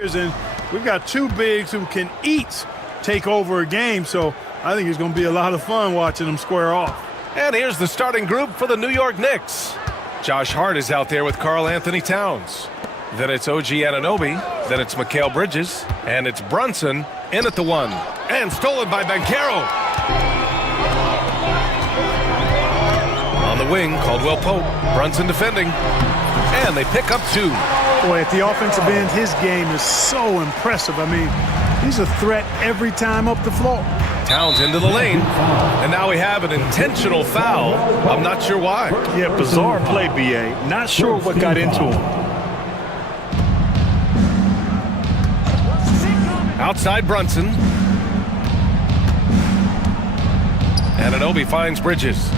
And we've got two bigs who can each take over a game, so I think it's going to be a lot of fun watching them square off. And here's the starting group for the New York Knicks. Josh Hart is out there with Karl Anthony Towns. Then it's OG Anunoby. Then it's Mikal Bridges. And it's Brunson in at the one. And stolen by Banchero. On the wing, Caldwell Pope. Brunson defending. And they pick up two. Boy, at the offensive end, his game is so impressive. I mean, he's a threat every time up the floor. Towns into the lane. And now we have an intentional foul. I'm not sure why. Yeah, bizarre play, B.A. Not sure what got into him. Outside Brunson. Anunoby finds Bridges.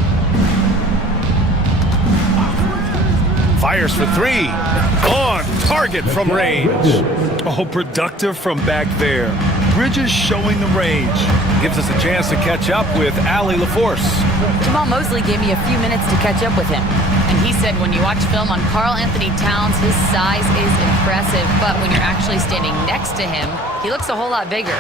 Fires for three. On target from range. Oh, productive from back there. Bridges showing the range. Gives us a chance to catch up with Allie LaForce. Jamal Mosley gave me a few minutes to catch up with him. And he said when you watch film on Karl Anthony Towns, his size is impressive. But when you're actually standing next to him, he looks a whole lot bigger.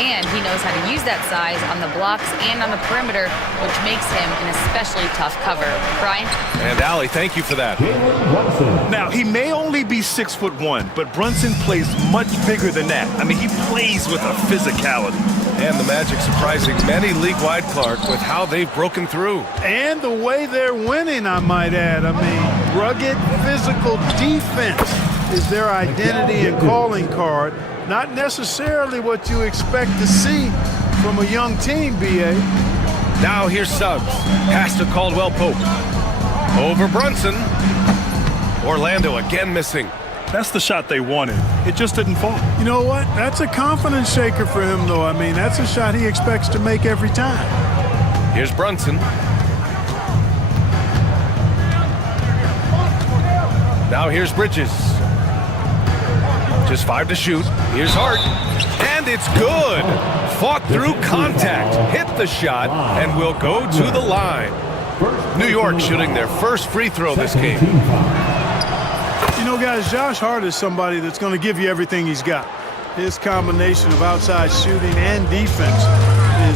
And he knows how to use that size on the blocks and on the perimeter, which makes him an especially tough cover. Brian? And Allie, thank you for that. Now, he may only be 6'1", but Brunson plays much bigger than that. I mean, he plays with a physicality. And the Magic surprising many league-wide, Clark, with how they've broken through. And the way they're winning, I might add. I mean, rugged physical defense is their identity and calling card. Not necessarily what you expect to see from a young team, B.A. Now here's Suggs. Pass to Caldwell Pope. Over Brunson. Orlando again missing. That's the shot they wanted. It just didn't fall. You know what? That's a confidence shaker for him, though. I mean, that's a shot he expects to make every time. Here's Brunson. Now here's Bridges. Just 5 to shoot. Here's Hart. And it's good. Fought through contact. Hit the shot and will go to the line. New York shooting their first free throw this game. You know, guys, Josh Hart is somebody that's going to give you everything he's got. His combination of outside shooting and defense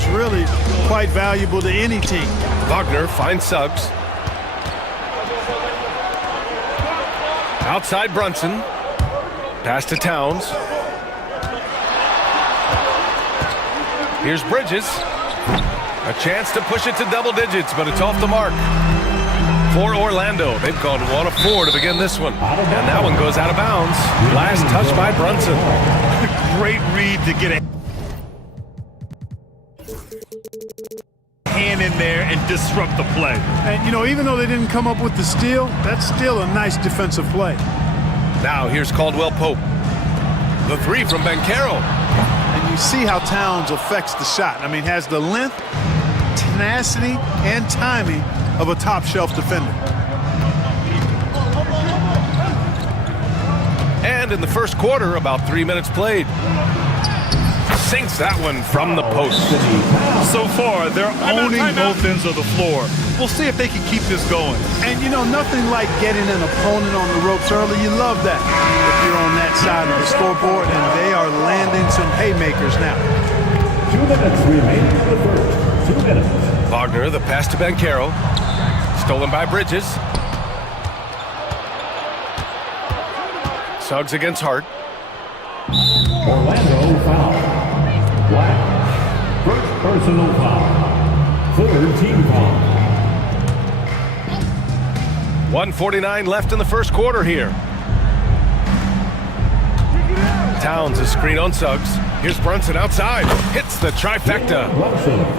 is really quite valuable to any team. Wagner finds Suggs. Outside Brunson. Pass to Towns. Here's Bridges. A chance to push it to double digits, but it's off the mark. For Orlando, they've gone 1 of 4 to begin this one. And that one goes out of bounds. Last touch by Brunson. Great read to get a hand in there and disrupt the play. And, you know, even though they didn't come up with the steal, that's still a nice defensive play. Now here's Caldwell Pope. The three from Banchero. And you see how Towns affects the shot. I mean, has the length, tenacity, and timing of a top-shelf defender. And in the first quarter, about 3 minutes played. Sinks that one from the post. So far, they're owning both ends of the floor. We'll see if they can keep this going. And, you know, nothing like getting an opponent on the ropes early. You love that if you're on that side of the scoreboard, and they are landing some haymakers now. 2 minutes remaining in the first. 2 minutes. Wagner, the pass to Banchero. Stolen by Bridges. Suggs against Hart. Orlando foul. Black. First personal foul. 3rd team foul. 1:49 left in the first quarter here. Towns a screen on Suggs. Here's Brunson outside. Hits the trifecta.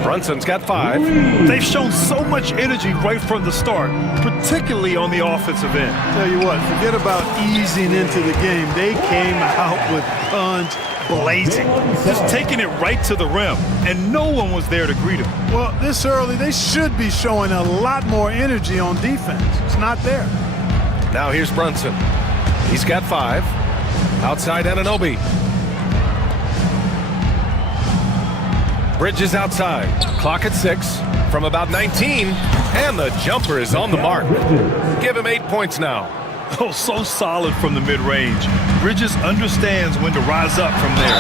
Brunson's got 5. They've shown so much energy right from the start, particularly on the offensive end. Tell you what, forget about easing into the game. They came out with guns blazing. Just taking it right to the rim, and no one was there to greet him. Well, this early, they should be showing a lot more energy on defense. It's not there. Now here's Brunson. He's got 5. Outside Anunoby. Bridges outside. Clock at 6. From about 19. And the jumper is on the mark. Give him 8 points now. Oh, so solid from the mid-range. Bridges understands when to rise up from there.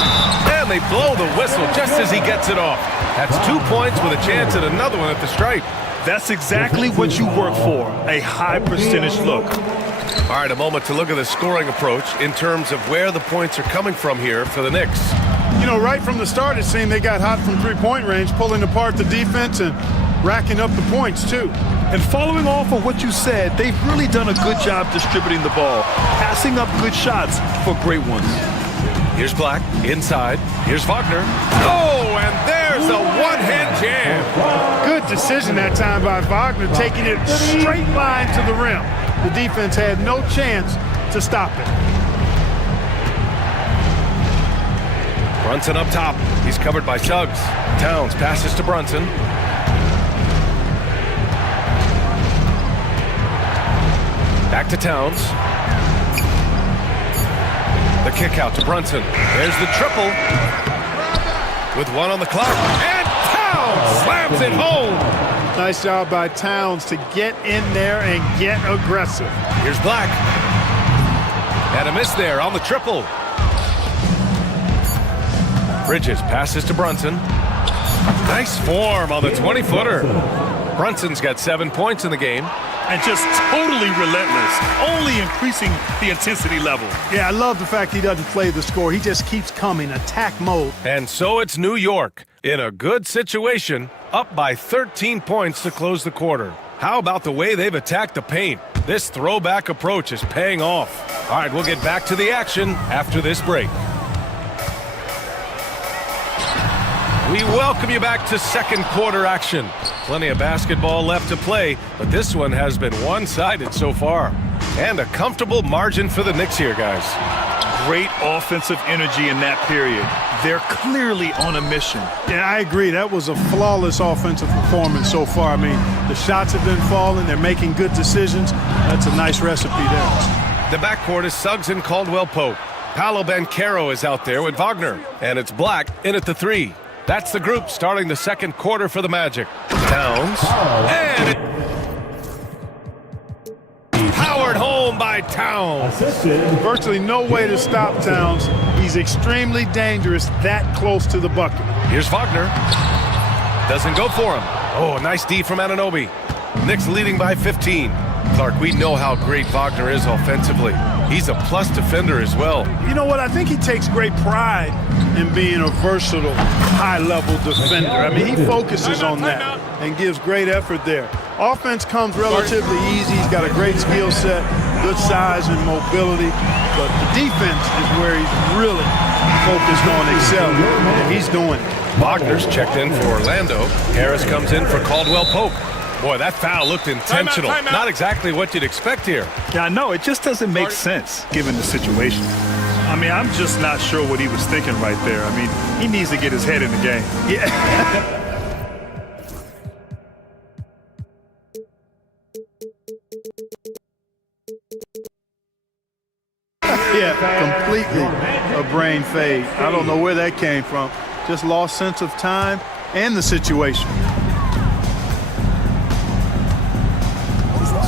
And they blow the whistle just as he gets it off. That's 2 points with a chance at another one at the stripe. That's exactly what you work for, a high percentage look. All right, a moment to look at the scoring approach in terms of where the points are coming from here for the Knicks. You know, right from the start, it seemed they got hot from three-point range, pulling apart the defense and racking up the points, too. And following off of what you said, they've really done a good job distributing the ball, passing up good shots for great ones. Here's Black, inside. Here's Wagner. Oh, and there's a one-hand jam. Good decision that time by Wagner, taking it straight line to the rim. The defense had no chance to stop it. Brunson up top. He's covered by Suggs. Towns passes to Brunson. Back to Towns. The kick out to Brunson. There's the triple. With one on the clock. And Towns slams it home. Nice job by Towns to get in there and get aggressive. Here's Black. And a miss there on the triple. Bridges passes to Brunson. Nice form on the 20-footer. Brunson's got 7 points in the game. And just totally relentless, only increasing the intensity level. Yeah, I love the fact he doesn't play the score. He just keeps coming, attack mode. And so it's New York in a good situation, up by 13 points to close the quarter. How about the way they've attacked the paint? This throwback approach is paying off. All right, we'll get back to the action after this break. We welcome you back to second quarter action. Plenty of basketball left to play, but this one has been one-sided so far. And a comfortable margin for the Knicks here, guys. Great offensive energy in that period. They're clearly on a mission. Yeah, I agree. That was a flawless offensive performance so far. I mean, the shots have been falling. They're making good decisions. That's a nice recipe there. The backcourt is Suggs and Caldwell-Pope. Paolo Banchero is out there with Wagner. And it's Black in at the three. That's the group starting the second quarter for the Magic. Towns. And it powered home by Towns. Virtually no way to stop Towns. He's extremely dangerous that close to the bucket. Here's Wagner. Doesn't go for him. Oh, nice D from Anunoby. Knicks leading by 15. Clark, we know how great Wagner is offensively. He's a plus defender as well. You know what? I think he takes great pride in being a versatile, high-level defender. I mean, he focuses on that and gives great effort there. Offense comes relatively easy. He's got a great skill set, good size and mobility. But the defense is where he's really focused on excelling, and he's doing it. Wagner's checked in for Orlando. Harris comes in for Caldwell-Pope. Boy, that foul looked intentional. Time out. Not exactly what you'd expect here. Yeah, I know. It just doesn't make sense given the situation. I mean, I'm just not sure what he was thinking right there. I mean, he needs to get his head in the game. Yeah. Yeah, completely a brain fade. I don't know where that came from. Just lost sense of time and the situation.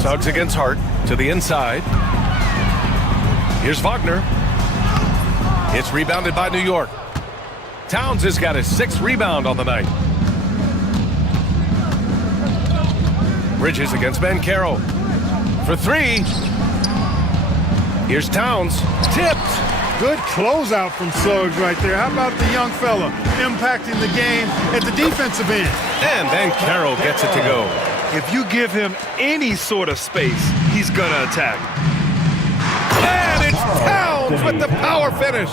Suggs against Hart to the inside. Here's Wagner. It's rebounded by New York. Towns has got his 6th rebound on the night. Bridges against Banchero. For 3. Here's Towns. Tipped. Good closeout from Suggs right there. How about the young fella impacting the game at the defensive end? And Banchero gets it to go. If you give him any sort of space, he's going to attack. And it's Towns with the power finish.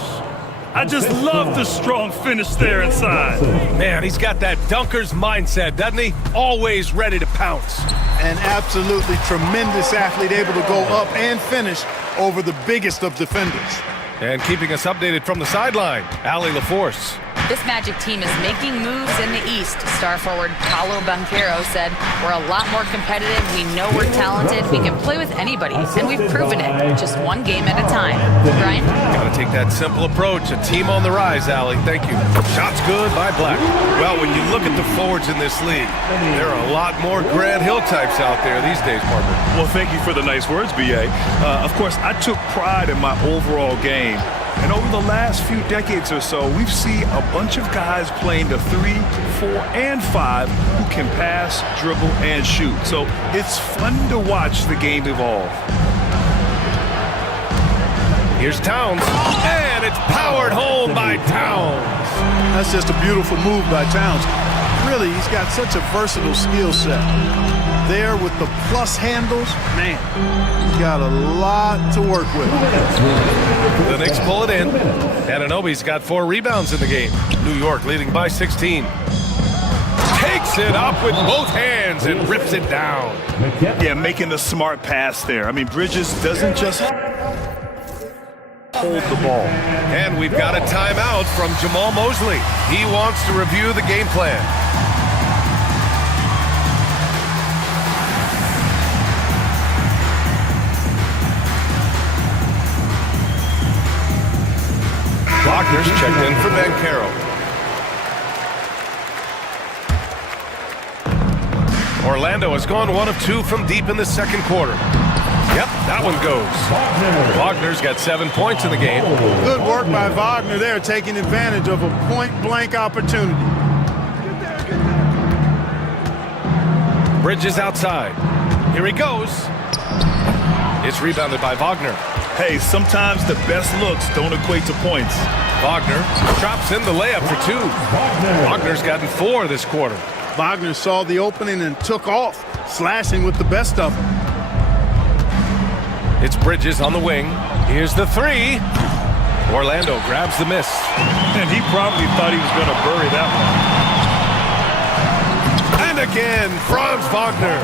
I just love the strong finish there inside. Man, he's got that dunker's mindset, doesn't he? Always ready to pounce. An absolutely tremendous athlete, able to go up and finish over the biggest of defenders. And keeping us updated from the sideline, Allie LaForce. This Magic team is making moves in the East. Star forward Paolo Banchero said, "We're a lot more competitive. We know we're talented. We can play with anybody, and we've proven it. Just one game at a time." Brian? Gotta take that simple approach. A team on the rise, Allie. Thank you. Shots good by Black. Well, when you look at the forwards in this league, there are a lot more Grant Hill types out there these days, partner. Well, thank you for the nice words, B.A. Of course, I took pride in my overall game. And over the last few decades or so, we've seen a bunch of guys playing the 3, 4, and 5 who can pass, dribble, and shoot. So it's fun to watch the game evolve. Here's Towns, and it's powered home by Towns. That's just a beautiful move by Towns. Really, he's got such a versatile skill set. There with the plus handles, man, he's got a lot to work with. The Knicks pull it in. Anunoby's got 4 rebounds in the game. New York leading by 16. Takes it up with both hands and rips it down. Yeah, making the smart pass there. I mean, Bridges doesn't just hold the ball. And we've got a timeout from Jamal Mosley. He wants to review the game plan. Wagner's checked in for Banchero. Orlando has gone 1 of 2 from deep in the second quarter. Yep, that one goes. Wagner's got 7 points in the game. Good work by Wagner there, taking advantage of a point-blank opportunity. Bridges outside. Here he goes. It's rebounded by Wagner. Hey, sometimes the best looks don't equate to points. Wagner drops in the layup for 2. Wagner's gotten 4 this quarter. Wagner saw the opening and took off, slashing with the best of them. It's Bridges on the wing. Here's the 3. Orlando grabs the miss. And he probably thought he was going to bury that one. And again, Franz Wagner.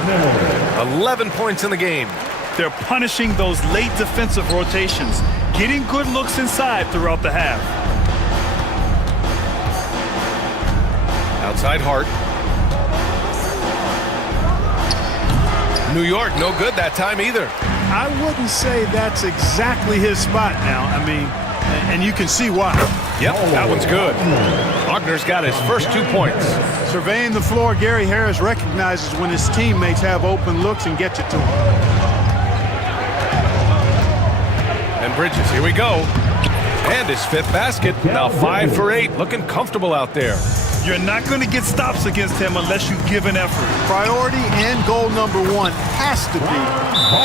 11 points in the game. They're punishing those late defensive rotations, getting good looks inside throughout the half. Outside Hart. New York, no good that time either. I wouldn't say that's exactly his spot now. I mean, and you can see why. Yep, that one's good. Wagner's got his first 2 points. Surveying the floor, Gary Harris recognizes when his teammates have open looks and gets it to him. And Bridges, here we go. And his 5th basket. Now 5 for 8, looking comfortable out there. You're not going to get stops against him unless you give an effort. Priority and goal number 1 has to be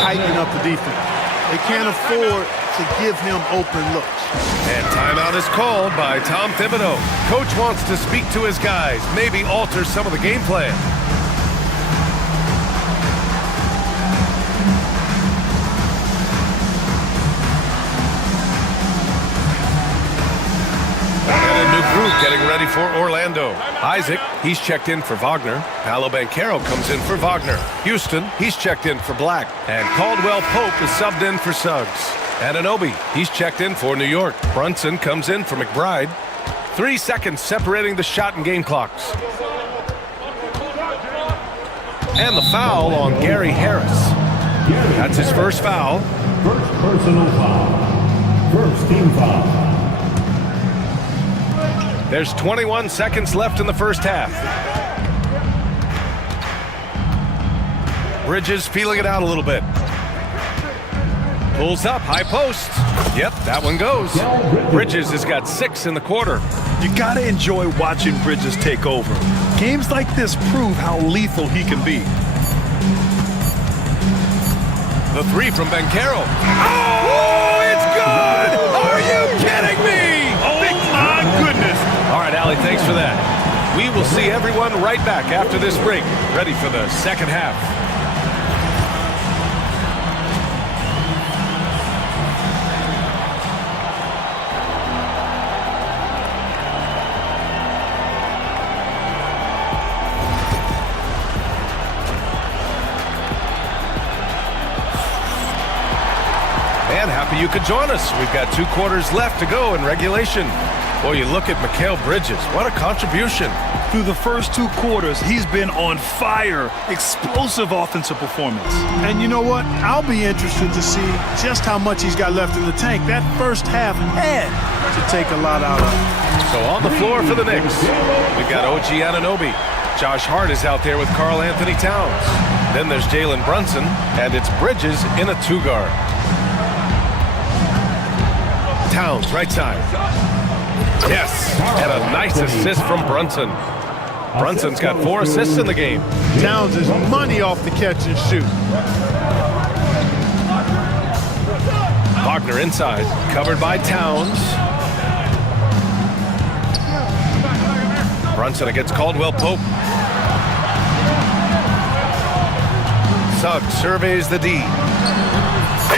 tightening up the defense. They can't afford to give him open looks. And timeout is called by Tom Thibodeau. Coach wants to speak to his guys, maybe alter some of the game plan. Group getting ready for Orlando. Isaac, he's checked in for Wagner. Paolo Banchero comes in for Wagner. Houston, he's checked in for Black. And Caldwell Pope is subbed in for Suggs. Anunoby, he's checked in for New York. Brunson comes in for McBride. 3 seconds separating the shot and game clocks. And the foul on Gary Harris. That's his first foul. First personal foul. First team foul. There's 21 seconds left in the first half. Bridges feeling it out a little bit. Pulls up, high post. Yep, that one goes. Bridges has got 6 in the quarter. You got to enjoy watching Bridges take over. Games like this prove how lethal he can be. The 3 from Banchero. Oh, it's good! Are you kidding me? Oh, my goodness. All right, Allie, thanks for that. We will see everyone right back after this break, ready for the second half. And happy you could join us. We've got 2 quarters left to go in regulation. Boy, you look at Mikal Bridges. What a contribution. Through the first 2 quarters, he's been on fire. Explosive offensive performance. And you know what? I'll be interested to see just how much he's got left in the tank. That first half had to take a lot out of him. So on the floor for the Knicks, we've got OG Anunoby. Josh Hart is out there with Karl Anthony Towns. Then there's Jalen Brunson, and it's Bridges in a 2-guard. Towns, right side. Yes, and a nice assist from Brunson. Brunson's got 4 assists in the game. Towns is money off the catch and shoot. Wagner inside, covered by Towns. Brunson against Caldwell Pope. Suggs surveys the D.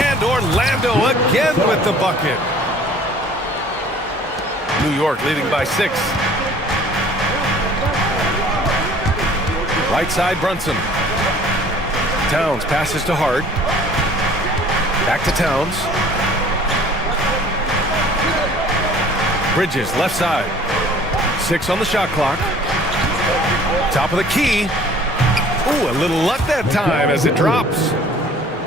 And Orlando again with the bucket. New York leading by 6. Right side, Brunson. Towns passes to Hart. Back to Towns. Bridges, left side. 6 on the shot clock. Top of the key. Ooh, a little luck that time as it drops.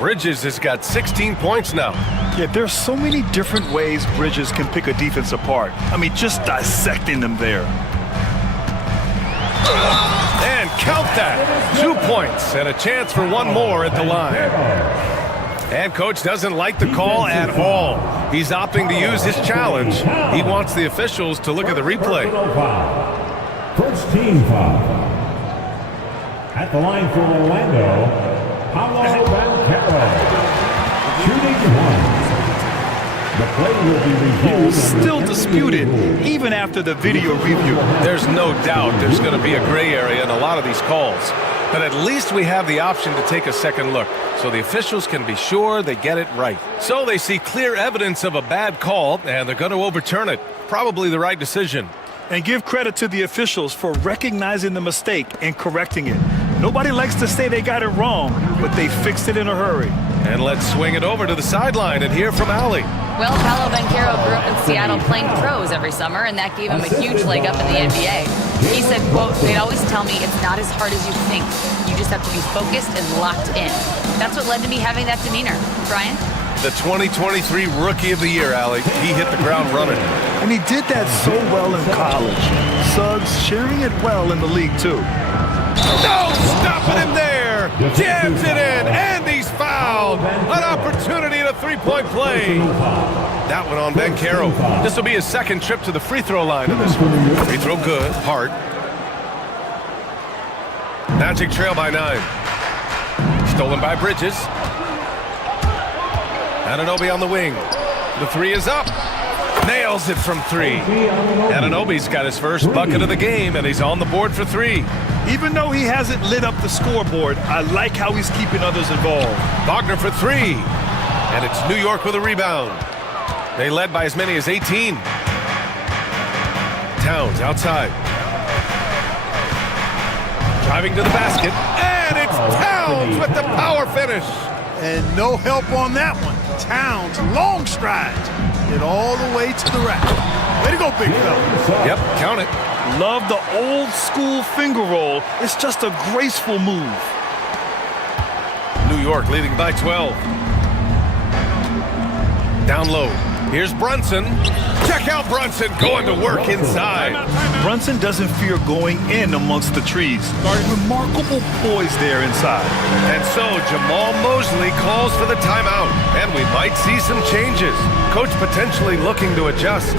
Bridges has got 16 points now. Yeah, there's so many different ways Bridges can pick a defense apart. I mean, just dissecting them there. And count that. 2 points and a chance for one more at the line. And coach doesn't like the call at all. He's opting to use his challenge. He wants the officials to look at the replay. First team foul. At the line for Orlando, Paolo Banchero. Shooting 1. The play will be reviewed. Still disputed, even after the video review. There's no doubt there's going to be a gray area in a lot of these calls. But at least we have the option to take a second look, so the officials can be sure they get it right. So they see clear evidence of a bad call, and they're going to overturn it. Probably the right decision. And give credit to the officials for recognizing the mistake and correcting it. Nobody likes to say they got it wrong, but they fixed it in a hurry. And let's swing it over to the sideline and hear from Allie. Well, Paolo Banchero grew up in Seattle playing pros every summer, and that gave him a huge leg up in the NBA. He said, quote, "They'd always tell me it's not as hard as you think. You just have to be focused and locked in." That's what led to me having that demeanor. Brian? The 2023 Rookie of the Year, Allie. He hit the ground running. And he did that so well in college. Suggs sharing it well in the league, too. No, stopping him there. Jams it in, and he's fouled. An opportunity at a 3-point play. That one on Banchero. This will be his second trip to the free throw line in this one. Free throw good, Hart. Magic trail by 9. Stolen by Bridges. Anunoby on the wing. The 3 is up. Nails it from 3. Anunoby's got his first bucket of the game, and he's on the board for 3. Even though he hasn't lit up the scoreboard, I like how he's keeping others involved. Wagner for 3. And it's New York with a rebound. They led by as many as 18. Towns outside. Driving to the basket. And it's Towns with the power finish. And no help on that one. Towns, long strides. Get all the way to the rack. Way to go, big fella. Yep, count it. Love the old school finger roll. It's just a graceful move. New York leading by 12. Down low. Here's Brunson. Check out Brunson going to work inside. Brunson doesn't fear going in amongst the trees. Remarkable poise there inside. And so Jamal Mosley calls for the timeout. And we might see some changes. Coach potentially looking to adjust.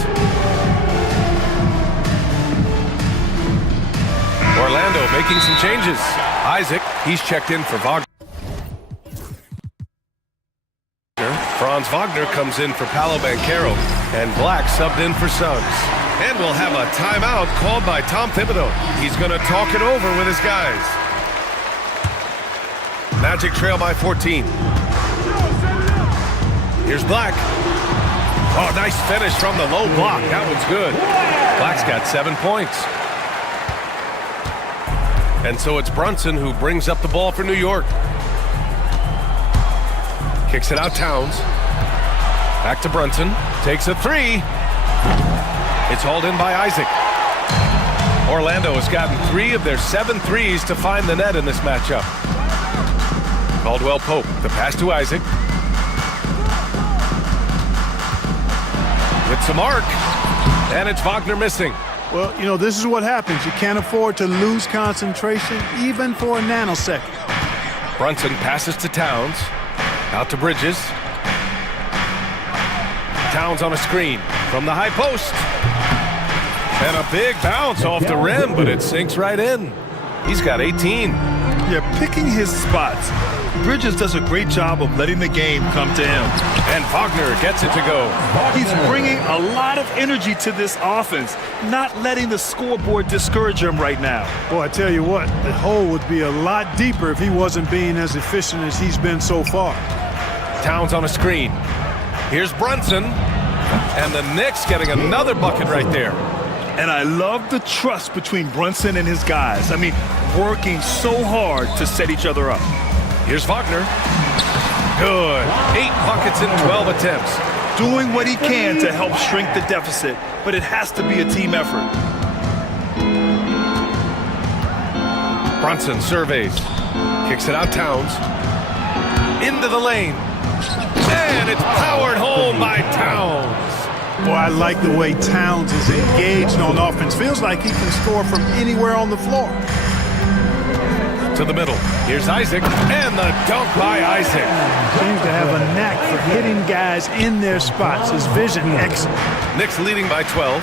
Orlando making some changes. Isaac, he's checked in for Wagner. Franz Wagner comes in for Paolo Banchero, and Black subbed in for Suggs. And we'll have a timeout called by Tom Thibodeau. He's going to talk it over with his guys. Magic trail by 14. Here's Black. Oh, nice finish from the low block. That one's good. Black's got 7 points. And so it's Brunson who brings up the ball for New York. Kicks it out Towns. Back to Brunson. Takes a 3. It's hauled in by Isaac. Orlando has gotten 3 of their 7 threes to find the net in this matchup. Caldwell Pope, the pass to Isaac. With some arc, and it's Wagner missing. Well, you know, this is what happens. You can't afford to lose concentration, even for a nanosecond. Brunson passes to Towns. Out to Bridges. Towns on a screen from the high post. And a big bounce off the rim, but it sinks right in. He's got 18. Yeah, picking his spots. Bridges does a great job of letting the game come to him. And Wagner gets it to go. He's bringing a lot of energy to this offense, not letting the scoreboard discourage him right now. Boy, I tell you what, the hole would be a lot deeper if he wasn't being as efficient as he's been so far. Towns on a screen. Here's Brunson. And the Knicks getting another bucket right there. And I love the trust between Brunson and his guys. I mean, working so hard to set each other up. Here's Wagner. Good. 8 buckets in 12 attempts. Doing what he can to help shrink the deficit, but it has to be a team effort. Brunson surveys. Kicks it out Towns. Into the lane. And it's powered home by Towns. Boy, I like the way Towns is engaged on offense. Feels like he can score from anywhere on the floor. To the middle. Here's Isaac. And the dunk by Isaac. Seems to have a knack for hitting guys in their spots. His vision excellent. Knicks leading by 12.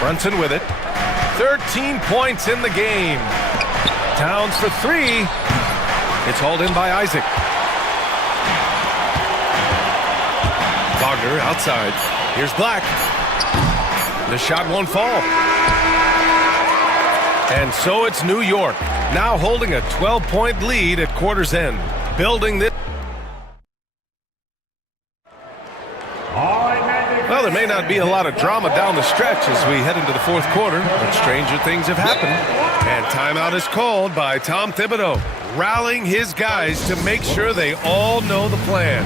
Brunson with it. 13 points in the game. Towns for 3. It's hauled in by Isaac. Wagner outside. Here's Black. The shot won't fall. And so it's New York, now holding a 12-point lead at quarter's end. Building this. Well, there may not be a lot of drama down the stretch as we head into the fourth quarter, but stranger things have happened. And timeout is called by Tom Thibodeau, rallying his guys to make sure they all know the plan.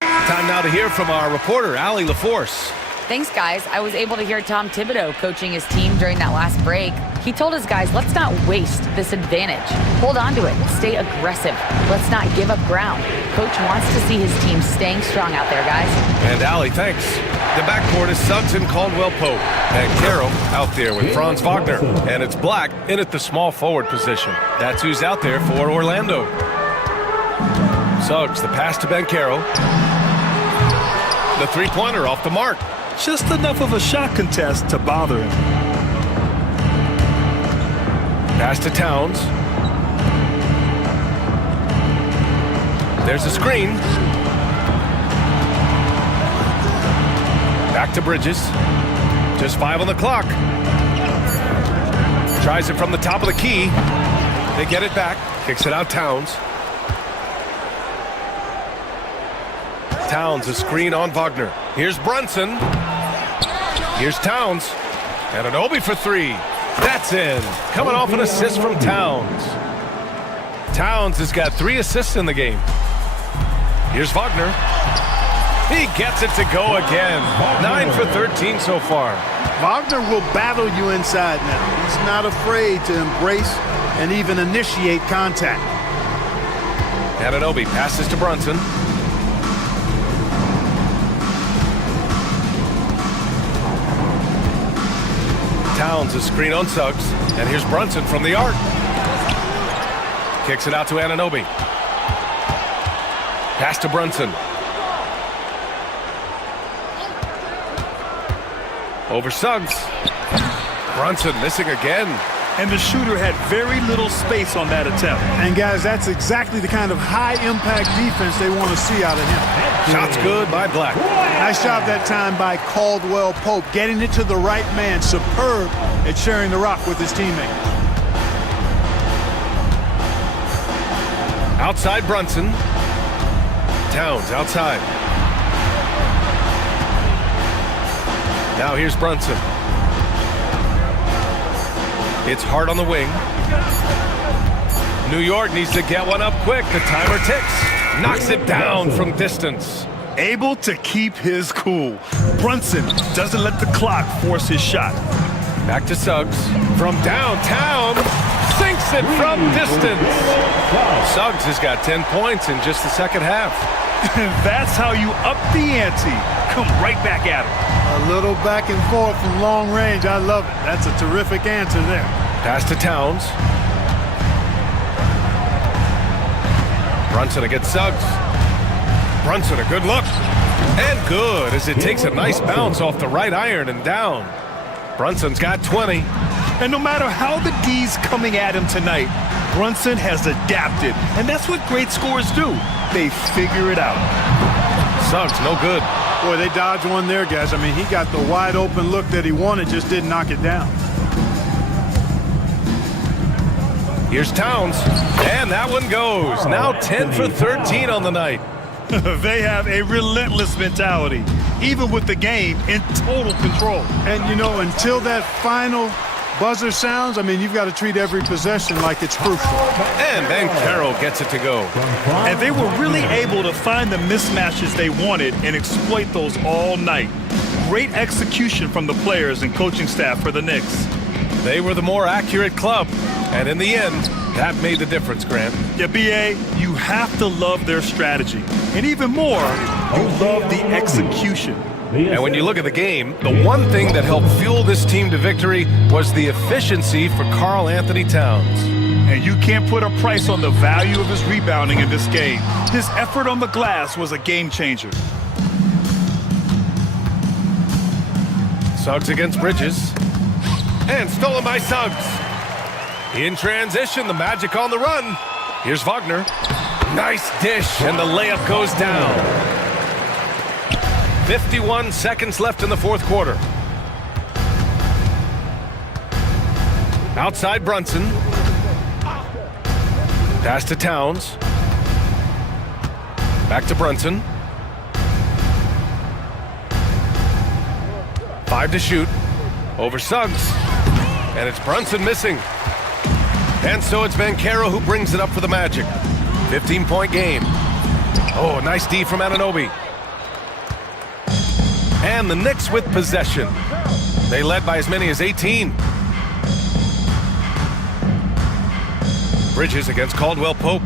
Time now to hear from our reporter, Allie LaForce. Thanks, guys. I was able to hear Tom Thibodeau coaching his team during that last break. He told his guys, let's not waste this advantage. Hold on to it. Stay aggressive. Let's not give up ground. Coach wants to see his team staying strong out there, guys. And Allie, thanks. The backcourt is Suggs and Caldwell Pope. And Carroll out there with Franz Wagner. And it's Black in at the small forward position. That's who's out there for Orlando. Suggs, the pass to Ben Carroll. The three-pointer off the mark. Just enough of a shot contest to bother him. Pass to Towns. There's a screen. Back to Bridges. Just 5 on the clock. Tries it from the top of the key. They get it back. Kicks it out Towns. Towns, a screen on Wagner. Here's Brunson. Here's Towns. And an Obi for 3. That's in. Coming off an assist from Towns. Towns has got 3 assists in the game. Here's Wagner. He gets it to go again. 9 for 13 so far. Wagner will battle you inside now. He's not afraid to embrace and even initiate contact. Anunoby passes to Brunson. Towns a screen on Suggs. And here's Brunson from the arc. Kicks it out to Anunoby. Pass to Brunson. Over Suggs. Brunson missing again. And the shooter had very little space on that attempt. And guys, that's exactly the kind of high-impact defense they want to see out of him. Shots good by Black. Nice job that time by Caldwell Pope, getting it to the right man. Superb at sharing the rock with his teammate. Outside Brunson. Towns outside. Now here's Brunson. It's Hart on the wing. New York needs to get one up quick. The timer ticks. Knocks it down from distance. Able to keep his cool. Brunson doesn't let the clock force his shot. Back to Suggs. From downtown. Sinks it from distance. Suggs has got 10 points in just the second half. That's how you up the ante. Come right back at him. A little back and forth from long range. I love it. That's a terrific answer there. Pass to Towns. Brunson against Suggs. Brunson, a good look. And good as it takes a nice bounce off the right iron and down. Brunson's got 20. And no matter how the D's coming at him tonight, Brunson has adapted. And that's what great scorers do. They figure it out. Suggs, no good. Boy, they dodged one there, guys. I mean, he got the wide open look that he wanted, just didn't knock it down. Here's Towns, and that one goes. Now 10 for 13 on the night. They have a relentless mentality, even with the game in total control. And, you know, until that final buzzer sounds, I mean, you've got to treat every possession like it's crucial. And then Carroll gets it to go. And they were really able to find the mismatches they wanted and exploit those all night. Great execution from the players and coaching staff for the Knicks. They were the more accurate club, and in the end, that made the difference, Grant. Yeah, B.A., you have to love their strategy. And even more, you love the execution. And when you look at the game, the one thing that helped fuel this team to victory was the efficiency for Karl Anthony Towns. And you can't put a price on the value of his rebounding in this game. His effort on the glass was a game changer. Suggs against Bridges. And stolen by Suggs. In transition, the Magic on the run. Here's Wagner. Nice dish, and the layup goes down. 51 seconds left in the fourth quarter. Outside Brunson. Pass to Towns. Back to Brunson. 5 to shoot. Over Suggs. And it's Brunson missing. And so it's Banchero who brings it up for the Magic. 15-point game. Oh, nice D from Anunoby. And the Knicks with possession. They led by as many as 18. Bridges against Caldwell Pope.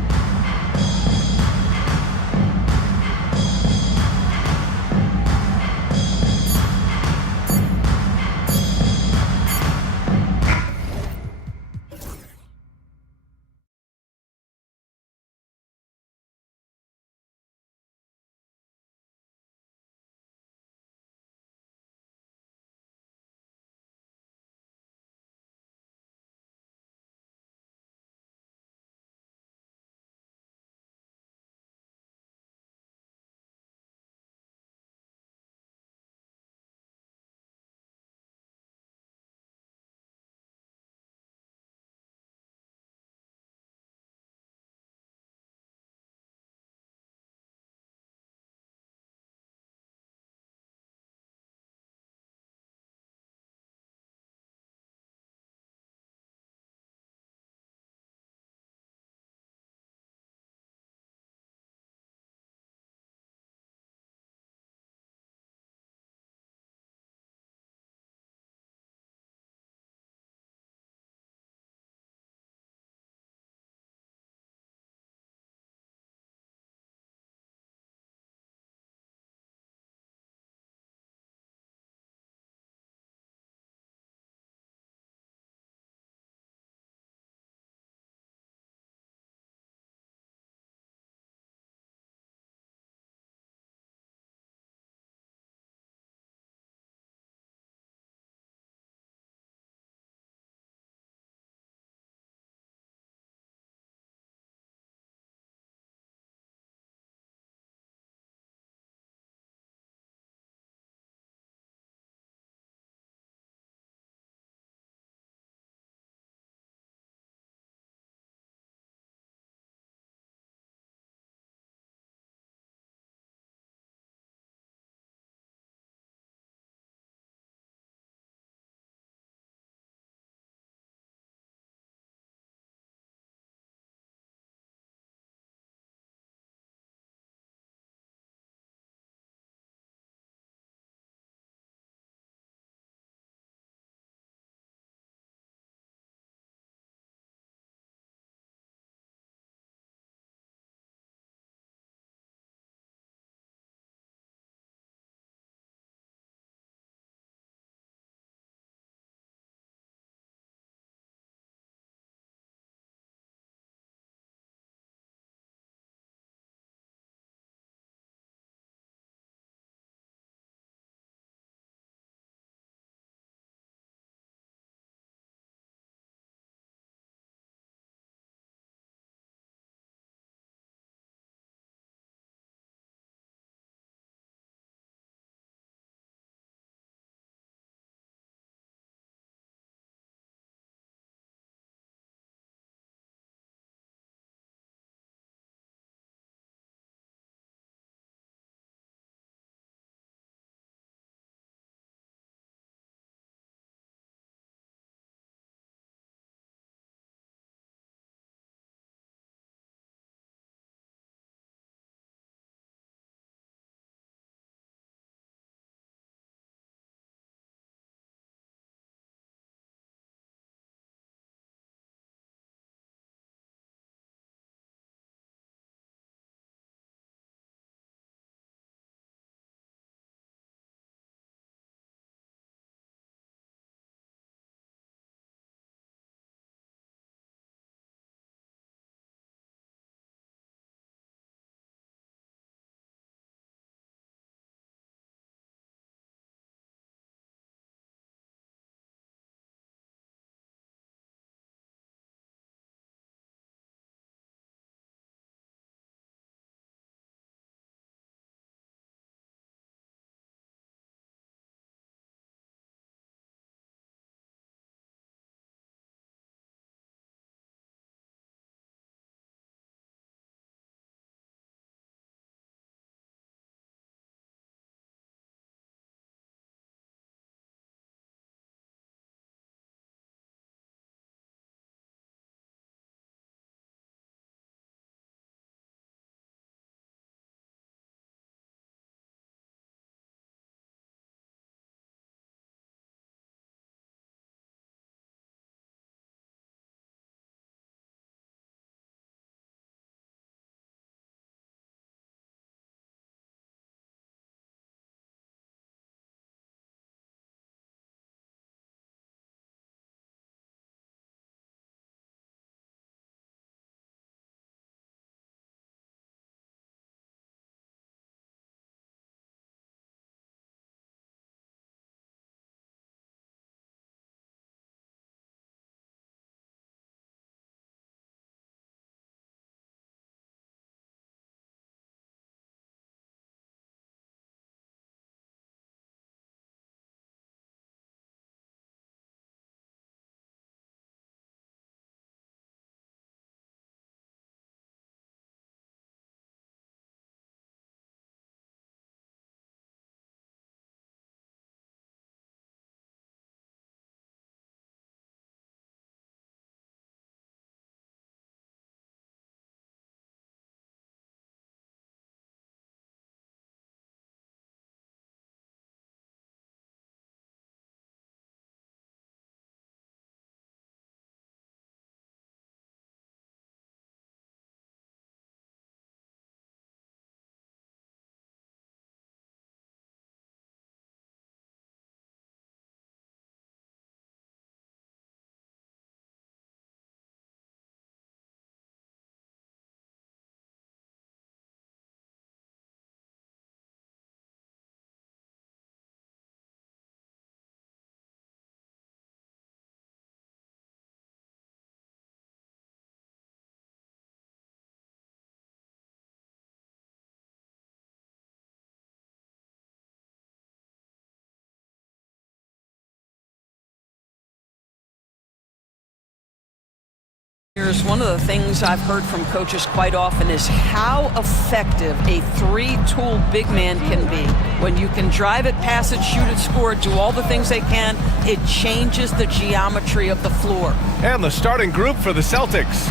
One of the things I've heard from coaches quite often is how effective a three-tool big man can be. When you can drive it, pass it, shoot it, score it, do all the things they can, it changes the geometry of the floor. And the starting group for the Celtics.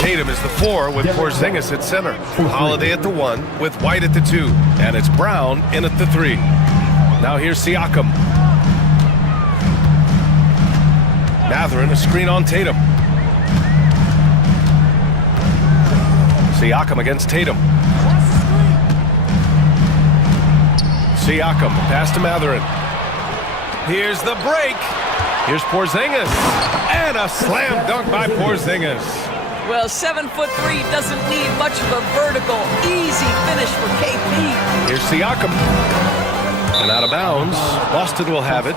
Tatum is the 4 with Porzingis at center. Holiday at the 1 with White at the 2. And it's Brown in at the 3. Now here's Siakam. Mathurin, a screen on Tatum. Siakam against Tatum. Siakam, pass to Mathurin. Here's the break. Here's Porzingis. And a slam dunk by Porzingis. Well, 7'3" doesn't need much of a vertical. Easy finish for KP. Here's Siakam. And out of bounds. Boston will have it.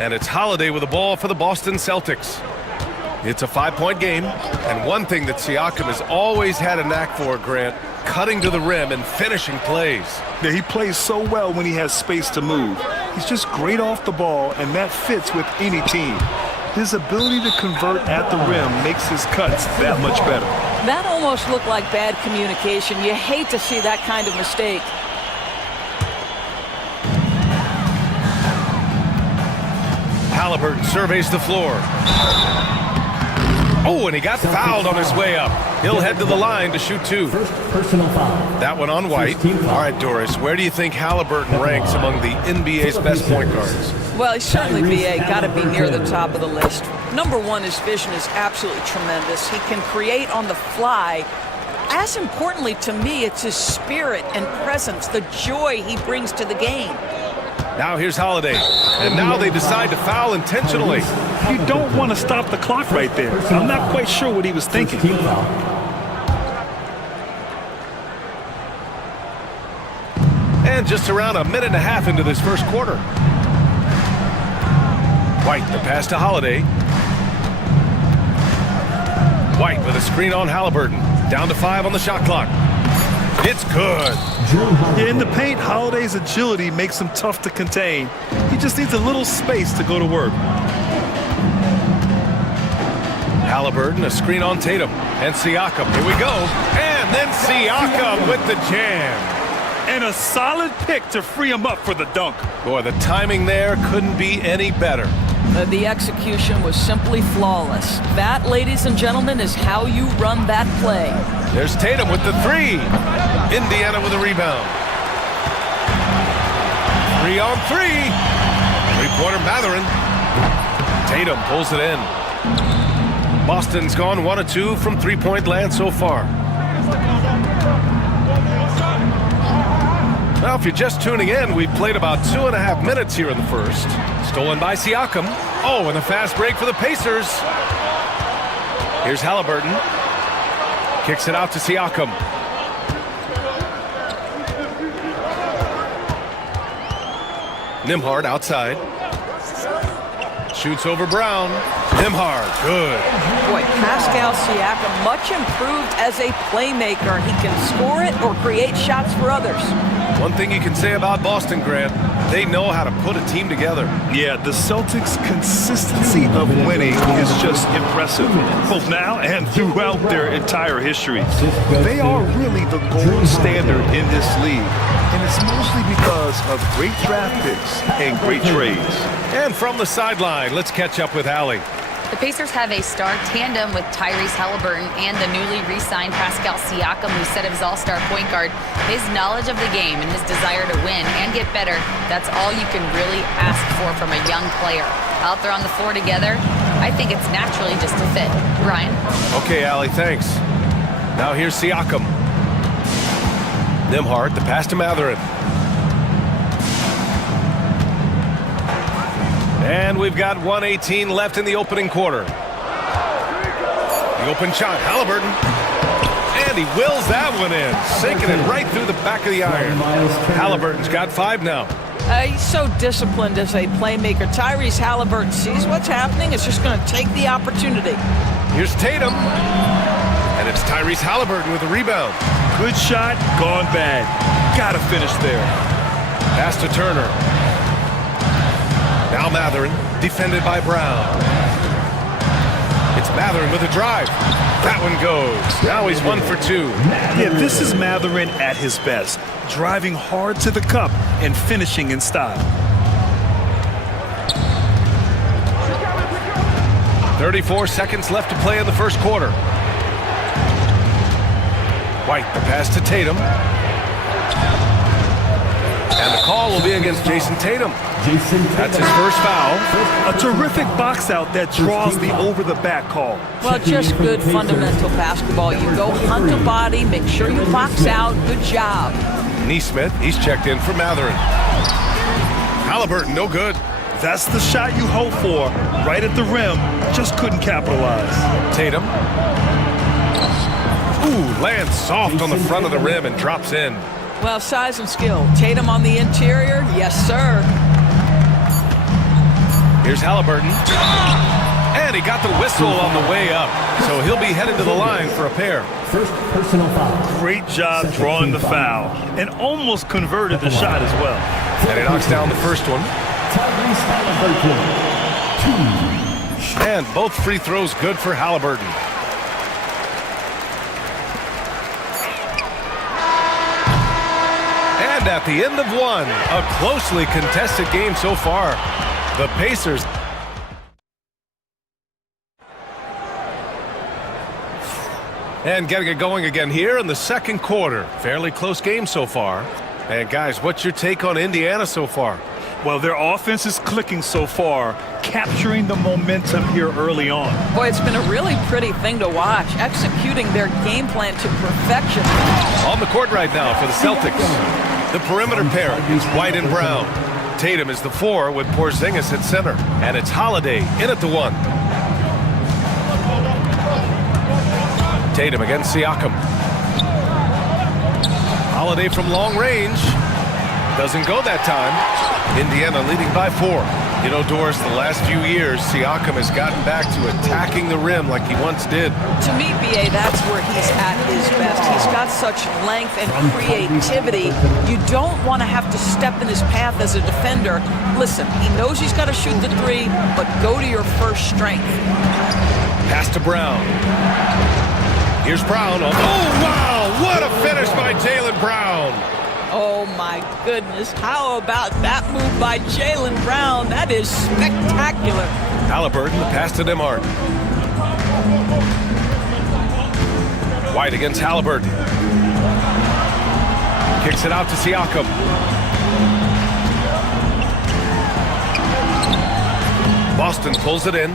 And it's Holiday with the ball for the Boston Celtics. It's a 5-point game, and one thing that Siakam has always had a knack for, Grant, cutting to the rim and finishing plays. Yeah, he plays so well when he has space to move. He's just great off the ball, and that fits with any team. His ability to convert at the rim makes his cuts that much better. That almost looked like bad communication. You hate to see that kind of mistake. Halliburton surveys the floor. Oh, and he got fouled on his way up. He'll head to the line to shoot 2. First personal foul. That one on White. All right, Doris, where do you think Halliburton ranks among the NBA's best point guards? Well, he's certainly, BA, got to be near the top of the list. Number one, his vision is absolutely tremendous. He can create on the fly. As importantly to me, it's his spirit and presence, the joy he brings to the game. Now here's Holiday. And now they decide to foul intentionally. You don't want to stop the clock right there. I'm not quite sure what he was thinking. And just around a minute and a half into this first quarter. White, the pass to Holiday. White with a screen on Halliburton. Down to 5 on the shot clock. It's good. Yeah, in the paint, Holiday's agility makes him tough to contain. He just needs a little space to go to work. Halliburton, a screen on Tatum. And Siakam, here we go. And then Siakam with the jam. And a solid pick to free him up for the dunk. Boy, the timing there couldn't be any better. The execution was simply flawless. That, ladies and gentlemen, is how you run that play. There's Tatum with the 3. Indiana with a rebound. 3 on 3. Three-pointer Mathurin. Tatum pulls it in. Boston's gone 1 of 2 from three-point land so far. Well, if you're just tuning in, we've played about 2.5 minutes here in the first. Stolen by Siakam. Oh, and a fast break for the Pacers. Here's Halliburton. Kicks it out to Siakam. Nembhard outside. Shoots over Brown. Nembhard, good. Boy, Pascal Siakam, much improved as a playmaker. He can score it or create shots for others. One thing you can say about Boston, Grant, they know how to put a team together. Yeah, the Celtics' consistency of winning is just impressive, both now and throughout their entire history. They are really the gold standard in this league, and it's mostly because of great draft picks and great trades. And from the sideline, let's catch up with Allie. The Pacers have a star tandem with Tyrese Halliburton and the newly re-signed Pascal Siakam, who said of his all-star point guard, his knowledge of the game and his desire to win and get better, that's all you can really ask for from a young player. Out there on the floor together, I think it's naturally just a fit. Ryan? Okay, Allie, thanks. Now here's Siakam. Nembhard, the pass to Mathurin. And we've got 1:18 left in the opening quarter. The open shot, Halliburton. And he wills that one in, sinking it right through the back of the iron. Halliburton's got 5 now. He's so disciplined as a playmaker. Tyrese Halliburton sees what's happening. It's just going to take the opportunity. Here's Tatum. And it's Tyrese Halliburton with the rebound. Good shot, gone bad. Gotta finish there. Pass to Turner. Now Matherin, defended by Brown. It's Matherin with a drive. That one goes. Now he's 1 for 2. Yeah, this is Matherin at his best, driving hard to the cup and finishing in style. 34 seconds left to play in the first quarter. White, the pass to Tatum. And the call will be against Jason Tatum. That's his first foul. A terrific box out that draws the over-the-back call. Well, just good fundamental basketball. You go hunt a body, make sure you box out. Good job. Neesmith, he's checked in for Matherin. Halliburton, no good. That's the shot you hope for, right at the rim. Just couldn't capitalize. Tatum. Ooh, lands soft on the front of the rim and drops in. Well, size and skill. Tatum on the interior, yes, sir. Here's Halliburton. And he got the whistle on the way up. So he'll be headed to the line for a pair. First personal foul. Great job drawing the foul and almost converted the shot as well. And he knocks down the first one. And both free throws good for Halliburton. And at the end of one, a closely contested game so far. The Pacers. And getting it going again here in the second quarter. Fairly close game so far. And guys, what's your take on Indiana so far? Well, their offense is clicking so far, capturing the momentum here early on. Boy, it's been a really pretty thing to watch, executing their game plan to perfection. On the court right now for the Celtics. The perimeter pair is White and Brown. Tatum is the 4 with Porzingis at center. And it's Holiday in at the 1. Tatum against Siakam. Holiday from long range. Doesn't go that time. Indiana leading by 4. You know, Doris, the last few years, Siakam has gotten back to attacking the rim like he once did. To me, B.A., that's where he's at his best. He's got such length and creativity. You don't want to have to step in his path as a defender. Listen, he knows he's got to shoot the 3, but go to your first strength. Pass to Brown. Here's Brown. Oh, wow! What a finish by Jaylen Brown! Oh, my goodness. How about that move by Jaylen Brown? That is spectacular. Halliburton, the pass to Nembhard. White against Halliburton. Kicks it out to Siakam. Boston pulls it in.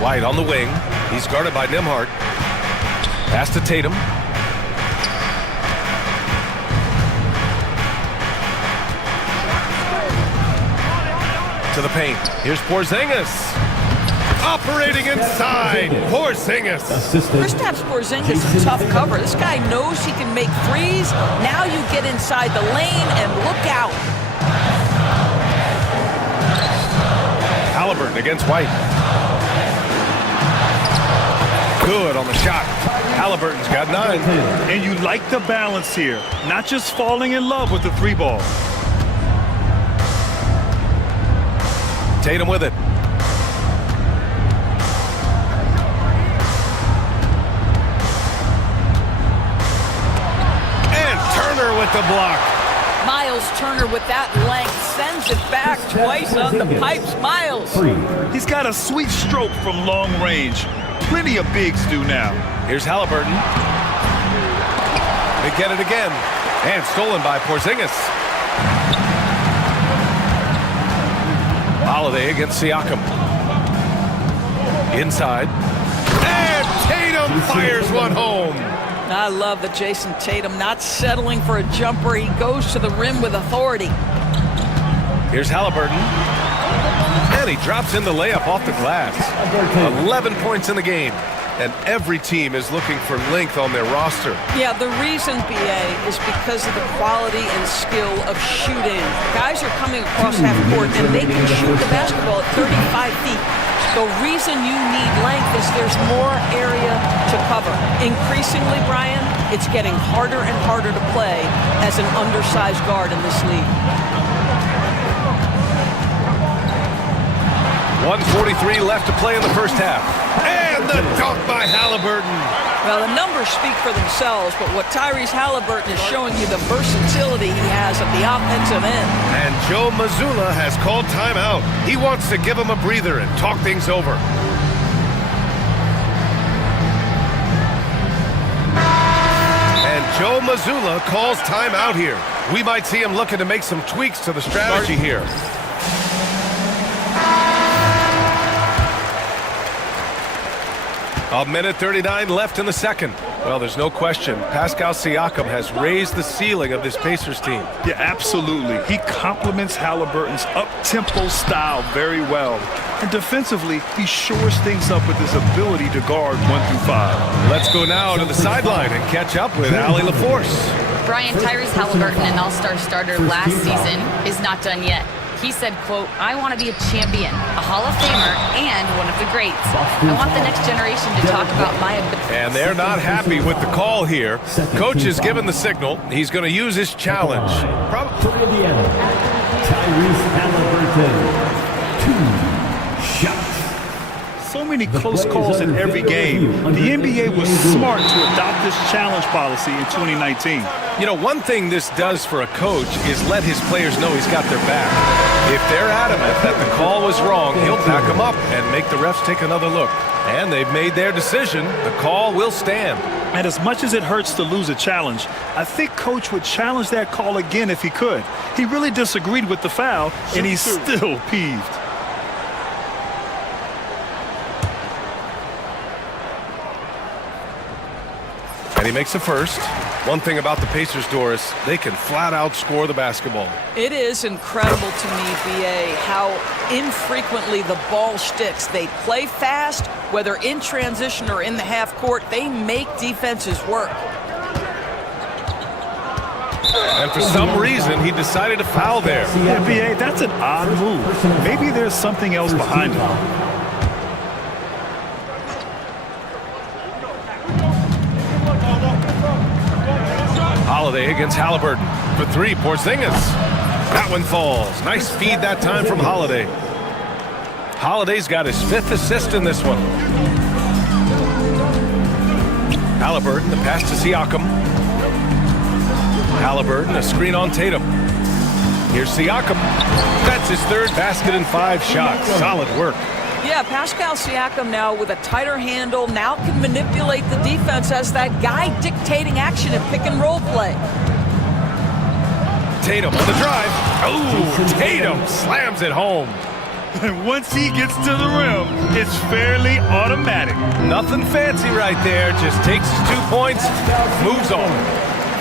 White on the wing. He's guarded by Nembhard. Pass to Tatum. To the paint. Here's Porzingis. Operating inside. Porzingis. Kristaps Porzingis is a tough cover. This guy knows he can make threes. Now you get inside the lane and look out. Halliburton against White. Good on the shot. Halliburton's got 9. And you like the balance here. Not just falling in love with the 3-ball. Tatum with it. And Turner with the block. Miles Turner with that length sends it back twice on the pipes. Miles. He's got a sweet stroke from long range. Plenty of bigs do now. Here's Halliburton. They get it again. And stolen by Porzingis. Holiday against Siakam. Inside. And Tatum fires one home. I love that Jason Tatum not settling for a jumper. He goes to the rim with authority. Here's Halliburton. And he drops in the layup off the glass. 11 points in the game. And every team is looking for length on their roster. Yeah, the reason, BA, is because of the quality and skill of shooting. Guys are coming across half court and they can shoot the basketball at 35 feet. The reason you need length is there's more area to cover. Increasingly, Brian, it's getting harder and harder to play as an undersized guard in this league. 1:43 left to play in the first half. And the dunk by Halliburton. Well, the numbers speak for themselves, but what Tyrese Halliburton is showing you the versatility he has at the offensive end. And Joe Mazzulla has called timeout. He wants to give him a breather and talk things over. And Joe Mazzulla calls timeout here. We might see him looking to make some tweaks to the strategy here. A minute 39 left in the second. Well, there's no question. Pascal Siakam has raised the ceiling of this Pacers team. Yeah, absolutely. He complements Halliburton's up-tempo style very well. And defensively, he shores things up with his ability to guard 1 through 5. Let's go now to the sideline and catch up with Allie LaForce. Brian, Tyrese Halliburton, an all-star starter last season, is not done yet. He said, quote, I want to be a champion, a Hall of Famer, and one of the greats. I want the next generation to talk about my ability. And they're not happy with the call here. Coach has given the signal. He's going to use his challenge. For Indiana, Tyrese Halliburton, 2 shots. So many close calls in every game. The NBA was smart to adopt this challenge policy in 2019. You know, one thing this does for a coach is let his players know he's got their back. If they're adamant that the call was wrong, he'll back them up and make the refs take another look. And they've made their decision. The call will stand. And as much as it hurts to lose a challenge, I think Coach would challenge that call again if he could. He really disagreed with the foul, and he's still peeved. And he makes a first. One thing about the Pacers, Doris, they can flat out score the basketball. It is incredible to me, B.A., how infrequently the ball sticks. They play fast, whether in transition or in the half court. They make defenses work. And for some reason, he decided to foul there. Yeah, B.A., that's an odd move. Maybe there's something else behind it. Holiday against Halliburton. For 3, Porzingis. That one falls. Nice feed that time from Holiday. Holiday's got his 5th assist in this one. Halliburton, the pass to Siakam. Halliburton, a screen on Tatum. Here's Siakam. That's his 3rd basket and 5 shots. Solid work. Yeah, Pascal Siakam now with a tighter handle, now can manipulate the defense as that guy dictating action in pick and roll play. Tatum on the drive. Oh, Tatum slams it home. And once he gets to the rim, it's fairly automatic. Nothing fancy right there. Just takes his 2 points, moves on.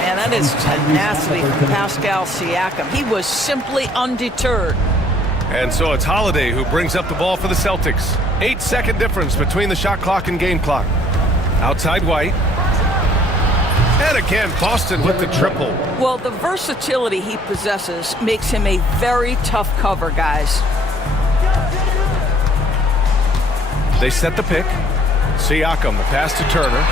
Man, that is tenacity from Pascal Siakam. He was simply undeterred. And so it's Holiday who brings up the ball for the Celtics. 8-second difference between the shot clock and game clock. Outside White. And again, Boston with the triple. Well, the versatility he possesses makes him a very tough cover, guys. They set the pick. Siakam, the pass to Turner.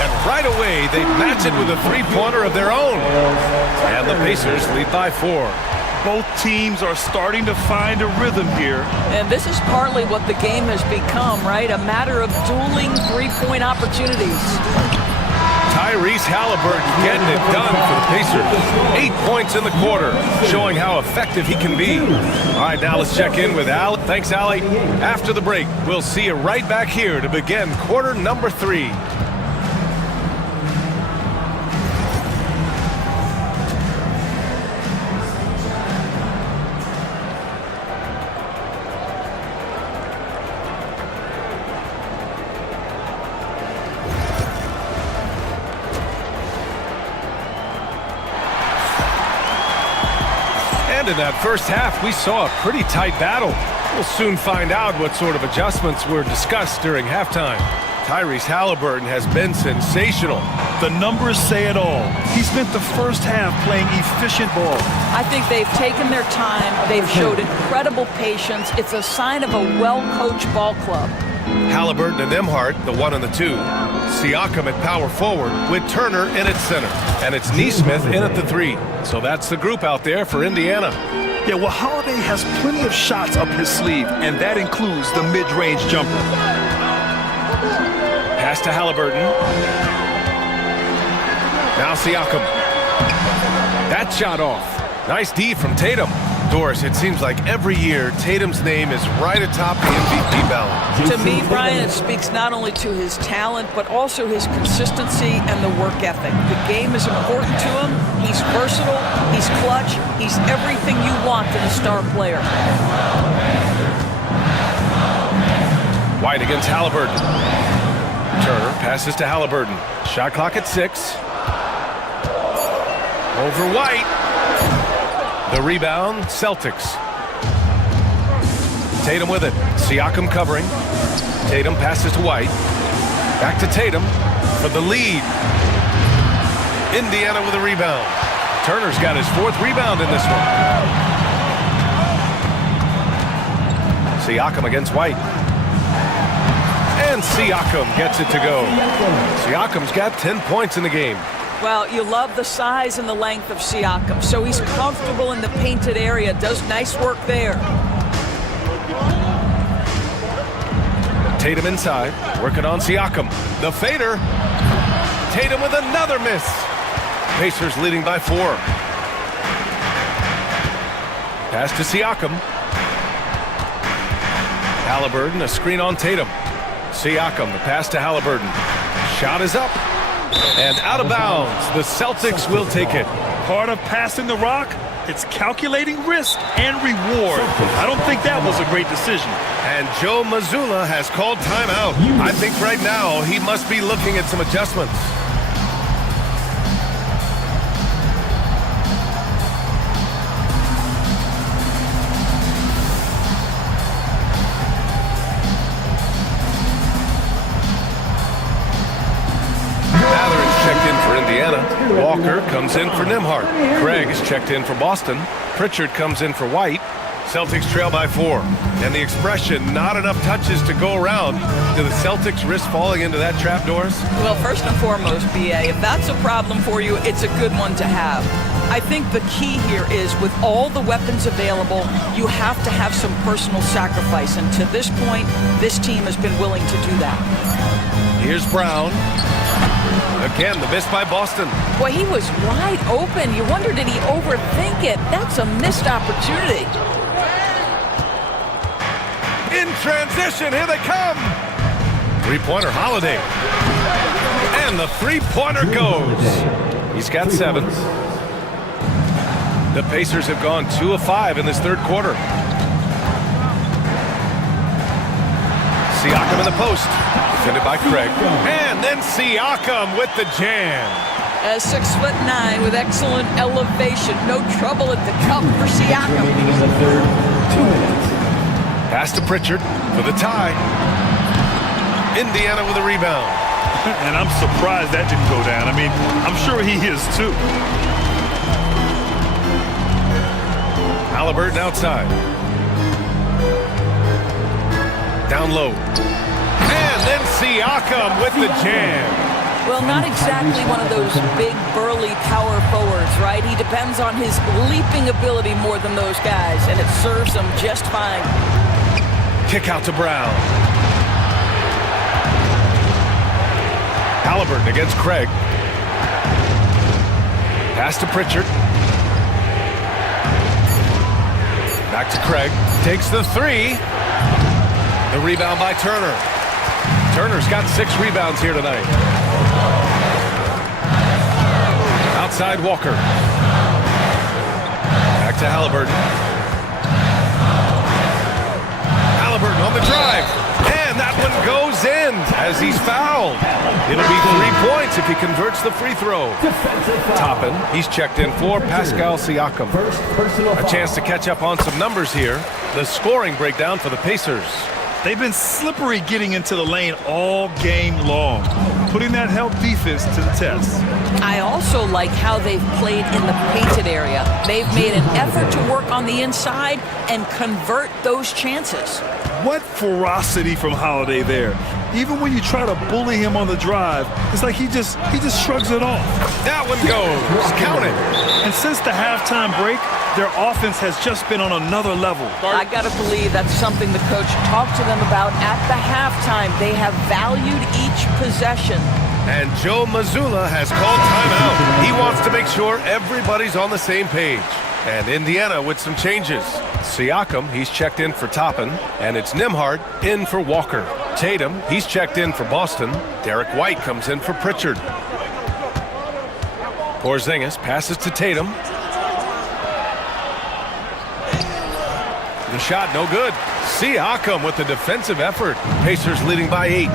And right away, they match it with a 3-pointer of their own. And the Pacers lead by 4. Both teams are starting to find a rhythm here. And this is partly what the game has become, right? A matter of dueling 3-point opportunities. Tyrese Halliburton getting it done for the Pacers. 8 points in the quarter, showing how effective he can be. All right, now let's check in with Al. Thanks, Allie. After the break, we'll see you right back here to begin quarter number 3. In that first half, we saw a pretty tight battle. We'll soon find out what sort of adjustments were discussed during halftime. Tyrese Halliburton has been sensational. The numbers say it all. He spent the first half playing efficient ball. I think they've taken their time. They've showed incredible patience. It's a sign of a well-coached ball club. Halliburton and Nembhard, the 1 and the 2. Siakam at power forward with Turner in at center. And it's Neesmith in at the 3. So that's the group out there for Indiana. Yeah, well, Holiday has plenty of shots up his sleeve, and that includes the mid-range jumper. Pass to Halliburton. Now Siakam. That shot off. Nice D from Tatum. Doris, it seems like every year Tatum's name is right atop the MVP ballot. To me, Brian, it speaks not only to his talent, but also his consistency and the work ethic. The game is important to him. He's versatile. He's clutch. He's everything you want in a star player. White against Halliburton. Turner passes to Halliburton. Shot clock at 6. Over White. The rebound, Celtics. Tatum with it. Siakam covering. Tatum passes to White. Back to Tatum for the lead. Indiana with a rebound. Turner's got his 4th rebound in this one. Siakam against White. And Siakam gets it to go. Siakam's got 10 points in the game. Well, you love the size and the length of Siakam, so he's comfortable in the painted area, does nice work there. Tatum inside, working on Siakam. The fader. Tatum with another miss. Pacers leading by 4. Pass to Siakam. Halliburton, a screen on Tatum. Siakam, the pass to Halliburton. Shot is up. And out of bounds. The Celtics will take it. Part of passing the rock, it's calculating risk and reward. I don't think that was a great decision. And Joe Mazzulla has called timeout. I think right now he must be looking at some adjustments. Walker comes in for Nembhard. Craig is checked in for Boston. Pritchard comes in for White. Celtics trail by 4. And the expression, not enough touches to go around. Do the Celtics risk falling into that trap, Doris? Well, first and foremost, BA, if that's a problem for you, it's a good one to have. I think the key here is with all the weapons available, you have to have some personal sacrifice. And to this point, this team has been willing to do that. Here's Brown. Again, the miss by Boston. Boy, he was wide open. You wonder, did he overthink it? That's a missed opportunity. In transition, here they come. Three-pointer Holiday. And the three-pointer goes. He's got 7. The Pacers have gone 2 of 5 in this third quarter. Siakam in the post. Defended by Craig. And then Siakam with the jam. 6'9" with excellent elevation. No trouble at the cup for Siakam. In the third, 2 minutes. Pass to Pritchard for the tie. Indiana with a rebound. And I'm surprised that didn't go down. I mean, I'm sure he is too. Halliburton outside. Down low. And then Siakam with the jam. Well, not exactly one of those big, burly power forwards, right? He depends on his leaping ability more than those guys, and it serves him just fine. Kick out to Brown. Halliburton against Craig. Pass to Pritchard. Back to Craig. Takes the 3. The rebound by Turner. Turner's got 6 rebounds here tonight. Outside Walker. Back to Halliburton. Halliburton on the drive. And that one goes in as he's fouled. It'll be 3 points if he converts the free throw. Toppin, he's checked in for Pascal Siakam. A chance to catch up on some numbers here. The scoring breakdown for the Pacers. They've been slippery getting into the lane all game long, putting that help defense to the test. I also like how they've played in the painted area. They've made an effort to work on the inside and convert those chances. What ferocity from Holiday there. Even when you try to bully him on the drive, it's like he just shrugs it off. That one goes. Count it. And since the halftime break, their offense has just been on another level. I got to believe that's something the coach talked to them about at the halftime. They have valued each possession. And Joe Mazzulla has called timeout. He wants to make sure everybody's on the same page. And Indiana with some changes. Siakam, he's checked in for Toppin. And it's Nembhard in for Walker. Tatum, he's checked in for Boston. Derek White comes in for Pritchard. Porzingis passes to Tatum. The shot no good. Siakam with the defensive effort. Pacers leading by 8.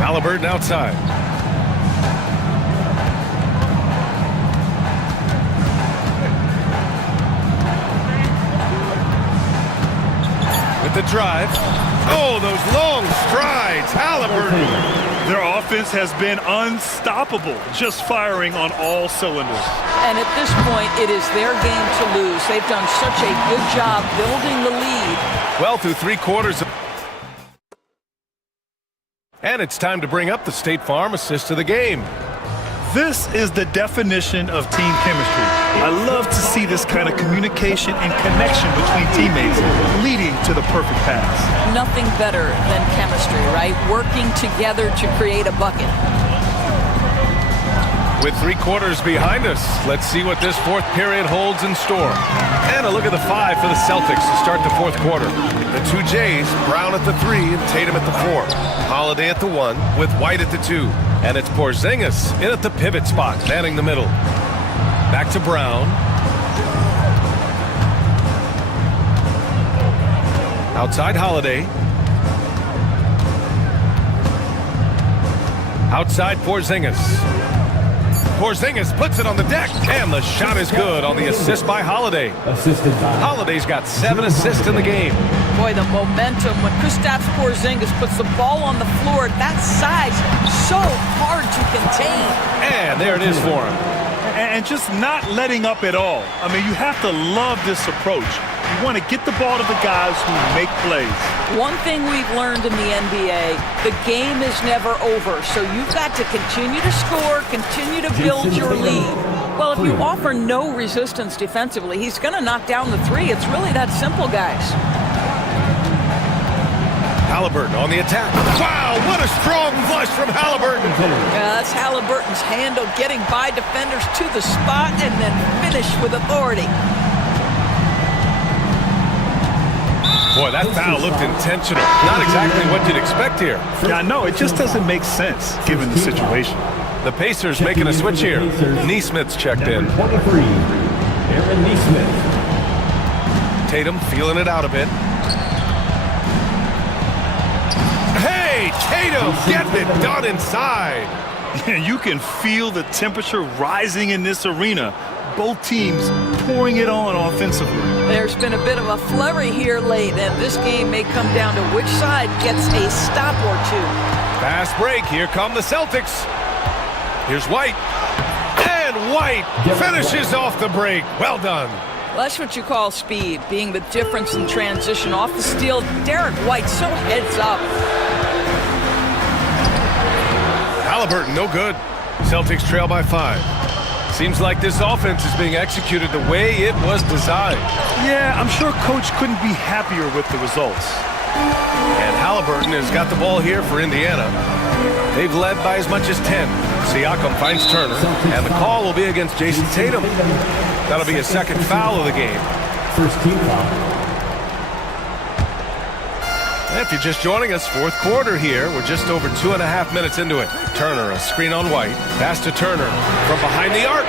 Halliburton outside. With the drive. Oh, those long strides. Halliburton. Their offense has been unstoppable, just firing on all cylinders. And at this point, it is their game to lose. They've done such a good job building the lead. Well through 3 quarters. And it's time to bring up the State Farm assist of the game. This is the definition of team chemistry. I love to see this kind of communication and connection between teammates leading to the perfect pass. Nothing better than chemistry, right? Working together to create a bucket. With 3 quarters behind us, let's see what this 4th period holds in store. And a look at the 5 for the Celtics to start the 4th quarter. The 2 Jays, Brown at the 3 and Tatum at the 4. Holiday at the 1 with White at the 2. And it's Porzingis in at the pivot spot, manning the middle. Back to Brown. Outside Holiday. Outside Porzingis. Porzingis puts it on the deck, and the shot is good on the assist by Holiday. Holiday's got 7 assists in the game. Boy, the momentum when Kristaps Porzingis puts the ball on the floor, that size, so hard to contain. And there it is for him. And just not letting up at all. I mean, you have to love this approach. You want to get the ball to the guys who make plays. One thing we've learned in the NBA, the game is never over. So you've got to continue to score, continue to build your lead. Well, if you offer no resistance defensively, he's going to knock down the 3. It's really that simple, guys. Halliburton on the attack. Wow, what a strong flush from Halliburton. Yeah, that's Halliburton's handle, getting by defenders to the spot and then finish with authority. Boy, that foul looked intentional. Not exactly what you'd expect here. Yeah, I know. It just doesn't make sense given the situation. The Pacers making a switch here. Neesmith's checked in. 23, Aaron Neesmith. Tatum feeling it out a bit. Hey, Tatum getting it done inside. You can feel the temperature rising in this arena. Both teams pouring it on offensively. There's been a bit of a flurry here late, and this game may come down to which side gets a stop or 2. Fast break. Here come the Celtics. Here's White. And White finishes off the break. Well done. Well, that's what you call speed, being the difference in transition. Off the steal, Derek White so heads up. Halliburton, no good. Celtics trail by 5. Seems like this offense is being executed the way it was designed. Yeah, I'm sure Coach couldn't be happier with the results. And Halliburton has got the ball here for Indiana. They've led by as much as 10. Siakam finds Turner, and the call will be against Jason Tatum. That'll be his 2nd foul of the game. First team foul. And if you're just joining us, 4th quarter here. We're just over 2.5 minutes into it. Turner, a screen on White. Pass to Turner from behind the arc.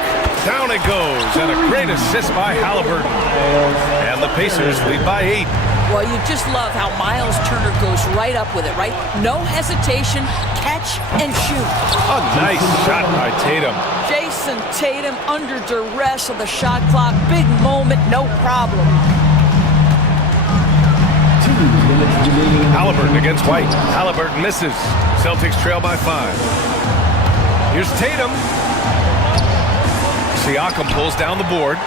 Down it goes, and a great assist by Halliburton. And the Pacers lead by 8. Well, you just love how Miles Turner goes right up with it, right? No hesitation, catch and shoot. A nice shot by Tatum. Jason Tatum under duress of the shot clock. Big moment, no problem. Halliburton against White. Halliburton misses. Celtics trail by 5. Here's Tatum. Siakam pulls down the board.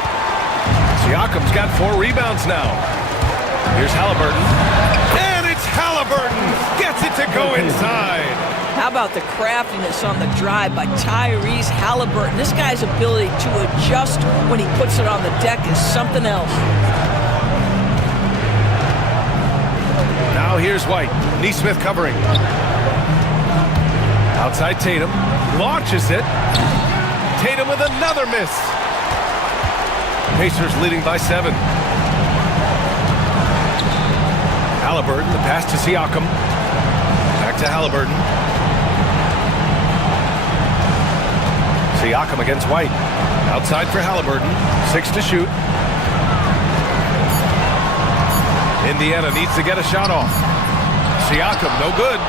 Siakam's got 4 rebounds now. Here's Halliburton. go inside. How about the craftiness on the drive by Tyrese Halliburton? This guy's ability to adjust when he puts it on the deck is something else. Now here's White. Neesmith covering. Outside Tatum. Launches it. Tatum with another miss. Pacers leading by 7. Halliburton, the pass to Siakam. Back to Halliburton. Siakam against White. Outside for Halliburton. 6 to shoot. Indiana needs to get a shot off. Siakam, no good.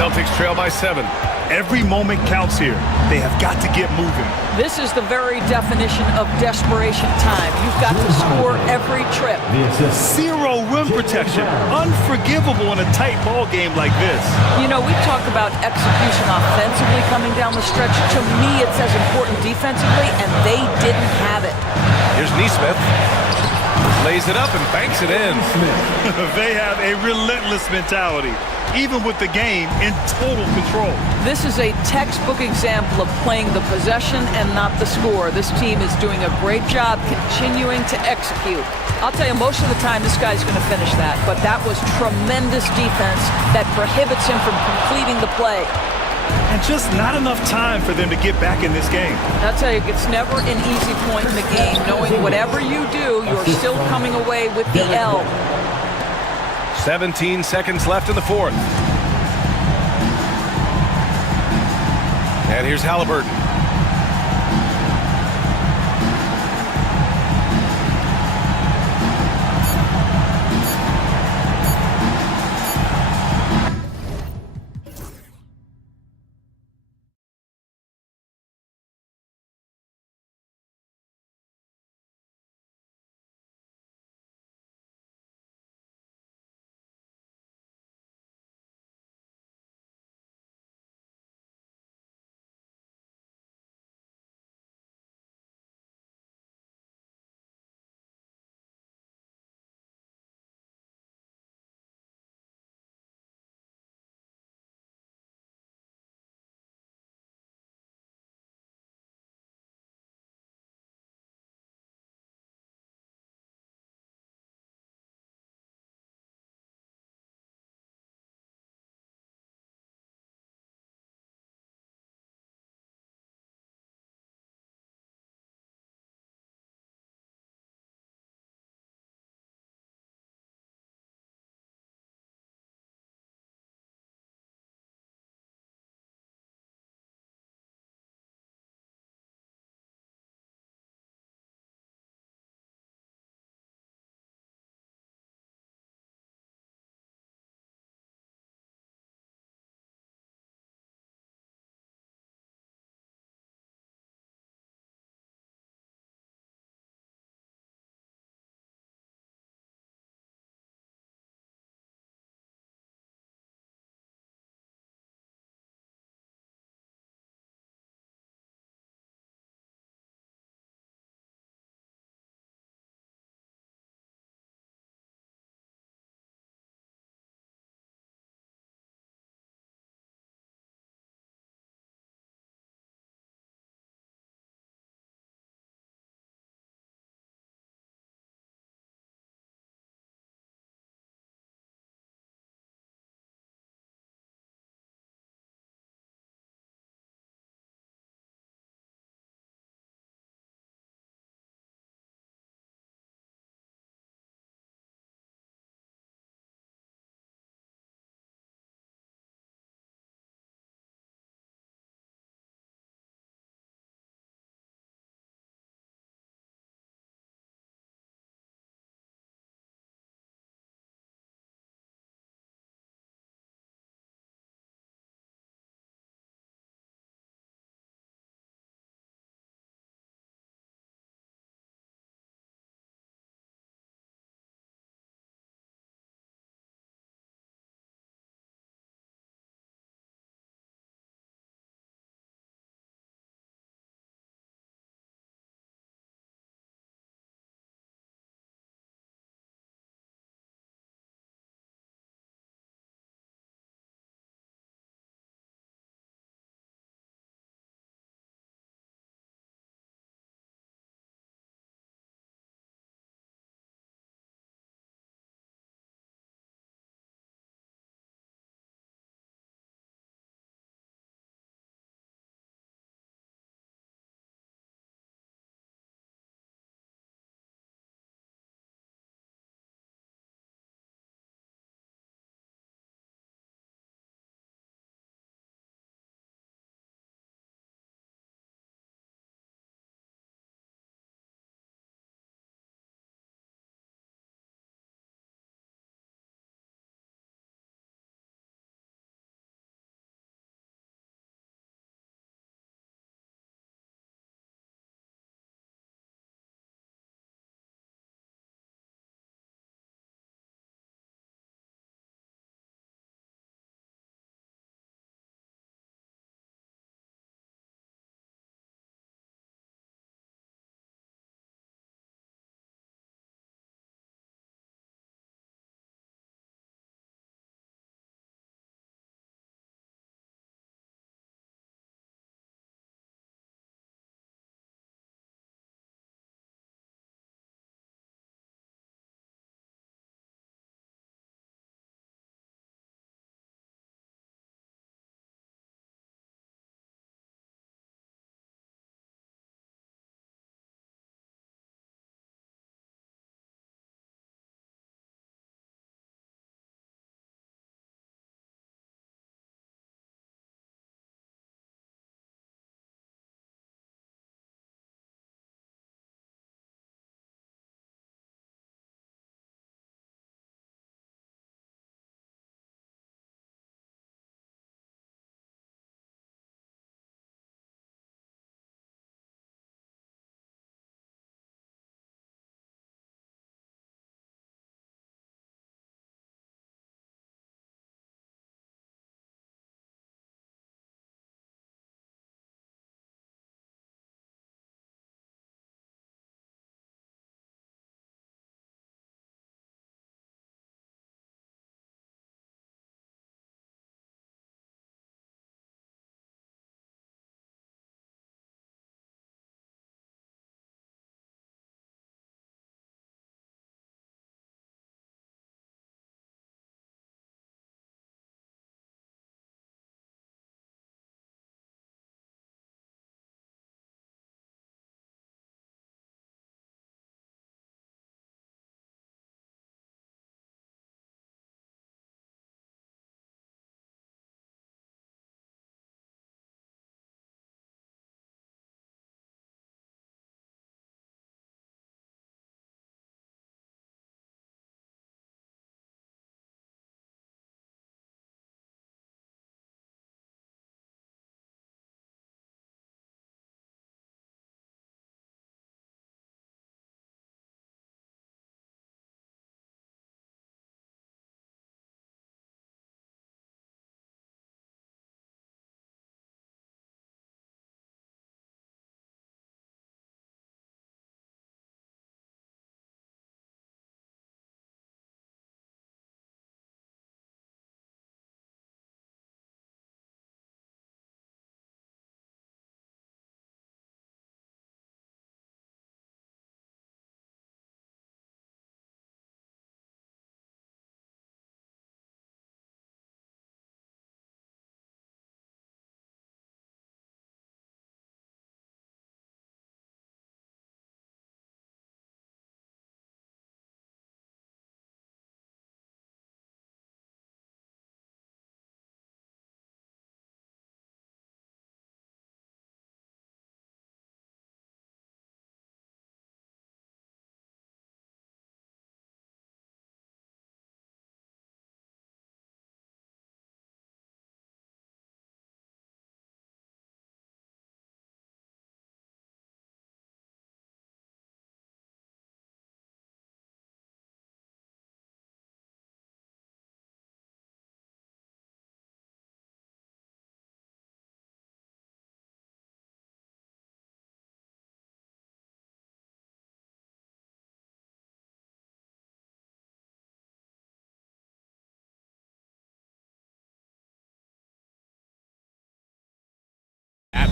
Celtics trail by 7. Every moment counts here. They have got to get moving. This is the very definition of desperation time. You've got to score every trip. Zero rim protection. Unforgivable in a tight ball game like this. You know, we talk about execution offensively coming down the stretch. To me, it's as important defensively, and they didn't have it. Here's Neesmith. Lays it up and banks it in. They have a relentless mentality, even with the game in total control. This is a textbook example of playing the possession and not the score. This team is doing a great job continuing to execute. I'll tell you, most of the time this guy's going to finish that, but that was tremendous defense that prohibits him from completing the play. And just not enough time for them to get back in this game. I'll tell you, it's never an easy point in the game, knowing whatever you do, you're still coming away with the L. 17 seconds left in the fourth. And here's Halliburton.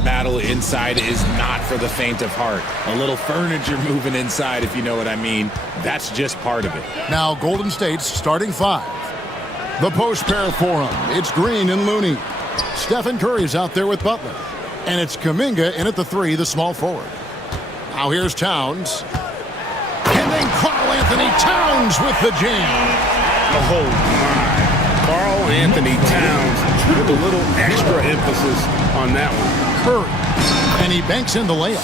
battle inside is not for the faint of heart. A little furniture moving inside, if you know what I mean. That's just part of it. Now Golden State's starting five. The post pair for him. It's Green and Looney. Stephen Curry's out there with Butler. And it's Kuminga in at the three, the small forward. Now here's Towns. And then Karl Anthony Towns with the jam. Oh, my. Karl Anthony Towns with a little extra emphasis on that one. Curry. And he banks in the layup.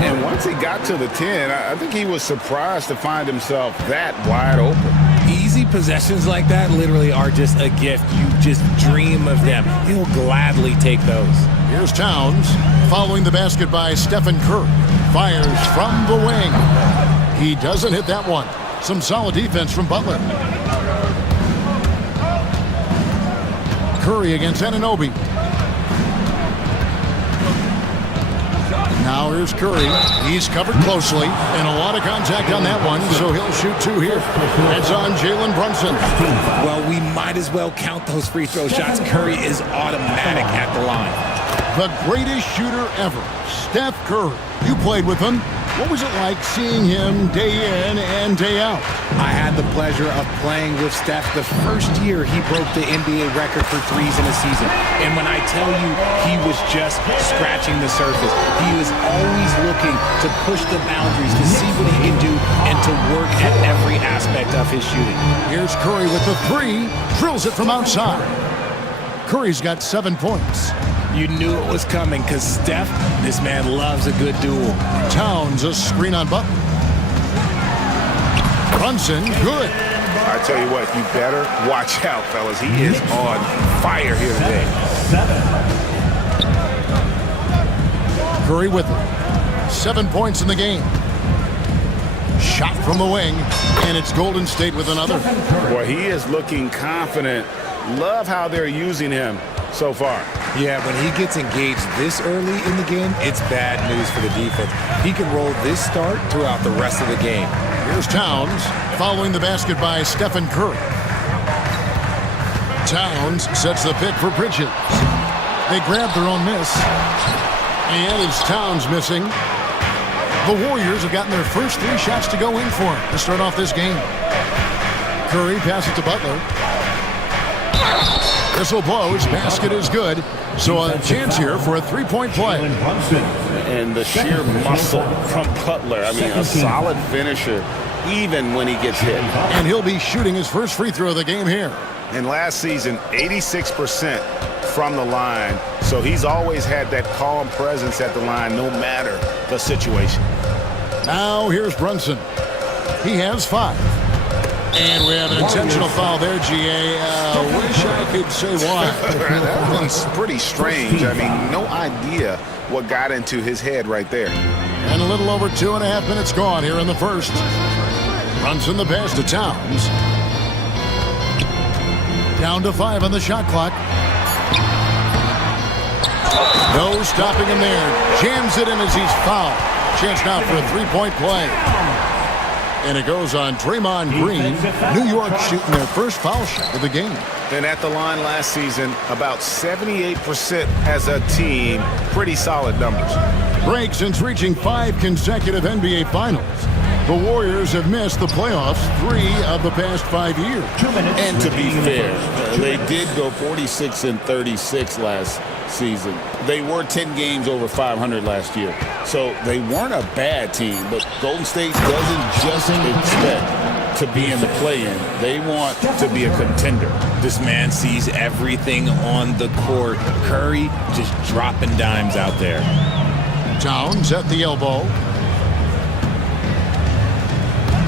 And once he got to the 10, I think he was surprised to find himself that wide open. Easy possessions like that literally are just a gift. You just dream of them. He'll gladly take those. Here's Towns, following the basket by Stephen Curry. Fires from the wing. He doesn't hit that one. Some solid defense from Butler. Curry against Anunoby. Now here's Curry. He's covered closely, and a lot of contact on that one, so he'll shoot two here. That's on Jalen Brunson. Well, we might as well count those free throw shots. Curry is automatic at the line. The greatest shooter ever, Steph Curry. You played with him. What was it like seeing him day in and day out? I had the pleasure of playing with Steph the first year he broke the NBA record for threes in a season. And when I tell you he was just scratching the surface, he was always looking to push the boundaries, to see what he can do, and to work at every aspect of his shooting. Here's Curry with the three, drills it from outside. Curry's got 7 points. You knew it was coming because Steph, this man loves a good duel. Towns, a screen on Butler. Brunson, good. I tell you what, you better watch out, fellas. He is on fire here today. Curry with it. 7 points in the game. Shot from the wing, and it's Golden State with another. Boy, he is looking confident. Love how they're using him so far. Yeah, when he gets engaged this early in the game, it's bad news for the defense. He can roll this start throughout the rest of the game. Here's Towns, following the basket by Stephen Curry. Towns sets the pick for Bridges. They grab their own miss. And it's Towns missing. The Warriors have gotten their first 3 shots to go in for him to start off this game. Curry passes to Butler. Whistle blows, basket is good. So a chance here for a 3-point play. And the sheer muscle from Butler. I mean, a solid finisher, even when he gets hit. And he'll be shooting his first free throw of the game here. And last season, 86% from the line. So he's always had that calm presence at the line, no matter the situation. Now here's Brunson. He has 5. And we have an intentional foul there, GA. Wish I could say why. That one's pretty strange. I mean, no idea what got into his head right there. And a little over 2.5 minutes gone here in the first. Brunson the pass to Towns. Down to 5 on the shot clock. No stopping him there. Jams it in as he's fouled. Chance now for a 3-point play. And it goes on Draymond Green. New York shooting their first foul shot of the game. And at the line last season, about 78% as a team. Pretty solid numbers. Break since reaching 5 consecutive NBA Finals. The Warriors have missed the playoffs 3 of the past 5 years. And to be fair, they did go 46-36 last season. They were 10 games over 500 last year. So they weren't a bad team, but Golden State doesn't just expect to be in the play-in. They want to be a contender. This man sees everything on the court. Curry just dropping dimes out there. Towns at the elbow.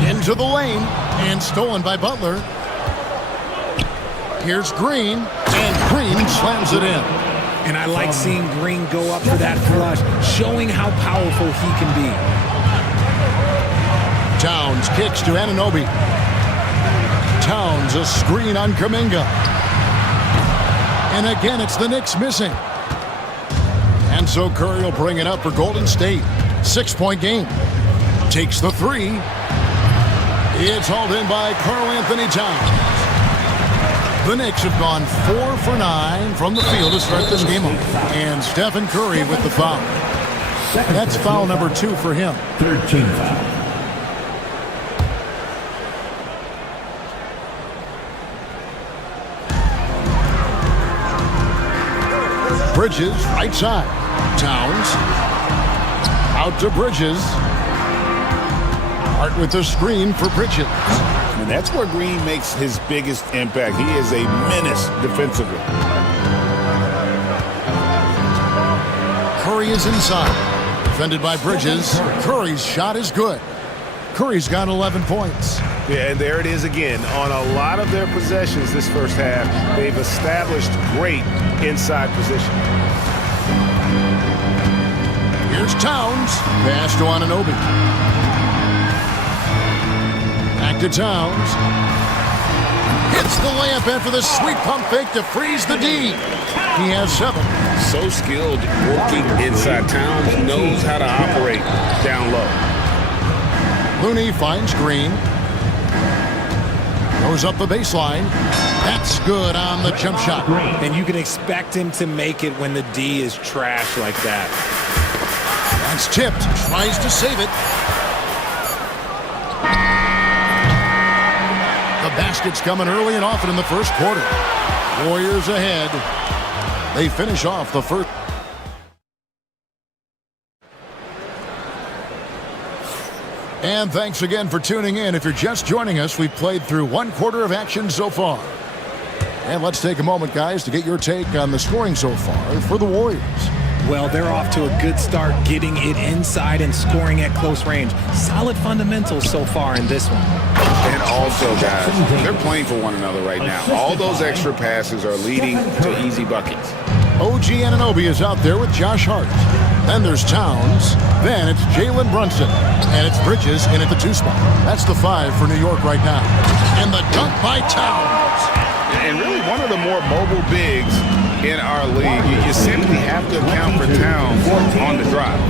Into the lane, and stolen by Butler. Here's Green, and Green slams it in. And I like seeing Green go up for that flush, showing how powerful he can be. Towns kicks to Anunoby. Towns, a screen on Kuminga. And again, it's the Knicks missing. And so Curry will bring it up for Golden State. 6-point game. Takes the 3. It's hauled in by Karl Anthony Towns. The Knicks have gone 4 for 9 from the field to start this game off. And Stephen Curry with the foul. That's foul number 2 for him. 13 foul. Bridges, right side. Towns. Out to Bridges. Hart with the screen for Bridges. And that's where Green makes his biggest impact. He is a menace defensively. Curry is inside. Defended by Bridges. Curry's shot is good. Curry's got 11 points. Yeah, and there it is again. On a lot of their possessions this first half, they've established great inside position. Here's Towns. Pass to Anunoby. Back to Towns. Hits the layup after the sweet pump fake to freeze the D. He has 7. So skilled working inside. Towns knows how to operate down low. Looney finds Green. Goes up the baseline. That's good on the jump shot. And you can expect him to make it when the D is trash like that. That's tipped. Tries to save it. The basket's coming early and often in the first quarter. Warriors ahead. They finish off the first. And thanks again for tuning in. If you're just joining us, we've played through 1 quarter of action so far. And let's take a moment, guys, to get your take on the scoring so far for the Warriors. Well, they're off to a good start getting it inside and scoring at close range. Solid fundamentals so far in this one. And also, guys, they're playing for one another right now. All those extra passes are leading to easy buckets. OG Anunoby is out there with Josh Hart. Then there's Towns. Then it's Jalen Brunson. And it's Bridges in at the 2 spot. That's the 5 for New York right now. And the dunk by Towns. And really one of the more mobile bigs in our league. You simply have to account for Towns on the drive.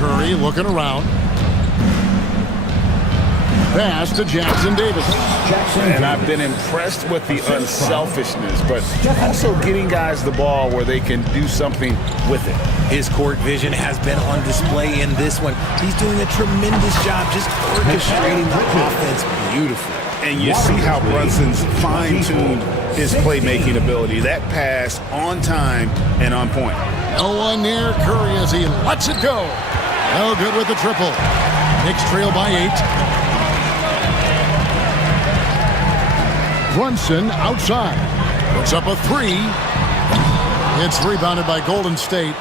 Curry looking around. Pass to Jackson Davis. And I've been impressed with the unselfishness, but also getting guys the ball where they can do something with it. His court vision has been on display in this one. He's doing a tremendous job just orchestrating the offense beautifully. And you see how Brunson's fine-tuned his playmaking ability. That pass on time and on point. No one near Curry as he lets it go. No good with the triple. Knicks trail by 8. Brunson outside. Puts up a 3. It's rebounded by Golden State.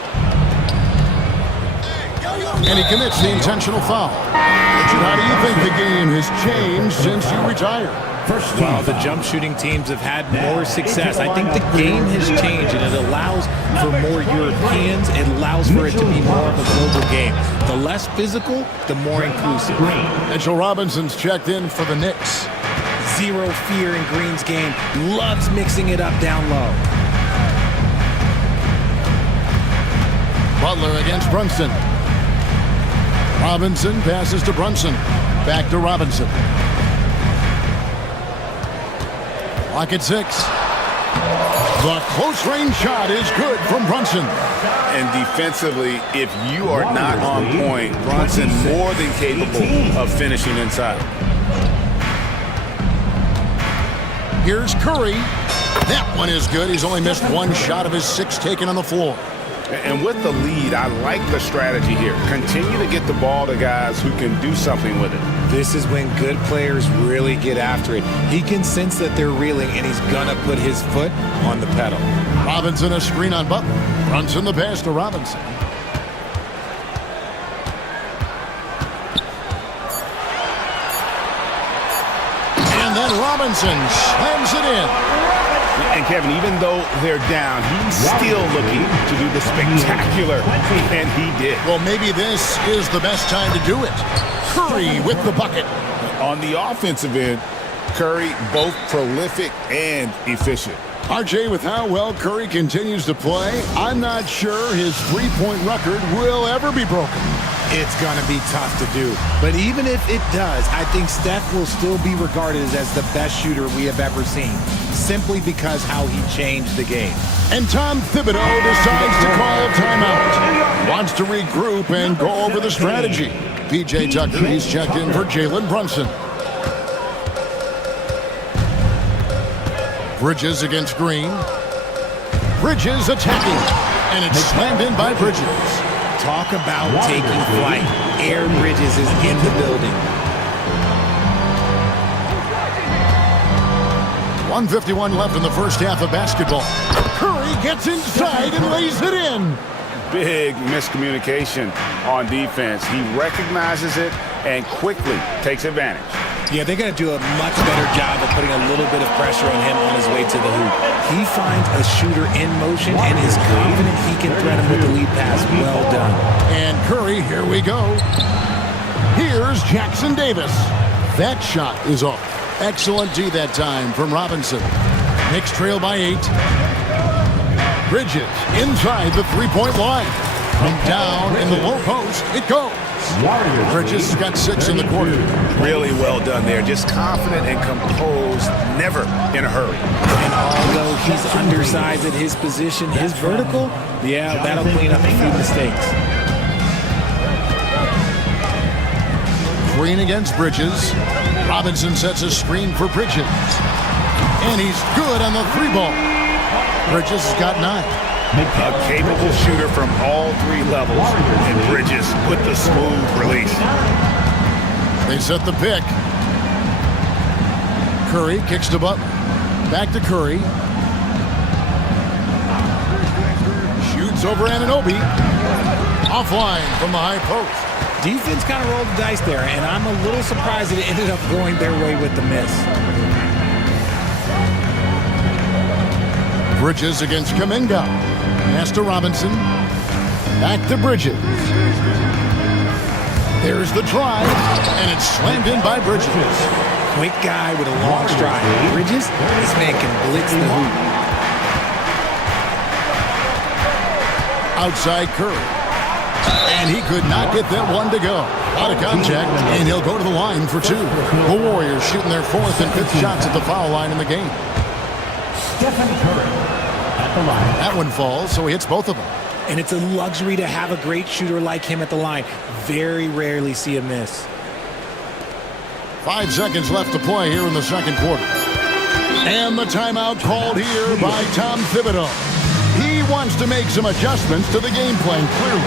And he commits the intentional foul. Richard, how do you think the game has changed since you retired? Well, the jump shooting teams have had more success. I think the game has changed, and it allows for more Europeans. It allows for it to be more of a global game. The less physical, the more inclusive. Mitchell Robinson's checked in for the Knicks. Zero fear in Green's game. Loves mixing it up down low. Butler against Brunson. Robinson passes to Brunson. Back to Robinson. Clock at 6. The close range shot is good from Brunson. And defensively, if you are not on point, Brunson more than capable of finishing inside. Here's Curry. That one is good. He's only missed 1 shot of his 6 taken on the floor. And with the lead, I like the strategy here. Continue to get the ball to guys who can do something with it. This is when good players really get after it. He can sense that they're reeling, and he's gonna put his foot on the pedal. Robinson a screen on Butler. Brunson the pass to Robinson. And then Robinson slams it in. And Kevin, even though they're down, he's still looking to do the spectacular, and he did. Well, maybe this is the best time to do it. Curry with the bucket. On the offensive end, Curry both prolific and efficient. RJ, with how well Curry continues to play, I'm not sure his 3-point record will ever be broken. It's going to be tough to do. But even if it does, I think Steph will still be regarded as the best shooter we have ever seen, simply because how he changed the game. And Tom Thibodeau decides to call a timeout. Wants to regroup and go over the strategy. P.J. Tucker, he's checked in for Jalen Brunson. Bridges against Green. Bridges attacking. And it's slammed in by Bridges. Talk about taking flight. Aaron Bridges is in the building. 1:51 left in the first half of basketball. Curry gets inside and lays it in. Big miscommunication on defense. He recognizes it and quickly takes advantage. Yeah, they're going to do a much better job of putting a little bit of pressure on him on his way to the hoop. He finds a shooter in motion and is confident he can threat him with the lead pass. Well done. And Curry, here we go. Here's Jackson Davis. That shot is off. Excellent D that time from Robinson. Knicks trail by 8. Bridges inside the three-point line. From down in the low post, it goes. Bridges has got 6 in the quarter. Really well done there. Just confident and composed, never in a hurry. And although he's undersized at his position, his vertical, yeah, that'll clean up a few mistakes. Green against Bridges. Robinson sets a screen for Bridges. And he's good on the 3-ball. Bridges has got 9. A capable shooter from all 3 levels, and Bridges with the smooth release. They set the pick. Curry kicks to Butler. Back to Curry. Shoots over Anunoby. Offline from the high post. Defense kind of rolled the dice there, and I'm a little surprised that it ended up going their way with the miss. Bridges against Kuminga. Pass to Robinson. Back to Bridges. There's the try, and it's slammed in by Bridges. Quick guy with a long stride. Bridges, this man can blitz the hoop. Outside Curry. And he could not get that one to go. Out of contact, and he'll go to the line for 2. The Warriors shooting their 4th and 5th shots at the foul line in the game. Stephen Curry at the line. That one falls, so he hits both of them. And it's a luxury to have a great shooter like him at the line. Very rarely see a miss. 5 seconds left to play here in the second quarter. And the timeout called here by Tom Thibodeau. He wants to make some adjustments to the game plan, clearly.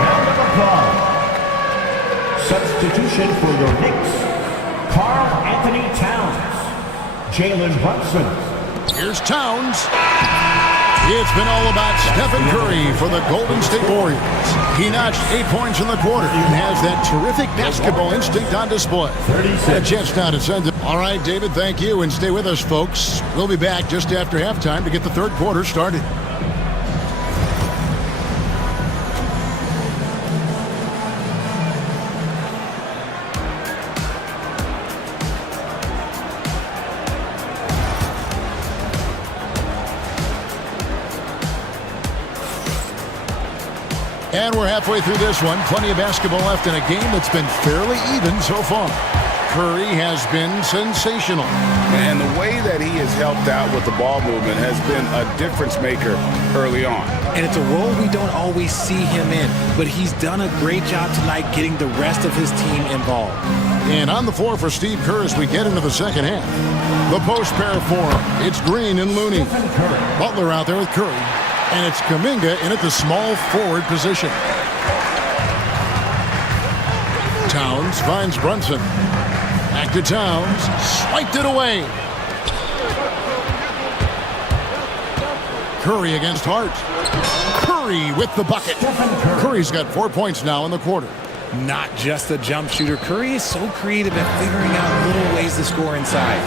Round of applause. Substitution for your Knicks. Karl-Anthony Towns. Jalen Brunson. Here's Towns. It's been all about Stephen Curry for the Golden State Warriors. He notched 8 points in the quarter and has that terrific basketball instinct on display. A chance now to send it. All right, David, thank you, and stay with us, folks. We'll be back just after halftime to get the third quarter started. And we're halfway through this one. Plenty of basketball left in a game that's been fairly even so far. Curry has been sensational. And the way that he has helped out with the ball movement has been a difference maker early on. And it's a role we don't always see him in, but he's done a great job tonight getting the rest of his team involved. And on the floor for Steve Kerr as we get into the second half. The post pair for him. It's Green and Looney. Butler out there with Curry. And it's Kuminga in at the small forward position. Towns finds Brunson. Back to Towns. Swiped it away. Curry against Hart. Curry with the bucket. Curry's got 4 points now in the quarter. Not just a jump shooter. Curry is so creative at figuring out little ways to score inside.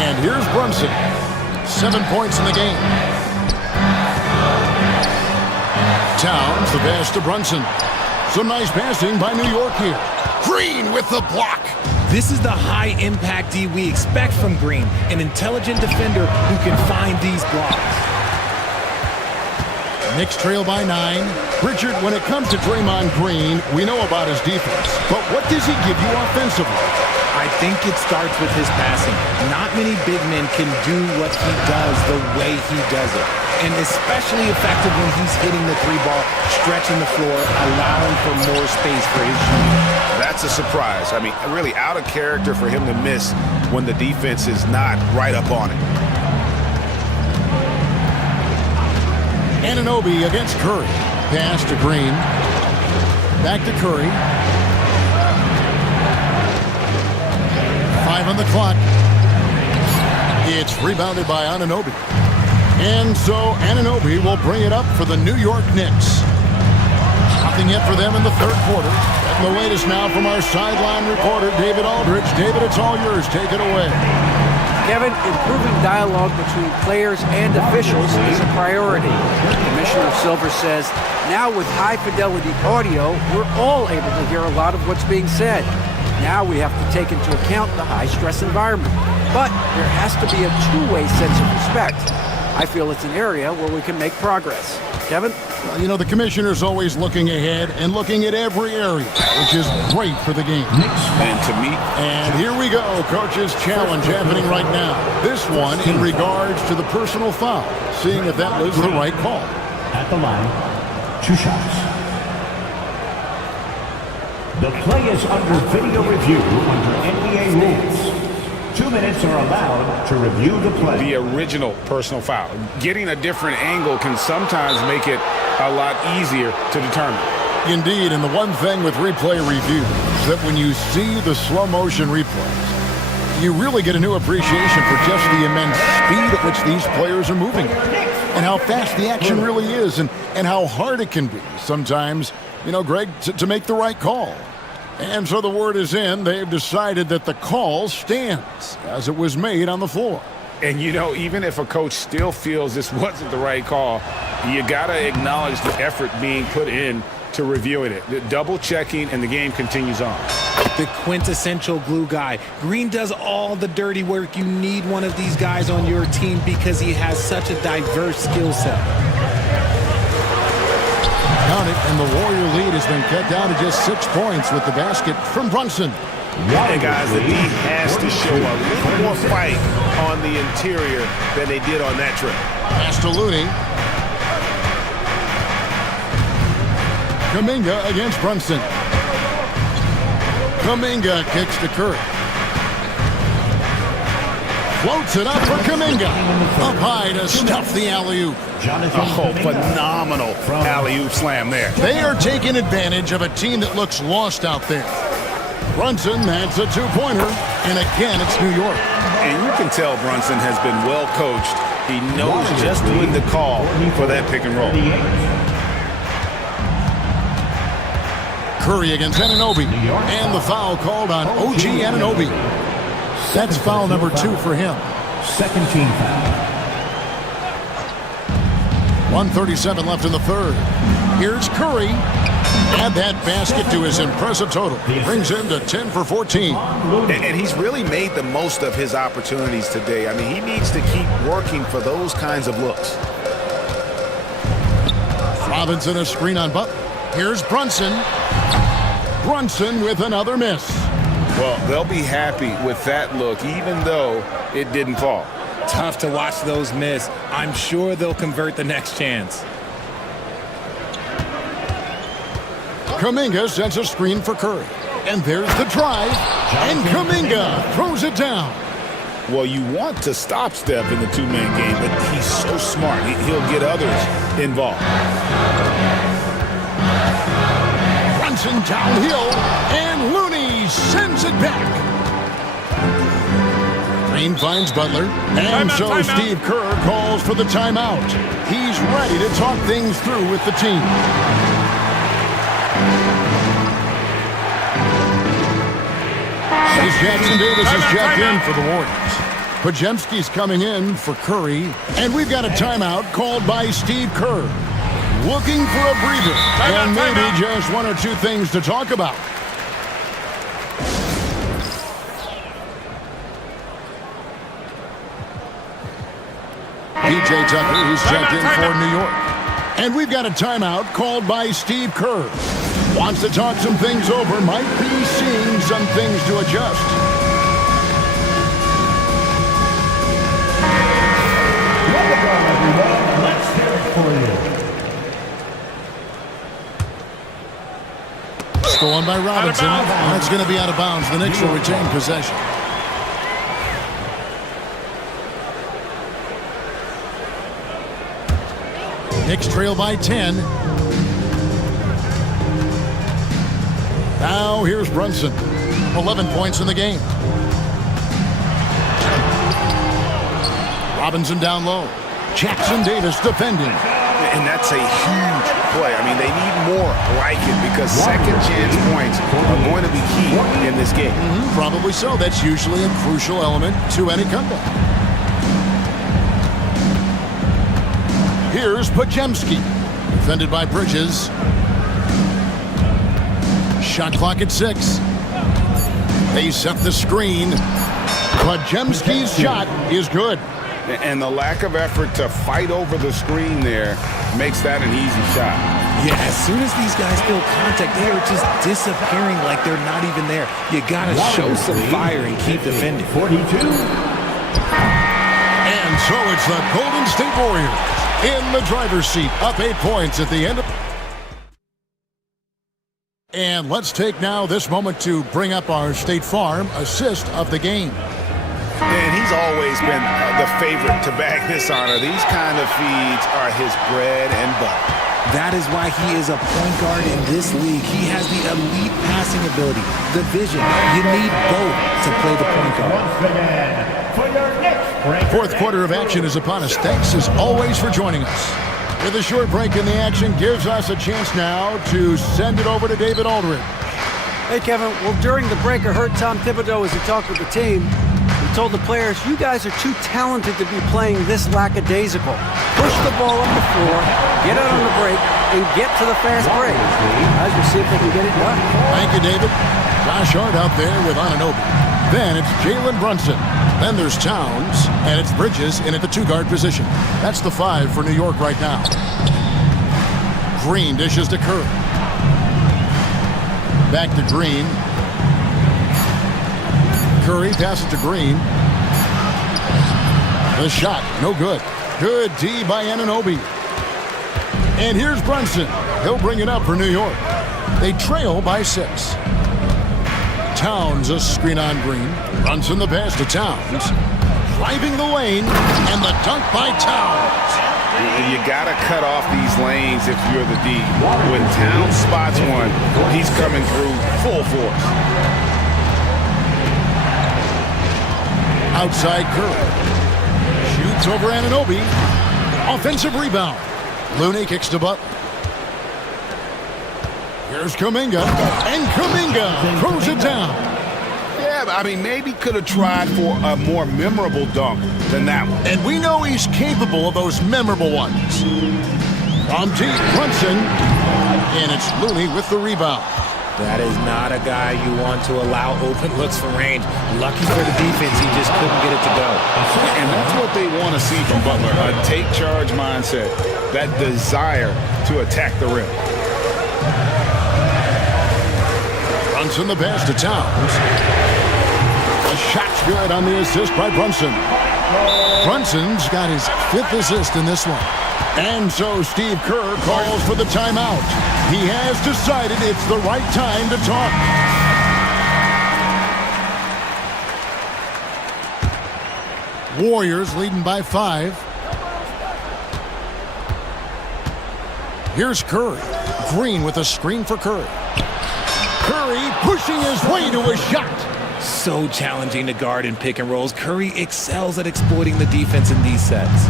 And here's Brunson. 7 points in the game. Towns, the pass to Brunson. Some nice passing by New York here. Green with the block. This is the high-impact D we expect from Green, an intelligent defender who can find these blocks. Knicks trail by 9. Richard, when it comes to Draymond Green, we know about his defense, but what does he give you offensively? I think it starts with his passing. Not many big men can do what he does the way he does it. And especially effective when he's hitting the three ball, stretching the floor, allowing for more space for his shooting. That's a surprise. I mean, really out of character for him to miss when the defense is not right up on it. Anunoby against Curry. Pass to Green. Back to Curry. 5 on the clock. It's rebounded by Anunoby. And so Anunoby will bring it up for the New York Knicks. Nothing yet for them in the third quarter. And the latest now from our sideline reporter, David Aldridge. David, it's all yours. Take it away. Kevin, improving dialogue between players and officials is a priority. Commissioner Silver says, now with high-fidelity audio, we're all able to hear a lot of what's being said. Now we have to take into account the high-stress environment. But there has to be a two-way sense of respect. I feel it's an area where we can make progress. Kevin? Well, you know, the commissioner's always looking ahead and looking at every area, which is great for the game. And to me, and here we go, coach's challenge happening right now. This one in regards to the personal foul, seeing if that was the right call. At the line, 2 shots. The play is under video review under NBA rules. 2 minutes are allowed to review the play. The original personal foul. Getting a different angle can sometimes make it a lot easier to determine. Indeed, and the one thing with replay review is that when you see the slow motion replays, you really get a new appreciation for just the immense speed at which these players are moving and how fast the action really is and how hard it can be sometimes, you know, Greg, to make the right call. And so the word is in. They've decided that the call stands as it was made on the floor. And, you know, even if a coach still feels this wasn't the right call, you got to acknowledge the effort being put in to reviewing it. The double checking, and the game continues on. The quintessential glue guy. Green does all the dirty work. You need one of these guys on your team because he has such a diverse skill set. Count it, and the Warrior lead has been cut down to just 6 points with the basket from Brunson. And guys, the D has to show a little more fight on the interior than they did on that trip. Pass to Looney. Kuminga against Brunson. Kuminga kicks to Curry. Floats it up for Kuminga. Up high to stuff the alley-oop. Oh, phenomenal alley-oop slam there. They are taking advantage of a team that looks lost out there. Brunson, that's a two-pointer, and again, it's New York. And you can tell Brunson has been well coached. He knows just when to call for that pick and roll. Curry against Anunoby, and the foul called on OG Anunoby. That's foul number 2 for him. Second team foul. 1:37 left in the third. Here's Curry. Add that basket to his impressive total. Brings him to 10 for 14. And he's really made the most of his opportunities today. I mean, he needs to keep working for those kinds of looks. Robinson a screen on Butler. Here's Brunson. Brunson with another miss. Well, they'll be happy with that look, even though it didn't fall. Tough to watch those miss. I'm sure they'll convert the next chance. Kuminga sends a screen for Curry. And there's the drive. And Kuminga throws it down. Well, you want to stop Steph in the two-man game, but he's so smart. He'll get others involved. Brunson downhill. And Looney sends it back. Green finds Butler. And so Steve Kerr calls for the timeout. He's ready to talk things through with the team. As Jackson Davis is checked in for the Warriors. Podziemski's coming in for Curry. And we've got a timeout called by Steve Kerr. Looking for a breather. And maybe just one or two things to talk about. PJ Tucker, who's checked in for New York. And we've got a timeout called by Steve Kerr. Wants to talk some things over, might be seeing some things to adjust. Let's hear it for you. Stolen by Robinson. That's going to be out of bounds. The Knicks will retain possession. Knicks trail by 10. Now here's Brunson. 11 points in the game. Robinson down low. Jackson Davis defending. And that's a huge play. I mean, they need more like it because second chance points are going to be key in this game. Probably so. That's usually a crucial element to any comeback. Here's Pajemski. Defended by Bridges. Shot clock at 6. They set the screen. Pajemski's shot is good. And the lack of effort to fight over the screen there makes that an easy shot. Yeah, as soon as these guys feel contact, they are just disappearing like they're not even there. You got to show some fire and keep defending. 42. And so it's the Golden State Warriors in the driver's seat, up 8 points at the end of... And let's take now this moment to bring up our State Farm assist of the game. And he's always been the favorite to bag this honor. These kind of feeds are his bread and butter. That is why he is a point guard in this league. He has the elite passing ability, the vision. You need both to play the point guard. Fourth quarter of action is upon us. Thanks as always for joining us. With a short break in the action gives us a chance now to send it over to David Aldridge. Hey, Kevin. Well, during the break, I heard Tom Thibodeau as he talked with the team. He told the players, you guys are too talented to be playing this lackadaisical. Push the ball up the floor, get out on the break, and get to the fast break. Guys, we'll see if they can get it done. Thank you, David. Josh Hart out there with Anunoby. Then it's Jalen Brunson. Then there's Towns, and it's Bridges in at the two-guard position. That's the 5 for New York right now. Green dishes to Curry. Back to Green. Curry passes to Green. The shot, no good. Good D by Anunoby. And here's Brunson. He'll bring it up for New York. They trail by 6. Towns a screen on Green. Brunson the pass to Towns. Driving the lane, and the dunk by Towns. You got to cut off these lanes if you're the D. When Towns spots one, he's coming through full force. Outside Curry. Shoots over Anunoby. Offensive rebound. Looney kicks to Butler. Here's Kuminga. And Kuminga throws it down. Yeah, I mean, maybe could have tried for a more memorable dunk than that one. And we know he's capable of those memorable ones. From deep, Brunson. And it's Looney with the rebound. That is not a guy you want to allow open looks from range. Lucky for the defense, he just couldn't get it to go. And that's what they want to see from Butler, a take-charge mindset, that desire to attack the rim. Brunson the pass to Towns. The shot's good on the assist by Brunson. Brunson's got his 5th assist in this one. And so Steve Kerr calls for the timeout. He has decided it's the right time to talk. Warriors leading by 5. Here's Curry. Green with a screen for Curry. Curry pushing his way to a shot. So challenging to guard in pick and rolls. Curry excels at exploiting the defense in these sets.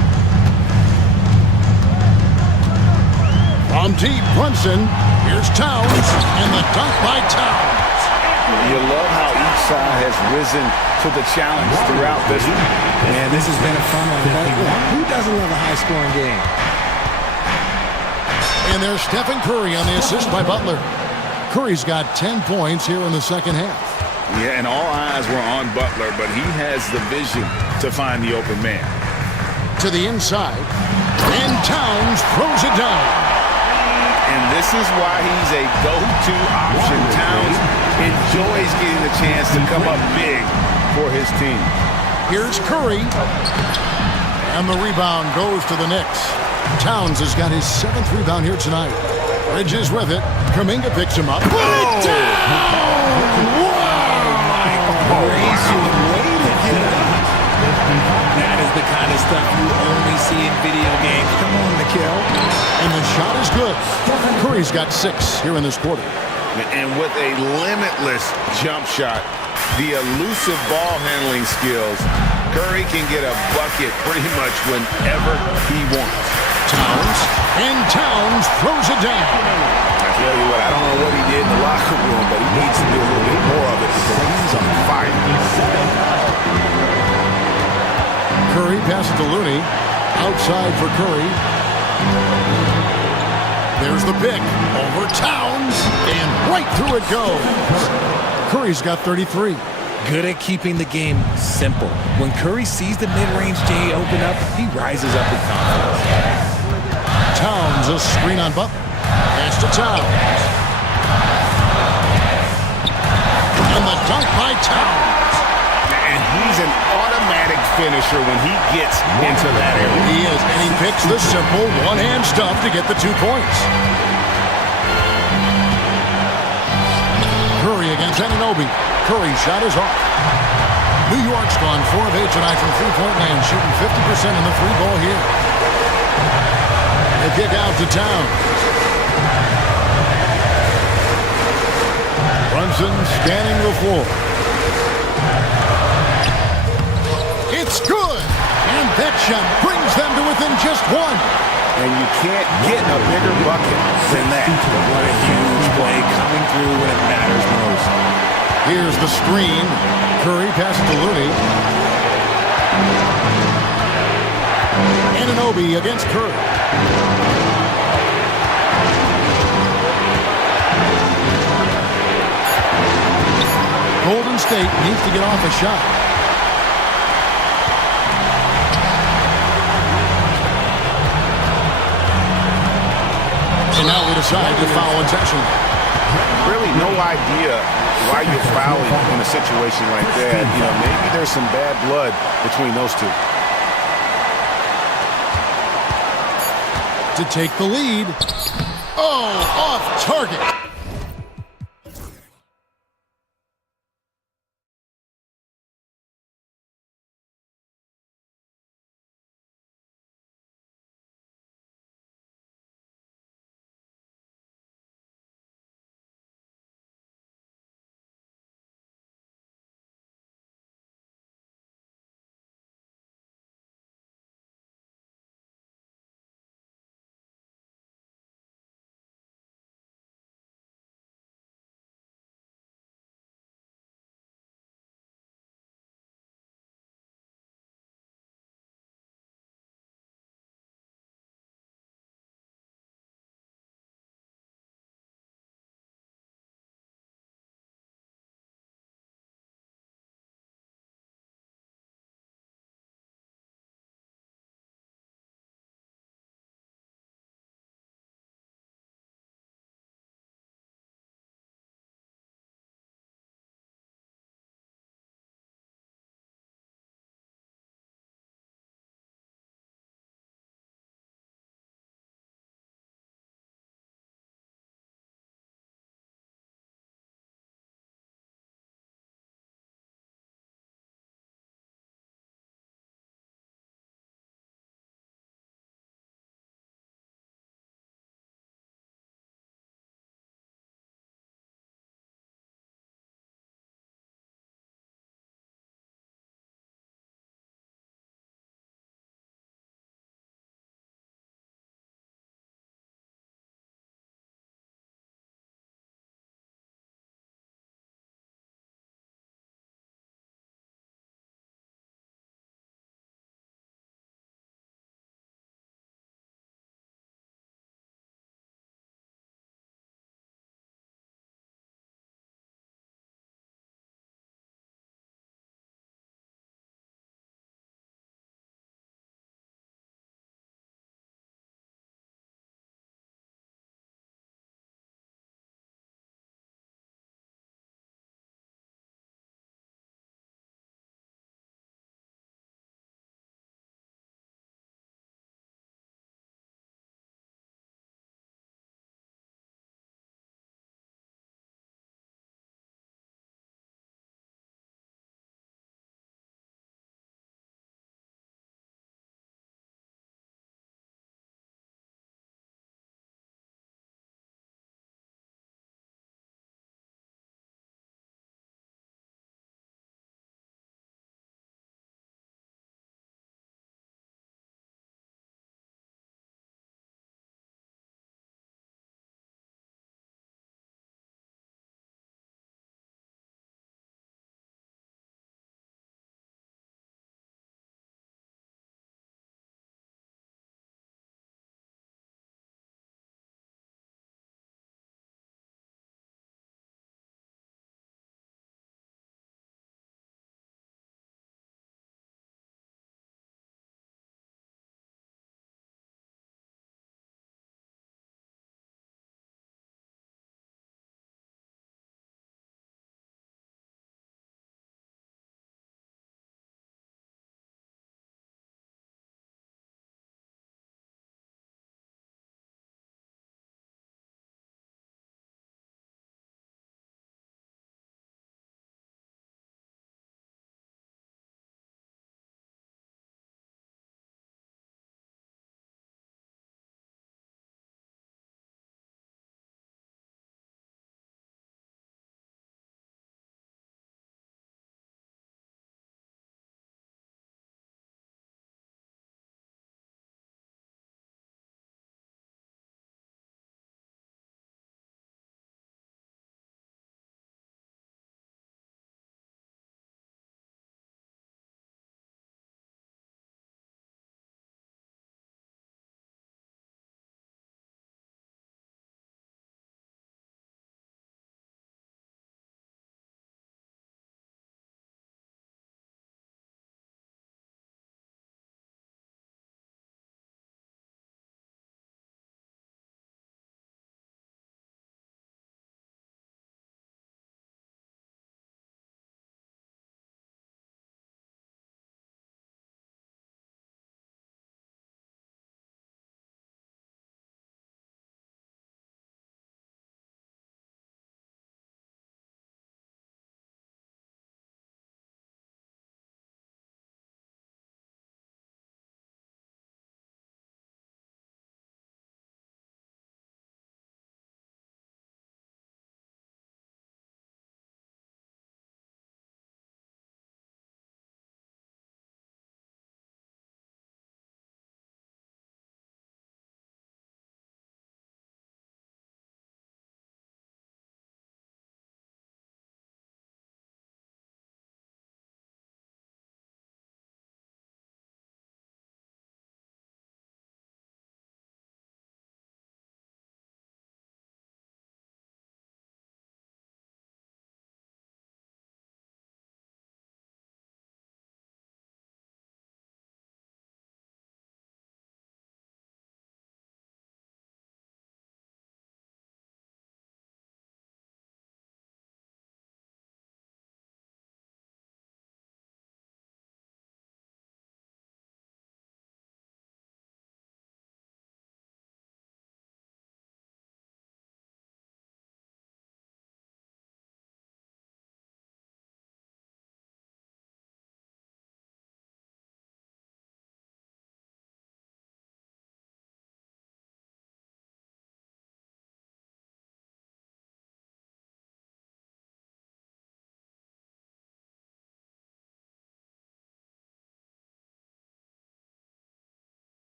From deep, Brunson. Here's Towns, and the dunk by Towns. You love how each side has risen to the challenge throughout this one. Man, this has been a fun one. Who doesn't love a high-scoring game? And there's Stephen Curry on the assist by Butler. Curry's got 10 points here in the second half. Yeah, and all eyes were on Butler, but he has the vision to find the open man. To the inside. And Towns throws it down. And this is why he's a go-to option. Towns enjoys getting the chance to come up big for his team. Here's Curry. And the rebound goes to the Knicks. Towns has got his 7th rebound here tonight. Bridges with it. Kuminga picks him up. Put it down! Crazy way to get up. That is the kind of stuff you only see in video games. Come on, Mikal. And the shot is good. Curry's got 6 here in this quarter. And with a limitless jump shot, the elusive ball handling skills, Curry can get a bucket pretty much whenever he wants. Towns. And Towns throws it down. I tell you what, I don't know what he did in the locker room, but he needs to do a little bit more of it because he's on fire. Curry passes to Looney. Outside for Curry. There's the pick. Over Towns. And right through it goes. Curry's got 33. Good at keeping the game simple. When Curry sees the mid-range J open up, he rises up with confidence. Towns, a screen on Butler. Pass to Towns. And the dunk by Towns. And he's an automatic finisher when he gets into that area. He is, and he picks the simple one-hand stuff to get the 2 points. Curry against Anunoby. Curry's shot is off. New York's gone 4 of 8 tonight from three-point land, shooting 50% in the free ball here. They kick out to Towns. Brunson scanning the floor. It's good! And that shot brings them to within just 1. And you can't get a bigger bucket than that. What a huge play coming through when it matters most. Here's the screen. Curry passes to Looney. Anunoby against Curry. Golden State needs to get off a shot. And now we decide to foul intentionally. Really no idea why you're fouling in a situation like that. You know, maybe there's some bad blood between those two. To take the lead. Oh, off target.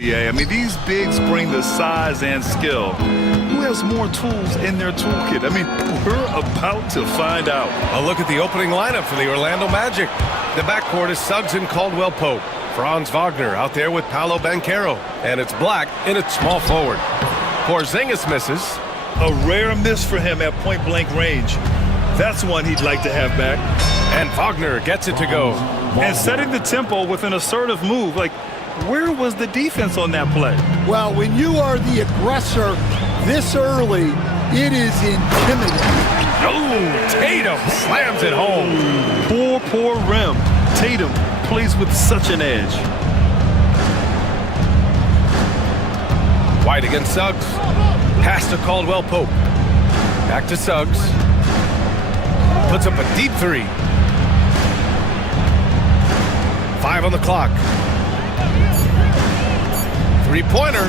Yeah, I mean, these bigs bring the size and skill. Who has more tools in their toolkit? I mean, we're about to find out. A look at the opening lineup for the Orlando Magic. The backcourt is Suggs and Caldwell Pope. Franz Wagner out there with Paolo Banchero. And it's Black in at small forward. Porzingis misses. A rare miss for him at point-blank range. That's one he'd like to have back. And Wagner gets it to go. And setting the tempo with an assertive move. Like, where was the defense on that play? Well, when you are the aggressor this early, it is intimidating. Oh, Tatum slams it home. Poor rim. Tatum plays with such an edge. White against Suggs. Pass to Caldwell Pope. Back to Suggs. Puts up a deep three. 5 on the clock. Three-pointer.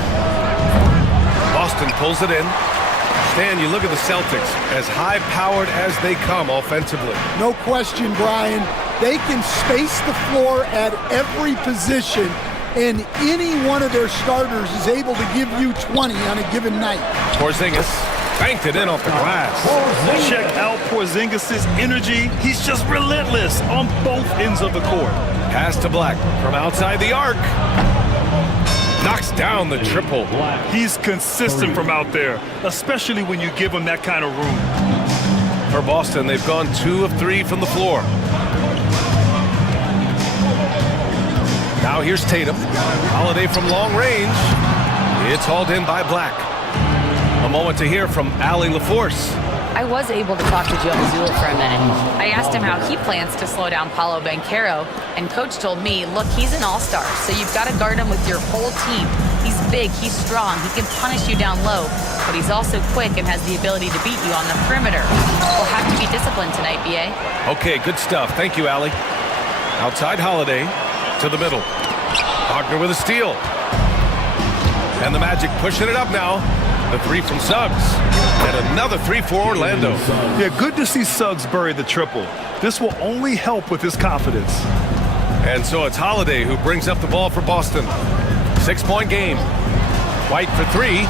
Boston pulls it in. Stan, you look at the Celtics, as high-powered as they come offensively. No question, Brian. They can space the floor at every position, and any one of their starters is able to give you 20 on a given night. Porzingis banked it in off the glass. Check out Porzingis' energy. He's just relentless on both ends of the court. Pass to Black from outside the arc. Knocks down the triple. He's consistent from out there, especially when you give him that kind of room. For Boston, they've gone 2 of 3 from the floor. Now here's Tatum. Holiday from long range. It's hauled in by Black. A moment to hear from Allie LaForce. I was able to talk to Joe Mazzulla for a minute. I asked him how he plans to slow down Paolo Banchero, and Coach told me, look, he's an all-star, so you've got to guard him with your whole team. He's big, he's strong, he can punish you down low, but he's also quick and has the ability to beat you on the perimeter. We'll have to be disciplined tonight, B.A. Okay, good stuff. Thank you, Allie. Outside Holiday to the middle. Wagner with a steal. And the Magic pushing it up now. The 3 from Suggs. And another 3 for Orlando. Yeah, good to see Suggs bury the triple. This will only help with his confidence. And so it's Holiday who brings up the ball for Boston. 6-point game. White for 3.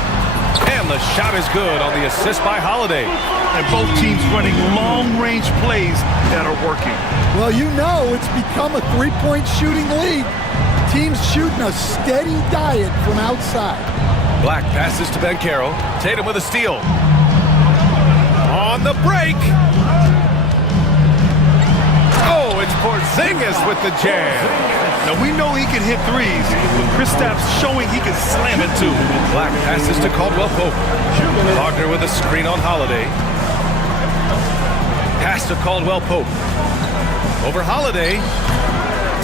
And the shot is good on the assist by Holiday. And both teams running long-range plays that are working. Well, you know it's become a three-point shooting league. Teams shooting a steady diet from outside. Black passes to Banchero. Tatum with a steal. On the break. Oh, it's Porzingis with the jam. Now we know he can hit threes, but Kristaps showing he can slam it too. Black passes to Caldwell Pope. Wagner with a screen on Holiday. Pass to Caldwell Pope. Over Holiday.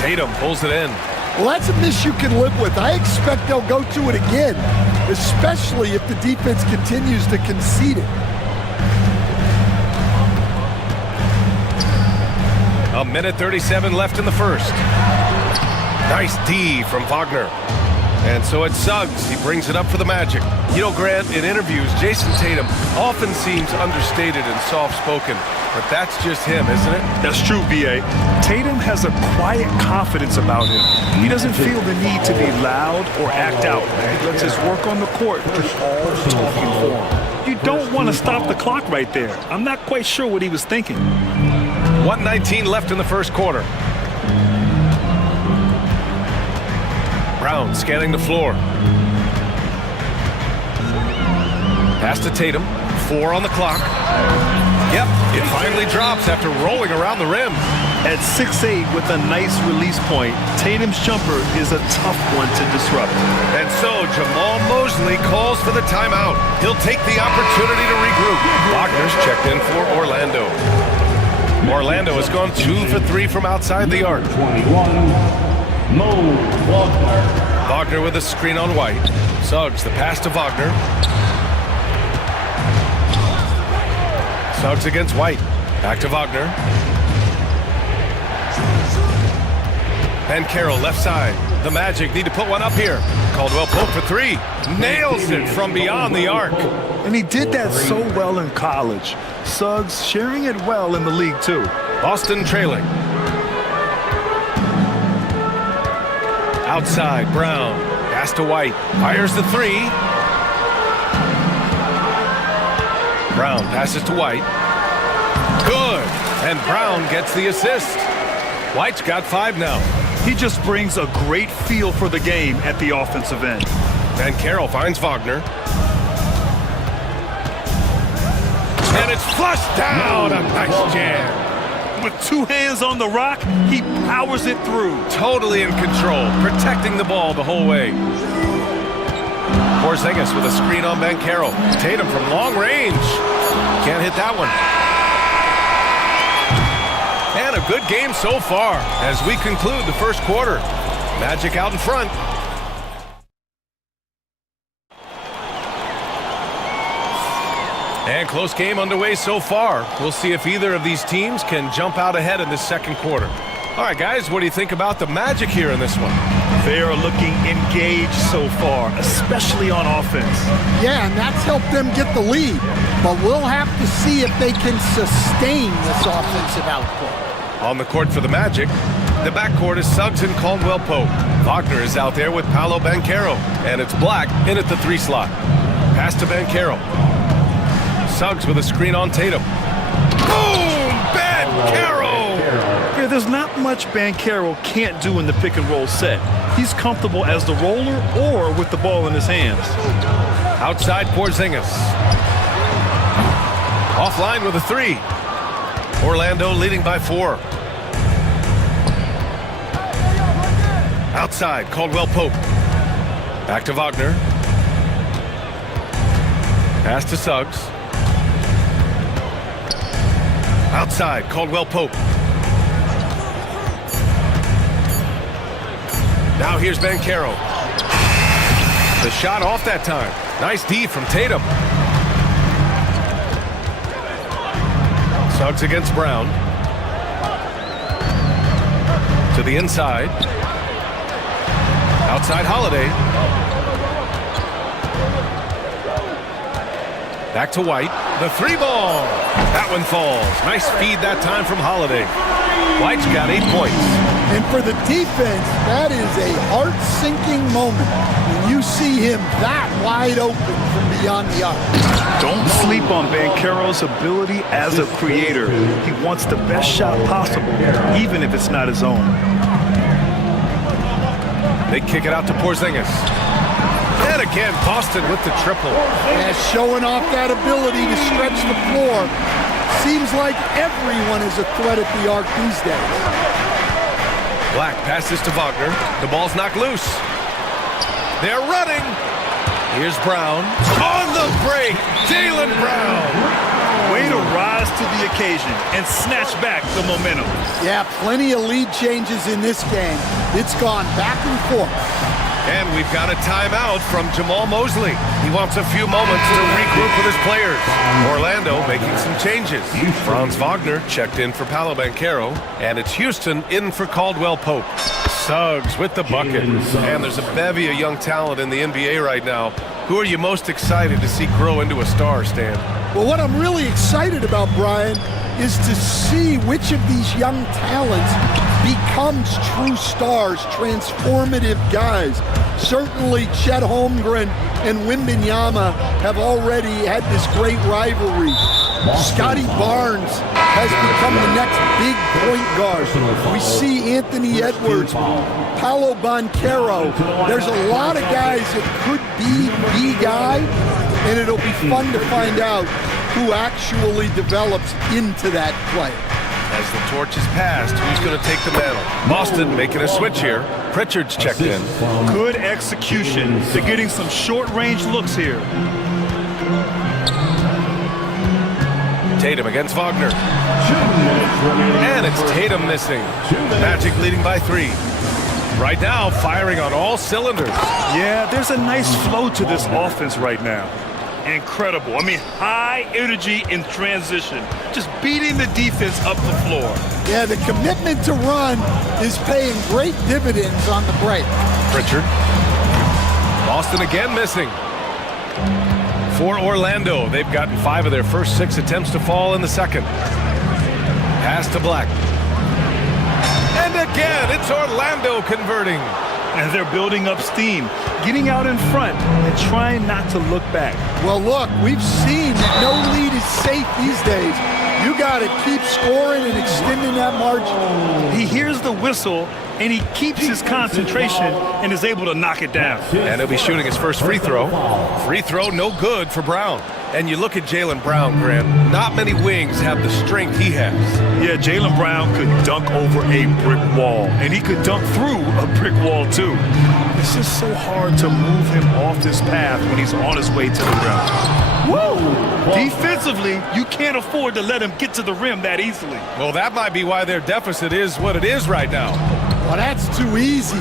Tatum pulls it in. Well, that's a miss you can live with. I expect they'll go to it again, especially if the defense continues to concede it. A minute 37 left in the first. Nice D from Wagner. And so it's Suggs. He brings it up for the Magic. You know, Grant, in interviews, Jason Tatum often seems understated and soft-spoken. But that's just him, isn't it? That's true, B.A. Tatum has a quiet confidence about him. He doesn't feel the need to be loud or act out. He lets his work on the court do all the talking for him. You don't want to stop the clock right there. I'm not quite sure what he was thinking. 1:19 left in the first quarter. Brown scanning the floor. Pass to Tatum. 4 on the clock. Yep, it finally drops after rolling around the rim. At 6'8" with a nice release point, Tatum's jumper is a tough one to disrupt. And so Jamal Mosley calls for the timeout. He'll take the opportunity to regroup. Wagner's checked in for Orlando. Orlando has gone 2 for 3 from outside the arc. 21, Mo Wagner. Wagner with a screen on White. Suggs the pass to Wagner. Suggs against White. Back to Wagner. Banchero left side. The Magic need to put one up here. Caldwell Pope for 3. Nails it from beyond the arc. And he did that so well in college. Suggs sharing it well in the league too. Boston trailing. Outside, Brown. Pass to White. Fires the three. Brown passes to White. Good. And Brown gets the assist. White's got 5 now. He just brings a great feel for the game at the offensive end. And Carroll finds Wagner. And it's flushed down. A nice jam. With 2 hands on the rock, he powers it through. Totally in control, protecting the ball the whole way. Porzingis with a screen on Banchero. Tatum from long range. Can't hit that one. And a good game so far as we conclude the first quarter. Magic out in front. And close game underway so far. We'll see if either of these teams can jump out ahead in this second quarter. All right, guys, what do you think about the Magic here in this one? They are looking engaged so far, especially on offense. Yeah, and that's helped them get the lead. But we'll have to see if they can sustain this offensive output. On the court for the Magic, the backcourt is Suggs and Caldwell Pope. Wagner is out there with Paolo Banchero. And it's Black in at the 3 slot. Pass to Banchero. Suggs with a screen on Tatum. Boom! Banchero! Yeah, there's not much Banchero can't do in the pick and roll set. He's comfortable as the roller or with the ball in his hands. Outside Porzingis. Offline with a 3. Orlando leading by 4. Outside, Caldwell Pope. Back to Wagner. Pass to Suggs. Outside, Caldwell Pope. Now here's Banchero. The shot off that time. Nice D from Tatum. Suggs against Brown. To the inside. Outside Holiday. Back to White. The 3 ball. That one falls. Nice feed that time from Holiday. White's got 8 points. And for the defense, that is a heart-sinking moment when you see him that wide open from beyond the arc. Don't sleep on Banchero's ability as a creator. He wants the best shot possible, even if it's not his own. They kick it out to Porzingis. And again, Boston with the triple. And showing off that ability to stretch the floor. Seems like everyone is a threat at the arc these days. Black passes to Wagner. The ball's knocked loose. They're running. Here's Brown. On the break, Jaylen Brown. Way to rise to the occasion and snatch back the momentum. Yeah, plenty of lead changes in this game. It's gone back and forth. And we've got a timeout from Jamal Mosley. He wants a few moments to regroup with his players. Orlando making some changes. Franz Wagner checked in for Paolo Banchero. And it's Houston in for Caldwell Pope. Suggs with the bucket. And there's a bevy of young talent in the NBA right now. Who are you most excited to see grow into a star, Stan? Well, what I'm really excited about, Brian, is to see which of these young talents becomes true stars, transformative guys. Certainly Chet Holmgren and Wembanyama have already had this great rivalry. Scotty Barnes has become the next big point guard. We see Anthony Edwards, Paolo Banchero. There's a lot of guys that could be the guy, and it'll be fun to find out who actually develops into that play. As the torch is passed, who's going to take the mantle? Boston making a switch here. Pritchard's checked in. Good execution. They're getting some short-range looks here. Tatum against Wagner. And it's Tatum missing. Magic leading by 3. Right now, firing on all cylinders. Yeah, there's a nice flow to this offense right now. Incredible. I mean, high energy in transition. Just beating the defense up the floor. Yeah, the commitment to run is paying great dividends on the break. Pritchard. Boston again missing. For Orlando, they've gotten 5 of their first 6 attempts to fall in the second. Pass to Black. And again, it's Orlando converting. And they're building up steam, getting out in front and trying not to look back. Well, look, we've seen that no lead is safe these days. You got to keep scoring and extending that margin. He hears the whistle, and he keeps his concentration and is able to knock it down. And he'll be shooting his first free throw. Free throw, no good for Brown. And you look at Jaylen Brown, Graham, not many wings have the strength he has. Yeah, Jaylen Brown could dunk over a brick wall, and he could dunk through a brick wall, too. It's just so hard to move him off this path when he's on his way to the rim. Woo! Defensively, you can't afford to let him get to the rim that easily. Well, that might be why their deficit is what it is right now. Well, that's too easy.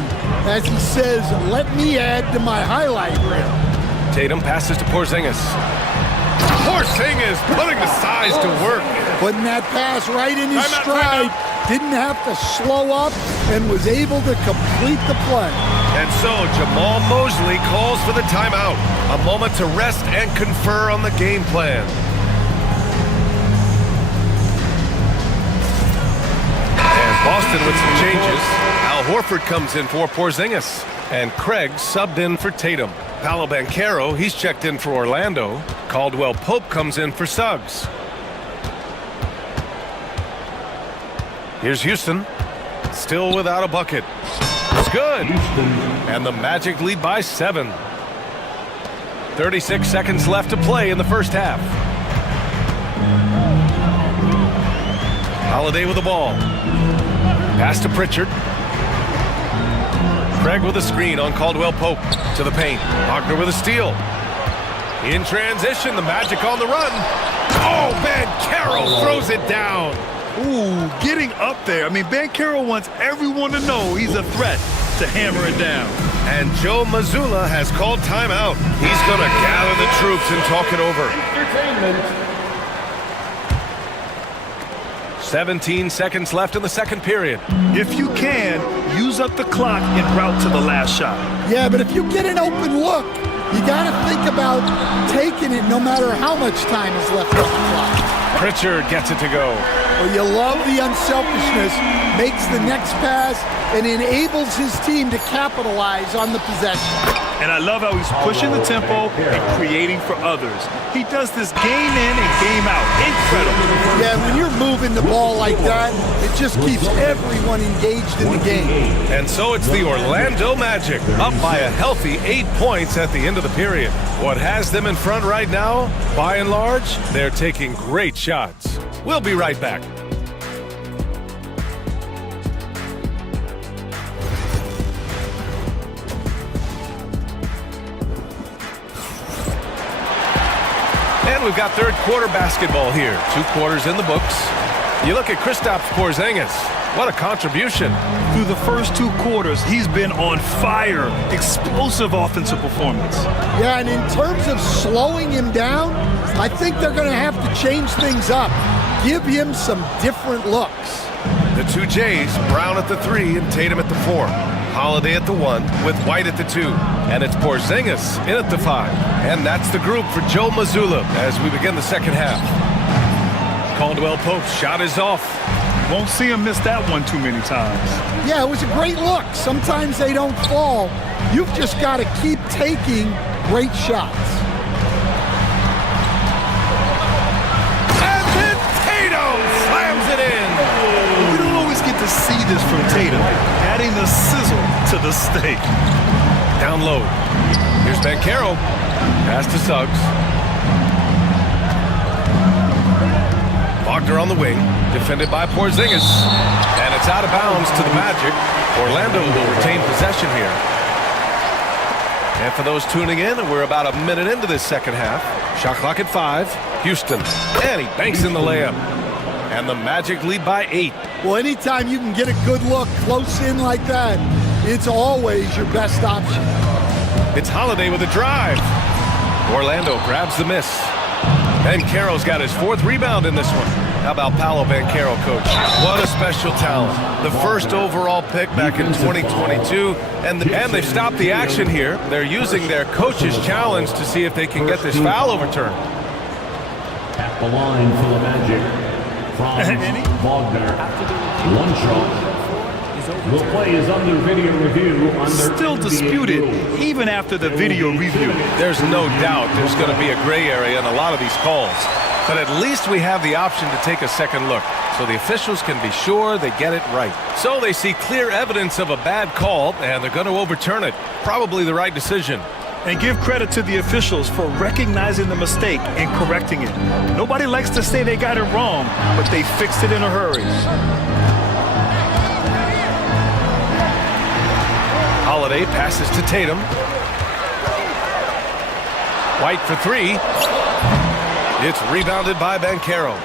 As he says, let me add to my highlight reel. Tatum passes to Porzingis. Porzingis putting the size to work. Putting that pass right in his stride. Didn't have to slow up and was able to complete the play. And so Jamal Mosley calls for the timeout. A moment to rest and confer on the game plan. And Boston with some changes. Al Horford comes in for Porzingis. And Craig subbed in for Tatum. Paolo Banchero, he's checked in for Orlando. Caldwell Pope comes in for Suggs. Here's Houston, still without a bucket. It's good. And the Magic lead by 7. 36 seconds left to play in the first half. Holiday with the ball. Pass to Pritchard. Craig with a screen on Caldwell Pope to the paint. Wagner with a steal. In transition, the Magic on the run. Oh, Banchero throws it down. Ooh, getting up there. I mean, Banchero wants everyone to know he's a threat to hammer it down. And Joe Mazzulla has called timeout. He's going to gather the troops and talk it over. 17 seconds left in the second period. If you can, use up the clock en route to the last shot. Yeah, but if you get an open look, you got to think about taking it no matter how much time is left on the clock. Pritchard gets it to go. Well, you love the unselfishness, makes the next pass, and enables his team to capitalize on the possession. And I love how he's pushing the tempo and creating for others. He does this game in and game out. Incredible. Yeah, when you're moving the ball like that, it just keeps everyone engaged in the game. And so it's the Orlando Magic, up by a healthy 8 points at the end of the period. What has them in front right now? By and large, they're taking great shots. We'll be right back. And we've got third quarter basketball here. 2 quarters in the books. You look at Kristaps Porzingis. What a contribution. Through the first 2 quarters, he's been on fire. Explosive offensive performance. Yeah, and in terms of slowing him down, I think they're going to have to change things up. Give him some different looks. The 2 Jays, Brown at the 3 and Tatum at the 4. Holiday at the 1 with White at the 2. And it's Porzingis in at the 5. And that's the group for Joe Mazzulla as we begin the second half. Caldwell Pope's shot is off. Won't see him miss that one too many times. Yeah, it was a great look. Sometimes they don't fall. You've just got to keep taking great shots. And then Tatum slams it in. We don't always get to see this from Tatum, adding the sizzle to the steak. Down low. Here's Banchero. Pass to Suggs. Wagner on the wing, defended by Porzingis. And it's out of bounds to the Magic. Orlando will retain possession here. And for those tuning in, we're about a minute into this second half. Shot clock at 5. Houston. And he banks in the layup. And the Magic lead by 8. Well, anytime you can get a good look close in like that, it's always your best option. It's Holiday with a drive. Orlando grabs the miss. Banchero's got his 4th rebound in this one. How about Paolo Banchero, coach? What a special talent. The first overall pick back in 2022. And they've stopped the action here. They're using their coach's challenge to see if they can get this foul overturned. At the line for the Magic, Franz Wagner. 1 shot. The play is under video review. Still disputed even after the video review. There's no doubt there's going to be a gray area in a lot of these calls. But at least we have the option to take a second look, so the officials can be sure they get it right. So they see clear evidence of a bad call, and they're going to overturn it. Probably the right decision. And give credit to the officials for recognizing the mistake and correcting it. Nobody likes to say they got it wrong, but they fixed it in a hurry. Holiday passes to Tatum. White for three. It's rebounded by Banchero.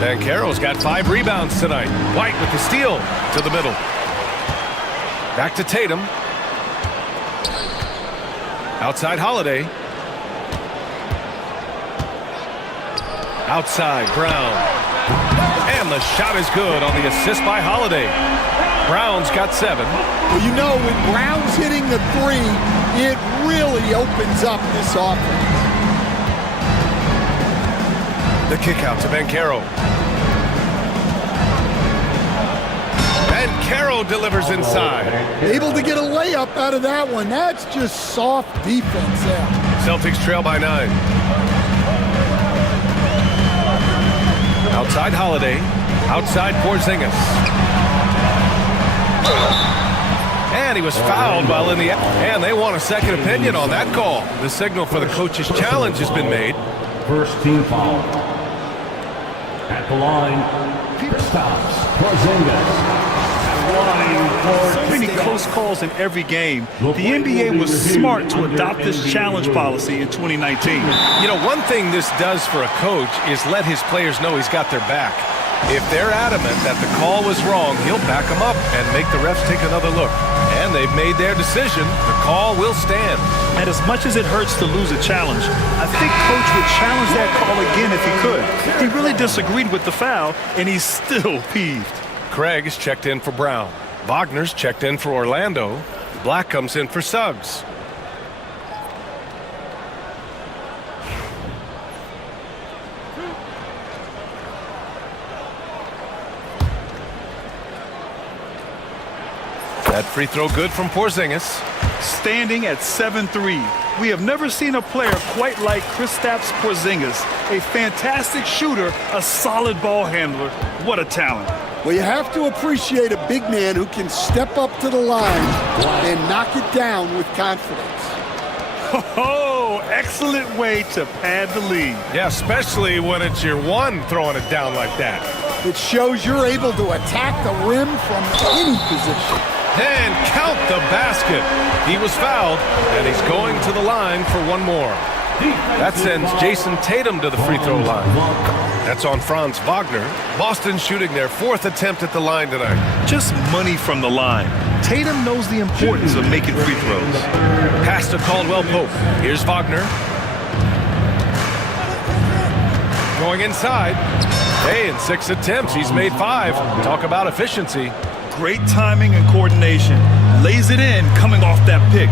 Banchero's got 5 rebounds tonight. White with the steal to the middle. Back to Tatum. Outside Holiday. Outside Brown. And the shot is good on the assist by Holiday. Brown's got 7. Well, you know, when Brown's hitting the 3, it really opens up this offense. The kick out to Banchero. Banchero delivers inside. Able to get a layup out of that one. That's just soft defense there. Celtics trail by 9. Outside Holiday. Outside Porzingis. And he was fouled while in the... And they want a second opinion on that call. The signal for the coach's challenge has been made. First team foul. At the line, Kristaps Porzingis. So many close calls in every game. The NBA was smart to adopt this challenge policy in 2019. You know, one thing this does for a coach is let his players know he's got their back. If they're adamant that the call was wrong, he'll back them up and make the refs take another look. And they've made their decision. The call will stand. And as much as it hurts to lose a challenge, I think Coach would challenge that call again if he could. He really disagreed with the foul, and he's still peeved. Craig is checked in for Brown. Wagner's checked in for Orlando. Black comes in for Suggs. That free throw good from Porzingis. Standing at 7-3. We have never seen a player quite like Kristaps Porzingis. A fantastic shooter, a solid ball handler. What a talent. Well, you have to appreciate a big man who can step up to the line and knock it down with confidence. Oh, excellent way to pad the lead. Yeah, especially when it's your one throwing it down like that. It shows you're able to attack the rim from any position. And count the basket. He was fouled, and he's going to the line for one more. That sends Jason Tatum to the free throw line. That's on Franz Wagner. Boston shooting their 4th attempt at the line tonight. Just money from the line. Tatum knows the importance of making free throws. Pass to Caldwell Pope. Here's Wagner. Going inside. Hey, in 6 attempts, he's made 5. Talk about efficiency. Great timing and coordination. Lays it in coming off that pick.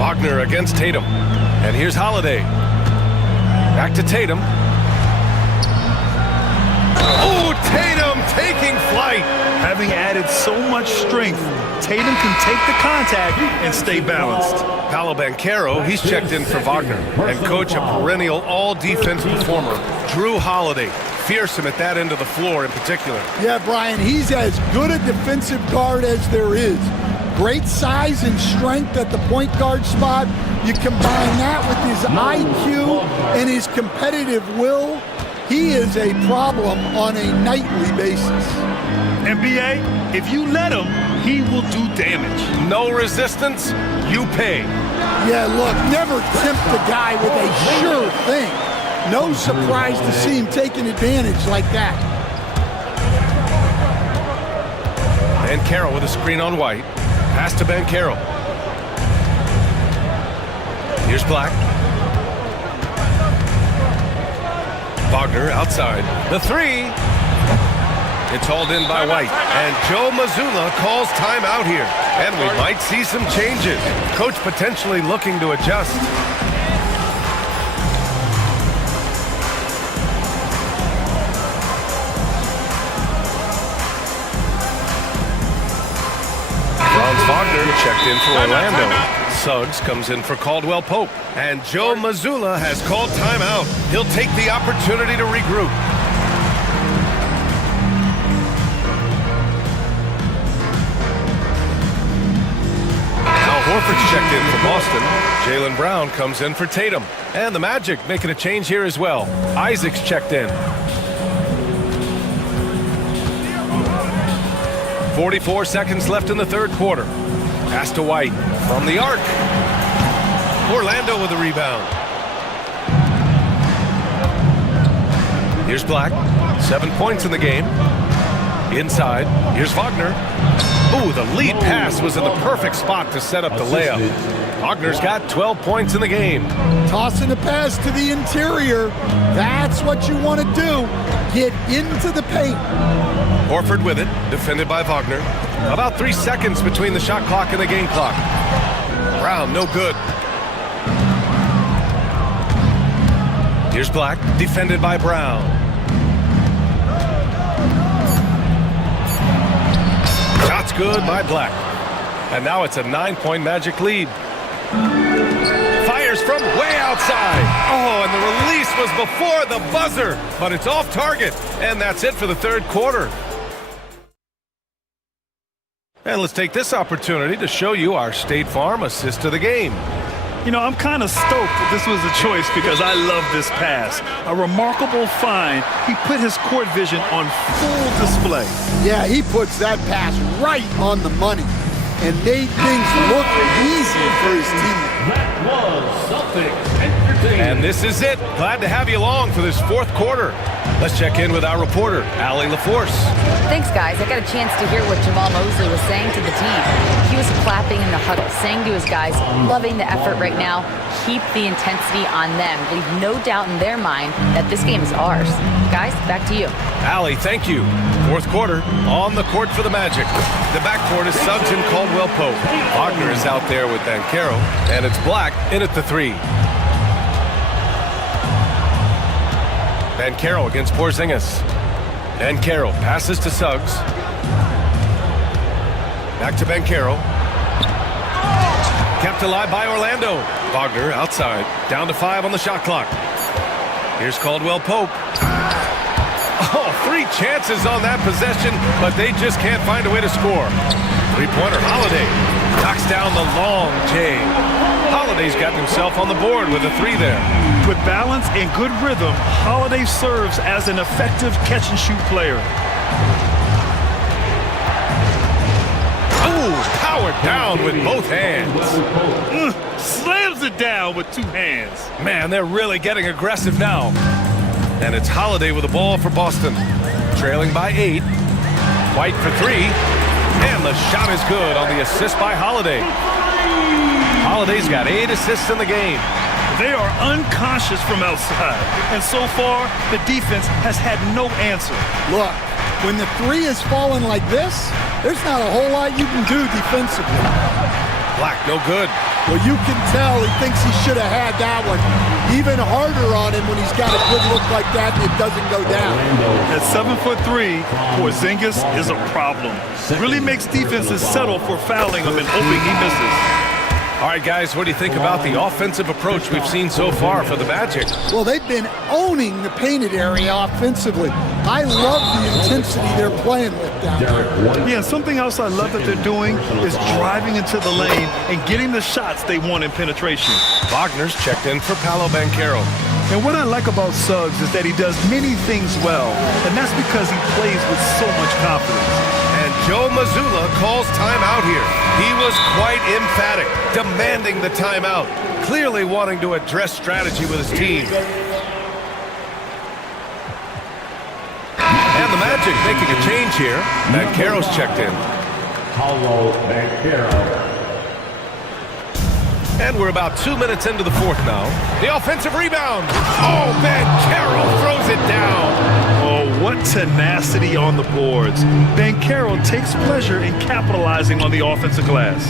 Wagner against Tatum. And here's Holiday. Back to Tatum. Oh, Tatum taking flight. Having added so much strength, Tatum can take the contact and stay balanced. Paolo Banchero, he's checked in for Wagner. And coach, a perennial all-defense performer, Drew Holiday. Fearsome at that end of the floor in particular. Yeah, Brian, he's as good a defensive guard as there is. Great size and strength at the point guard spot. You combine that with his IQ and his competitive will, he is a problem on a nightly basis. NBA, if you let him, he will do damage. No resistance, you pay. Yeah, look, never tempt a guy with a sure thing. No surprise to see him taking advantage like that. Banchero with a screen on White. Pass to Banchero. Here's Black. Wagner outside. The 3. It's hauled in by White. And Joe Mazzulla calls timeout here. And we might see some changes. Coach potentially looking to adjust. Wagner checked in for Orlando. Suggs comes in for Caldwell Pope. And Joe Mazzulla has called timeout. He'll take the opportunity to regroup. Al Horford's checked in for Boston. Jaylen Brown comes in for Tatum. And the Magic making a change here as well. Isaac's checked in. 44 seconds left in the third quarter. Pass to White from the arc. Orlando with the rebound. Here's Black. 7 points in the game. Inside. Here's Wagner. Ooh, the lead pass was in the perfect spot to set up the layup. Wagner's got 12 points in the game. Tossing a pass to the interior. That's what you want to do. Get into the paint. Horford with it, defended by Wagner. About 3 seconds between the shot clock and the game clock. Brown, no good. Here's Black, defended by Brown. Shot's good by Black. And now it's a 9-point Magic lead. Fires from way outside. Oh, and the release was before the buzzer, but it's off target. And that's it for the third quarter. And let's take this opportunity to show you our State Farm assist of the game. You know, I'm kind of stoked that this was a choice because I love this pass. A remarkable find. He put his court vision on full display. Yeah, he puts that pass right on the money and made things look easy for his team. That was Celtics entertainment. And this is it. Glad to have you along for this fourth quarter. Let's check in with our reporter, Allie LaForce. Thanks, guys. I got a chance to hear what Jamal Mosley was saying to the team. He was clapping in the huddle, saying to his guys, loving the effort right now. Keep the intensity on them. Leave no doubt in their mind that this game is ours. Guys, back to you. Allie, thank you. Fourth quarter, on the court for the Magic. The backcourt is Suggs and Caldwell Pope. Wagner is out there with Banchero, and it's Black in at the three. Banchero against Porzingis. Banchero passes to Suggs. Back to Banchero. Kept alive by Orlando. Wagner outside. Down to 5 on the shot clock. Here's Caldwell Pope. Oh, 3 chances on that possession, but they just can't find a way to score. Three-pointer Holiday. Knocks down the long J. Holiday's got himself on the board with a 3 there. With balance and good rhythm, Holiday serves as an effective catch-and-shoot player. Ooh, powered down with both hands. Slams it down with 2 hands. Man, they're really getting aggressive now. And it's Holiday with the ball for Boston. Trailing by 8. White for 3. And the shot is good on the assist by Holiday. Holiday's got 8 assists in the game. They are unconscious from outside. And so far, the defense has had no answer. Look, when the 3 is falling like this, there's not a whole lot you can do defensively. Black, no good. Well, you can tell he thinks he should have had that one. Even harder on him when he's got a good look like that and it doesn't go down. At 7'3", Porzingis is a problem. Really makes defenses settle for fouling him and hoping he misses. All right, guys, what do you think about the offensive approach we've seen so far for the Magic? Well, they've been owning the painted area offensively. I love the intensity they're playing with down there. Yeah, something else I love that they're doing is driving into the lane and getting the shots they want in penetration. Wagner's checked in for Paolo Banchero. And what I like about Suggs is that he does many things well, and that's because he plays with so much confidence. And Joe Mazzulla calls timeout here. He was quite emphatic, demanding the timeout, clearly wanting to address strategy with his team. And the Magic making a change here. Banchero's checked in. Paulo Banchero. And we're about 2 minutes into the fourth now. The offensive rebound. Oh, Banchero throws it down. Oh, what tenacity on the boards. Banchero takes pleasure in capitalizing on the offensive glass.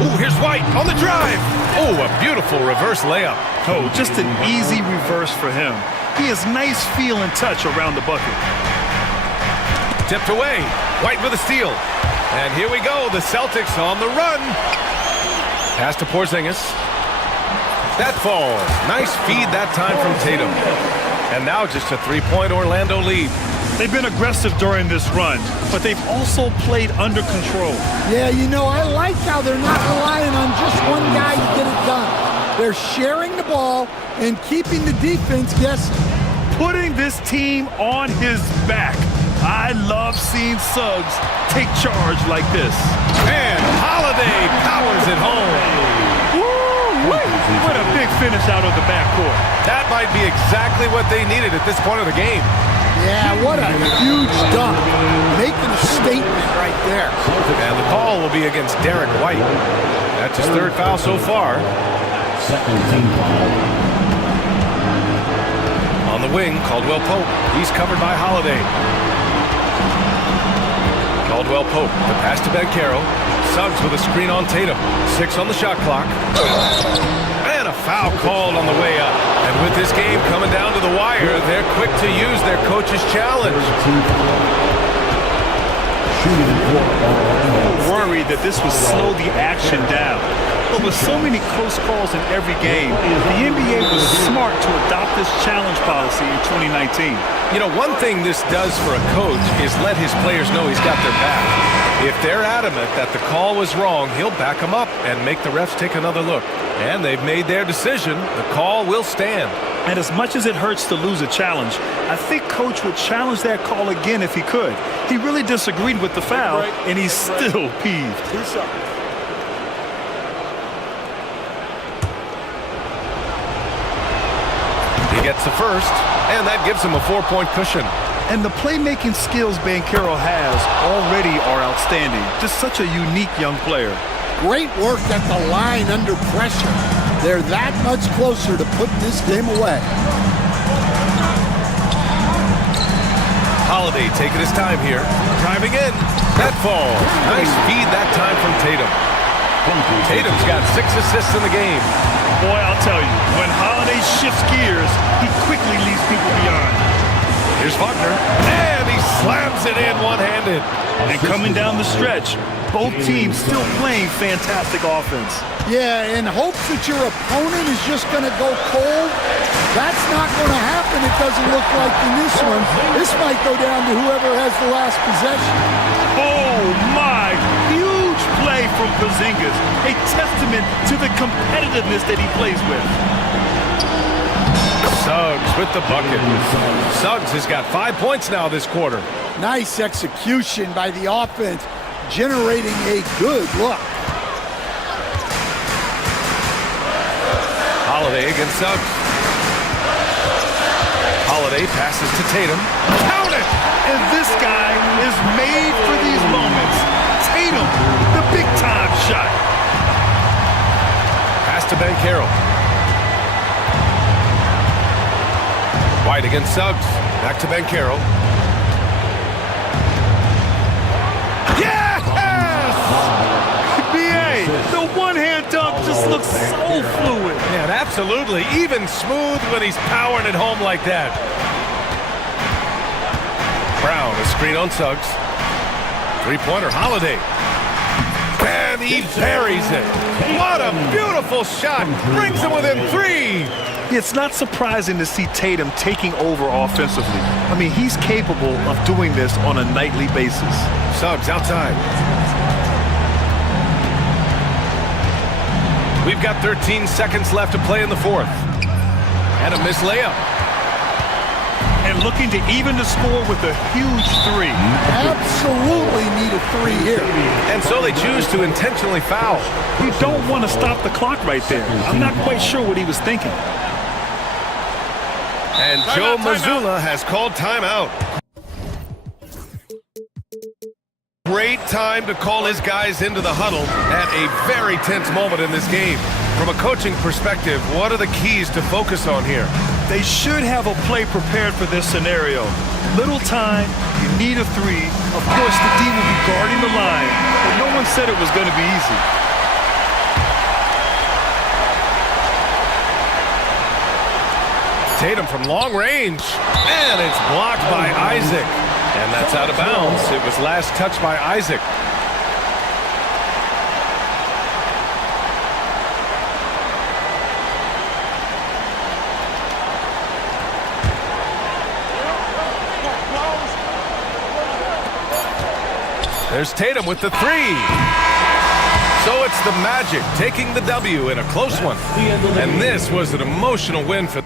Ooh, here's White on the drive. Oh, a beautiful reverse layup. Oh, just an easy reverse for him. He has nice feel and touch around the bucket. Tipped away. White with a steal. And here we go, the Celtics on the run. Pass to Porzingis. That falls. Nice feed that time from Tatum. And now just a three-point Orlando lead. They've been aggressive during this run, but they've also played under control. Yeah, you know, I like how they're not relying on just one guy to get it done. They're sharing the ball and keeping the defense guessing. Putting this team on his back. I love seeing Suggs take charge like this. And Holiday powers it home. What a big finish out of the backcourt. That might be exactly what they needed at this point of the game. Yeah, what a huge dunk. Making a statement right there. And the call will be against Derek White. That's his third foul so far. Second team foul. On the wing, Caldwell Pope. He's covered by Holiday. Caldwell Pope, the pass to Banchero. Suggs with a screen on Tatum. 6 on the shot clock. And a foul called on the way up. And with this game coming down to the wire, they're quick to use their coach's challenge. Worried that this would slow the action down. But with so many close calls in every game, the NBA was smart to adopt this challenge policy in 2019. You know, one thing this does for a coach is let his players know he's got their back. If they're adamant that the call was wrong, he'll back them up and make the refs take another look. And they've made their decision. The call will stand. And as much as it hurts to lose a challenge, I think Coach would challenge that call again if he could. He really disagreed with the foul, and he's still peeved. He gets the first, and that gives him a 4-point cushion. And the playmaking skills Banchero has already are outstanding. Just such a unique young player. Great work at the line under pressure. They're that much closer to putting this game away. Holiday taking his time here. Driving in. That falls. Nice feed that time from Tatum. Tatum's got 6 assists in the game. Boy, I'll tell you, when Holiday shifts gears, he quickly leaves people behind. Here's Wagner. And he slams it in one-handed. And coming down the stretch, both teams still playing fantastic offense. Yeah, and hopes that your opponent is just going to go cold. That's not going to happen, it doesn't look like in this one. This might go down to whoever has the last possession. Oh, my. Huge play from Porzingis. A testament to the competitiveness that he plays with. Suggs with the bucket. Suggs has got 5 points now this quarter. Nice execution by the offense, generating a good look. Holiday against Suggs. Holiday passes to Tatum. Count it! And this guy is made for these moments. Tatum, the big-time shot. Pass to Banchero. White against Suggs. Back to Banchero. Yes! B.A., the one-hand dunk just looks so fluid. Yeah, absolutely. Even smooth when he's powering it home like that. Brown, a screen on Suggs. Three-pointer, Holiday. And he buries it. What a beautiful shot. Brings him within 3. It's not surprising to see Tatum taking over offensively. I mean, he's capable of doing this on a nightly basis. Suggs outside. We've got 13 seconds left to play in the fourth. And a missed layup. And looking to even the score with a huge 3. Absolutely need a 3 here. And so they choose to intentionally foul. You don't want to stop the clock right there. I'm not quite sure what he was thinking. And Joe Mazzulla has called timeout. Great time to call his guys into the huddle at a very tense moment in this game. From a coaching perspective, what are the keys to focus on here? They should have a play prepared for this scenario. Little time, you need a 3. Of course, the D will be guarding the line, but no one said it was going to be easy. Tatum from long range, and it's blocked by Isaac. And that's out of bounds. It was last touched by Isaac. There's Tatum with the three. So it's the Magic taking the W in a close one. And this was an emotional win for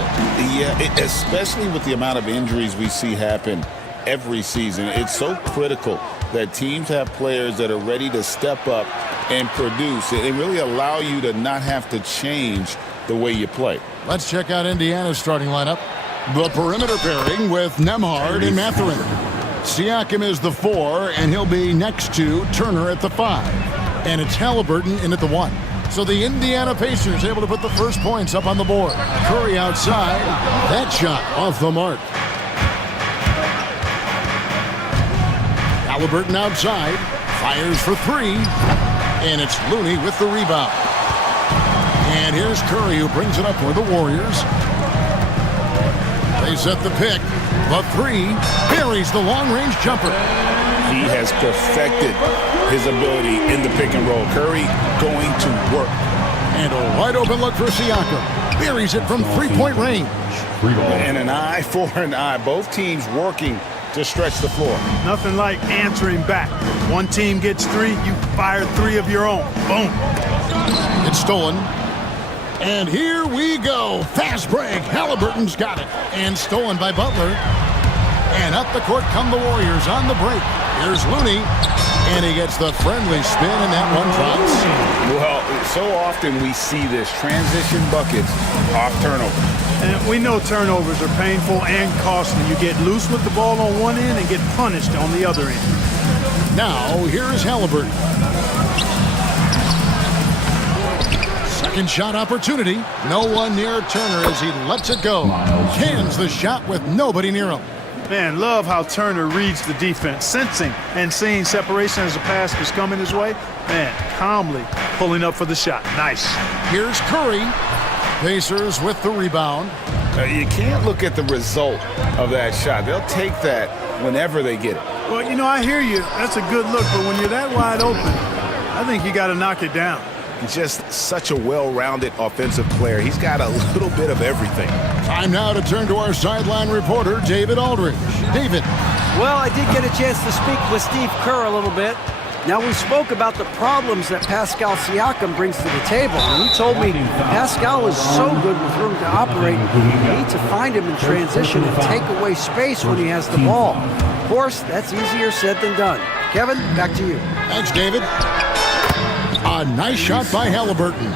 deficit. Yeah, especially with the amount of injuries we see happen every season. It's so critical that teams have players that are ready to step up and produce. It really allow you to not have to change the way you play. Let's check out Indiana's starting lineup. The perimeter pairing with Nembhard and Mathurin. Siakam is the 4, and he'll be next to Turner at the 5. And it's Halliburton in at the 1. So the Indiana Pacers able to put the first points up on the board. Curry outside. That shot off the mark. Halliburton outside. Fires for 3. And it's Looney with the rebound. And here's Curry who brings it up for the Warriors. They set the pick. The 3 buries the long-range jumper. He has perfected his ability in the pick and roll. Curry going to work. And a wide-open look for Siakam. Buries it from three-point range. And an eye for an eye. Both teams working to stretch the floor. Nothing like answering back. One team gets 3, you fire 3 of your own. Boom. It's stolen. And here we go. Fast break. Halliburton's got it. And stolen by Butler. And up the court come the Warriors on the break. Here's Looney. And he gets the friendly spin, and that one drops. Well, so often we see this transition buckets off turnover. And we know turnovers are painful and costly. You get loose with the ball on one end and get punished on the other end. Now, here's Halliburton. Second shot opportunity. No one near Turner as he lets it go. Cans the shot with nobody near him. Man, love how Turner reads the defense, sensing and seeing separation as the pass was coming his way. Man, calmly pulling up for the shot. Nice. Here's Curry. Pacers with the rebound. You can't look at the result of that shot. They'll take that whenever they get it. Well, you know, I hear you. That's a good look, but when you're that wide open, I think you got to knock it down. Just such a well-rounded offensive player. He's got a little bit of everything. Time now to turn to our sideline reporter, David Aldridge. David. Well, I did get a chance to speak with Steve Kerr a little bit. Now, we spoke about the problems that Pascal Siakam brings to the table. And he told me Pascal is so good with room to operate, you need to find him in transition and take away space when he has the ball. Of course, that's easier said than done. Kevin, back to you. Thanks, David. A nice shot by Halliburton.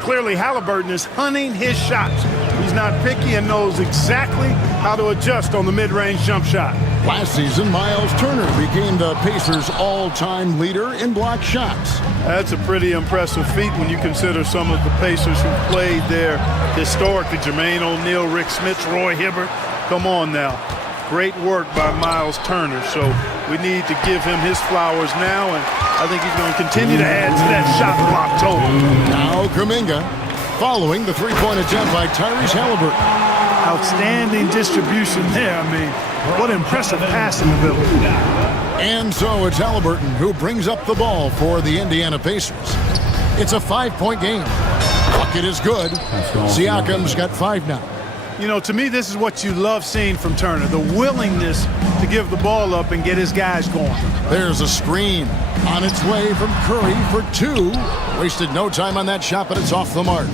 Clearly, Halliburton is hunting his shots. He's not picky and knows exactly how to adjust on the mid-range jump shot. Last season, Miles Turner became the Pacers' all-time leader in block shots. That's a pretty impressive feat when you consider some of the Pacers who played there historically. Jermaine O'Neal, Rick Smits, Roy Hibbert. Come on now. Great work by Miles Turner. So we need to give him his flowers now, and I think he's going to continue to add to that shot block total. Now Kuminga, following the three-point attempt by Tyrese Halliburton. Outstanding distribution there. I mean, what impressive passing ability. And so it's Halliburton who brings up the ball for the Indiana Pacers. It's a 5-point game. Bucket is good. Siakam's got 5 now. You know, to me, this is what you love seeing from Turner, the willingness to give the ball up and get his guys going. There's a screen on its way from Curry for 2. Wasted no time on that shot, but it's off the mark.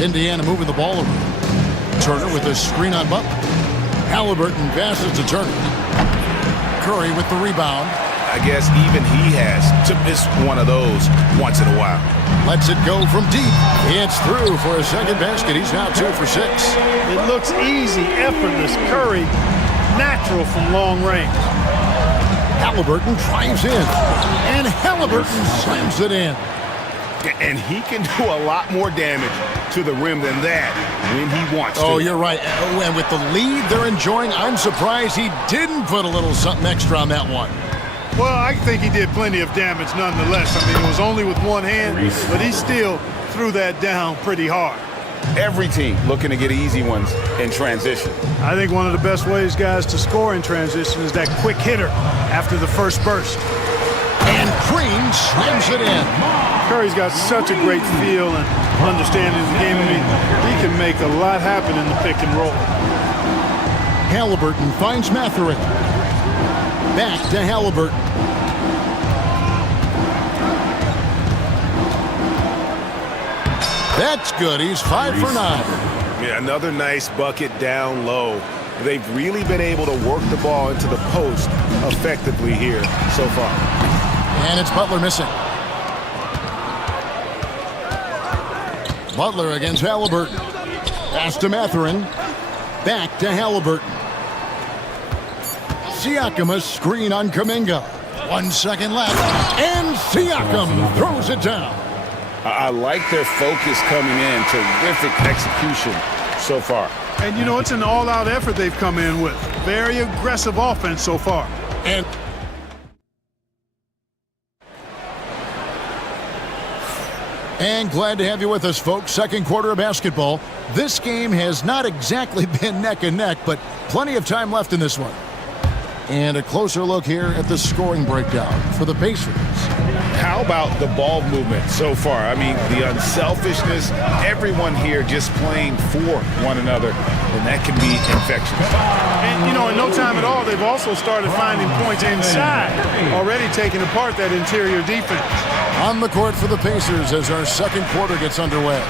Indiana moving the ball over. Turner with a screen on Butler. Halliburton passes to Turner. Curry with the rebound. I guess even he has to miss one of those once in a while. Lets it go from deep. It's through for a second basket. He's now 2 for 6. It looks easy, effortless. Curry, natural from long range. Halliburton drives in. And Halliburton slams it in. And he can do a lot more damage to the rim than that when he wants to. Oh, you're right. And with the lead they're enjoying, I'm surprised he didn't put a little something extra on that one. Well, I think he did plenty of damage nonetheless. I mean, it was only with one hand, but he still threw that down pretty hard. Every team looking to get easy ones in transition. I think one of the best ways, guys, to score in transition is that quick hitter after the first burst. And Green slams it in. Curry's got such a great feel and understanding of the game. I mean, he can make a lot happen in the pick and roll. Halliburton finds Mathurin. Back to Halliburton. That's good. He's 5 for 9. Yeah, another nice bucket down low. They've really been able to work the ball into the post effectively here so far. And it's Butler missing. Butler against Halliburton. Pass to Mathurin. Back to Halliburton. Siakam, a screen on Kuminga. 1 second left. And Siakam throws it down. I like their focus coming in. Terrific execution so far. And, you know, it's an all-out effort they've come in with. Very aggressive offense so far. And glad to have you with us, folks. Second quarter of basketball. This game has not exactly been neck and neck, but plenty of time left in this one. And a closer look here at the scoring breakdown for the Pacers. How about the ball movement so far? I mean, the unselfishness, everyone here just playing for one another, and that can be infectious. And, you know, in no time at all, they've also started finding points inside, already taking apart that interior defense. On the court for the Pacers as our second quarter gets underway.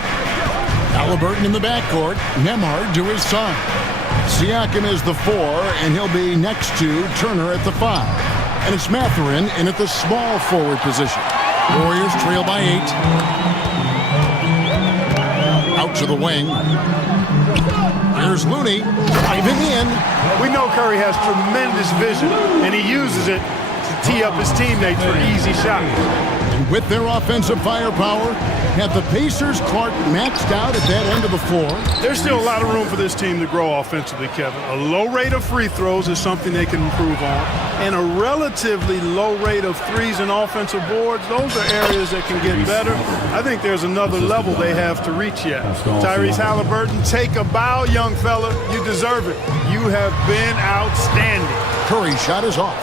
Halliburton in the backcourt, Nembhard to his son. Siakam is the 4, and he'll be next to Turner at the 5. And it's Mathurin in at the small forward position. Warriors trail by 8. Out to the wing. Here's Looney driving in. We know Curry has tremendous vision, and he uses it to tee up his teammates for easy shots. And with their offensive firepower, have the Pacers Clark maxed out at that end of the floor? There's still a lot of room for this team to grow offensively, Kevin. A low rate of free throws is something they can improve on, and a relatively low rate of threes and offensive boards. Those are areas that can get better. I think there's another level they have to reach yet. Tyrese Halliburton, take a bow, young fella. You deserve it. You have been outstanding. Curry's shot is off.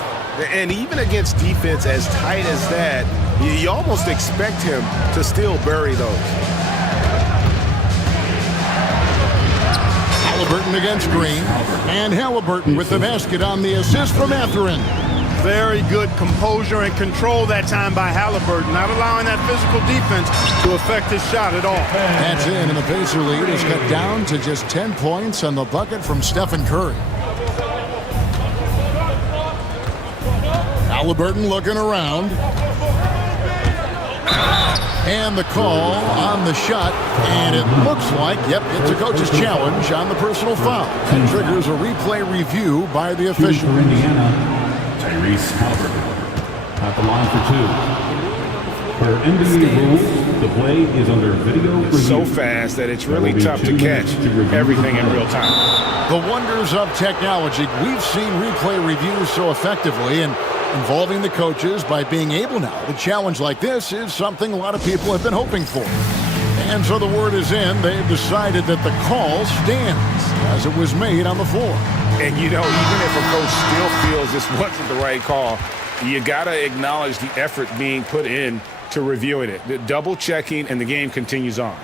And even against defense as tight as that, you almost expect him to still bury those. Halliburton against Green. And Halliburton with the basket on the assist from Mathurin. Very good composure and control that time by Halliburton, not allowing that physical defense to affect his shot at all. That's in, and the Pacer lead is cut down to just 10 points on the bucket from Stephen Curry. Halliburton looking around. And the call on the shot, and it looks like, yep, it's a coach's challenge on the personal foul. That triggers a replay review by the official. For Indiana, Tyrese Halliburton at the line for 2. Per NBA rules, the play is under video review. So fast that it's really tough to catch everything in real time. The wonders of technology. We've seen replay reviews so effectively, and involving the coaches by being able now to challenge like this is something a lot of people have been hoping for. And so the word is in. They've decided that the call stands as it was made on the floor. And, you know, even if a coach still feels this wasn't the right call, you got to acknowledge the effort being put in to reviewing it. The double checking, and the game continues on.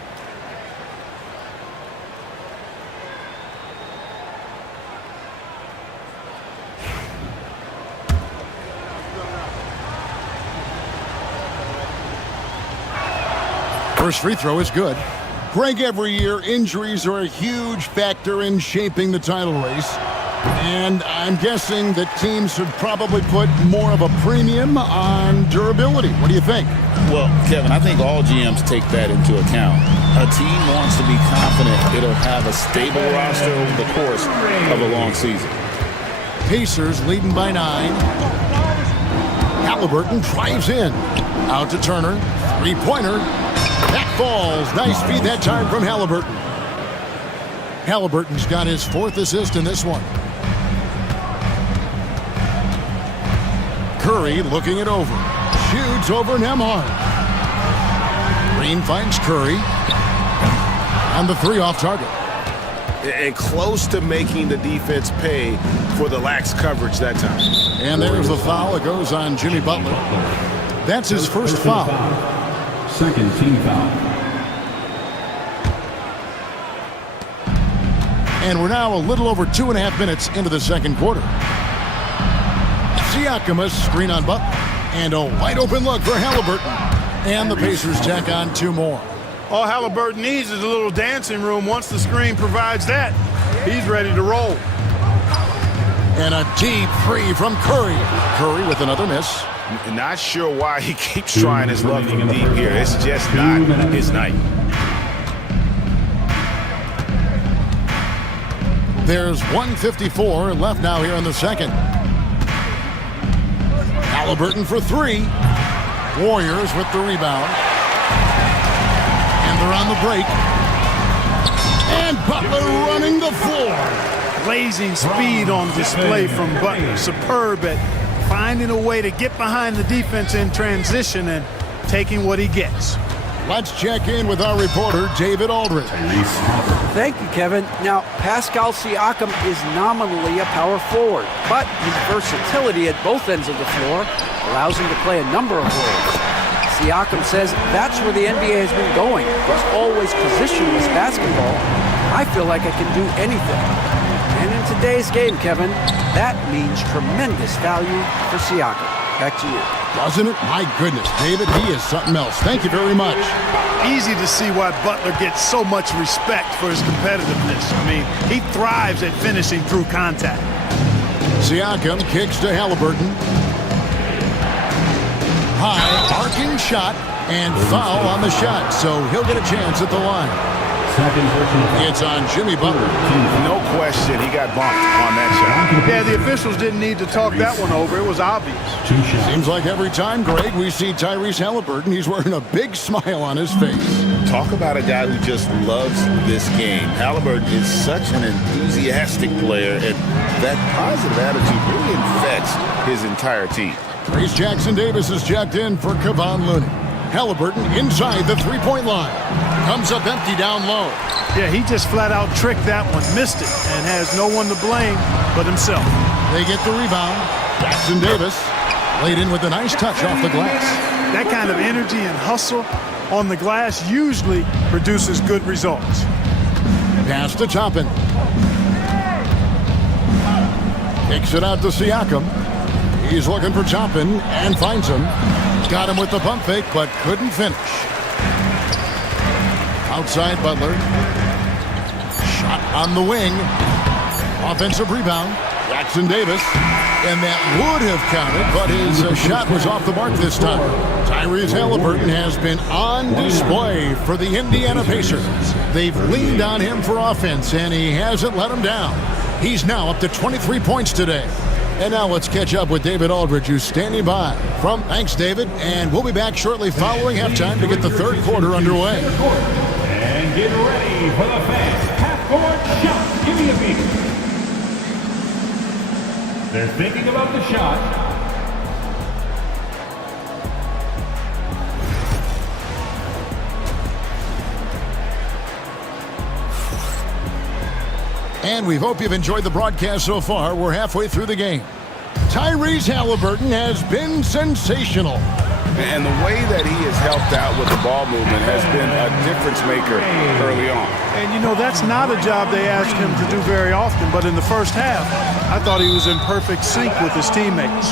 First free throw is good. Greg, every year, injuries are a huge factor in shaping the title race. And I'm guessing that teams should probably put more of a premium on durability. What do you think? Well, Kevin, I think all GMs take that into account. A team wants to be confident it'll have a stable roster over the course of a long season. Pacers leading by 9. Halliburton drives in. Out to Turner. Three-pointer. That falls. Nice feed that time from Halliburton. Halliburton's got his 4th assist in this one. Curry looking it over. Shoots over Nembhard. Green finds Curry. And the 3 off target. And close to making the defense pay for the lax coverage that time. And there's the foul. It goes on Jimmy Butler. That's his first foul. Second team foul. And we're now a little over 2.5 minutes into the second quarter. Siakam, a screen on Butler. And a wide open look for Halliburton. And the Pacers tack on 2 more. All Halliburton needs is a little dancing room. Once the screen provides that, he's ready to roll. And a deep three from Curry. Curry with another miss. Not sure why he keeps trying his luck from deep here. It's just not his night. There's 1:54 left now here in the second. Halliburton for three. Warriors with the rebound. And they're on the break. And Butler running the floor. Blazing speed on display from Butler. Superb at finding a way to get behind the defense in transition and taking what he gets. Let's check in with our reporter, David Aldridge. Thank you, Kevin. Now, Pascal Siakam is nominally a power forward, but his versatility at both ends of the floor allows him to play a number of roles. Siakam says that's where the NBA has been going. It's always positionless basketball. I feel like I can do anything. And in today's game, Kevin, that means tremendous value for Siakam. Back to you. Doesn't it? My goodness, David, he is something else. Thank you very much. Easy to see why Butler gets so much respect for his competitiveness. I mean, he thrives at finishing through contact. Siakam kicks to Halliburton. High, arcing shot, and foul on the shot, so he'll get a chance at the line. It's on Jimmy Butler. No question, he got bumped on that shot. Yeah, the officials didn't need to talk that one over. It was obvious. Seems like every time, Greg, we see Tyrese Halliburton, he's wearing a big smile on his face. Talk about a guy who just loves this game. Halliburton is such an enthusiastic player, and that positive attitude really infects his entire team. Trace Jackson-Davis is checked in for Kevon Looney. Halliburton inside the three-point line. Comes up empty down low. Yeah, he just flat out tricked that one, missed it, and has no one to blame but himself. They get the rebound. Jackson-Davis laid in with a nice touch off the glass. That kind of energy and hustle on the glass usually produces good results. Pass to Toppin. Kicks it out to Siakam. He's looking for Toppin and finds him. Got him with the pump fake, but couldn't finish. Outside Butler. Shot on the wing. Offensive rebound. Jackson-Davis. And that would have counted, but his shot was off the mark this time. Tyrese Halliburton has been on display for the Indiana Pacers. They've leaned on him for offense, and he hasn't let them down. He's now up to 23 points today. And now let's catch up with David Aldridge, who's standing by. Thanks, David, and we'll be back shortly following halftime to get the third quarter underway. And get ready for the fans. Half-court shot. Give me a beat. They're thinking about the shot. And we hope you've enjoyed the broadcast so far. We're halfway through the game. Tyrese Halliburton has been sensational. And the way that he has helped out with the ball movement has been a difference maker early on. And, you know, that's not a job they ask him to do very often. But in the first half, I thought he was in perfect sync with his teammates.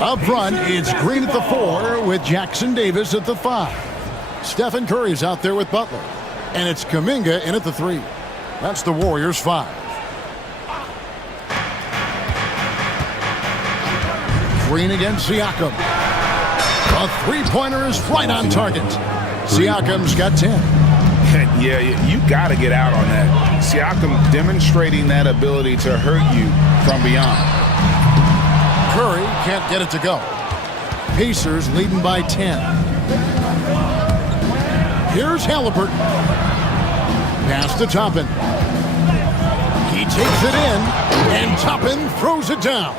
Up front, it's Green at the 4 with Jackson-Davis at the 5. Stephen Curry's out there with Butler. And it's Kuminga in at the 3. That's the Warriors' 5. Green against Siakam. A three-pointer is right on target. Siakam's got 10. Yeah, you got to get out on that. Siakam demonstrating that ability to hurt you from beyond. Curry can't get it to go. Pacers leading by 10. Here's Halliburton. Pass to Toppin. He takes it in, and Toppin throws it down.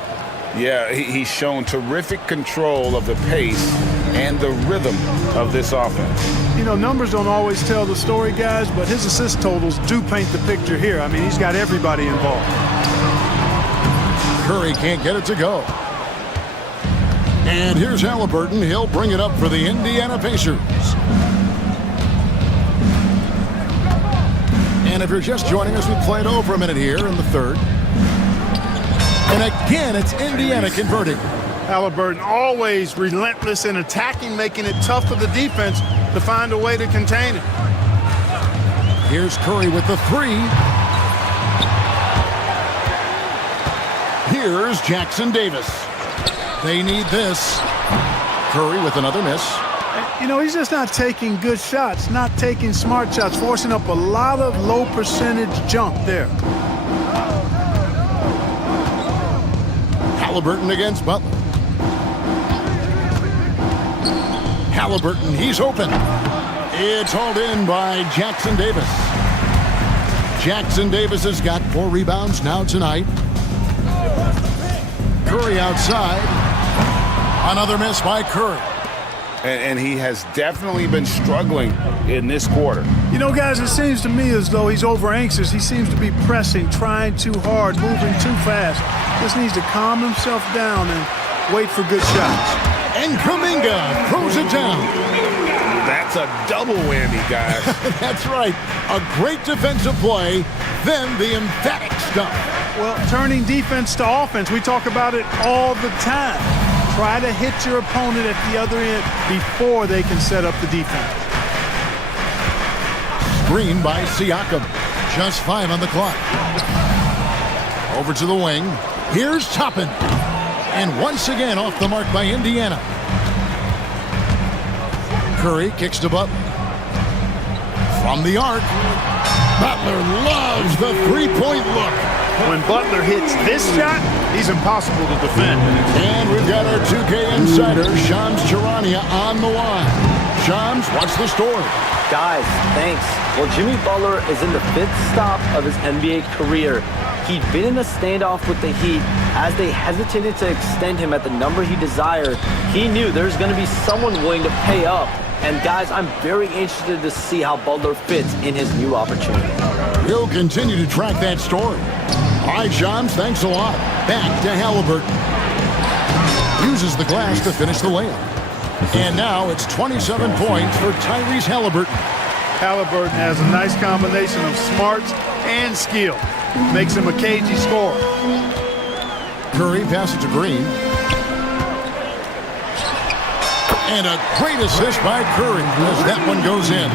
Yeah, he's shown terrific control of the pace and the rhythm of this offense. You know, numbers don't always tell the story, guys, but his assist totals do paint the picture here. I mean, he's got everybody involved. Curry can't get it to go. And here's Halliburton. He'll bring it up for the Indiana Pacers. And if you're just joining us, we played over a minute here in the third. And again, it's Indiana converting. Halliburton always relentless in attacking, making it tough for the defense to find a way to contain it. Here's Curry with the three. Here's Jackson Davis. They need this. Curry with another miss. You know, he's just not taking good shots, not taking smart shots, forcing up a lot of low percentage jump there. Halliburton against Butler. Halliburton, he's open. It's hauled in by Jackson Davis. Jackson Davis has got 4 rebounds now tonight. Curry outside. Another miss by Curry. And he has definitely been struggling in this quarter. You know, guys, it seems to me as though he's over anxious. He seems to be pressing, trying too hard, moving too fast. Just needs to calm himself down and wait for good shots. And Kuminga throws it down. That's a double whammy, guys. That's right. A great defensive play, then the emphatic stuff. Well, turning defense to offense, we talk about it all the time. Try to hit your opponent at the other end before they can set up the defense. Screen by Siakam. Just 5 on the clock. Over to the wing. Here's Toppin. And once again off the mark by Indiana. Curry kicks to Butler. From the arc. Butler loves the three-point look. When Butler hits this shot, he's impossible to defend. And we've got our 2K insider, Shams Charania, on the line. Shams, what's the story? Guys, thanks. Well, Jimmy Butler is in the 5th stop of his NBA career. He'd been in a standoff with the Heat. As they hesitated to extend him at the number he desired, he knew there's going to be someone willing to pay up. And guys, I'm very interested to see how Butler fits in his new opportunity. We'll continue to track that story. All right, Shams, thanks a lot. Back to Halliburton. Uses the glass to finish the layup. And now it's 27 points for Tyrese Halliburton. Halliburton has a nice combination of smarts and skill. Makes him a cagey scorer. Curry passes to Green. And a great assist by Curry as that one goes in.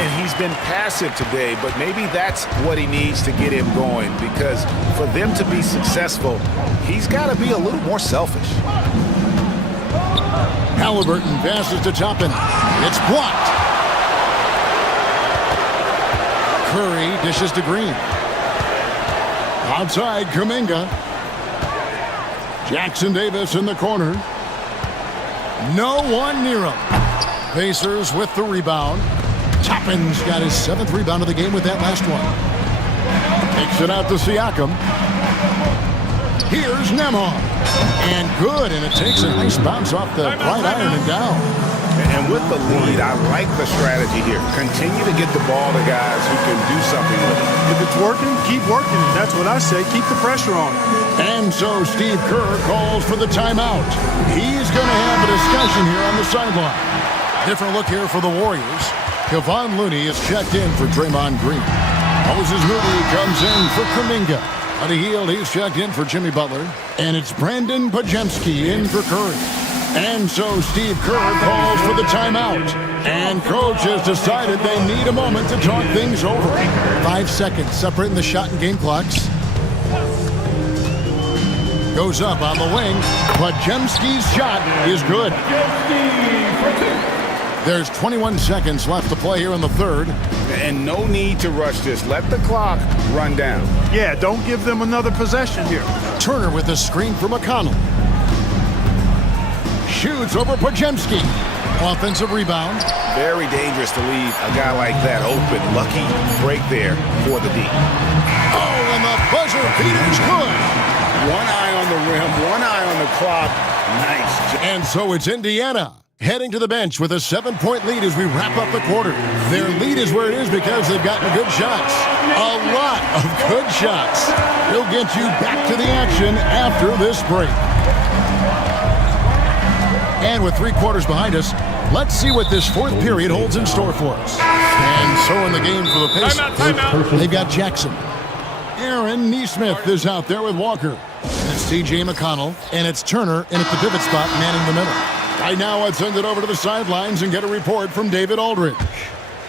And he's been passive today, but maybe that's what he needs to get him going, because for them to be successful, he's got to be a little more selfish. Halliburton passes to Toppin. It's blocked. Curry dishes to Green. Outside, Kuminga. Jackson Davis in the corner. No one near him. Pacers with the rebound. Toppin's got his 7th rebound of the game with that last one. Takes it out to Siakam. Here's Nembhard. And good, and it takes a nice bounce off the right iron and down. And with the lead, I like the strategy here. Continue to get the ball to guys who can do something with it. If it's working, keep working. That's what I say. Keep the pressure on. And so Steve Kerr calls for the timeout. He's going to have a discussion here on the sideline. Different look here for the Warriors. Kevon Looney is checked in for Draymond Green. Moses Moody comes in for Kuminga. On the heel, he's checked in for Jimmy Butler. And it's Brandon Podziemski in for Curry. And so Steve Kerr calls for the timeout. And coach has decided they need a moment to talk things over. 5 seconds separating the shot and game clocks. Goes up on the wing. Podziemski's shot is good. There's 21 seconds left to play here in the third. And no need to rush this. Let the clock run down. Yeah, don't give them another possession here. Turner with a screen for McConnell. Shoots over Podziemski. Offensive rebound. Very dangerous to leave a guy like that open. Lucky break there for the D. Oh, and the buzzer beater's good. One eye on the rim, one eye on the clock. Nice. And so it's Indiana heading to the bench with a 7-point lead as we wrap up the quarter. Their lead is where it is because they've gotten good shots. A lot of good shots. We'll get you back to the action after this break. And with 3 quarters behind us, let's see what this 4th period holds in store for us. And so in the game for the Pacers, they've got Jackson. Aaron Nesmith is out there with Walker. It's T.J. McConnell, and it's Turner in at the pivot spot, manning the middle. Right now, let's send it over to the sidelines and get a report from David Aldridge.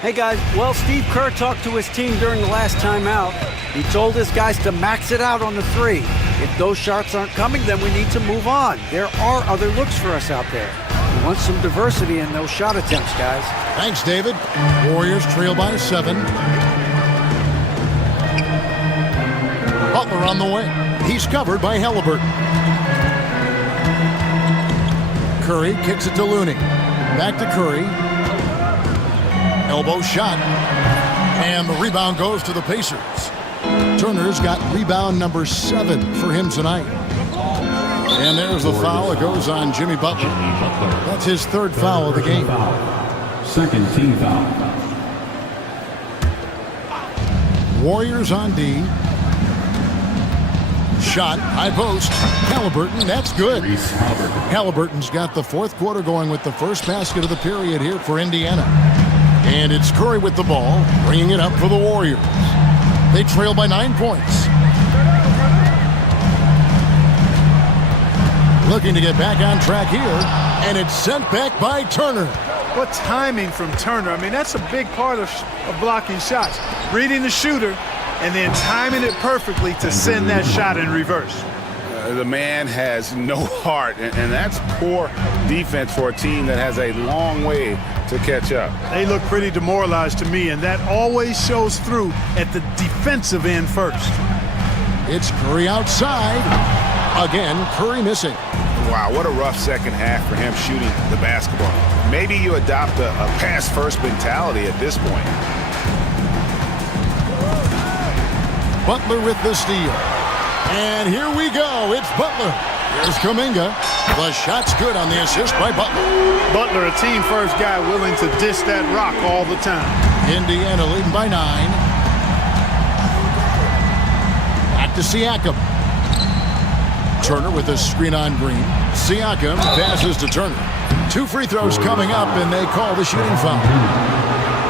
Hey guys, well, Steve Kerr talked to his team during the last timeout. He told his guys to max it out on the three. If those shots aren't coming, then we need to move on. There are other looks for us out there. We want some diversity in those shot attempts, guys. Thanks, David. Warriors trail by 7. Butler on the wing. He's covered by Halliburton. Curry kicks it to Looney. Back to Curry. Elbow shot. And the rebound goes to the Pacers. Turner's got rebound number 7 for him tonight. And there's the foul. It goes on Jimmy Butler. That's his 3rd foul of the game. Second team foul. Warriors on D. Shot, high post. Halliburton, that's good. Halliburton's got the 4th quarter going with the first basket of the period here for Indiana. And it's Curry with the ball, bringing it up for the Warriors. They trail by 9 points. Looking to get back on track here, and it's sent back by Turner. What timing from Turner. I mean, that's a big part of blocking shots. Reading the shooter and then timing it perfectly to send that shot in reverse. The man has no heart, and that's poor defense for a team that has a long way to catch up. They look pretty demoralized to me, and that always shows through at the defensive end first. It's Curry outside. Again, Curry missing. Wow, what a rough second half for him shooting the basketball. Maybe you adopt a pass-first mentality at this point. Butler with the steal. And here we go. It's Butler. Here's Kuminga. The shot's good on the assist by Butler. Butler, a team-first guy willing to dish that rock all the time. Indiana leading by 9. Back to Siakam. Turner with a screen on Green. Siakam passes to Turner. 2 free throws coming up, and they call the shooting foul.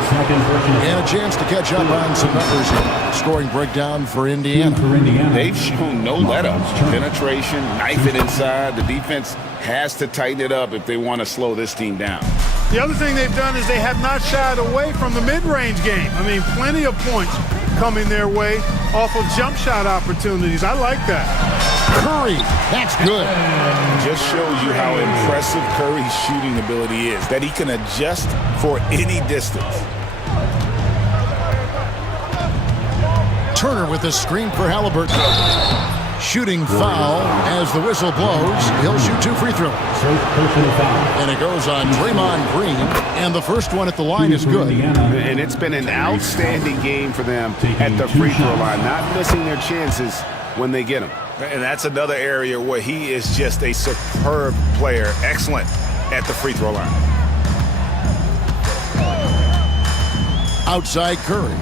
And a chance to catch up on some numbers here. Scoring breakdown for Indiana. They've shown no let-ups. Penetration, knife it inside. The defense has to tighten it up if they want to slow this team down. The other thing they've done is they have not shied away from the mid-range game. I mean, plenty of points coming their way off of jump shot opportunities. I like that. Curry, that's good. Just shows you how impressive Curry's shooting ability is, that he can adjust for any distance. Turner with a screen for Halliburton. Shooting foul as the whistle blows. He'll shoot 2 free throws. And it goes on Draymond Green, and the first one at the line is good. And it's been an outstanding game for them at the free throw line, not missing their chances when they get them. And that's another area where he is just a superb player, excellent at the free throw line. Outside Curry.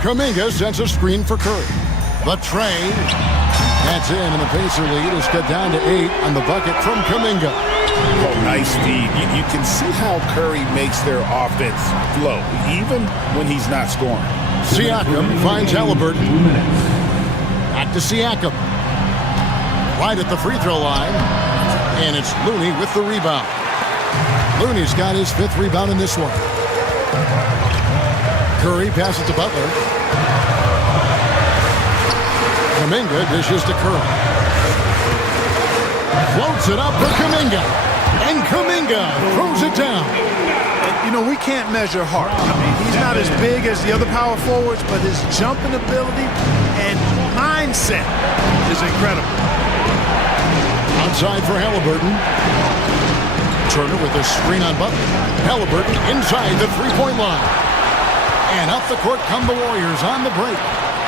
Kuminga sends a screen for Curry. The tray. That's in, and the Pacer lead is cut down to 8 on the bucket from Kuminga. Oh, nice feed. You can see how Curry makes their offense flow, even when he's not scoring. Siakam finds Halliburton. Back to Siakam. Right at the free throw line. And it's Looney with the rebound. Looney's got his 5th rebound in this one. Curry passes to Butler. Kuminga dishes to Curry. Floats it up for Kuminga. And Kuminga throws it down. You know, we can't measure heart. I mean, he's not as big as the other power forwards, but his jumping ability and mindset is incredible. Outside for Halliburton. Turner with a screen on Butler. Halliburton inside the three-point line. And up the court come the Warriors on the break.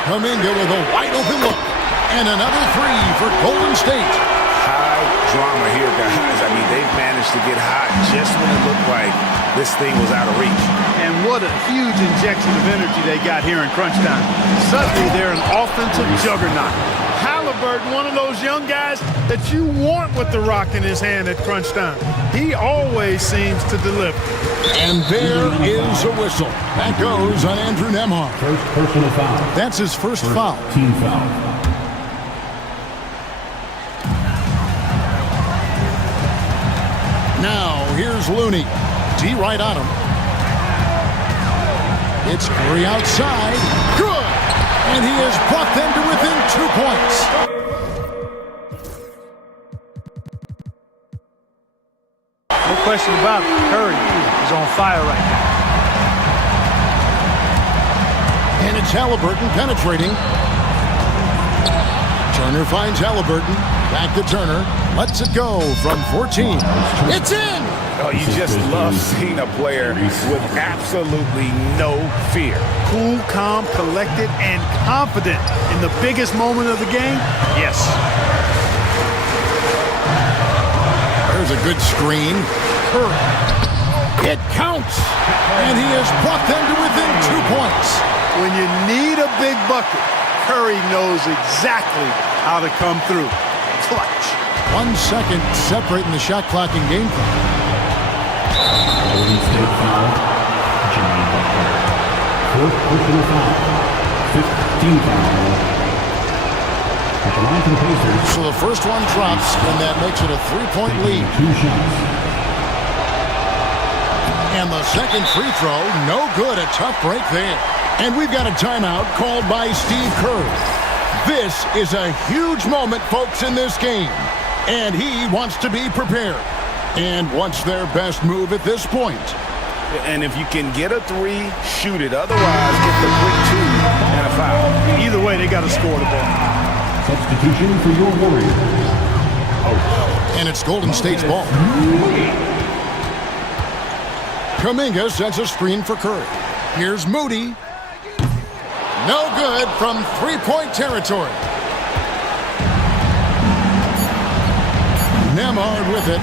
Kuminga with a wide-open look. And another 3 for Golden State. High drama here, guys. I mean, they've managed to get hot just when it looked like this thing was out of reach. And what a huge injection of energy they got here in crunch time. Suddenly, they're an offensive juggernaut. Halliburton, one of those young guys that you want with the rock in his hand at crunch time. He always seems to deliver. And there is a whistle. That goes on Andrew Nembhard. First personal foul. That's his first foul. Team foul. Now, here's Looney. D right on him. It's Curry outside. Good! And he has brought them to within 2 points. No question about it. Curry is on fire right now. And it's Halliburton penetrating. Turner finds Halliburton. Back to Turner. Lets it go from 14. It's in! Oh, you just love seeing a player with absolutely no fear. Cool, calm, collected, and confident in the biggest moment of the game? Yes. There's a good screen. Curry. It counts! And he has brought them to within 2 points. When you need a big bucket, Curry knows exactly how to come through. Clutch. 1 second separating the shot clock and game clock. Golden State foul. Jimmy Butler. Fourth personal foul. 15 foul. At the line for the Pacers. So the first one drops, and that makes it a 3-point lead. 2 shots. And the second free throw, no good. A tough break there. And we've got a timeout called by Steve Kerr. This is a huge moment, folks, in this game. And he wants to be prepared. And what's their best move at this point? And if you can get a three, shoot it. Otherwise, get the quick two and a foul. Either way, they got to score the ball. Substitution for your Warriors. And it's Golden State's ball. Kuminga sets a screen for Curry. Here's Moody. No good from three-point territory. Nemard with it.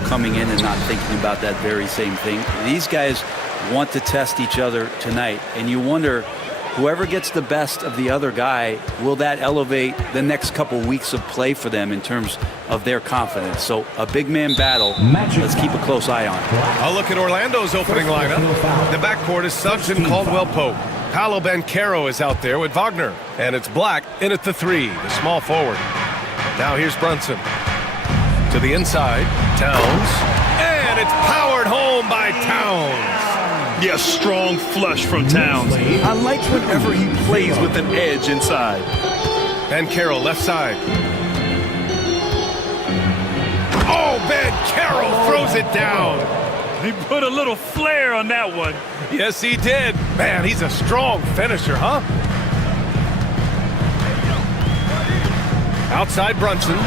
coming in and not thinking about that very same thing. These guys want to test each other tonight, and you wonder, whoever gets the best of the other guy, will that elevate the next couple weeks of play for them in terms of their confidence? So a big man battle, let's keep a close eye on it. I'll look at Orlando's opening lineup. The backcourt is Suggs and Caldwell-Pope. Paolo Banchero is out there with Wagner. And it's Black in at the 3, the small forward. Now here's Brunson. To the inside, Towns. And it's powered home by Towns. Yeah, strong flush from Towns. I like whenever he plays with an edge inside. Banchero left side. Oh, Banchero throws it down. He put a little flair on that one. Yes, he did. Man, he's a strong finisher, huh? Outside Brunson.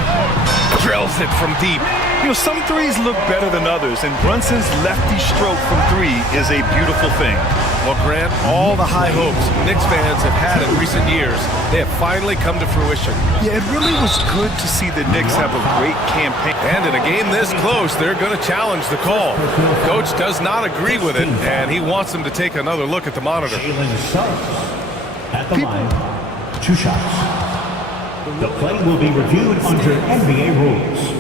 Drills it from deep. You know, some threes look better than others, and Brunson's lefty stroke from 3 is a beautiful thing. Well, Grant, all the high hopes Knicks fans have had in recent years, they have finally come to fruition. Yeah, it really was good to see the Knicks have a great campaign. And in a game this close, they're going to challenge the call. Coach does not agree with it, and he wants them to take another look at the monitor. At the line, 2 shots. The play will be reviewed under NBA rules.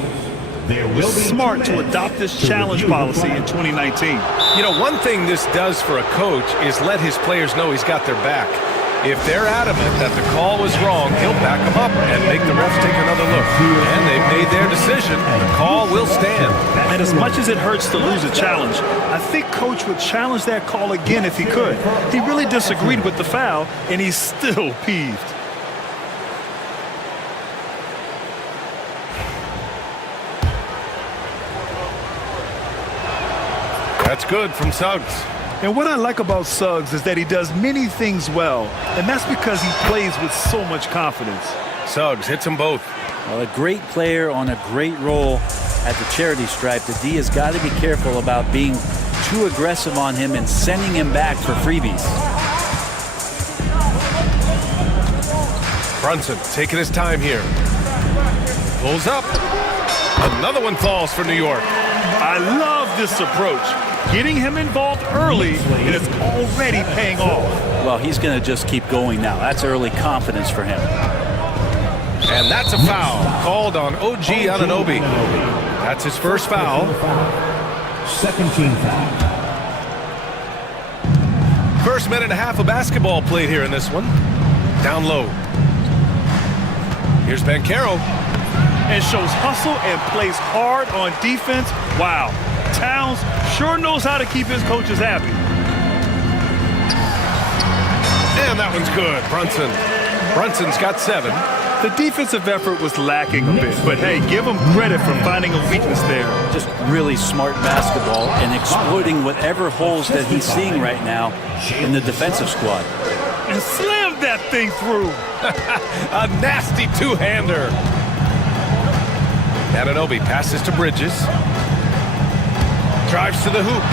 There will be smart to adopt this challenge policy in 2019. You know, one thing this does for a coach is let his players know he's got their back. If they're adamant that the call was wrong, he'll back them up and make the refs take another look. And they've made their decision. The call will stand. And as much as it hurts to lose a challenge, I think Coach would challenge that call again if he could. He really disagreed with the foul, and he's still peeved. That's good from Suggs. And what I like about Suggs is that he does many things well, and that's because he plays with so much confidence. Suggs hits them both. Well, a great player on a great role at the charity stripe. The D has got to be careful about being too aggressive on him and sending him back for freebies. Brunson taking his time here. Pulls up. Another one falls for New York. I love this approach. Getting him involved early, and it's already paying off. Well, he's going to just keep going now. That's early confidence for him. And that's a foul called on OG Anunoby. That's his first foul. Second team foul. First minute and a half of basketball played here in this one. Down low. Here's Banchero. And shows hustle and plays hard on defense. Wow. Towns sure knows how to keep his coaches happy. And that one's good. Brunson's got 7. The defensive effort was lacking a bit, but hey, give him credit for finding a weakness there. Just really smart basketball and exploiting whatever holes that he's seeing right now in the defensive squad. And slammed that thing through. A nasty two-hander. Anunoby passes to Bridges. Drives to the hoop.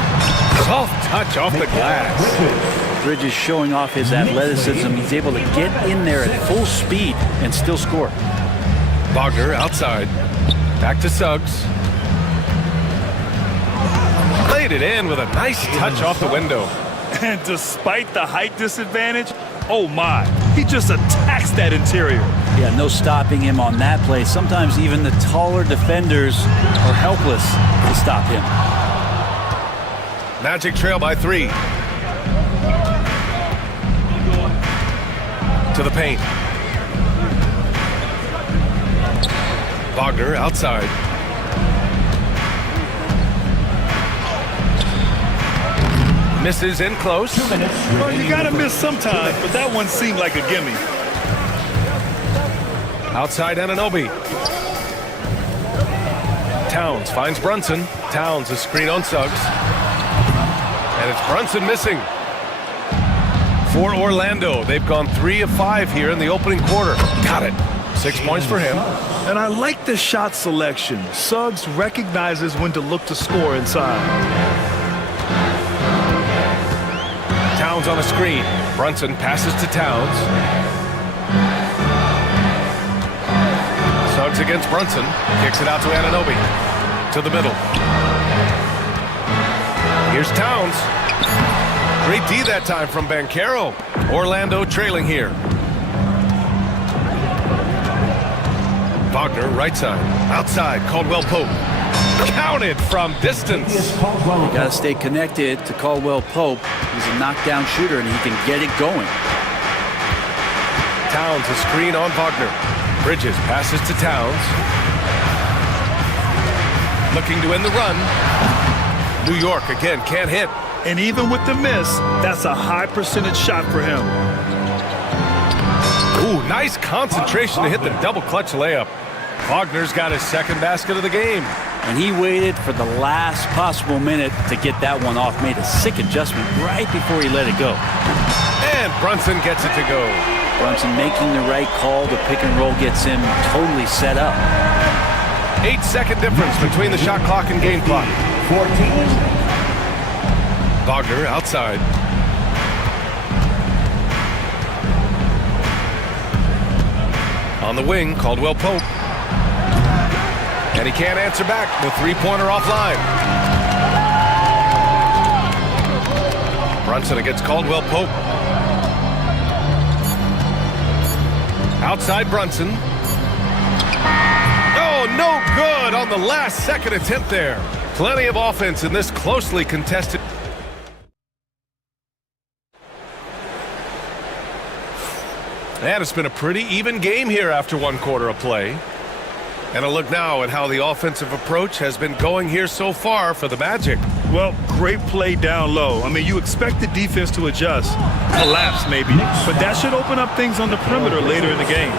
Soft touch off the glass. Bridges showing off his athleticism. He's able to get in there at full speed and still score. Wagner outside. Back to Suggs. Played it in with a nice touch off the window. And despite the height disadvantage, oh my, he just attacks that interior. Yeah, no stopping him on that play. Sometimes even the taller defenders are helpless to stop him. Magic trail by 3. To the paint. Wagner outside. Misses in close. Well, you gotta miss sometimes, but that one seemed like a gimme. Outside Anunoby. Towns finds Brunson. Towns a screen on Suggs. And it's Brunson missing. For Orlando, they've gone 3 of 5 here in the opening quarter. Got it. 6 points for him. And I like the shot selection. Suggs recognizes when to look to score inside. Towns on a screen. Brunson passes to Towns. Suggs against Brunson. Kicks it out to Anunoby. To the middle. Here's Towns. Great D that time from Banchero. Orlando trailing here. Wagner, right side. Outside, Caldwell Pope. Counted from distance. You got to stay connected to Caldwell Pope. He's a knockdown shooter, and he can get it going. Towns, a screen on Wagner. Bridges passes to Towns. Looking to end the run. New York, again, can't hit. And even with the miss, that's a high percentage shot for him. Ooh, nice concentration to hit the double clutch layup. Wagner's got his second basket of the game. And he waited for the last possible minute to get that one off. Made a sick adjustment right before he let it go. And Brunson gets it to go. Brunson making the right call. The pick and roll gets him totally set up. 8-second difference between the shot clock and game clock. 14. Wagner outside. On the wing, Caldwell Pope. And he can't answer back. The three-pointer offline. Brunson against Caldwell Pope. Outside Brunson. Oh, no good on the last second attempt there. Plenty of offense in this closely contested. And it's been a pretty even game here after one quarter of play. And a look now at how the offensive approach has been going here so far for the Magic. Well, great play down low. I mean, you expect the defense to adjust, collapse maybe, but that should open up things on the perimeter later in the game.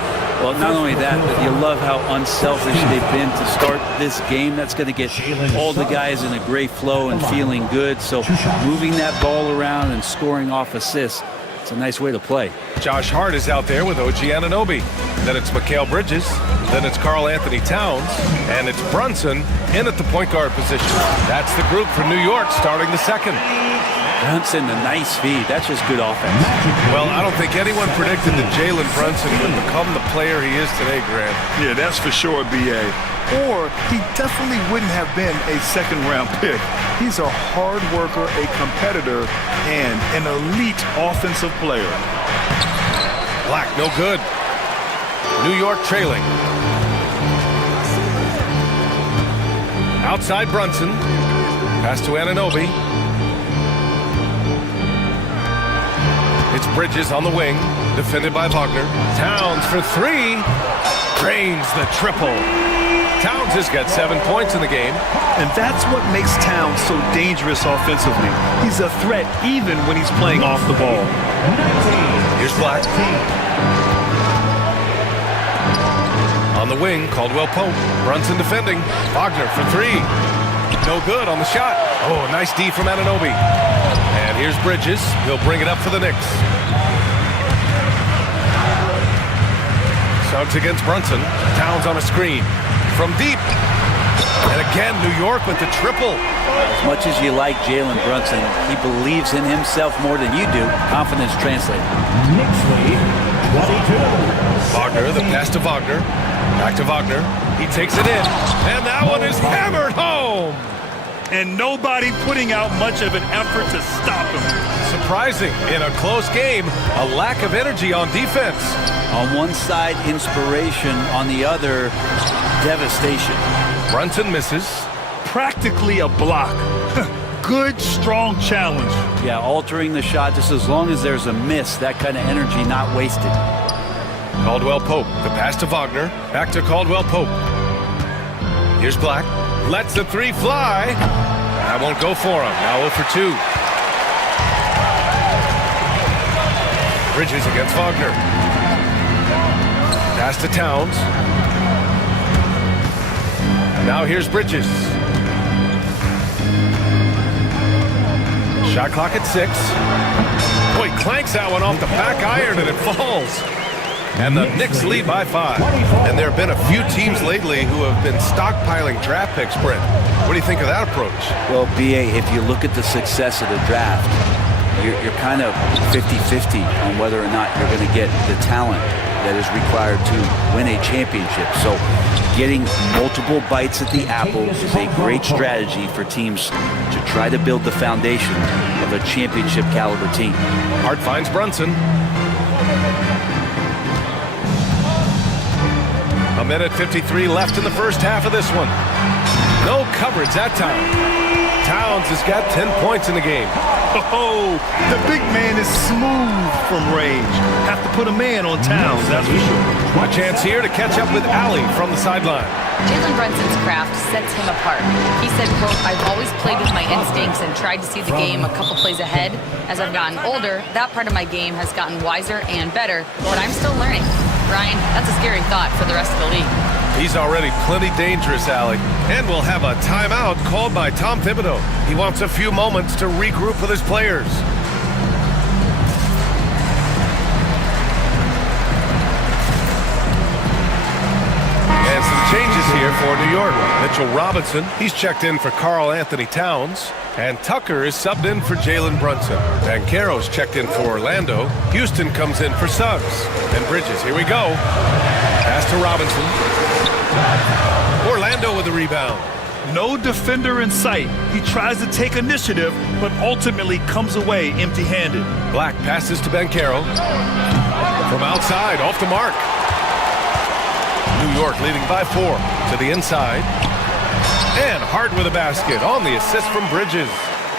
Well, not only that, but you love how unselfish they've been to start this game. That's going to get all the guys in a great flow and feeling good. So moving that ball around and scoring off assists, it's a nice way to play. Josh Hart is out there with OG Anunoby. Then it's Mikal Bridges. Then it's Karl Anthony Towns. And it's Brunson in at the point guard position. That's the group for New York starting the second. Brunson, a nice feed. That's just good offense. Well, I don't think anyone predicted that Jalen Brunson would become the player he is today, Grant. Yeah, that's for sure, B.A. Or he definitely wouldn't have been a second-round pick. He's a hard worker, a competitor, and an elite offensive player. Black, no good. New York trailing. Outside Brunson. Pass to Anunoby. It's Bridges on the wing, defended by Wagner. Towns for three. Drains the triple. Towns has got 7 points in the game. And that's what makes Towns so dangerous offensively. He's a threat even when he's playing off the ball. Here's Black. On the wing, Caldwell Pope. Brunson defending. Wagner for three. No good on the shot. Oh, nice D from Anunoby. And here's Bridges. He'll bring it up for the Knicks. Suggs against Brunson. Towns on a screen. From deep. And again, New York with the triple. As much as you like Jalen Brunson, he believes in himself more than you do. Confidence translated. Knicks lead, 22. Wagner, the pass to Wagner. Back to Wagner. He takes it in. And that one is hammered home. And nobody putting out much of an effort to stop him. Surprising. In a close game, a lack of energy on defense. On one side, inspiration. On the other, devastation. Brunson misses. Practically a block. Good, strong challenge. Yeah, altering the shot just as long as there's a miss. That kind of energy not wasted. Caldwell Pope. The pass to Wagner. Back to Caldwell Pope. Here's Black. Lets the three fly. That won't go for him. Now 0 for 2. Bridges against Wagner. Pass to Towns. Now here's Bridges. Shot clock at 6. Boy, clanks that one off the back iron and it falls. And the Knicks lead by 5. And there have been a few teams lately who have been stockpiling draft picks, Brent. What do you think of that approach? Well, B.A., if you look at the success of the draft, you're kind of 50-50 on whether or not you're going to get the talent that is required to win a championship. So Getting multiple bites at the apple is a great strategy for teams to try to build the foundation of a championship caliber team. Hart finds Brunson. A minute 53 left in the first half of this one. No coverage that time. Towns has got 10 points in the game. Oh, the big man is smooth from range. Have to put a man on Towns, that's for sure. A chance here to catch up with Allie from the sideline. Jalen Brunson's craft sets him apart. He said, quote, "I've always played with my instincts and tried to see the game a couple plays ahead. As I've gotten older, that part of my game has gotten wiser and better, but I'm still learning." Brian, that's a scary thought for the rest of the league. He's already plenty dangerous, Allie. And we'll have a timeout called by Tom Thibodeau. He wants a few moments to regroup with his players. And some changes here for New York. Mitchell Robinson, he's checked in for Karl Anthony Towns. And Tucker is subbed in for Jalen Brunson. Banchero's checked in for Orlando. Houston comes in for Suggs. And Bridges, here we go. Pass to Robinson. Orlando with the rebound. No defender in sight. He tries to take initiative, but ultimately comes away empty-handed. Black passes to Banchero. From outside, off the mark. New York leading by 4 to the inside. And Hart with a basket on the assist from Bridges.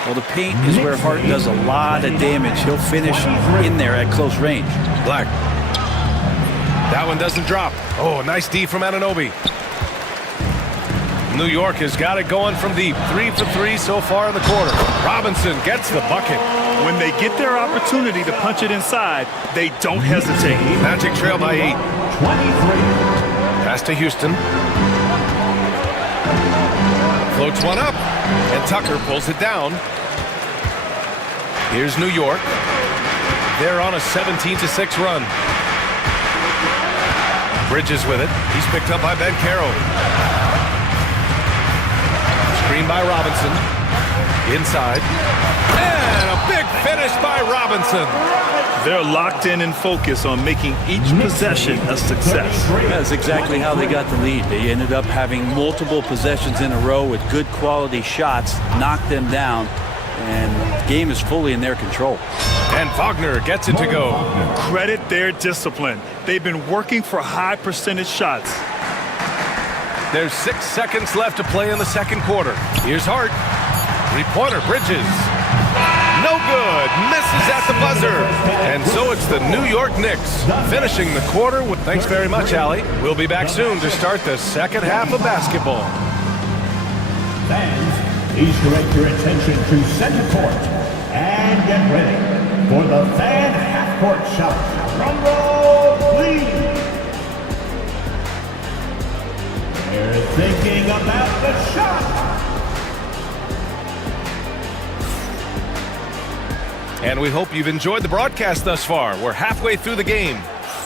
Well, the paint is where Hart does a lot of damage. He'll finish in there at close range. Black. That one doesn't drop. Oh, a nice D from Anunoby. New York has got it going from deep. 3 for 3 so far in the quarter. Robinson gets the bucket. When they get their opportunity to punch it inside, they don't hesitate. Magic trail by 8. 23. Pass to Houston. Floats one up, and Tucker pulls it down. Here's New York. They're on a 17-6 run. Bridges with it. He's picked up by Banchero. Screen by Robinson. Inside. And a big finish by Robinson. They're locked in and focused on making each possession a success. That's exactly how they got the lead. They ended up having multiple possessions in a row with good quality shots, knocked them down, and the game is fully in their control. And Wagner gets it to go. Credit their discipline. They've been working for high percentage shots. There's 6 seconds left to play in the second quarter. Here's Hart. Three-pointer, Bridges. No good. Misses at the buzzer. And so it's the New York Knicks finishing the quarter with... Thanks very much, Allie. We'll be back soon to start the second half of basketball. Fans, please direct your attention to center court and get ready for the fan half-court shot. Drum roll, please. They're thinking about the shot. And we hope you've enjoyed the broadcast thus far. We're halfway through the game.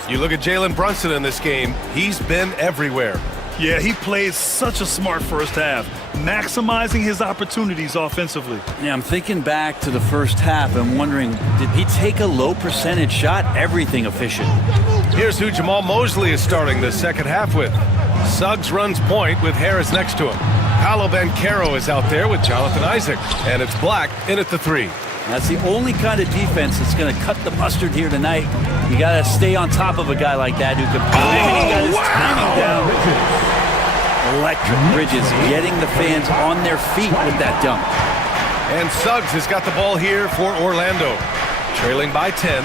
You look at Jalen Brunson in this game, he's been everywhere. Yeah, he played such a smart first half, maximizing his opportunities offensively. Yeah, I'm thinking back to the first half and wondering, did he take a low percentage shot? Everything efficient. Here's who Jamal Mosley is starting the second half with. Suggs runs point with Harris next to him. Paolo Banchero is out there with Jonathan Isaac. And it's Black in at the 3. That's the only kind of defense that's going to cut the mustard here tonight. You got to stay on top of a guy like that who can... he got his timing down. Electric. Bridges getting the fans on their feet with that dunk. And Suggs has got the ball here for Orlando. Trailing by 10.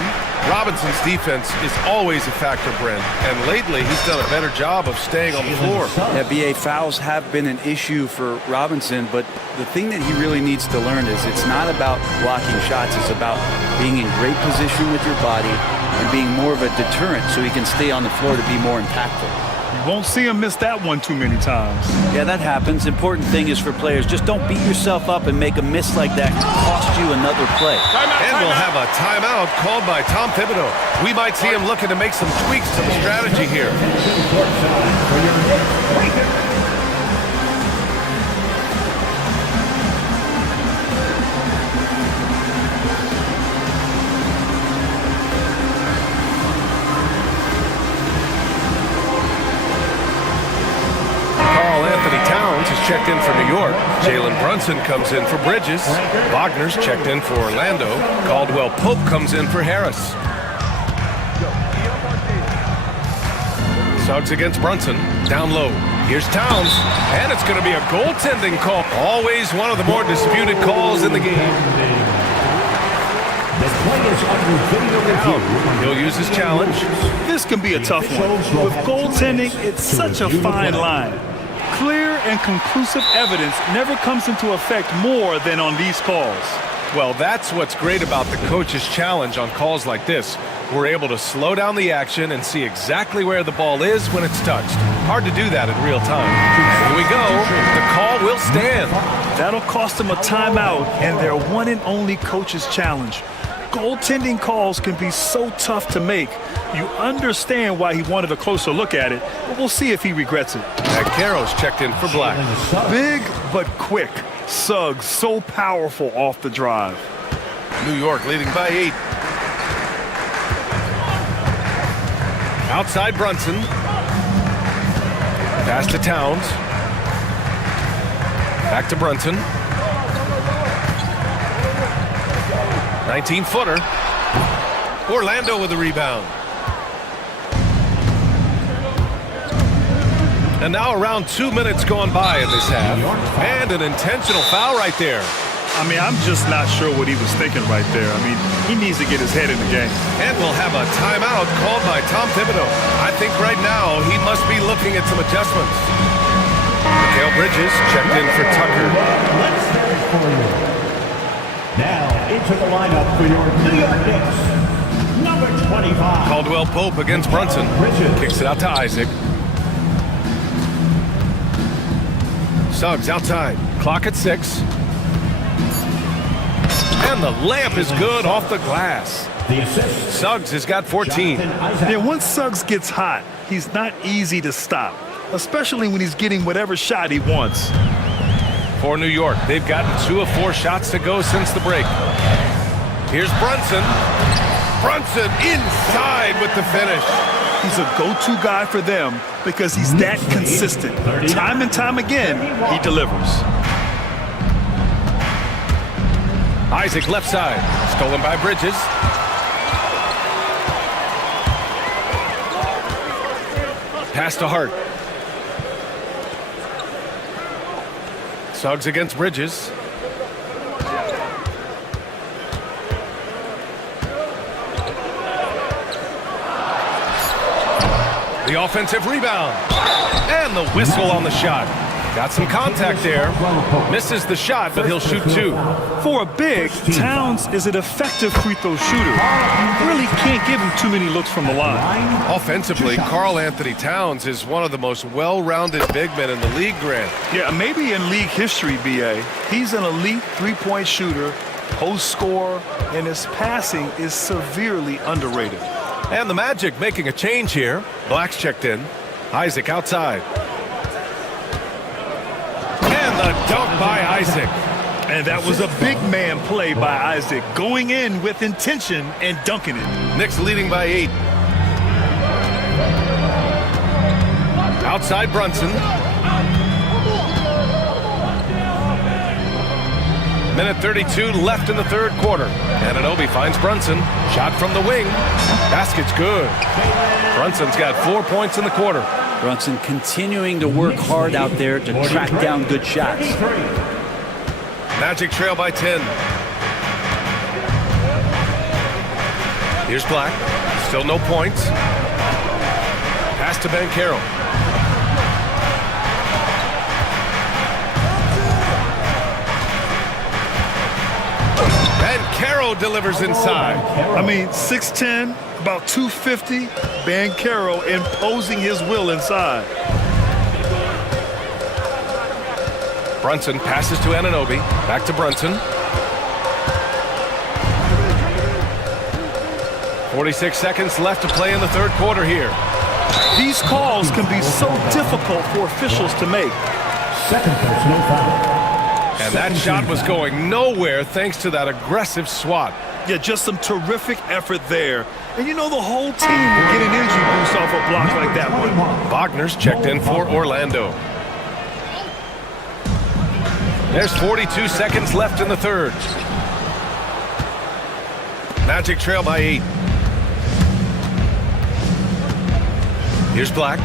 Robinson's defense is always a factor, Brent. And lately, he's done a better job of staying on the floor. Yeah, BA, fouls have been an issue for Robinson, but the thing that he really needs to learn is it's not about blocking shots. It's about being in great position with your body and being more of a deterrent so he can stay on the floor to be more impactful. You won't see him miss that one too many times. Yeah, that happens. Important thing is for players, just don't beat yourself up and make a miss like that cost you another play. And we'll have a timeout called by Tom Thibodeau. We might see him looking to make some tweaks to the strategy here. Jalen Brunson comes in for Bridges. Wagner's checked in for Orlando. Caldwell Pope comes in for Harris. Suggs against Brunson. Down low. Here's Towns. And it's going to be a goaltending call. Always one of the more disputed calls in the game. The play is under video review. He'll use his challenge. This can be a tough one. With goaltending, it's such a fine line. Clear and conclusive evidence never comes into effect more than on these calls. Well, that's what's great about the coach's challenge on calls like this. We're able to slow down the action and see exactly where the ball is when it's touched. Hard to do that in real time. Here we go. The call will stand. That'll cost them a timeout and their one and only coach's challenge. Goaltending calls can be so tough to make. You understand why he wanted a closer look at it, but we'll see if he regrets it. Carroll's checked in for Black. Big but quick. Suggs so powerful off the drive. New York leading by 8. Outside Brunson. Pass to Towns. Back to Brunson. 19-footer. Orlando with the rebound. And now around 2 minutes gone by in this half. And an intentional foul right there. I mean, I'm just not sure what he was thinking right there. I mean, he needs to get his head in the game. And we'll have a timeout called by Tom Thibodeau. I think right now he must be looking at some adjustments. Mikal Bridges checked in for Tucker. Let's start it for you. Now into the lineup for your New York Knicks. Number 25. Caldwell Pope against Brunson. Kicks it out to Isaac. Suggs outside. Clock at 6. And the layup is good off the glass. The assist. Suggs has got 14. Yeah, once Suggs gets hot, he's not easy to stop, especially when he's getting whatever shot he wants. For New York, they've gotten 2 of 4 shots to go since the break. Here's Brunson. Brunson inside with the finish. He's a go-to guy for them because he's that consistent. Time and time again, he delivers. Isaac left side. Stolen by Bridges. Pass to Hart. Suggs against Bridges. The offensive rebound. And the whistle on the shot. Got some contact there. Misses the shot, but he'll shoot 2. For a big, Towns is an effective free throw shooter. You really can't give him too many looks from the line. Offensively, Karl Anthony Towns is one of the most well-rounded big men in the league, Grant. Yeah, maybe in league history, B.A. He's an elite three-point shooter, post scorer, and his passing is severely underrated. And the Magic making a change here. Black's checked in. Isaac outside. And the dunk by Isaac. And that was a big man play by Isaac, going in with intention and dunking it. Knicks leading by 8. Outside Brunson. Minute 32 left in the third quarter. Anunoby finds Brunson. Shot from the wing. Basket's good. Brunson's got 4 points in the quarter. Brunson continuing to work hard out there to track down good shots. Magic trail by 10. Here's Black. Still no points. Pass to Banchero. Banchero delivers inside. I mean, 6'10", about 250. Banchero imposing his will inside. Brunson passes to Anunoby. Back to Brunson. 46 seconds left to play in the third quarter here. These calls can be so difficult for officials to make. Second personal foul. And that shot was going nowhere thanks to that aggressive swat. Yeah, just some terrific effort there. And you know the whole team will get an energy boost off a block like that one. Wagner's checked in for Orlando. There's 42 seconds left in the third. Magic trail by 8. Here's Black.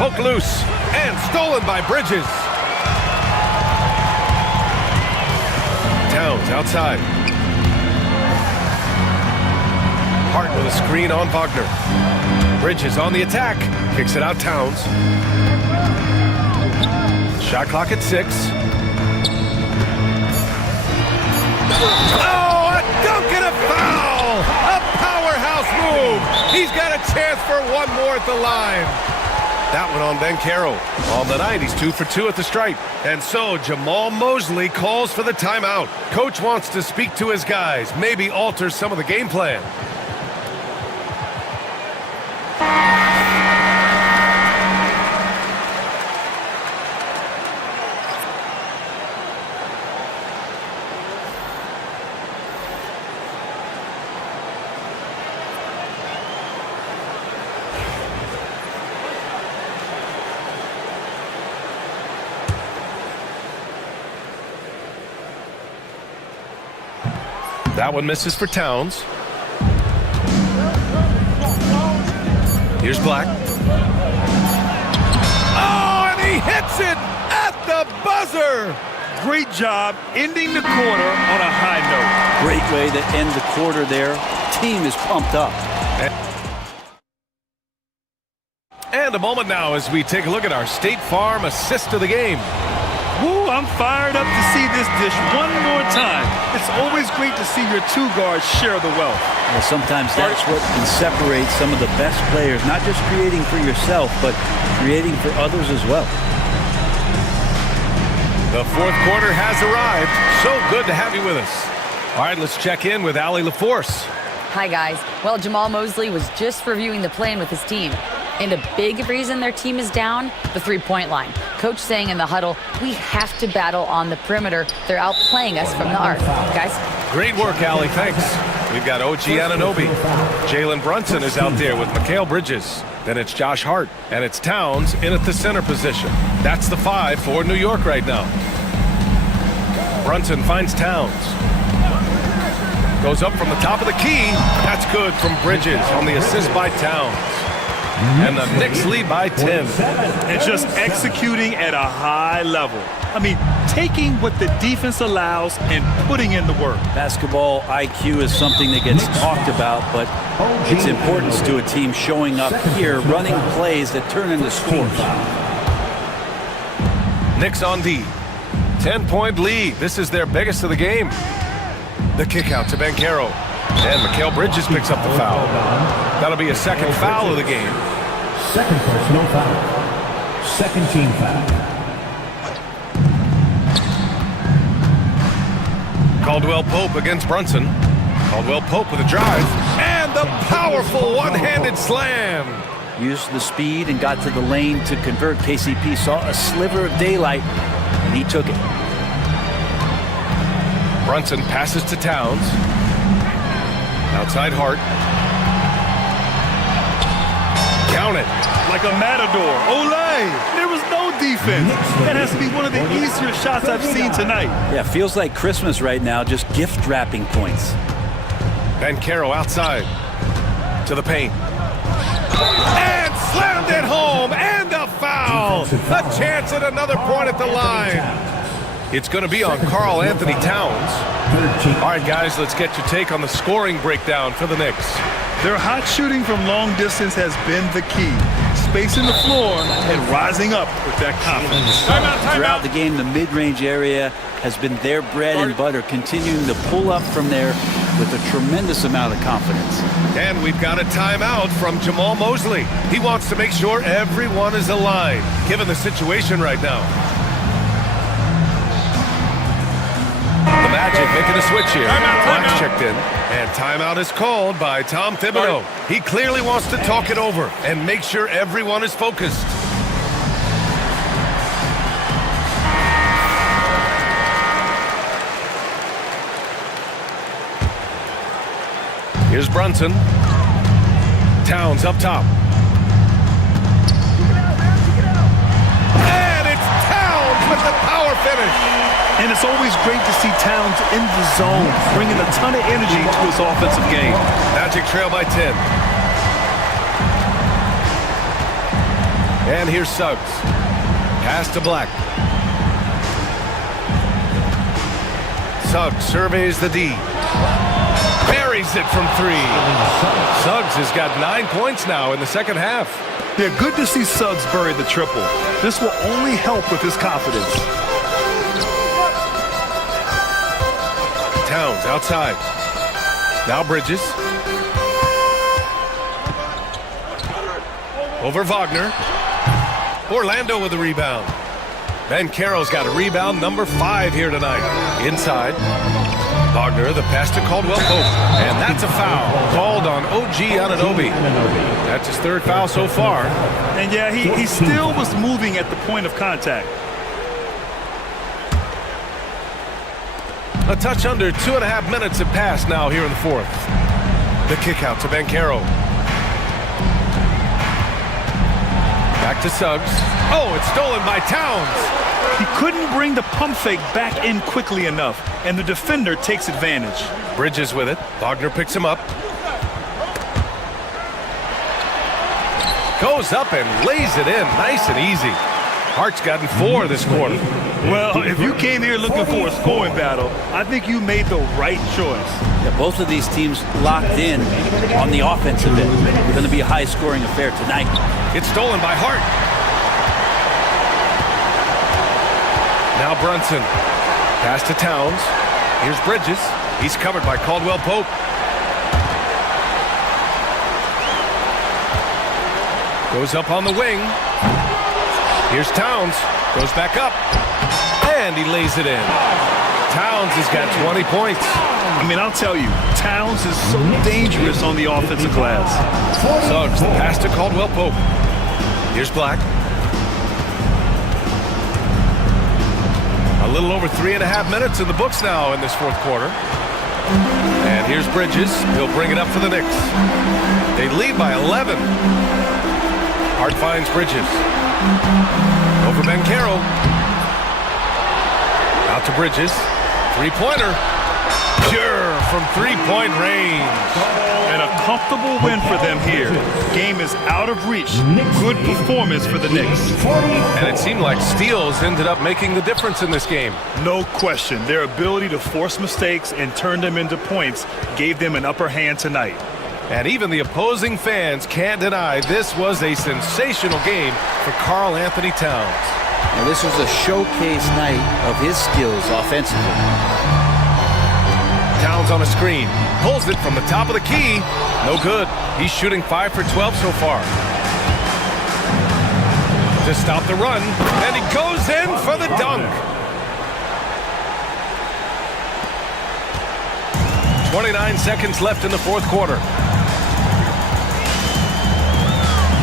Poke loose and stolen by Bridges. Towns outside. Hart with a screen on Wagner. Bridges on the attack. Kicks it out Towns. Shot clock at 6. Oh, a dunk and a foul! A powerhouse move! He's got a chance for one more at the line. That one on Bankero. On the night, he's 2 for 2 at the stripe. And so Jamal Mosley calls for the timeout. Coach wants to speak to his guys, maybe alter some of the game plan. That one misses for Towns. Here's Black. Oh, and he hits it at the buzzer! Great job ending the quarter on a high note. Great way to end the quarter there. Team is pumped up. And a moment now as we take a look at our State Farm assist of the game. Woo, I'm fired up to see this dish one more time. It's always great to see your two guards share the wealth. Well, sometimes that's what can separate some of the best players, not just creating for yourself, but creating for others as well. The fourth quarter has arrived. So good to have you with us. All right, let's check in with Allie LaForce. Hi, guys. Well, Jamal Mosley was just reviewing the plan with his team. And a big reason their team is down, the three-point line. Coach saying in the huddle, we have to battle on the perimeter. They're outplaying us from the arc. Guys? Great work, Allie. Thanks. We've got OG Anunoby. Jalen Brunson is out there with Mikal Bridges. Then it's Josh Hart. And it's Towns in at the center position. That's the 5 for New York right now. Brunson finds Towns. Goes up from the top of the key. That's good from Bridges on the assist by Towns. And the Knicks lead by 10. And just executing at a high level. I mean, taking what the defense allows and putting in the work. Basketball IQ is something that gets talked about, but its importance to a team showing up here, running plays that turn into scores. Knicks on D. 10-point lead. This is their biggest of the game. The kick out to Bankero. And Mikal Bridges picks up the foul. That'll be a second foul of the game. Second personal foul. Second team foul. Caldwell Pope against Brunson. Caldwell Pope with a drive. And the powerful one-handed slam. Used the speed and got to the lane to convert. KCP saw a sliver of daylight, and he took it. Brunson passes to Towns. Outside Hart. Count it. Like a matador. Olay! There was no defense. That has to be one of the easier shots I've seen tonight. Yeah, feels like Christmas right now, just gift wrapping points. Bankero outside. To the paint. And slammed it home. And a foul. A chance at another point at the line. It's going to be on Karl Anthony Towns. All right, guys, let's get your take on the scoring breakdown for the Knicks. Their hot shooting from long distance has been the key. Spacing the floor and rising up with that confidence. Throughout the game, the mid-range area has been their bread and butter, continuing to pull up from there with a tremendous amount of confidence. And we've got a timeout from Jamal Mosley. He wants to make sure everyone is aligned, given the situation right now. The Magic making a switch here. Black's checked in. And timeout is called by Tom Thibodeau. He clearly wants to talk it over and make sure everyone is focused. Here's Brunson. Towns up top. And it's Towns with the power finish. And it's always great to see Towns in the zone, bringing a ton of energy to his offensive game. Magic trail by 10. And here's Suggs. Pass to Black. Suggs surveys the D. Buries it from 3. Suggs has got 9 points now in the second half. Yeah, good to see Suggs bury the triple. This will only help with his confidence. Towns outside. Now Bridges. Over Wagner. Orlando with the rebound. Banchero's got a rebound, number 5 here tonight. Inside. Wagner, the pass to Caldwell-Pope. And that's a foul called on OG Anunoby. That's his 3rd foul so far. And yeah, he still was moving at the point of contact. A touch under 2.5 minutes have passed now here in the 4th. The kick out to Banchero. Back to Suggs. Oh, it's stolen by Towns. He couldn't bring the pump fake back in quickly enough, and the defender takes advantage. Bridges with it. Wagner picks him up. Goes up and lays it in. Nice and easy. Hart's gotten 4 this quarter. Well, if you came here looking for a scoring battle, I think you made the right choice. Yeah, both of these teams locked in on the offensive end. It's going to be a high-scoring affair tonight. It's stolen by Hart. Now Brunson. Pass to Towns. Here's Bridges. He's covered by Caldwell-Pope. Goes up on the wing. Here's Towns. Goes back up. And he lays it in. Towns has got 20 points. I mean, I'll tell you, Towns is so dangerous on the offensive glass. Suggs, the pass to Caldwell-Pope. Here's Black. A little over 3.5 minutes in the books now in this 4th quarter. And here's Bridges. He'll bring it up for the Knicks. They lead by 11. Hart finds Bridges. Over Banchero. Out to Bridges. 3-pointer. Pure from 3-point range. And a comfortable win for them here. Game is out of reach. Good performance for the Knicks. And it seemed like steals ended up making the difference in this game. No question. Their ability to force mistakes and turn them into points gave them an upper hand tonight. And even the opposing fans can't deny this was a sensational game for Karl Anthony Towns. Now, this was a showcase night of his skills offensively. Towns on a screen. Pulls it from the top of the key. No good. He's shooting 5 for 12 so far. To stop the run. And he goes in for the dunk. 29 seconds left in the 4th quarter.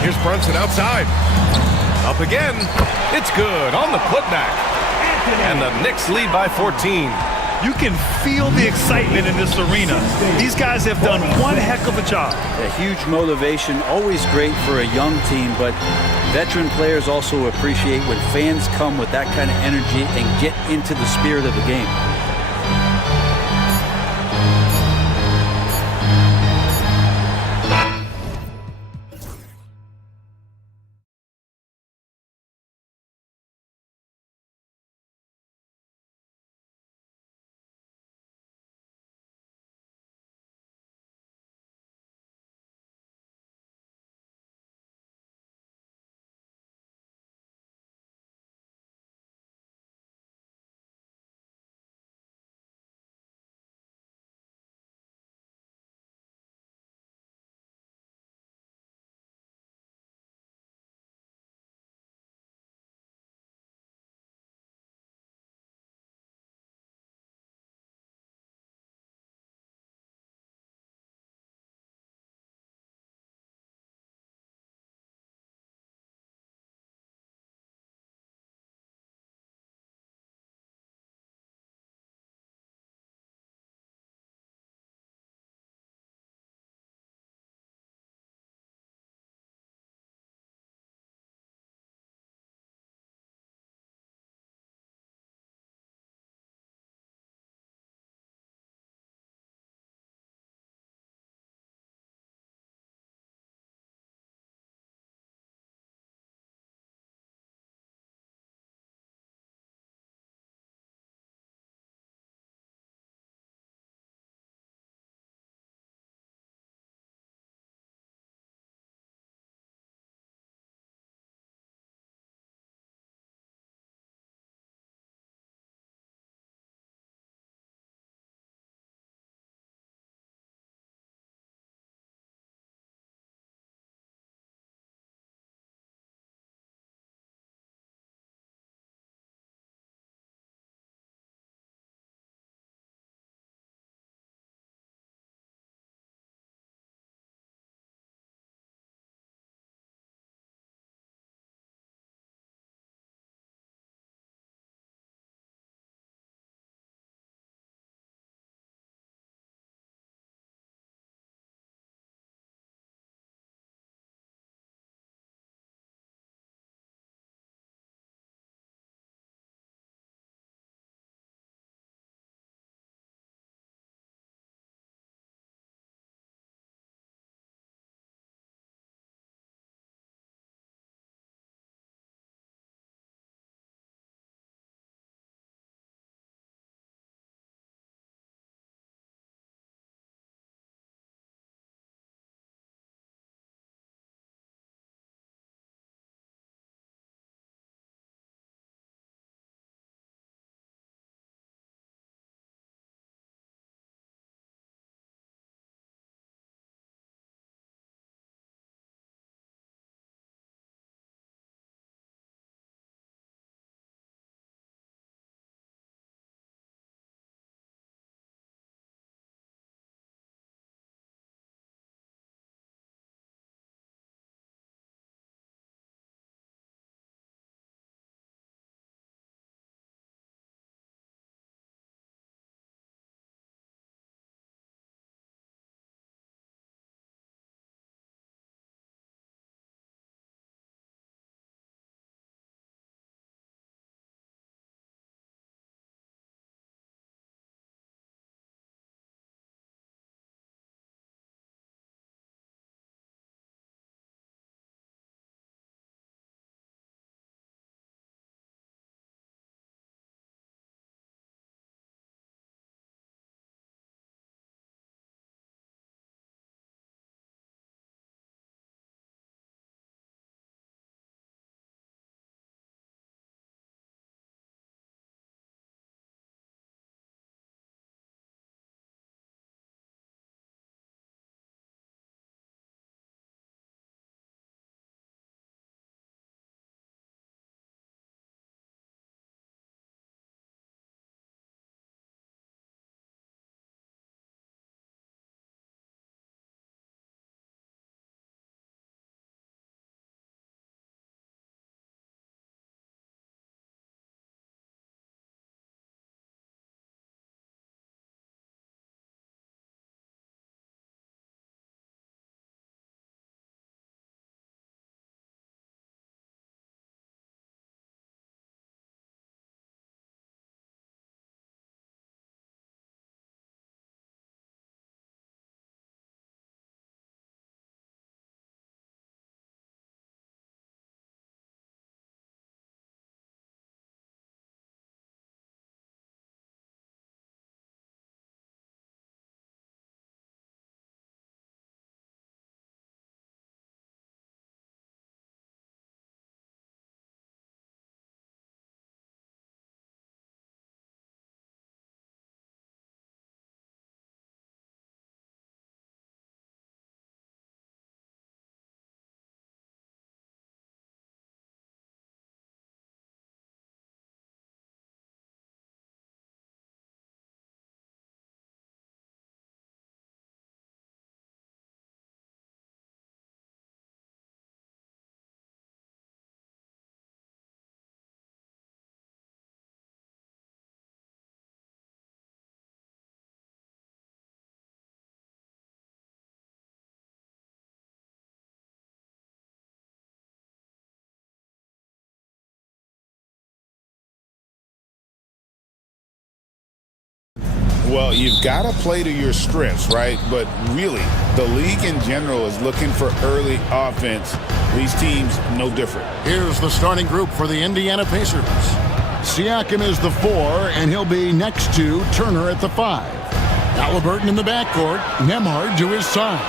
Here's Brunson outside. Up again. It's good on the putback. And the Knicks lead by 14. You can feel the excitement in this arena. These guys have done one heck of a job. A huge motivation, always great for a young team, but veteran players also appreciate when fans come with that kind of energy and get into the spirit of the game. Well, you've got to play to your strengths, right? But really, the league in general is looking for early offense. These teams, no different. Here's the starting group for the Indiana Pacers. Siakam is the 4, and he'll be next to Turner at the 5. Halliburton in the backcourt, Nembhard to his side.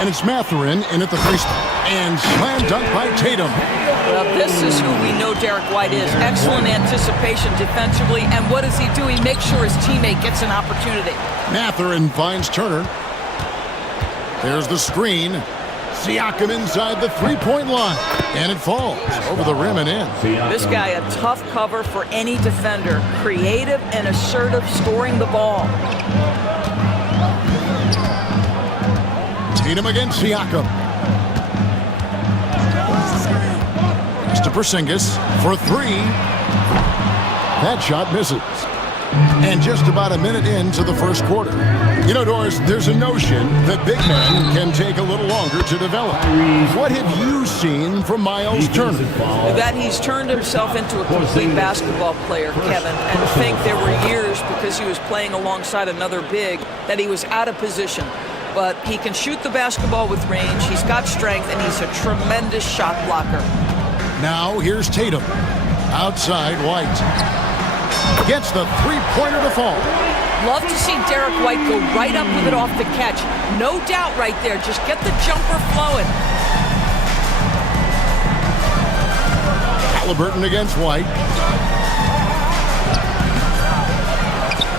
And it's Mathurin in at the 3 spot. And slam dunk by Tatum. Well, this is who we know Derek White is. Excellent anticipation defensively. And what does he do? He makes sure his teammate gets an opportunity. Mathurin finds Turner. There's the screen. Siakam inside the three-point line. And it falls over the rim and in. This guy, a tough cover for any defender. Creative and assertive scoring the ball. Tatum against Siakam. Pass to Porzingis for 3. That shot misses. And just about a minute into the first quarter. You know, Doris, there's a notion that big men can take a little longer to develop. What have you seen from Miles Turner? That he's turned himself into a complete basketball player, Kevin, and I think there were years because he was playing alongside another big that he was out of position. But he can shoot the basketball with range, he's got strength, and he's a tremendous shot blocker. Now here's Tatum. Outside White. Gets the three-pointer to fall. Love to see Derek White go right up with it off the catch. No doubt right there. Just get the jumper flowing. Halliburton against White.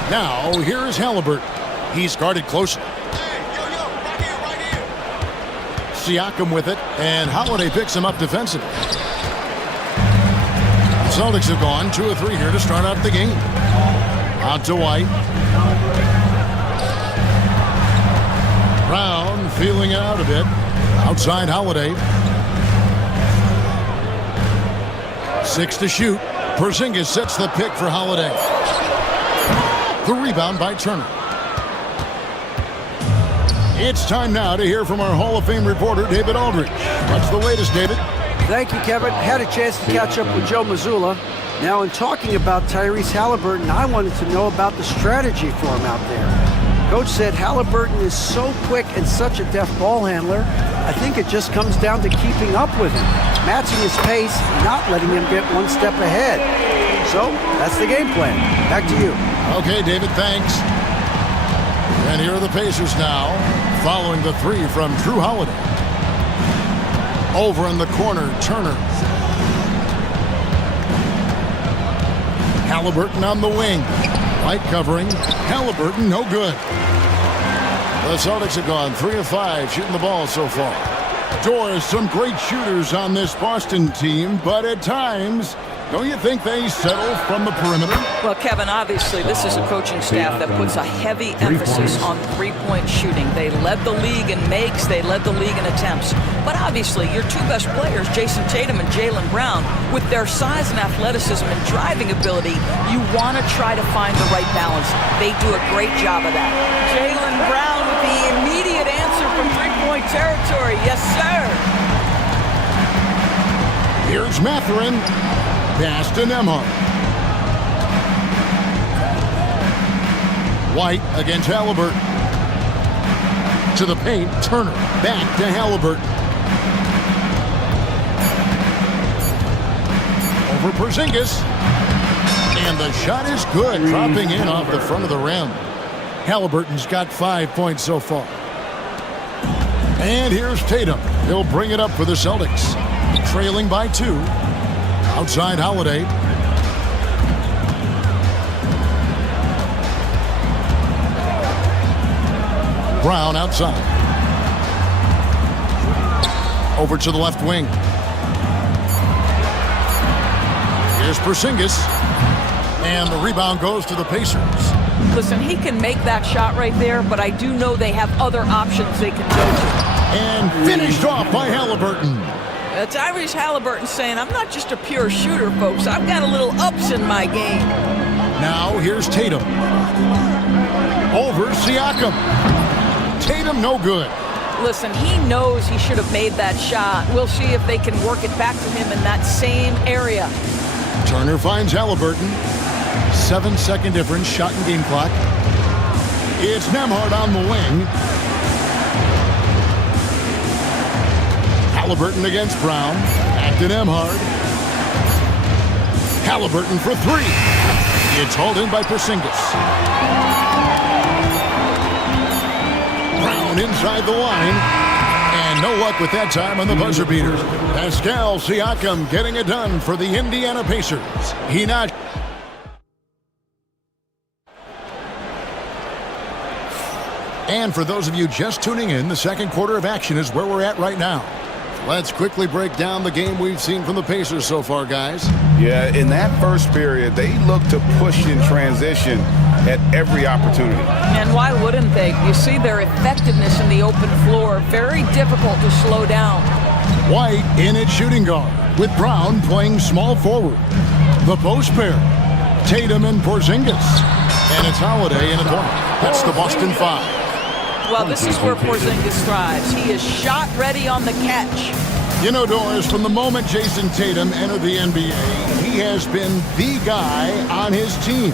Now here's Halliburton. He's guarded closely. Siakam with it, and Holiday picks him up defensively. The Celtics have gone 2 of 3 here to start out the game. Out to White. Brown feeling it out a bit. Outside Holiday. 6 to shoot. Porzingis sets the pick for Holiday. The rebound by Turner. It's time now to hear from our Hall of Fame reporter, David Aldridge. What's the latest, David? Thank you, Kevin. Had a chance to catch up with Joe Mazzulla. Now, in talking about Tyrese Halliburton, I wanted to know about the strategy for him out there. Coach said Halliburton is so quick and such a deft ball handler, I think it just comes down to keeping up with him, matching his pace, not letting him get one step ahead. So, that's the game plan. Back to you. Okay, David, thanks. And here are the Pacers now, following the 3 from Drew Holiday. Over in the corner, Turner. Halliburton on the wing. White covering. Halliburton, no good. The Celtics have gone 3 of 5 shooting the ball so far. Doris, some great shooters on this Boston team, but at times, don't you think they settle from the perimeter? Well, Kevin, obviously, this is a coaching staff that puts a heavy emphasis on three-point shooting. They led the league in makes, they led the league in attempts. But obviously, your 2 best players, Jason Tatum and Jaylen Brown, with their size and athleticism and driving ability, you want to try to find the right balance. They do a great job of that. Jaylen Brown with the immediate answer from three-point territory. Yes, sir. Here's Mathurin. Pass to Nembhard. White against Halliburton. To the paint, Turner. Back to Halliburton. Over Porzingis. And the shot is good, dropping in off the front of the rim. Halliburton's got 5 points so far. And here's Tatum. He'll bring it up for the Celtics. Trailing by 2. Outside Holiday. Brown outside. Over to the left wing. Here's Porzingis. And the rebound goes to the Pacers. Listen, he can make that shot right there, but I do know they have other options they can go to. And finished off by Halliburton. Tyrese Halliburton saying, I'm not just a pure shooter, folks. I've got a little ups in my game. Now here's Tatum. Over Siakam. Tatum no good. Listen, he knows he should have made that shot. We'll see if they can work it back to him in that same area. Turner finds Halliburton. 7-second difference, shot and game clock. It's Nembhard on the wing. Halliburton against Brown. Back to Nembhard. Halliburton for three. It's hauled in by Porzingis. Brown inside the line. And no luck with that time on the buzzer beater. Pascal Siakam getting it done for the Indiana Pacers. He not. And for those of you just tuning in, the second quarter of action is where we're at right now. Let's quickly break down the game we've seen from the Pacers so far, guys. Yeah, in that first period, they looked to push in transition at every opportunity. And why wouldn't they? You see their effectiveness in the open floor. Very difficult to slow down. White in at shooting guard, with Brown playing small forward. The post pair, Tatum and Porzingis. And it's Holiday in a corner. That's the Boston Five. Well, this is where Porzingis thrives. He is shot ready on the catch. You know, Doris, from the moment Jason Tatum entered the NBA, he has been the guy on his team.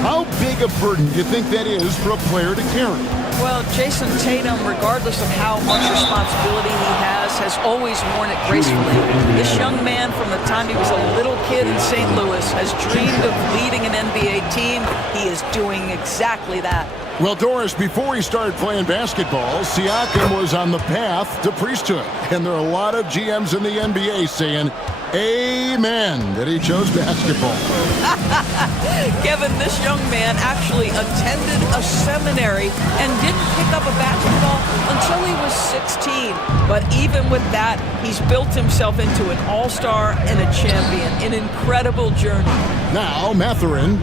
How big a burden do you think that is for a player to carry? Well, Jason Tatum, regardless of how much responsibility he has always worn it gracefully. This young man, from the time he was a little kid in St. Louis, has dreamed of leading an NBA team. He is doing exactly that. Well, Doris, before he started playing basketball, Siakam was on the path to priesthood. And there are a lot of GMs in the NBA saying, amen, that he chose basketball. Kevin, this young man actually attended a seminary and didn't pick up a basketball until he was 16. But even with that, he's built himself into an all-star and a champion. An incredible journey. Now, Mathurin,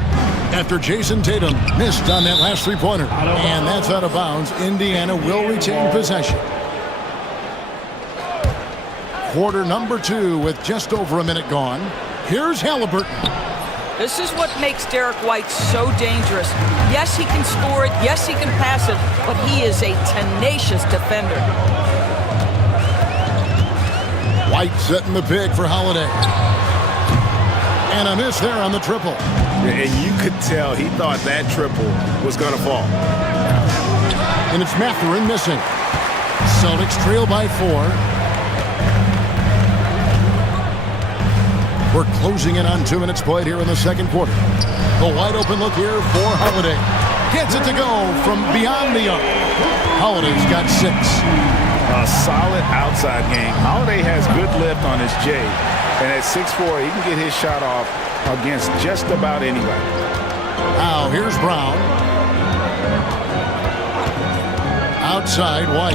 after Jason Tatum missed on that last three-pointer. And that's out of bounds. Indiana will retain possession. Quarter number 2 with just over a minute gone. Here's Halliburton. This is what makes Derek White so dangerous. Yes, he can score it. Yes, he can pass it. But he is a tenacious defender. White setting the pick for Holiday. And a miss there on the triple. And you could tell he thought that triple was going to fall. And it's Mathurin missing. Celtics trail by 4. We're closing in on 2 minutes played here in the second quarter. The wide open look here for Holiday. Gets it to go from beyond the arc. Holiday's got 6. A solid outside game. Holiday has good lift on his J. And at 6'4", he can get his shot off against just about anybody. Now here's Brown. Outside White.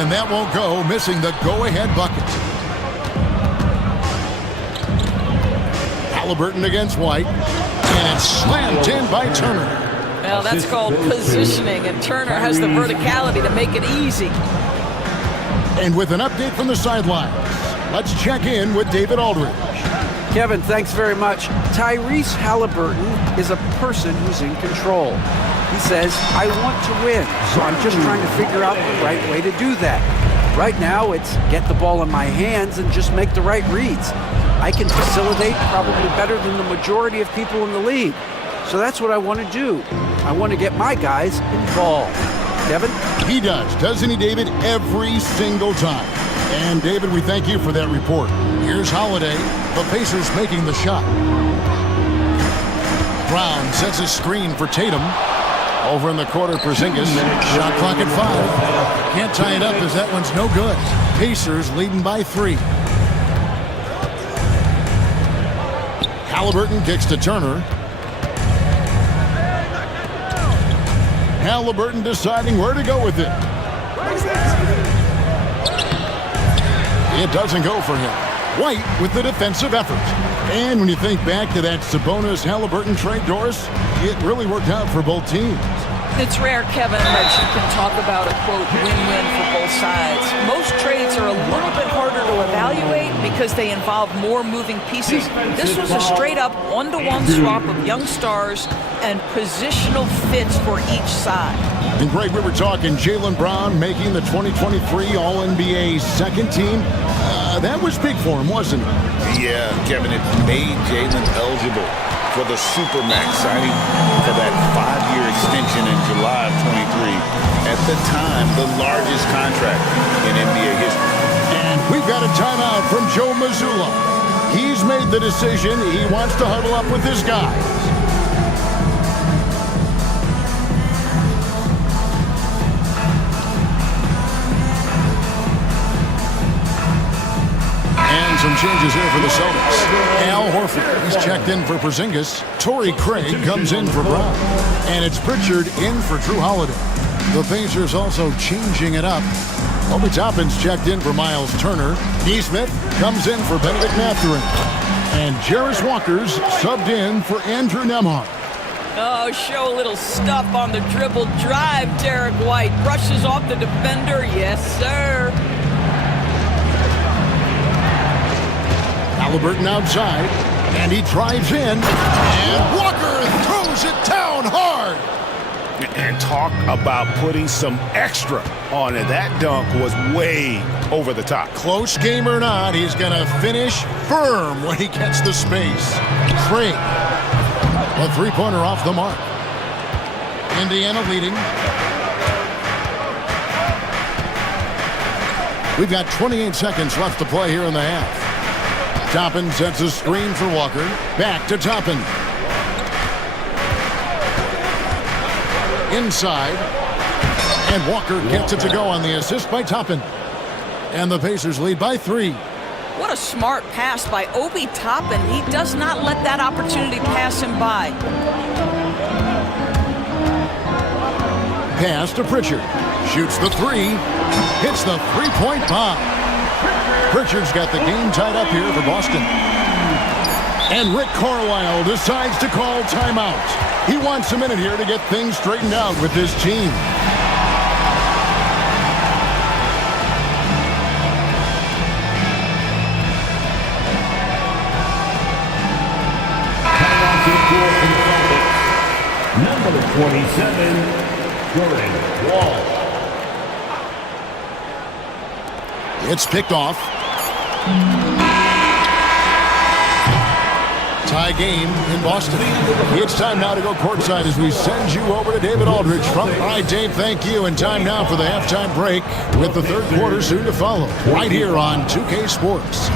And that won't go, missing the go-ahead bucket. Halliburton against White. And it's slammed in by Turner. Well, that's called positioning, and Turner has the verticality to make it easy. And with an update from the sidelines, let's check in with David Aldridge. Kevin, thanks very much. Tyrese Halliburton is a person who's in control. He says, I want to win, so I'm just trying to figure out the right way to do that. Right now, it's get the ball in my hands and just make the right reads. I can facilitate probably better than the majority of people in the league. So that's what I want to do. I want to get my guys involved. Kevin? He does, doesn't he, David? Every single time. And, David, we thank you for that report. Here's Holiday. The Pacers making the shot. Brown sets a screen for Tatum. Over in the corner, Porzingis. Shot clock at 5. Can't tie it up as that one's no good. Pacers leading by 3. Halliburton kicks to Turner. Halliburton deciding where to go with it. It doesn't go for him. White with the defensive effort. And when you think back to that Sabonis-Halliburton trade, Doris, it really worked out for both teams. It's rare, Kevin, that you can talk about a, quote, win-win for both sides. Most trades are a little bit harder to evaluate because they involve more moving pieces. This was a straight-up one-to-one swap of young stars and positional fits for each side. And Greg, we were talking Jaylen Brown making the 2023 All-NBA second team. That was big for him, wasn't it? Yeah, Kevin, it made Jaylen eligible for the Supermax, signing for that 5-year extension in July of 23. At the time, the largest contract in NBA history. And we've got a timeout from Joe Mazzulla. He's made the decision. He wants to huddle up with his guys. And some changes here for the Celtics. Al Horford, he's checked in for Porzingis. Torrey Craig comes in for Brown. And it's Pritchard in for Drew Holiday. The Pacers also changing it up. Obi Toppin's checked in for Miles Turner. Neesmith comes in for Benedict Mathurin. And Jarris Walker's subbed in for Andrew Nembhard. Oh, show a little stuff on the dribble drive. Derek White brushes off the defender. Yes, sir. Halliburton outside, and he drives in, and Walker throws it down hard. And talk about putting some extra on it. That dunk was way over the top. Close game or not, he's going to finish firm when he gets the space. Craig, a three-pointer off the mark. Indiana leading. We've got 28 seconds left to play here in the half. Toppin sets a screen for Walker. Back to Toppin. Inside. And Walker gets it to go on the assist by Toppin. And the Pacers lead by 3. What a smart pass by Obi Toppin. He does not let that opportunity pass him by. Pass to Pritchard. Shoots the 3. Hits the three-point bomb. Pritchard's got the game tied up here for Boston. And Rick Carlisle decides to call timeout. He wants a minute here to get things straightened out with his team. Number 27, Jordan Wall. It's picked off. Tie game in Boston. It's time now to go courtside as we send you over to David Aldridge from... All right, Dave, thank you. And time now for the halftime break with the third quarter soon to follow. Right here on 2K Sports.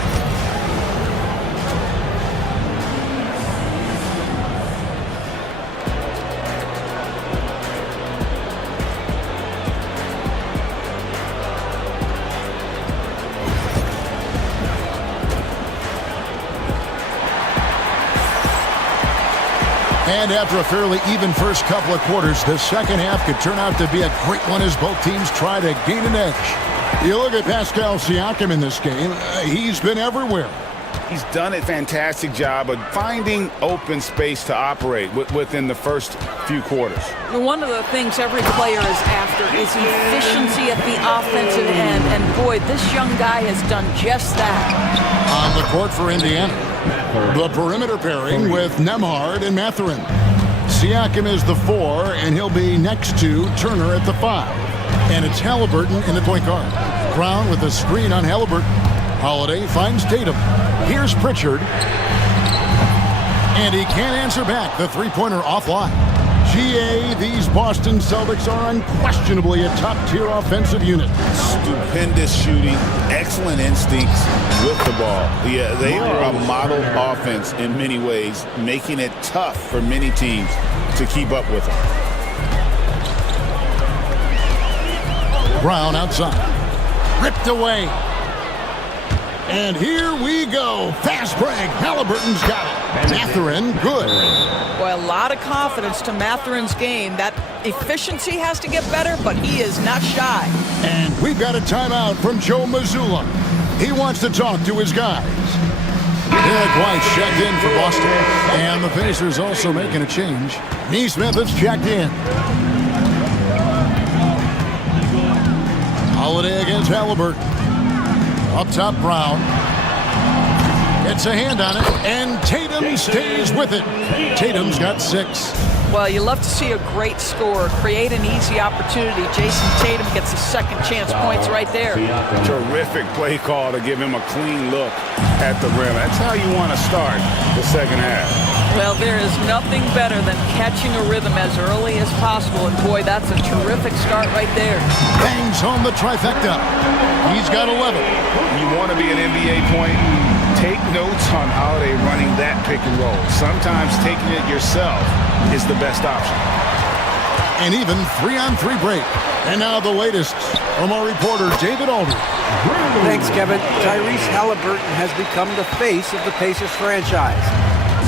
And after a fairly even first couple of quarters, the second half could turn out to be a great one as both teams try to gain an edge. You look at Pascal Siakam in this game, he's been everywhere. He's done a fantastic job of finding open space to operate within the first few quarters. One of the things every player is after is efficiency at the offensive end. And boy, this young guy has done just that. On the court for Indiana, the perimeter pairing with Nembhard and Mathurin. Siakam is the 4, and he'll be next to Turner at the 5. And it's Halliburton in the point guard. Brown with a screen on Halliburton. Holiday finds Tatum. Here's Pritchard. And he can't answer back. The three-pointer offline. GA, these Boston Celtics are unquestionably a top-tier offensive unit. Stupendous shooting, excellent instincts with the ball. Yeah, they are a model offense in many ways, making it tough for many teams to keep up with them. Brown outside. Ripped away. And here we go. Fast break. Halliburton's got it. Mathurin, good. Boy, a lot of confidence to Mathurin's game. That efficiency has to get better, but he is not shy. And we've got a timeout from Joe Mazzulla. He wants to talk to his guys. Derek White checked in for Boston. And the Pacers also making a change. Neesmith is checked in. Holiday against Halliburton. Up top, Brown. Gets a hand on it, and Tatum stays with it. Tatum's got 6. Well, you love to see a great score, create an easy opportunity. Jason Tatum gets a second chance points right there. Terrific play call to give him a clean look at the rim. That's how you want to start the second half. Well, there is nothing better than catching a rhythm as early as possible, and boy, that's a terrific start right there. Bangs home the trifecta. He's got 11. You want to be an NBA point? Take notes on Holiday running that pick and roll. Sometimes taking it yourself is the best option. An even 3-on-3 break. And now the latest from our reporter, David Aldridge. Thanks, Kevin. Tyrese Halliburton has become the face of the Pacers franchise.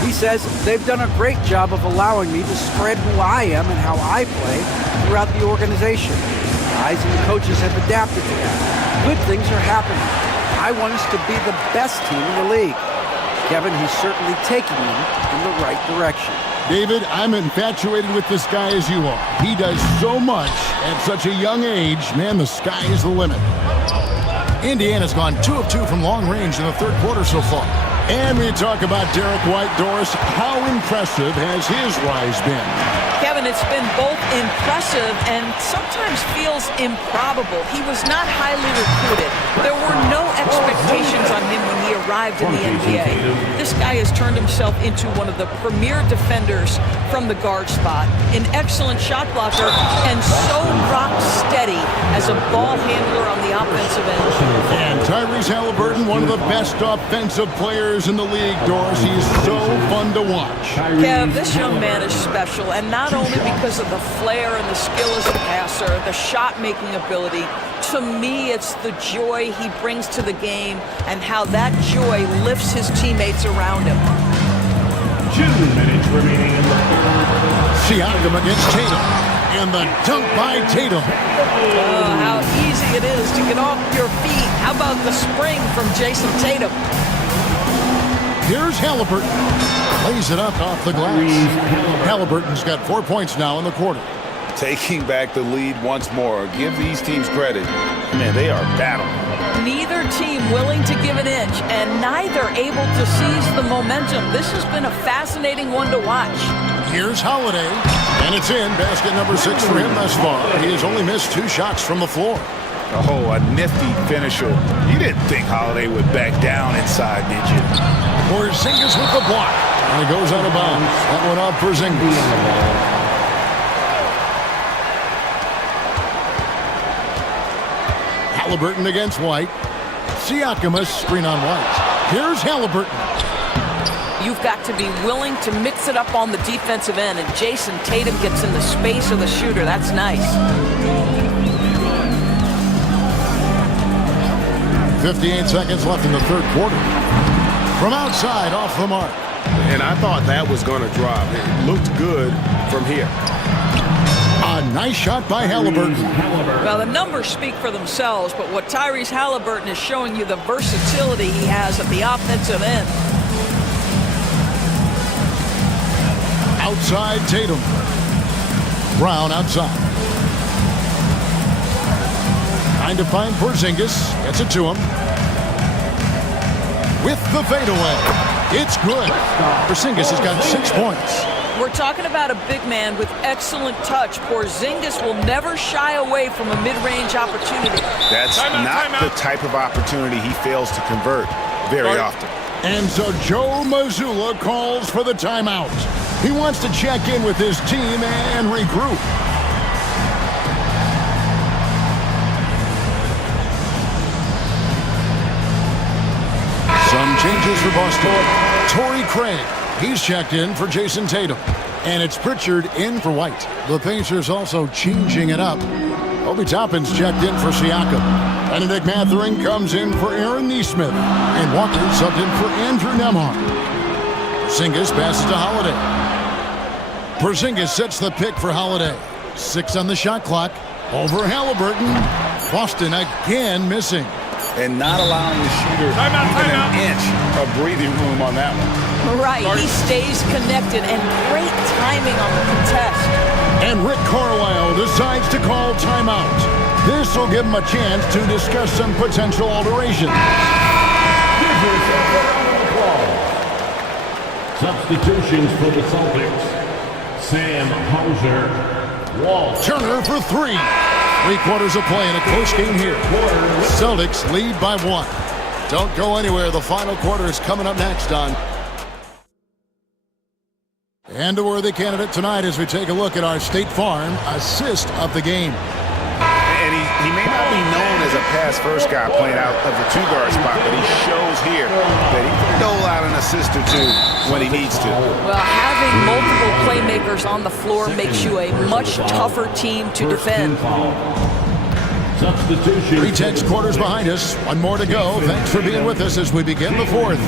He says they've done a great job of allowing me to spread who I am and how I play throughout the organization. Guys and the coaches have adapted to that. Good things are happening. I want us to be the best team in the league. Kevin, he's certainly taking them in the right direction. David, I'm infatuated with this guy as you are. He does so much at such a young age. Man, the sky is the limit. Indiana's gone 2 of 2 from long range in the third quarter so far. And we talk about Derek White. Doris, how impressive has his rise been? Kevin, it's been both impressive and sometimes feels improbable. He was not highly recruited. There were no expectations on him when he arrived in the NBA. This guy has turned himself into one of the premier defenders from the guard spot, an excellent shot blocker, and so rock steady as a ball handler on the offensive end. And Tyrese Halliburton, one of the best offensive players in the league, Doris. He's so fun to watch. Kev, this young man is special, and not only because of the flair and the skill as a passer, the shot-making ability. To me, it's the joy he brings to the game and how that joy lifts his teammates around him. 2 minutes remaining in the Siakam against Tatum. And the dunk by Tatum. Oh, how easy it is to get off your feet. How about the spring from Jason Tatum? Here's Halliburton. Lays it up off the glass. Halliburton's got 4 points now in the quarter. Taking back the lead once more. Give these teams credit. Man, they are battling. Neither team willing to give an inch, and neither able to seize the momentum. This has been a fascinating one to watch. Here's Holiday, and it's in. Basket number 6 for him thus far. He has only missed 2 shots from the floor. Oh, a nifty finisher. You didn't think Holiday would back down inside, did you? Porzingis with the block. And it goes out of bounds. That one off Porzingis. Halliburton against White. Siakam a screen on White. Here's Halliburton. You've got to be willing to mix it up on the defensive end, and Jason Tatum gets in the space of the shooter. That's nice. 58 seconds left in the third quarter. From outside, off the mark. And I thought that was going to drop. It looked good from here. A nice shot by Halliburton. Well, the numbers speak for themselves, but what Tyrese Halliburton is showing you, the versatility he has at the offensive end. Outside Tatum. Brown outside. Trying to find Porzingis. Gets it to him. With the fadeaway. It's good. Porzingis has got 6 points. We're talking about a big man with excellent touch. Porzingis will never shy away from a mid-range opportunity. That's not the type of opportunity he fails to convert very often. And so Joe Mazzulla calls for the timeout. He wants to check in with his team and regroup. Some changes for Boston. Torrey Craig, he's checked in for Jason Tatum. And it's Pritchard in for White. The Pacers also changing it up. Obi Toppin's checked in for Siakam. Benedict Mathurin comes in for Aaron Nesmith. And Walker subbed in for Andrew Nembhard. Porzingis passes to Holiday. Porzingis sets the pick for Holiday. 6 on the shot clock. Over Halliburton. Boston again missing. And not allowing the shooter even an inch of breathing room on that one. Right, he stays connected, and great timing on the contest. And Rick Carlisle decides to call timeout. This will give him a chance to discuss some potential alterations. Substitutions for the Celtics. Sam Hauser. Wall. Turner for 3. 3 quarters of play in a close game here. Celtics lead by 1. Don't go anywhere. The final quarter is coming up next on And a worthy candidate tonight as we take a look at our State Farm assist of the game. And he may not be known as a pass-first guy playing out of the two-guard spot, but he shows here that he can dole out an assist or two when he needs to. Well, having multiple playmakers on the floor makes you a much tougher team to defend. 3 quarters behind us. One more to go. Thanks for being with us as we begin the fourth.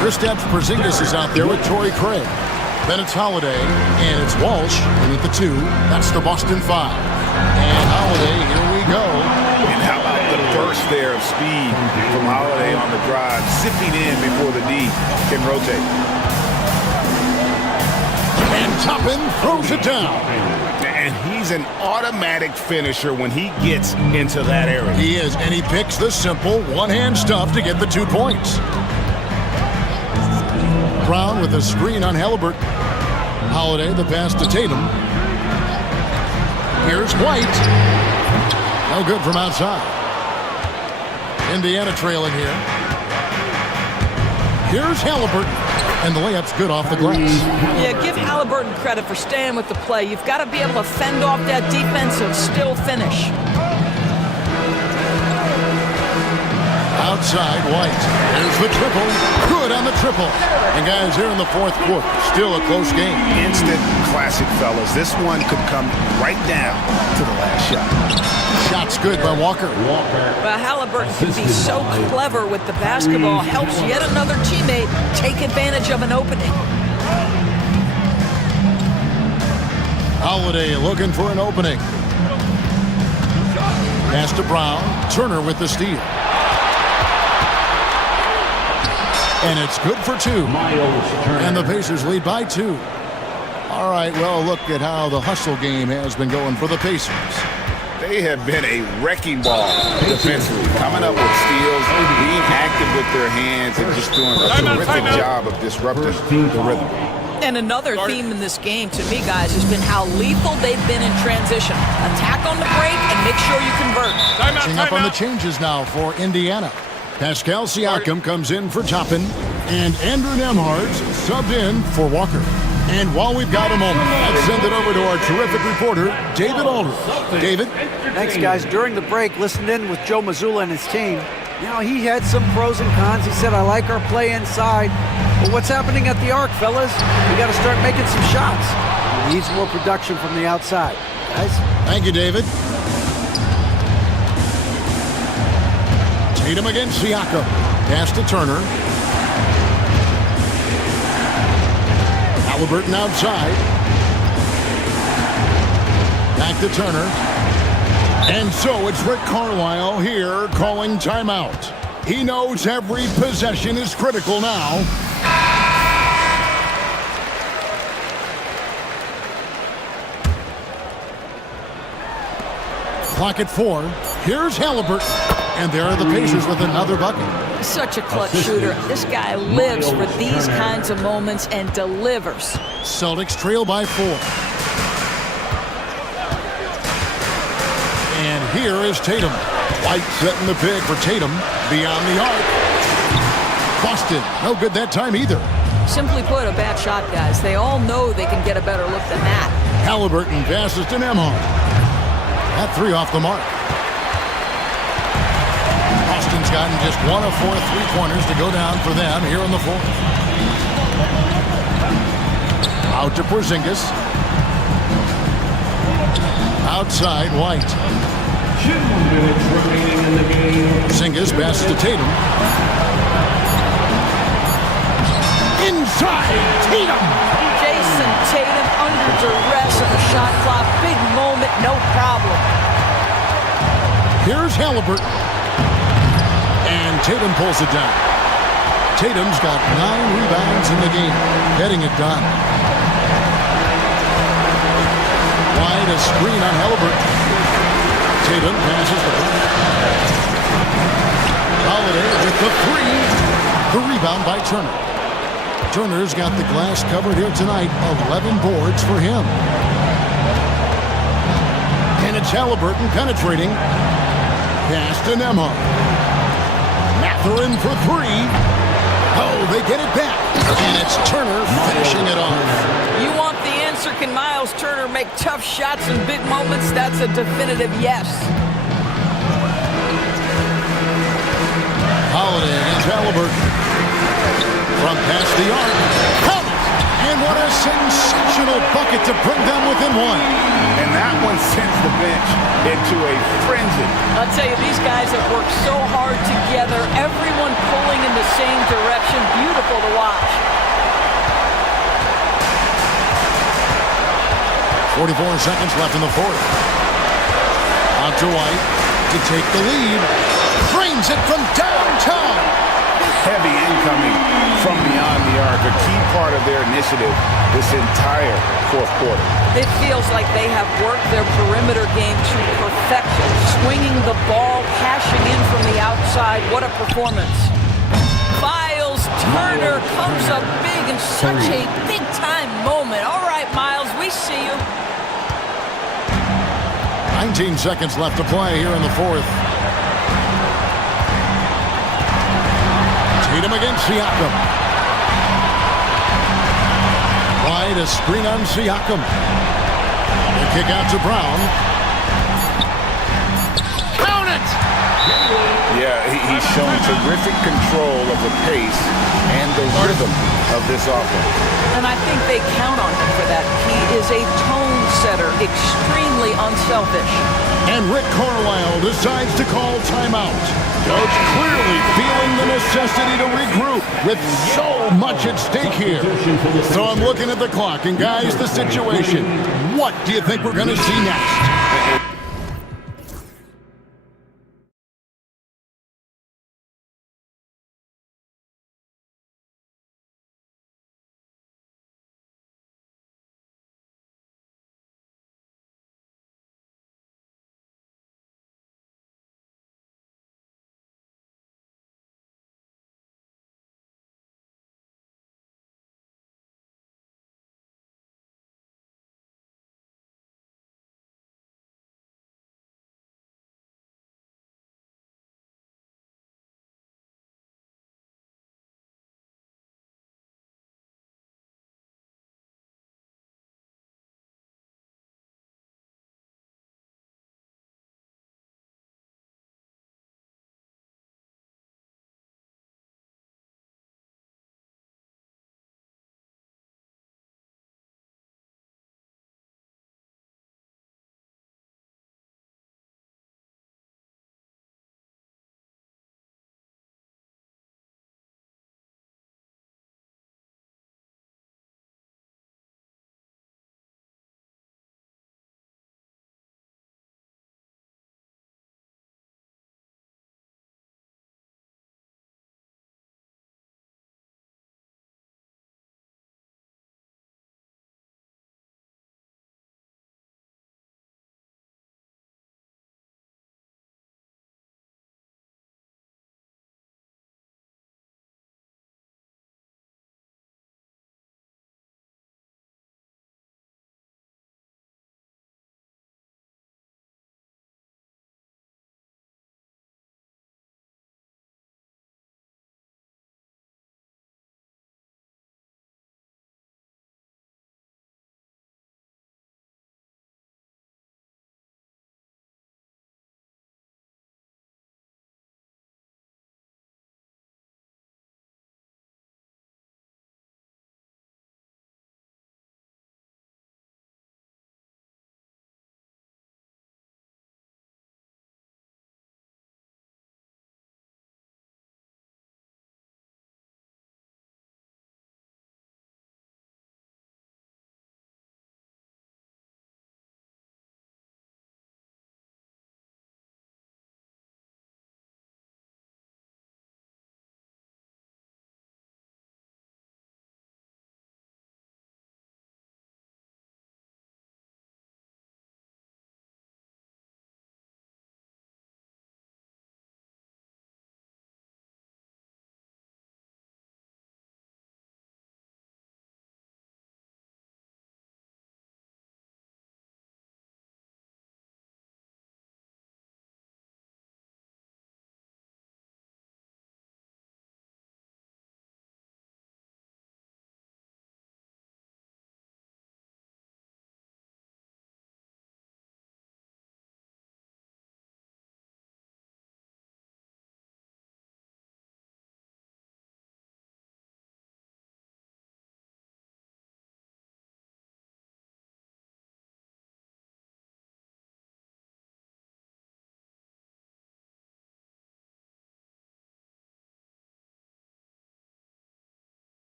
Kristaps Porzingis is out there with Torrey Craig. Then it's Holiday, and it's Walsh, and at the 2, that's the Boston 5. And Holiday, here we go. And how about the burst there of speed from Holiday on the drive, zipping in before the D can rotate. And Toppin throws it down. And he's an automatic finisher when he gets into that area. He is, and he picks the simple one-hand stuff to get the 2 points. Brown with a screen on Halliburton. Holiday, the pass to Tatum. Here's White. No good from outside. Indiana trailing here. Here's Halliburton. And the layup's good off the glass. Yeah, give Halliburton credit for staying with the play. You've got to be able to fend off that defense and still finish. Outside, White. There's the triple. Good on the triple. And guys, here in the fourth quarter, still a close game. Instant classic, fellas. This one could come right down to the last shot. Shot's good by Walker. Well, Halliburton can be so clever with the basketball. Helps yet another teammate take advantage of an opening. Holiday looking for an opening. Pass to Brown. Turner with the steal. And it's good for 2. And the Pacers lead by 2. All right, well, look at how the hustle game has been going for the Pacers. They have been a wrecking ball defensively, coming up with steals, being active with their hands, and just doing a terrific job of disrupting the rhythm. And another theme in this game, to me, guys, has been how lethal they've been in transition. Attack on the break and make sure you convert. Catching up on the changes now for Indiana. Pascal Siakam comes in for Toppin, and Andrew Nembhard's subbed in for Walker. And while we've got a moment, let's send it over to our terrific reporter, David Aldridge. David? Thanks, guys. During the break, listened in with Joe Mazzulla and his team. You know, he had some pros and cons. He said, I like our play inside. But what's happening at the arc, fellas? We got to start making some shots. He needs more production from the outside. Guys? Thank you, David. Tatum against Siakam. Pass to Turner. Halliburton outside. Back to Turner. And so it's Rick Carlisle here calling timeout. He knows every possession is critical now. Clock at 4. Here's Halliburton. And there are the Pacers with another bucket. Such a clutch shooter. This guy lives for these kinds of moments and delivers. Celtics trail by 4. And here is Tatum. White setting the pick for Tatum. Beyond the arc. Boston. No good that time either. Simply put, a bad shot, guys. They all know they can get a better look than that. Halliburton passes to Nembhard. That 3 off the mark. Boston's gotten just 1 of 4 3-pointers to go down for them here in the fourth. Out to Porzingis. Outside, White. 2 minutes remaining in the game. Porzingis passes to Tatum. Inside, Tatum. Jason Tatum under duress of the shot clock. Big moment, no problem. Here's Halliburton. And Tatum pulls it down. Tatum's got 9 rebounds in the game, getting it done. Wide, a screen on Halliburton. Tatum passes the ball. Holiday with the 3. The rebound by Turner. Turner's got the glass covered here tonight. 11 boards for him. And it's Halliburton penetrating. Pass to Nembhard. Mather in for 3. Oh, they get it back. And it's Turner finishing it off. You want answer, can Miles Turner make tough shots in big moments? That's a definitive yes. Holiday against Halliburton. From past the arc. Count it! And what a sensational bucket to bring them within one. And that one sends the bench into a frenzy. I'll tell you, these guys have worked so hard together. Everyone pulling in the same direction. Beautiful to watch. 44 seconds left in the fourth. On to White to take the lead. Frames it from downtown. Heavy incoming from beyond the arc, a key part of their initiative this entire fourth quarter. It feels like they have worked their perimeter game to perfection. Swinging the ball, cashing in from the outside. What a performance. Miles Turner comes up big in such a big-time moment. All right, Miles, we see you. 19 seconds left to play here in the fourth. Tatum against Siakam. Wide, a screen on Siakam. The kick out to Brown. Count it! Yeah, he's shown terrific control of the pace and the rhythm of this offense. And I think they count on him for that. He is a tone setter, extremely unselfish. And Rick Carlisle decides to call timeout. Coach clearly feeling the necessity to regroup with so much at stake here. So I'm looking at the clock, and guys, the situation. What do you think we're going to see next?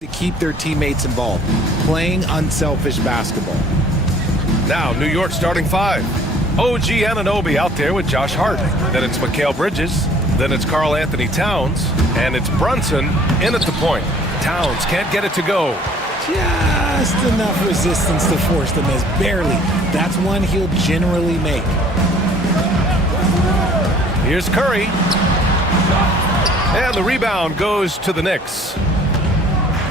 To keep their teammates involved, playing unselfish basketball. Now, New York starting five. OG Anunoby out there with Josh Hart. Then it's Mikal Bridges. Then it's Karl Anthony Towns. And it's Brunson in at the point. Towns can't get it to go. Just enough resistance to force the miss. Barely. That's one he'll generally make. Here's Curry. And the rebound goes to the Knicks.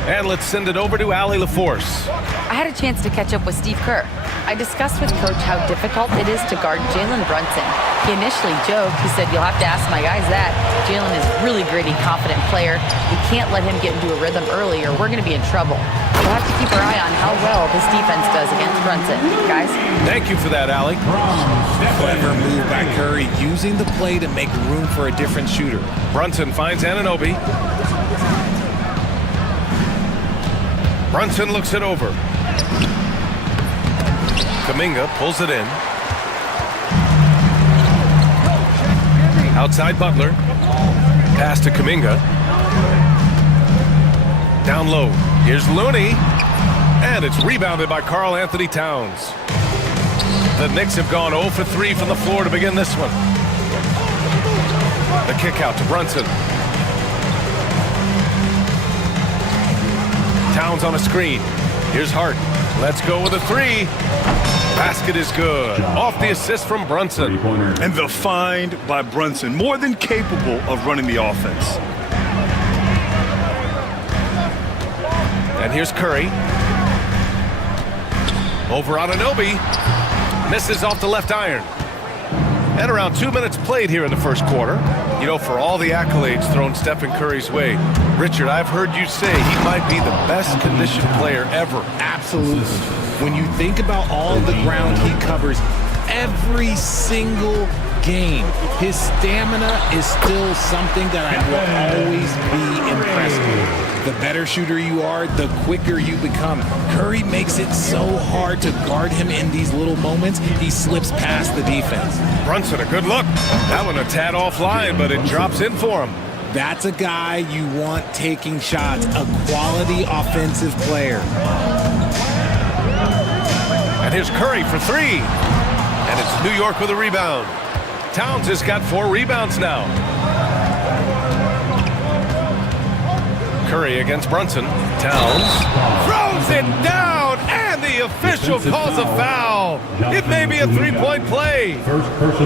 And let's send it over to Allie LaForce. I had a chance to catch up with Steve Kerr. I discussed with Coach how difficult it is to guard Jalen Brunson. He initially joked. He said, "You'll have to ask my guys that." Jalen is a really gritty, confident player. We can't let him get into a rhythm early or we're going to be in trouble. We'll have to keep our eye on how well this defense does against Brunson. Guys? Thank you for that, Allie. Clever move by Curry, using the play to make room for a different shooter. Brunson finds Anunoby. Brunson looks it over. Kuminga pulls it in. Outside Butler. Pass to Kuminga. Down low. Here's Looney. And it's rebounded by Karl Anthony Towns. The Knicks have gone 0 for 3 from the floor to begin this one. The kick out to Brunson. Towns on a screen. Here's Hart. Let's go with a three. Basket is good. Off the assist from Brunson. And the find by Brunson, more than capable of running the offense. And here's Curry. Over Anunoby. Misses off the left iron. And around 2 minutes played here in the first quarter. You know, for all the accolades thrown Stephen Curry's way, Richard, I've heard you say he might be the best conditioned player ever. Absolutely. When you think about all the ground he covers every single game, his stamina is still something that I will always be impressed with. The better shooter you are, the quicker you become. Curry makes it so hard to guard him in these little moments, he slips past the defense. Brunson, a good look. That one a tad offline, but it drops in for him. That's a guy you want taking shots, a quality offensive player. And here's Curry for three. And it's New York with a rebound. Towns has got 4 rebounds now. Curry against Brunson. Towns throws it down, and the official calls a foul. It may be a three-point play.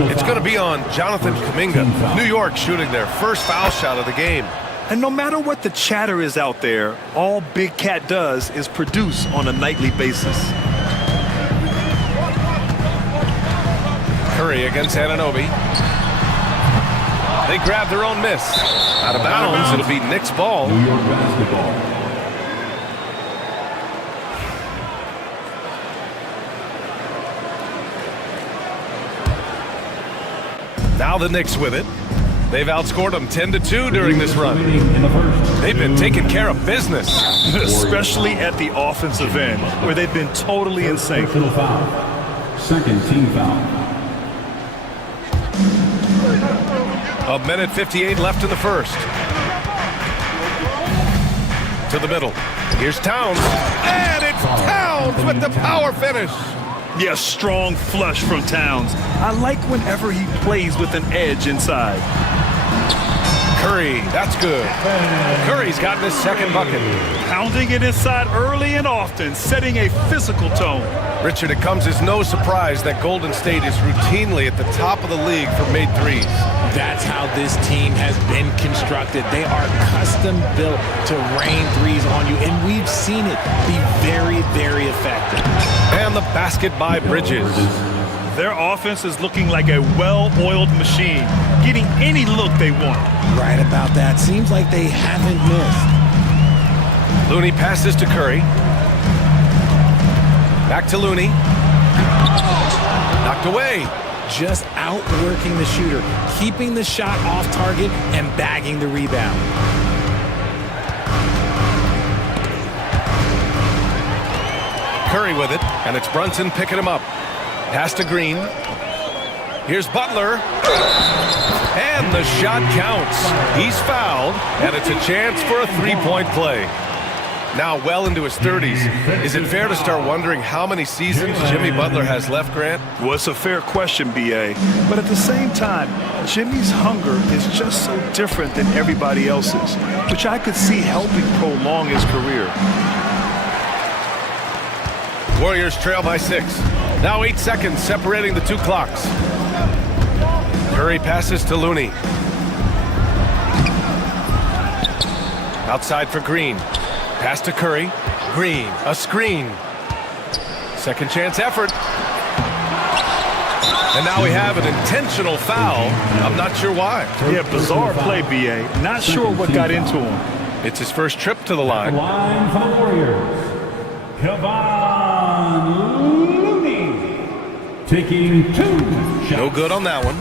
It's going to be on Jonathan Kuminga. New York shooting their first foul shot of the game. And no matter what the chatter is out there, all Big Cat does is produce on a nightly basis. Curry against Anunoby. They grab their own miss. Out of bounds, it'll be Knicks ball. New York basketball. Now the Knicks with it. They've outscored them 10-2 during this run. They've been taking care of business. Especially at the offensive end, where they've been totally in sync. Second team foul. A minute 58 left in the first. To the middle. Here's Towns. And it's Towns with the power finish. Yes, strong flush from Towns. I like whenever he plays with an edge inside. Curry, that's good. Curry's gotten his second bucket. Pounding it inside early and often, setting a physical tone. Richard, it comes as no surprise that Golden State is routinely at the top of the league for made threes. That's how this team has been constructed. They are custom built to rain threes on you, and we've seen it be very, very effective. And the basket by Bridges. Their offense is looking like a well-oiled machine, getting any look they want. Right about that. Seems like they haven't missed. Looney passes to Curry. Back to Looney. Knocked away. Just outworking the shooter, keeping the shot off target and bagging the rebound. Curry with it, and it's Brunson picking him up. Pass to Green. Here's Butler. And the shot counts. He's fouled, and it's a chance for a three-point play. now well into his 30s. Is it fair to start wondering how many seasons Jimmy Butler has left, Grant? Well, it's a fair question, B.A. But at the same time, Jimmy's hunger is just so different than everybody else's, which I could see helping prolong his career. Warriors trail by 6. Now 8 seconds separating the two clocks. Curry passes to Looney. Outside for Green. Pass to Curry. Green, a screen. Second chance effort. And now we have an intentional foul. I'm not sure why. Yeah, bizarre play, B.A. Not sure what got into him. It's his first trip to the line. Line for the Warriors. Kevon Looney taking 2 shots. No good on that one.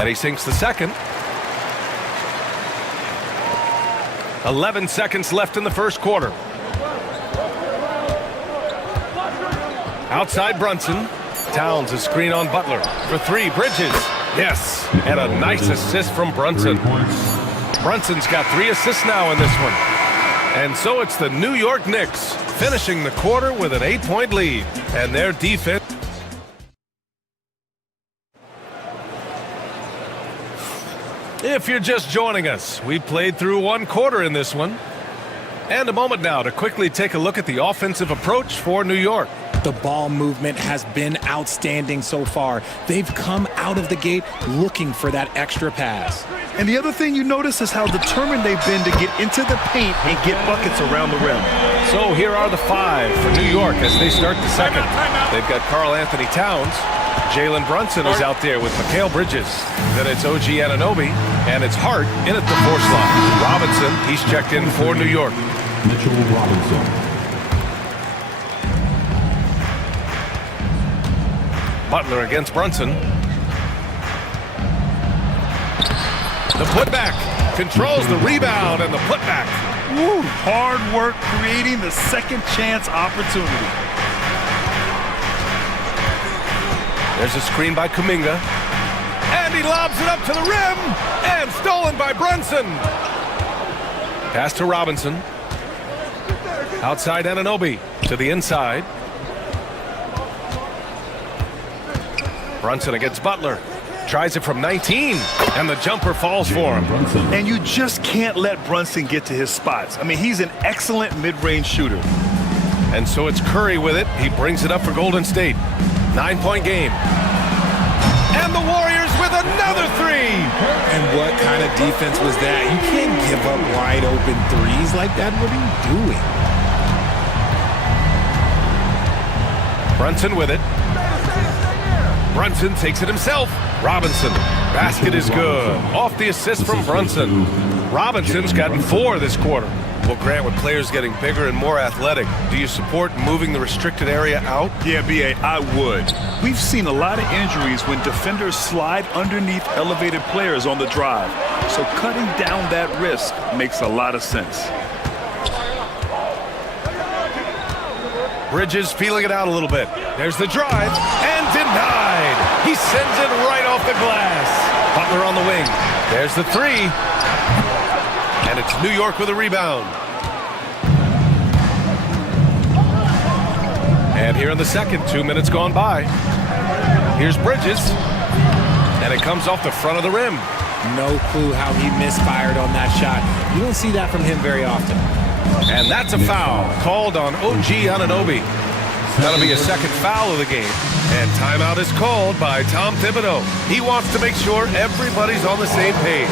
And he sinks the second. 11 seconds left in the first quarter. Outside Brunson. Towns a screen on Butler. For 3, Bridges. Yes, and a nice assist from Brunson. Brunson's got 3 assists now in this one. And so it's the New York Knicks finishing the quarter with an 8-point lead. And their defense... If you're just joining us, we played through 1 quarter in this one. And a moment now to quickly take a look at the offensive approach for New York. The ball movement has been outstanding so far. They've come out of the gate looking for that extra pass. And the other thing you notice is how determined they've been to get into the paint and get buckets around the rim. So here are the 5 for New York as they start the second. They've got Karl Anthony Towns. Jalen Brunson is out there with Mikal Bridges. Then it's OG Anunoby, and it's Hart in at the 4 slot. Robinson, he's checked in for New York. Mitchell Robinson. Butler against Brunson. The putback controls the rebound and the putback. Woo, hard work creating the second chance opportunity. There's a screen by Kuminga. And he lobs it up to the rim. And stolen by Brunson. Pass to Robinson. Outside Anunoby to the inside. Brunson against Butler. Tries it from 19. And the jumper falls for him. And you just can't let Brunson get to his spots. I mean, he's an excellent mid-range shooter. And so it's Curry with it. He brings it up for Golden State. 9-point game. And the Warriors with another 3. And what kind of defense was that? You can't give up wide open threes like that. What are you doing? Brunson with it. Brunson takes it himself. Robinson. Basket is good. Off the assist from Brunson. Robinson's gotten 4 this quarter. Well, Grant, with players getting bigger and more athletic, do you support moving the restricted area out? Yeah, B.A., I would. We've seen a lot of injuries when defenders slide underneath elevated players on the drive. So cutting down that risk makes a lot of sense. Bridges feeling it out a little bit. There's the drive, and denied. He sends it right off the glass. Butler on the wing. There's the 3. And it's New York with a rebound. And here in the second, 2 minutes gone by. Here's Bridges. And it comes off the front of the rim. No clue how he misfired on that shot. You don't see that from him very often. And that's a foul called on OG Anunoby. That'll be a second foul of the game. And timeout is called by Tom Thibodeau. He wants to make sure everybody's on the same page.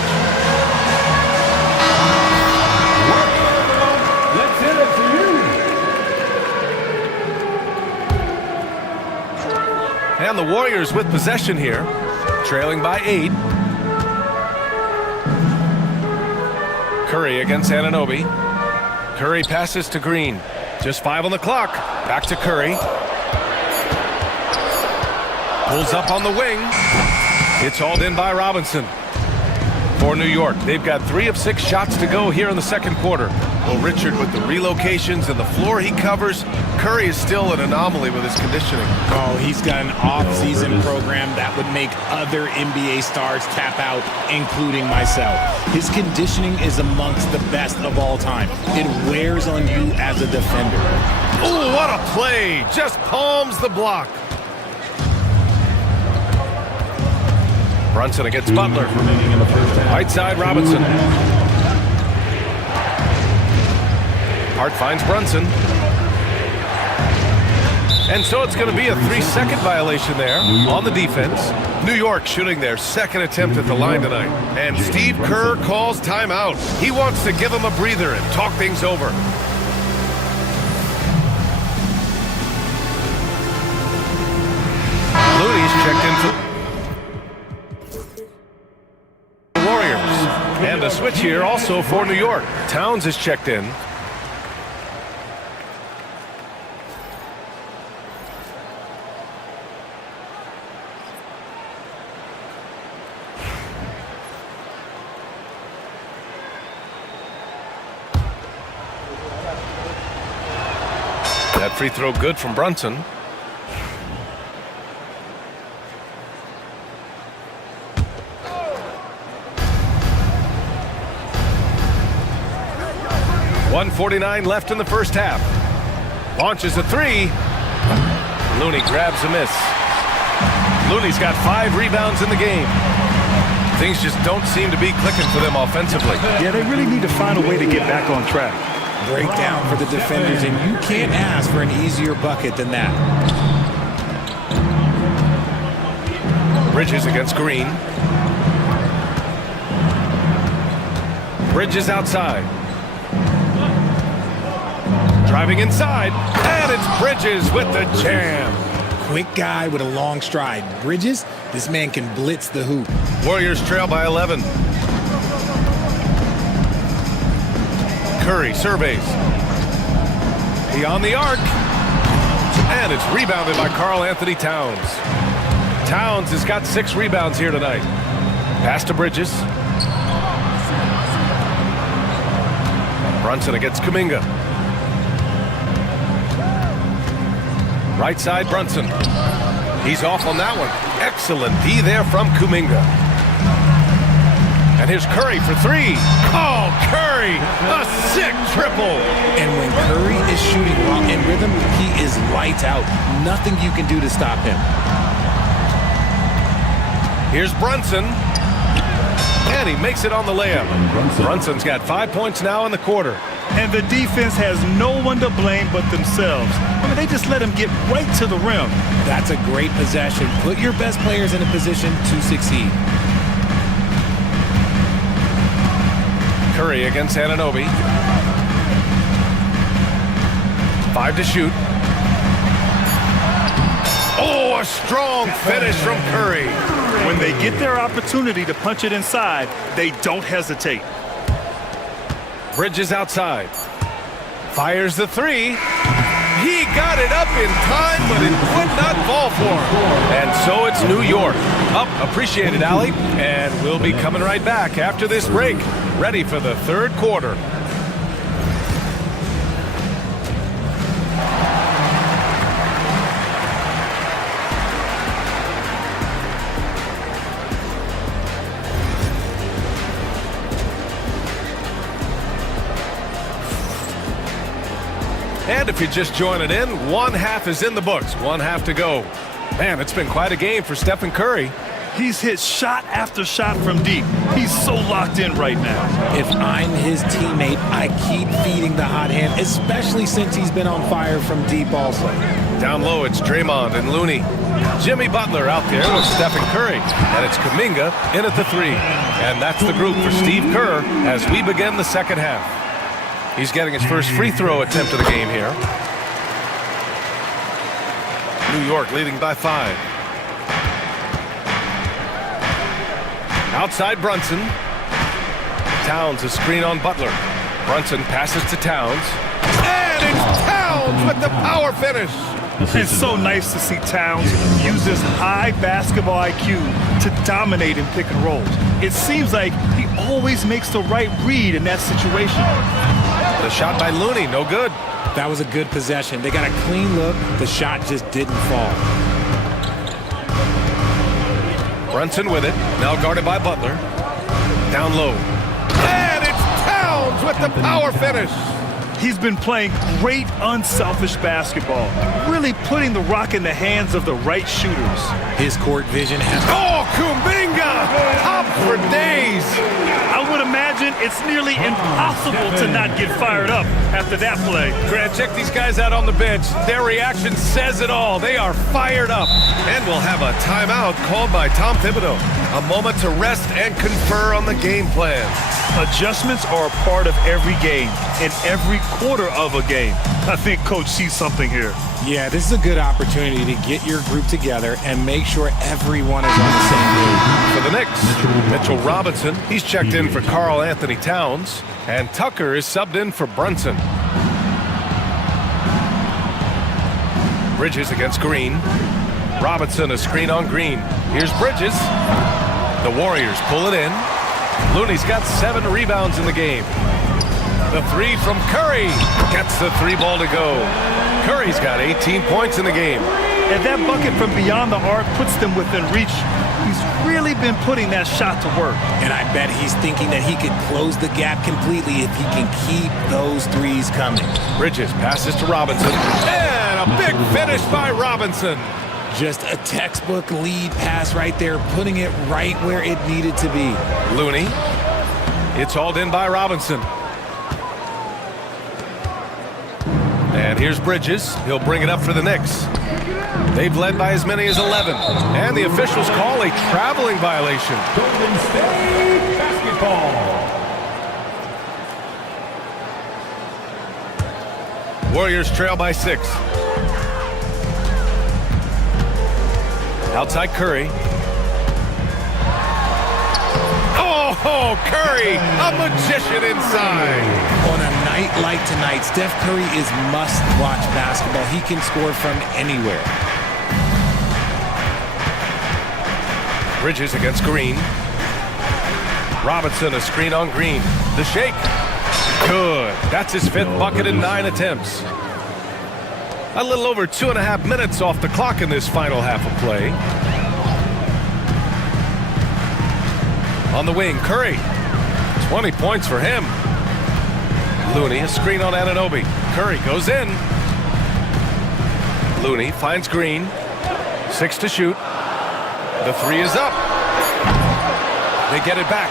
Let's hit it for you. And the Warriors with possession here, trailing by 8. Curry against Anunoby. Curry passes to Green. Just 5 on the clock. Back to Curry. Pulls up on the wing. It's hauled in by Robinson. for New York. They've got 3 of 6 shots to go here in the second quarter. Well, Richard, with the relocations and the floor he covers, Curry is still an anomaly with his conditioning. Oh, he's got an off-season program that would make other NBA stars tap out, including myself. His conditioning is amongst the best of all time. It wears on you as a defender. Oh, what a play! Just palms the block. Brunson against Butler. Right side, Robinson. Hart finds Brunson. And so it's going to be a 3-second violation there on the defense. New York shooting their second attempt at the line tonight. And Steve Kerr calls timeout. He wants to give them a breather and talk things over. Looney's checked into the Warriors. And a switch here also for New York. Towns is checked in. That free throw good from Brunson. .149 left in the first half. Launches a 3. Looney grabs a miss. Looney's got 5 rebounds in the game. Things just don't seem to be clicking for them offensively. Yeah, they really need to find a way to get back on track. Breakdown for the defenders, and you can't ask for an easier bucket than that. Bridges against Green. Bridges outside. Driving inside, and it's Bridges with the jam. Quick guy with a long stride. Bridges, this man can blitz the hoop. Warriors trail by 11. Curry surveys. Beyond the arc. And it's rebounded by Karl Anthony Towns. Towns has got 6 rebounds here tonight. Pass to Bridges. Brunson against Kuminga. Right side, Brunson. He's off on that one. Excellent D there from Kuminga. And here's Curry for 3. Oh, Curry! A sick triple! And when Curry is shooting while in rhythm, he is lights out. Nothing you can do to stop him. Here's Brunson. And he makes it on the layup. Brunson's got 5 points now in the quarter. And the defense has no one to blame but themselves. I mean, they just let him get right to the rim. That's a great possession. Put your best players in a position to succeed. Curry against Anunoby. 5 to shoot. Oh, a strong finish from Curry. When they get their opportunity to punch it inside, they don't hesitate. Bridges outside. Fires the 3. He got it up in time, but it would not fall for him. And so it's New York. Appreciate it, Allie. And we'll be coming right back after this break. Ready for the third quarter. And if you're just joining in, 1 half is in the books. 1 half to go. Man, it's been quite a game for Stephen Curry. He's hit shot after shot from deep. He's so locked in right now. If I'm his teammate, I keep feeding the hot hand, especially since he's been on fire from deep also. Down low, it's Draymond and Looney. Jimmy Butler out there with Stephen Curry. And it's Kuminga in at the 3. And that's the group for Steve Kerr as we begin the second half. He's getting his first free throw attempt of the game here. New York leading by 5. Outside Brunson. Towns a screen on Butler. Brunson passes to Towns. And it's Towns with the power finish. It's so nice to see Towns use this high basketball IQ to dominate in pick and rolls. It seems like he always makes the right read in that situation. The shot by Looney, no good. That was a good possession. They got a clean look. The shot just didn't fall. Brunson with it, now guarded by Butler. Down low. And it's Towns with the power finish. He's been playing great, unselfish basketball, really putting the rock in the hands of the right shooters. His court vision has... Oh, Kuminga! Top for days! I would imagine it's nearly impossible to not get fired up after that play. Grant, check these guys out on the bench. Their reaction says it all. They are fired up. And we'll have a timeout called by Tom Thibodeau. A moment to rest and confer on the game plan. Adjustments are a part of every game and every quarter of a game. I think Coach sees something here. Yeah, this is a good opportunity to get your group together and make sure everyone is on the same page. For the Knicks, Mitchell Robinson, he's checked in for Karl Anthony Towns, and Tucker is subbed in for Brunson. Bridges against Green. Robinson a screen on Green. Here's Bridges. The Warriors pull it in. Looney's got 7 rebounds in the game. The three from Curry gets the 3 ball to go. Curry's got 18 points in the game. And that bucket from beyond the arc puts them within reach. He's really been putting that shot to work. And I bet he's thinking that he could close the gap completely if he can keep those threes coming. Bridges passes to Robinson. And a big finish by Robinson. Just a textbook lead pass right there, putting it right where it needed to be. Looney. It's hauled in by Robinson. And here's Bridges. He'll bring it up for the Knicks. They've led by as many as 11. And the officials call a traveling violation. Golden State basketball. Warriors trail by 6. Outside Curry. Oh, Curry, a magician inside. On a night like tonight, Steph Curry is must-watch basketball. He can score from anywhere. Bridges against Green. Robinson a screen on Green. The shake. Good. That's his 5th bucket in 9 attempts. A little over 2.5 minutes off the clock in this final half of play. On the wing, Curry. 20 points for him. Looney, a screen on Anunoby. Curry goes in. Looney finds Green. 6 to shoot. The 3 is up. They get it back.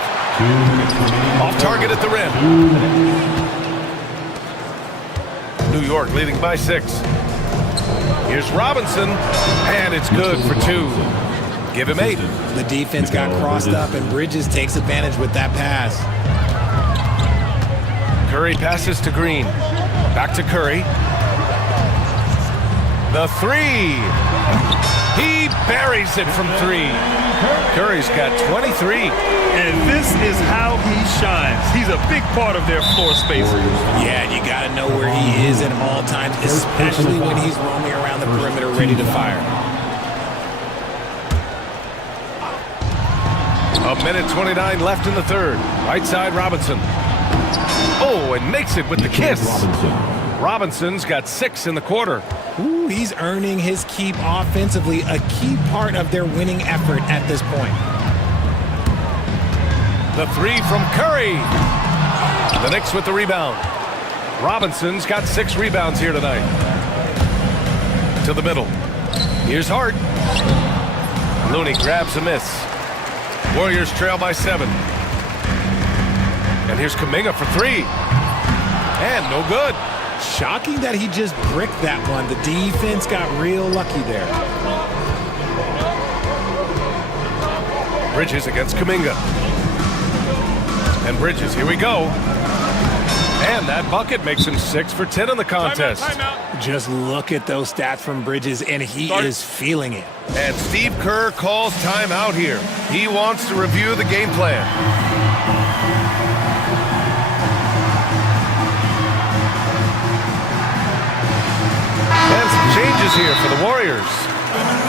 Off target at the rim. New York leading by 6. Here's Robinson, and it's good for 2. Give him 8. The defense got crossed up, and Bridges takes advantage with that pass. Curry passes to Green. Back to Curry. The 3. He buries it from 3. Curry's got 23. And this is how he shines. He's a big part of their floor space. Yeah, and you got to know where he is at all times, especially when he's roaming around the perimeter ready to fire. A minute 29 left in the 3rd. Right side, Robinson. Oh, and makes it with the kiss. Robinson's got 6 in the quarter. Ooh, he's earning his keep offensively, a key part of their winning effort at this point. The 3 from Curry. The Knicks with the rebound. Robinson's got 6 rebounds here tonight. To the middle. Here's Hart. Looney grabs a miss. Warriors trail by 7. And here's Kuminga for 3. And no good. Shocking that he just bricked that one. The defense got real lucky there. Bridges against Kuminga. And Bridges, here we go. And that bucket makes him 6 for 10 in the contest. Timeout. Just look at those stats from Bridges, and he is feeling it. And Steve Kerr calls timeout here. He wants to review the game plan. And some changes here for the Warriors.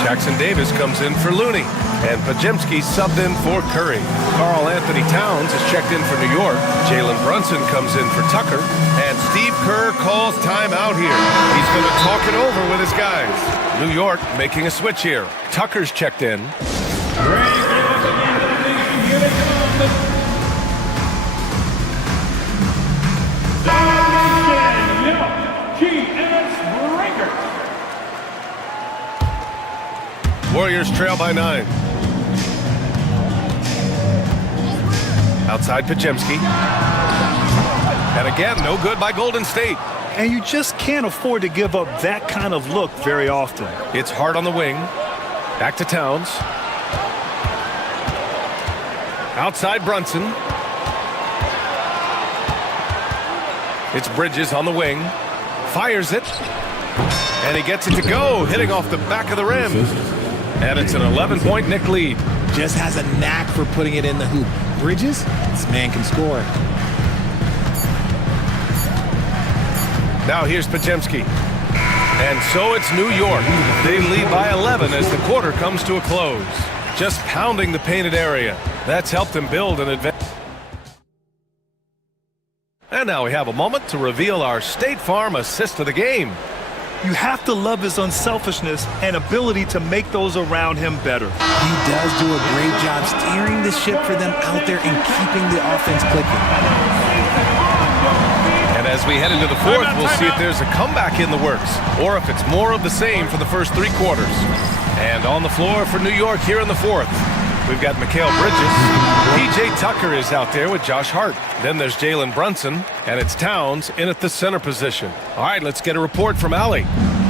Jackson Davis comes in for Looney. And Pajemski subbed in for Curry. Karl Anthony Towns is checked in for New York. Jalen Brunson comes in for Tucker. And Steve Kerr calls timeout here. He's going to talk it over with his guys. New York making a switch here. Tucker's checked in. Warriors trail by 9. Outside Pajemski. And again, no good by Golden State. And you just can't afford to give up that kind of look very often. It's Hart on the wing. Back to Towns. Outside Brunson. It's Bridges on the wing. Fires it. And he gets it to go, hitting off the back of the rim. And it's an 11-point Knick lead. Just has a knack for putting it in the hoop. Bridges, this man can score. Now here's Pajemski. And so it's New York. They lead by 11 as the quarter comes to a close. Just pounding the painted area. That's helped them build an advantage. And now we have a moment to reveal our State Farm assist of the game. You have to love his unselfishness and ability to make those around him better. He does do a great job steering the ship for them out there and keeping the offense clicking. And as we head into the fourth, we'll see if there's a comeback in the works or if it's more of the same for the first 3 quarters. And on the floor for New York here in the fourth, we've got Mikal Bridges. P.J. Tucker is out there with Josh Hart. Then there's Jalen Brunson, and it's Towns in at the center position. All right, let's get a report from Allie.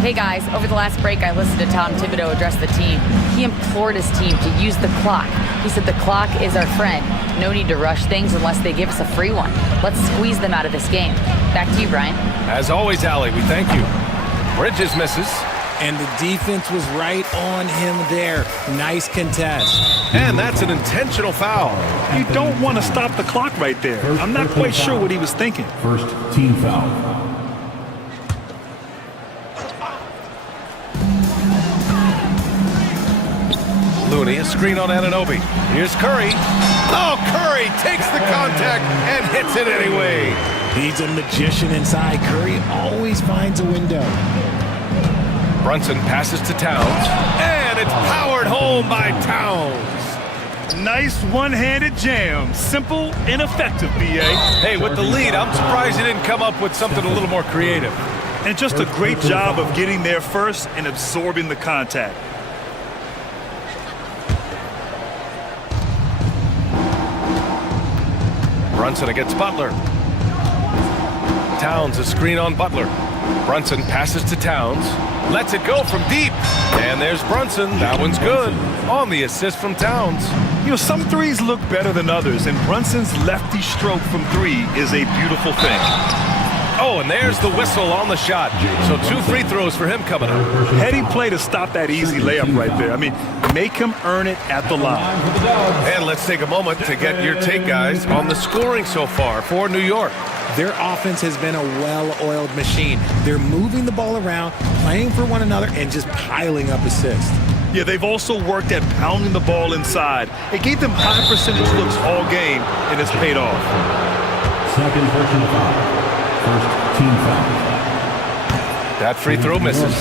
Hey guys, over the last break I listened to Tom Thibodeau address the team. He implored his team to use the clock. He said the clock is our friend. No need to rush things unless they give us a free one. Let's squeeze them out of this game. Back to you, Brian. As always, Allie, we thank you. Bridges misses. And the defense was right on him there. Nice contest. And that's an intentional foul. You don't want to stop the clock right there. I'm not quite sure what he was thinking. First team foul. Looney, a screen on Anunoby. Here's Curry. Oh, Curry takes the contact and hits it anyway. He's a magician inside. Curry always finds a window. Brunson passes to Towns, and it's powered home by Towns. Nice one-handed jam. Simple and effective, B.A. Hey, with the lead, I'm surprised he didn't come up with something a little more creative. And just a great job of getting there first and absorbing the contact. Brunson against Butler. Towns, a screen on Butler. Brunson passes to Towns. Lets it go from deep. And there's Brunson. That one's good. On the assist from Towns. You know, some threes look better than others, and Brunson's lefty stroke from 3 is a beautiful thing. Oh, and there's the whistle on the shot. So 2 free throws for him coming up. Heady play to stop that easy layup right there. I mean, make him earn it at the line. And let's take a moment to get your take, guys, on the scoring so far for New York. Their offense has been a well-oiled machine. They're moving the ball around, playing for one another, and just piling up assists. Yeah, they've also worked at pounding the ball inside. It gave them high percentage looks all game, and it's paid off. Second personal foul. First team foul. That free throw misses.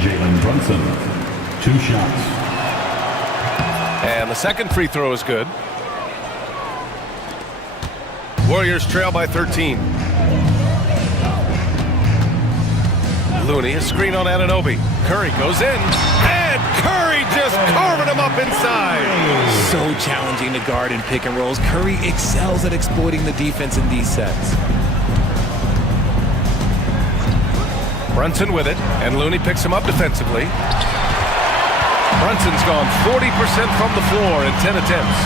Jalen Brunson, 2 shots. And the second free throw is good. Warriors trail by 13. Looney, a screen on Anunoby. Curry goes in, and Curry just carving him up inside. So challenging to guard in pick and rolls. Curry excels at exploiting the defense in these sets. Brunson with it, and Looney picks him up defensively. Brunson's gone 40% from the floor in 10 attempts.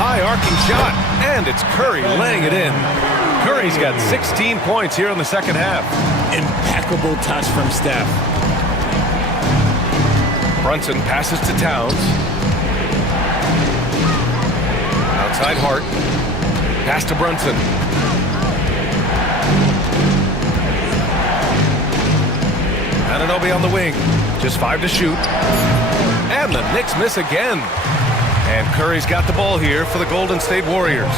High arcing shot, and it's Curry laying it in. Curry's got 16 points here in the second half. Impeccable touch from Steph. Brunson passes to Towns. Outside Hart. Pass to Brunson. Anunoby on the wing. Just 5 to shoot. And the Knicks miss again. And Curry's got the ball here for the Golden State Warriors.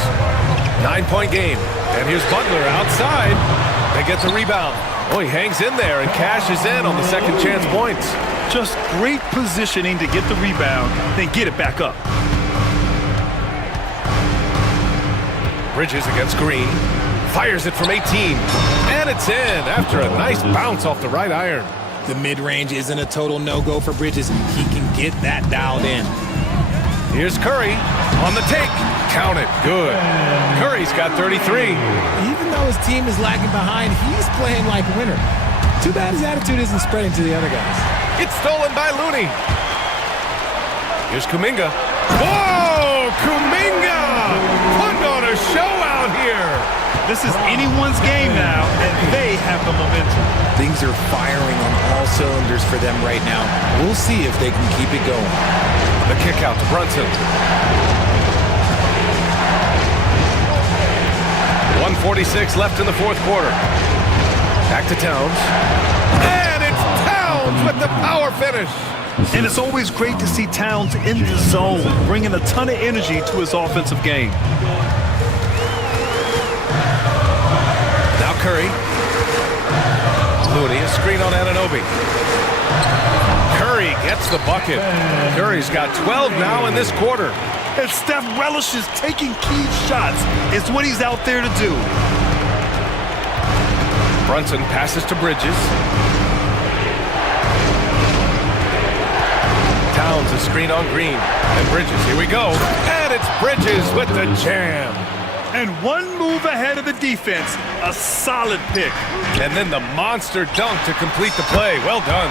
9-point game. And here's Butler outside. They get the rebound. Oh, he hangs in there and cashes in on the second chance points. Just great positioning to get the rebound, then get it back up. Bridges against Green. Fires it from 18. And it's in after a nice bounce off the right iron. The mid-range isn't a total no-go for Bridges. He can get that dialed in. Here's Curry on the take. Count it. Good. Curry's got 33. Even though his team is lagging behind, he's playing like a winner. Too bad his attitude isn't spreading to the other guys. It's stolen by Looney. Here's Kuminga. Whoa! Kuminga! Putting on a show out here. This is anyone's game now, and they have the momentum. Things are firing on all cylinders for them right now. We'll see if they can keep it going. The kick out to Brunson. 1:46 left in the fourth quarter. Back to Towns. And it's Towns with the power finish. And it's always great to see Towns in the zone, bringing a ton of energy to his offensive game. Now Curry. Looney, a screen on Anunoby. Curry gets the bucket. Curry's got 12 now in this quarter. And Steph relishes taking key shots. It's what he's out there to do. Brunson passes to Bridges. Towns a screen on Green. And Bridges, here we go. And it's Bridges with the jam. And one move ahead of the defense. A solid pick. And then the monster dunk to complete the play. Well done.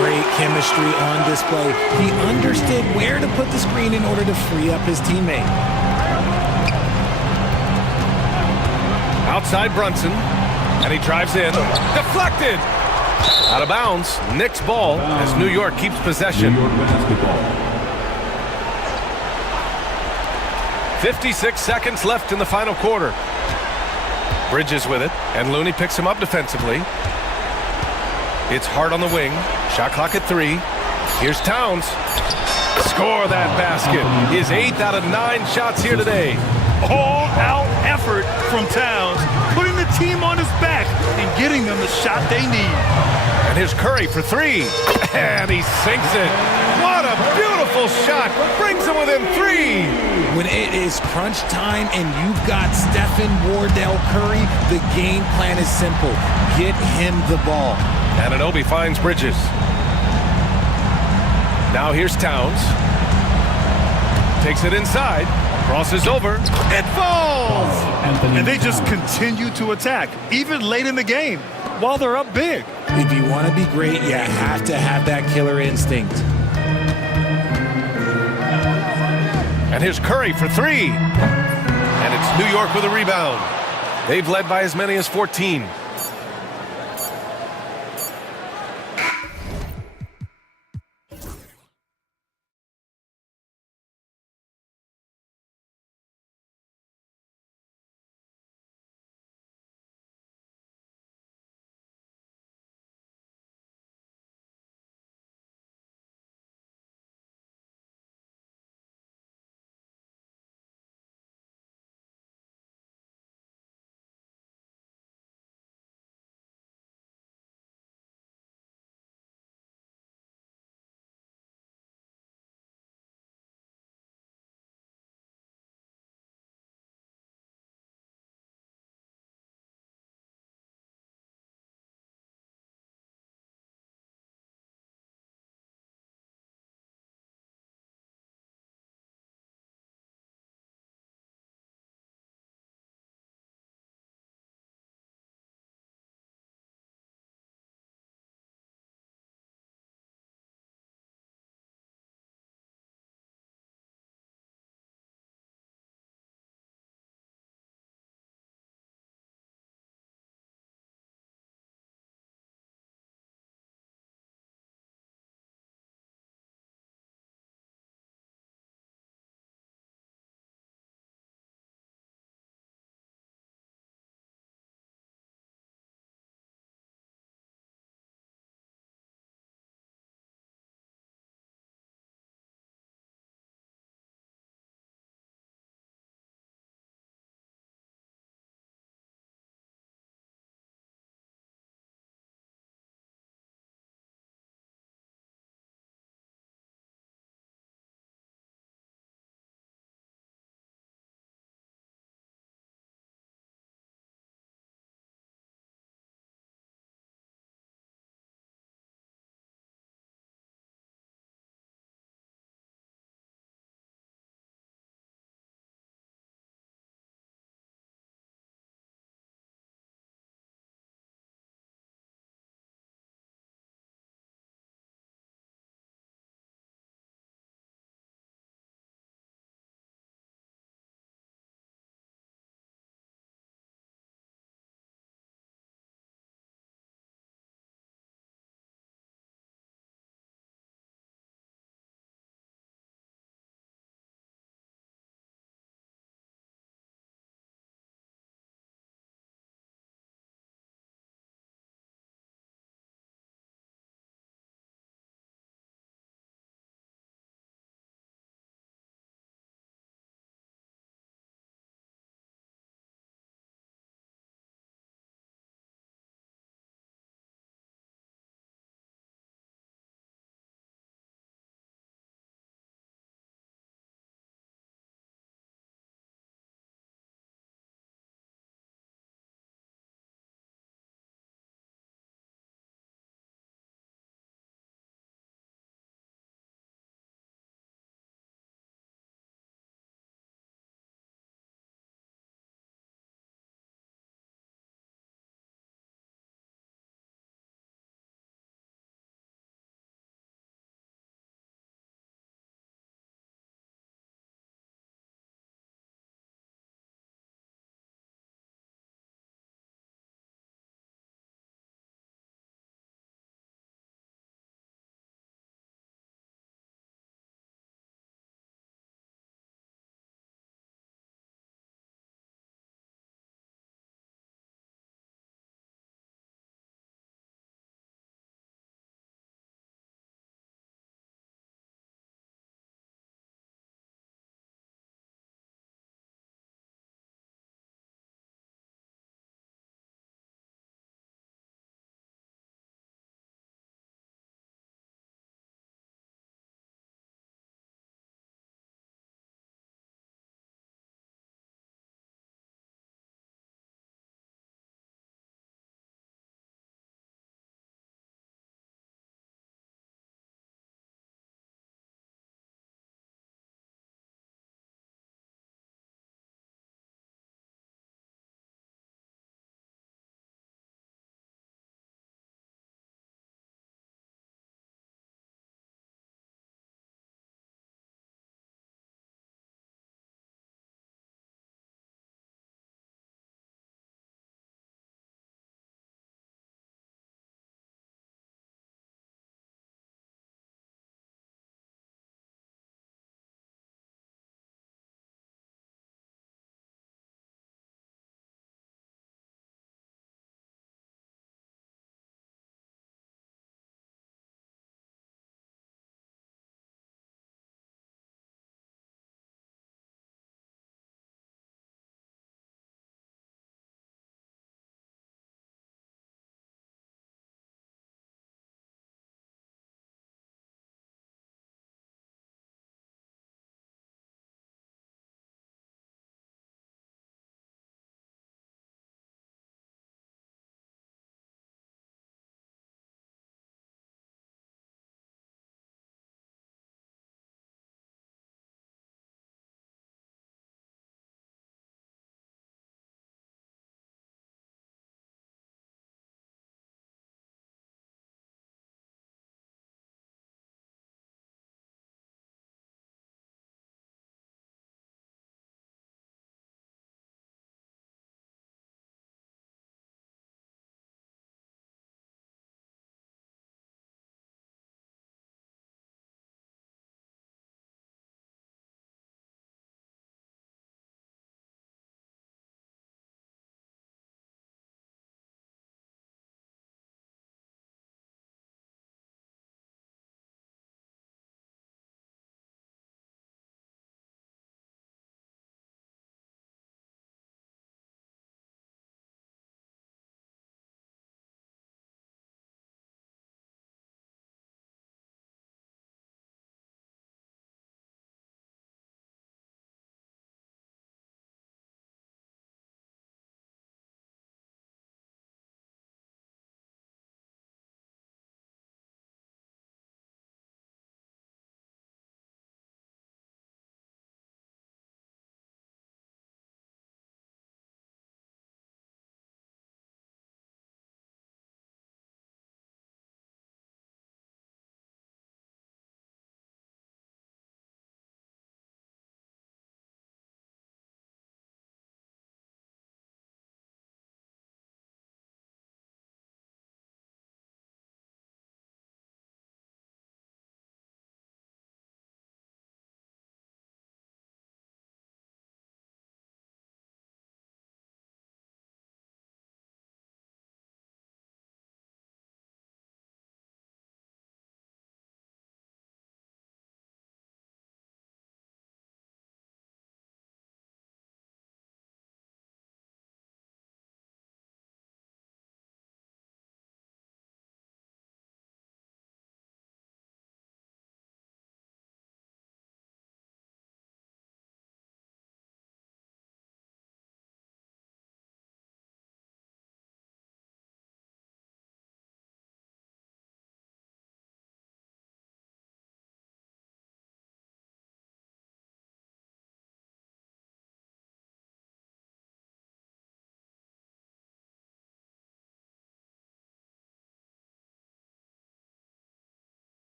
Great chemistry on display. He understood where to put the screen in order to free up his teammate. Outside Brunson. And he drives in. Deflected. Out of bounds. Knicks ball as New York keeps possession. New York basketball. 56 seconds left in the final quarter. Bridges with it, and Looney picks him up defensively. It's Hart on the wing. Shot clock at 3. Here's Towns. Score that basket. His 8th out of 9 shots here today. All-out effort from Towns, putting the team on his back and getting them the shot they need. And here's Curry for 3. And he sinks it. What a beautiful shot. Brings him within 3. When it is crunch time and you've got Stephen Wardell Curry, the game plan is simple. Get him the ball. Anunoby finds Bridges. Now here's Towns. Takes it inside. Crosses over. It falls! And they just continue to attack, even late in the game, while they're up big. If you want to be great, you have to have that killer instinct. And here's Curry for 3. And it's New York with a rebound. They've led by as many as 14.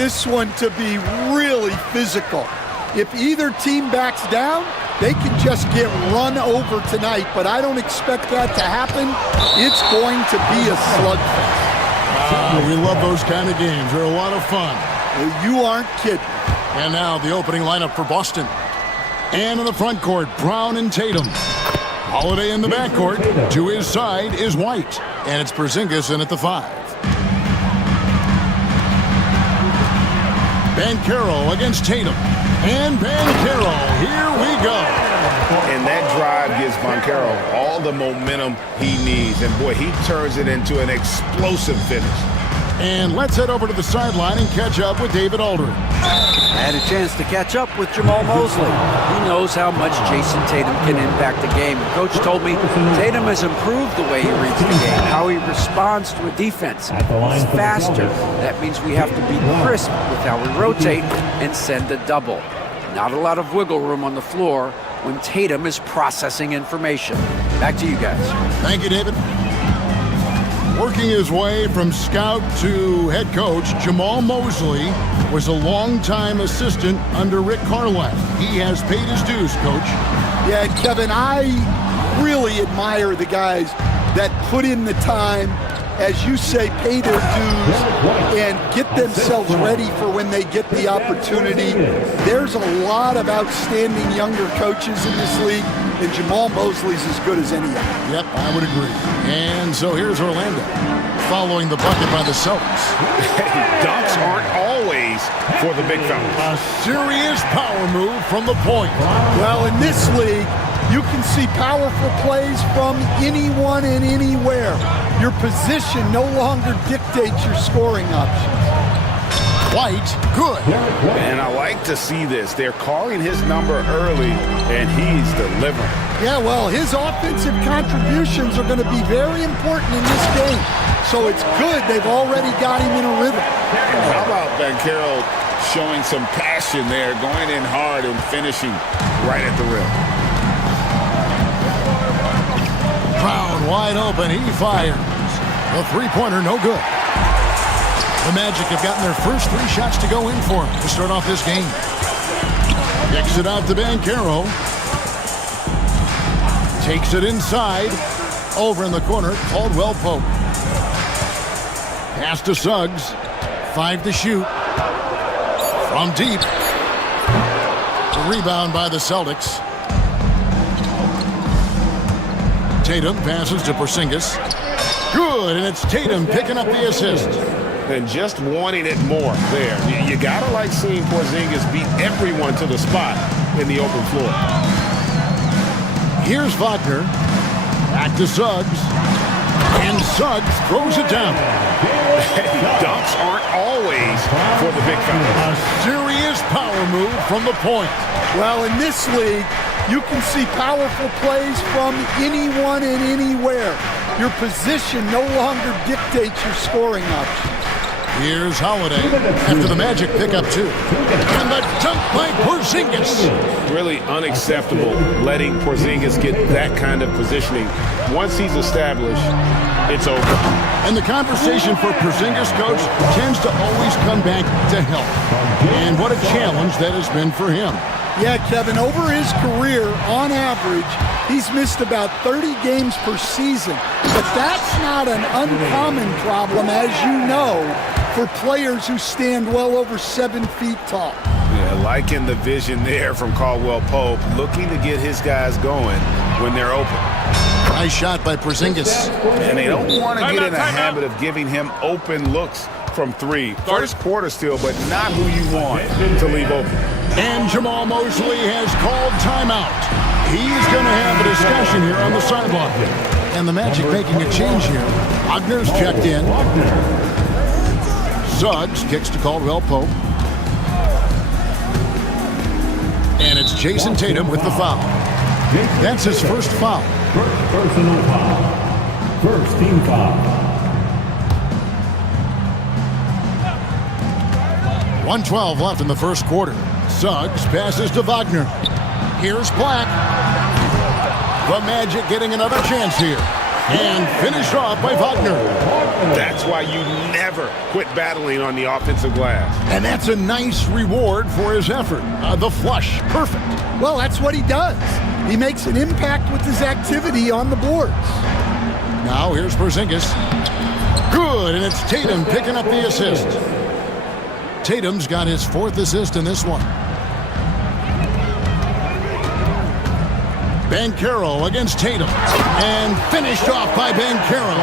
this one to be really physical. If either team backs down, they can just get run over tonight, but I don't expect that to happen. It's going to be a slugfest. We love those kind of games. They're a lot of fun. You aren't kidding. And now the opening lineup for Boston. And in the front court, Brown and Tatum. Holiday in the backcourt. To his side is White. And it's Porzingis in at the 5. Banchero against Tatum. And Banchero, here we go. And that drive gives Banchero all the momentum he needs. And boy, he turns it into an explosive finish. And let's head over to the sideline and catch up with David Aldridge. I had a chance to catch up with Jamal Mosley. He knows how much Jason Tatum can impact the game. Coach told me Tatum has improved the way he reads the game, how he responds to a defense. He's faster. That means we have to be crisp with how we rotate and send a double. Not a lot of wiggle room on the floor when Tatum is processing information. Back to you guys. Thank you, David. Working his way from scout to head coach, Jamal Mosley was a longtime assistant under Rick Carlisle. He has paid his dues, Coach. Yeah, Kevin, I really admire the guys that put in the time, as you say, pay their dues and get themselves ready for when they get the opportunity. There's a lot of outstanding younger coaches in this league, and Jamal Mosley's as good as any of them. Yep, I would agree. And so here's Orlando, following the bucket by the Celtics. Dunks aren't always for the big fellas. A serious power move from the point. Well, in this league, you can see powerful plays from anyone and anywhere. Your position no longer dictates your scoring options. White, good. And I like to see this. They're calling his number early, and he's delivering. Yeah, well, his offensive contributions are going to be very important in this game. So it's good they've already got him in a rhythm. How about Banchero showing some passion there, going in hard and finishing right at the rim? Brown wide open, he fires. The three-pointer, no good. The Magic have gotten their first 3 shots to go in for him to start off this game. Kicks it out to Banchero. Takes it inside. Over in the corner, Caldwell Pope. Pass to Suggs. 5 to shoot. From deep. The rebound by the Celtics. Tatum passes to Porzingis. Good, and it's Tatum picking up the assist. And just wanting it more there. You gotta like seeing Porzingis beat everyone to the spot in the open floor. Here's Wagner. Back to Suggs. And Suggs throws it down. Dunks aren't always for the big fellas. A serious power move from the point. Well, in this league, you can see powerful plays from anyone and anywhere. Your position no longer dictates your scoring options. Here's Holiday after the Magic pick up 2. And the dunk by Porzingis. Really unacceptable letting Porzingis get that kind of positioning. Once he's established, it's over. And the conversation for Porzingis, Coach, tends to always come back to health. And what a challenge that has been for him. Yeah, Kevin, over his career, on average, he's missed about 30 games per season. But that's not an uncommon problem, as you know, for players who stand well over 7 feet tall. Yeah, liking the vision there from Caldwell Pope, looking to get his guys going when they're open. Nice shot by Porzingis. And they don't want to get in a habit of giving him open looks from 3. First quarter still, but not who you want to leave open. And Jamal Mosley has called timeout. He's going to have a discussion here on the sideline. And the Magic making a change here. Wagner's checked in. Suggs kicks to Caldwell Pope. And it's Jason Tatum with the foul. That's his first foul. First personal foul. First team foul. 1:12 left in the first quarter. Suggs passes to Wagner. Here's Black. The Magic getting another chance here. And finished off by Wagner. That's why you never quit battling on the offensive glass. And that's a nice reward for his effort. The flush, perfect. Well, that's what he does. He makes an impact with his activity on the boards. Now here's Porzingis. Good, and it's Tatum picking up the assist. Tatum's got his 4th assist in this one. Banchero against Tatum. And finished off by Banchero.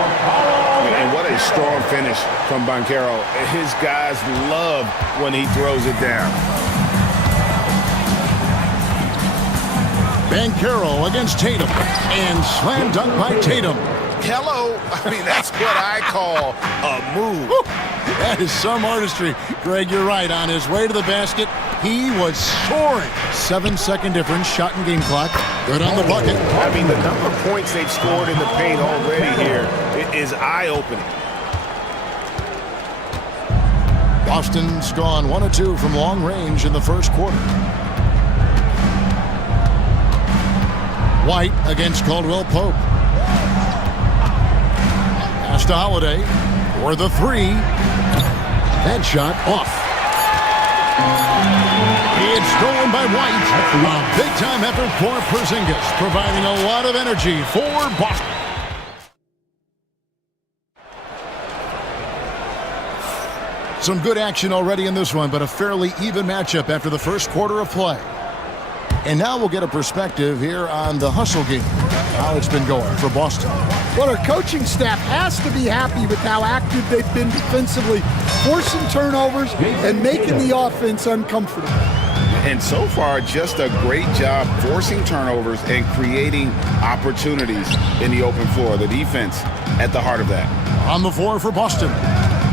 And what a strong finish from Banchero. His guys love when he throws it down. Banchero against Tatum. And slam dunk by Tatum. Hello. I mean, that's what I call a move. That is some artistry. Greg, you're right. On his way to the basket, he was soaring. 7-second difference, shot and game clock. Good on the bucket. I mean, the number of points they've scored in the paint already here is eye-opening. Boston's gone 1 of 2 from long range in the first quarter. White against Caldwell Pope. Pass to Holiday for the 3. That shot off. It's stolen by White. A big-time effort for Porzingis, providing a lot of energy for Boston. Some good action already in this one, but a fairly even matchup after the first quarter of play. And now we'll get a perspective here on the hustle game, how it's been going for Boston. Well, our coaching staff has to be happy with how active they've been defensively, forcing turnovers and making the offense uncomfortable. And so far, just a great job forcing turnovers and creating opportunities in the open floor. The defense at the heart of that. On the floor for Boston.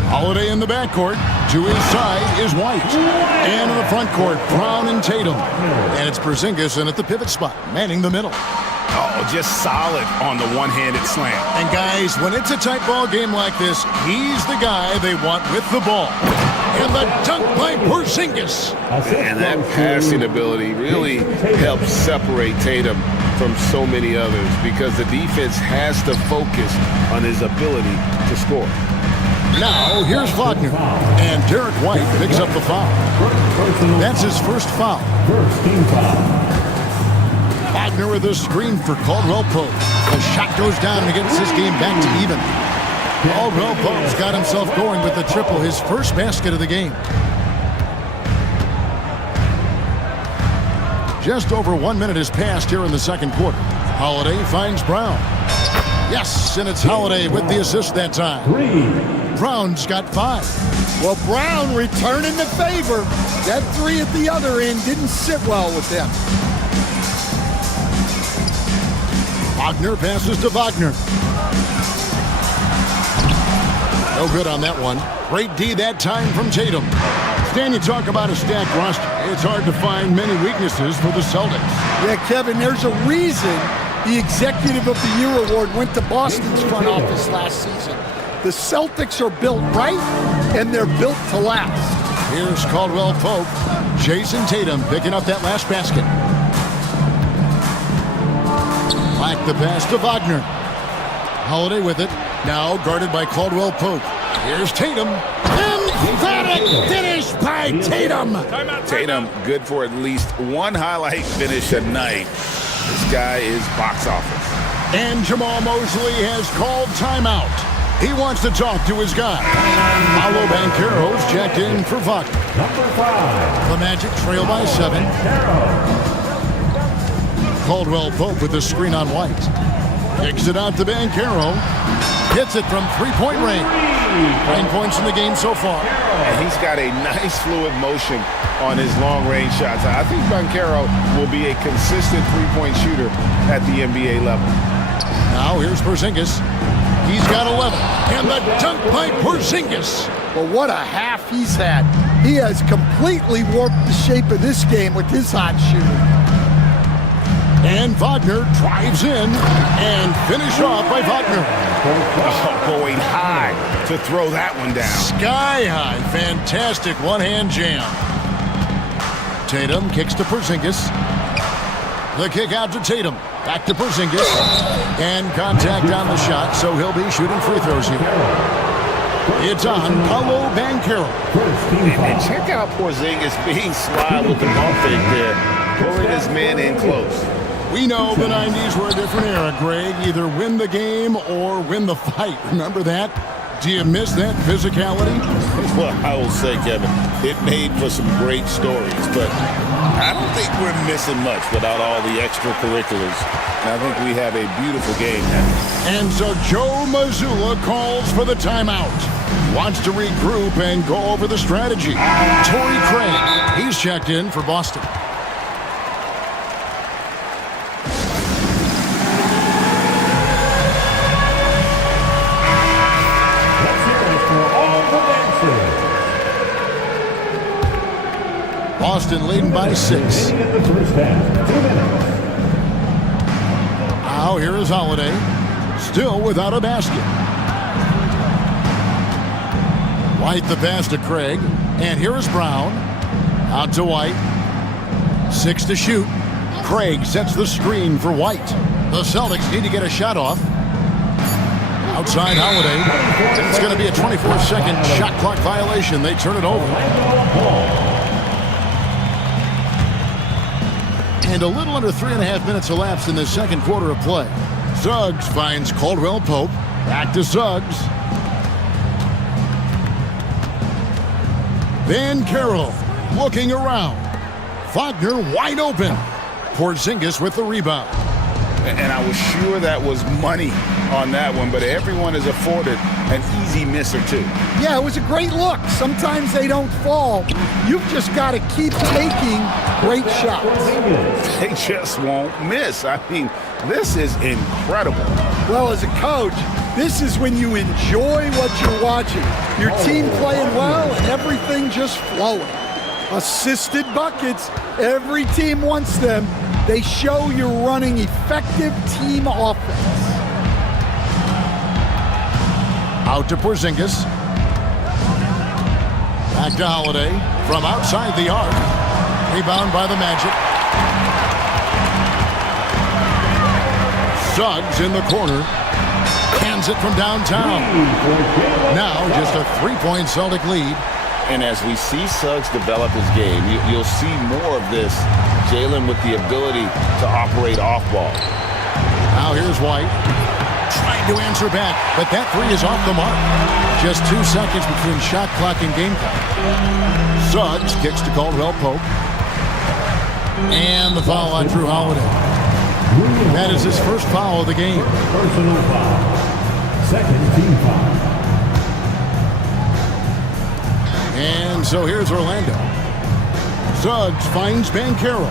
Holiday in the backcourt. To his side is White. And in the front court, Brown and Tatum. And it's Porzingis in at the pivot spot, manning the middle. Oh, just solid on the one-handed slam. And guys, when it's a tight ball game like this, he's the guy they want with the ball. And the dunk by Porzingis. And that passing ability really helps separate Tatum from so many others because the defense has to focus on his ability to score. Now, here's Wagner. And Derek White picks up the foul. That's his first foul. Wagner with a screen for Caldwell Pope. The shot goes down and gets his game back to even. Caldwell Pope's got himself going with the triple, his first basket of the game. Just over 1 minute has passed here in the second quarter. Holiday finds Brown. Yes, and it's Holiday with the assist that time. Brown's got 5. Well, Brown returning the favor. That 3 at the other end didn't sit well with them. Wagner passes to Wagner. No good on that one. Great D that time from Tatum. Stan, you talk about a stacked roster. It's hard to find many weaknesses for the Celtics. Yeah, Kevin, there's a reason the Executive of the Year award went to Boston's front office last season. The Celtics are built right, and they're built to last. Here's Caldwell Pope. Jason Tatum picking up that last basket. Back the pass to Wagner. Holiday with it. Now guarded by Caldwell Pope. Here's Tatum. Emphatic finish by Tatum. Tatum good for at least one highlight finish a night. This guy is box office. And Jamal Mosley has called timeout. He wants to talk to his guy. Paolo Banchero's checked in for Wagner. Number 5. The Magic trail by 7. Caldwell Pope with the screen on White. Kicks it out to Banchero. Hits it from three-point range. 9 points in the game so far. And he's got a nice fluid motion on his long-range shots. I think Banchero will be a consistent three-point shooter at the NBA level. Now here's Porzingis. He's got 11. And the dunk by Porzingis. Well, what a half he's had. He has completely warped the shape of this game with his hot shooting. And Wagner drives in and finished off by Wagner. Oh, going high to throw that one down. Sky high. Fantastic one-hand jam. Tatum kicks to Porzingis. The kick out to Tatum. Back to Porzingis. And contact on the shot, so he'll be shooting free throws here. It's on Paolo Banchero. And check out Porzingis being sly with the ball fake there. Pulling his man in close. We know the 90s were a different era, Greg. Either win the game or win the fight. Remember that? Do you miss that physicality? Well, I will say, Kevin, it made for some great stories, but I don't think we're missing much without all the extracurriculars. And I think we have a beautiful game now. And so Joe Mazzulla calls for the timeout. Wants to regroup and go over the strategy. Torrey Craig, he's checked in for Boston. Boston leading by 6. Now here is Holiday, still without a basket. White the pass to Craig, and here is Brown. Out to White. 6 to shoot. Craig sets the screen for White. The Celtics need to get a shot off. Outside Holiday. It's going to be a 24-second shot clock violation. They turn it over. And a little under 3.5 minutes elapsed in the second quarter of play. Suggs finds Caldwell Pope. Back to Suggs. Banchero looking around. Wagner wide open. Porzingis with the rebound. And I was sure that was money on that one, but everyone is afforded an easy miss or two. Yeah, it was a great look. Sometimes they don't fall. You've just got to keep taking great shots. They just won't miss. I mean, this is incredible. Well, as a coach, this is when you enjoy what you're watching. Your team playing well and everything just flowing. Assisted buckets. Every team wants them. They show you're running effective team offense. Out to Porzingis. Back to Holiday from outside the arc. Rebound by the Magic. Suggs in the corner. Hands it from downtown. Now just a 3-point Celtic lead. And as we see Suggs develop his game, you'll see more of this. Jalen with the ability to operate off ball. Now here's White. Trying to answer back, but that 3 is off the mark. Just 2 seconds between shot clock and game clock. Suggs kicks to Caldwell Pope. And the foul on Drew Holiday. That is his first foul of the game. Personal foul. Second team foul. And so here's Orlando. Suggs finds Banchero.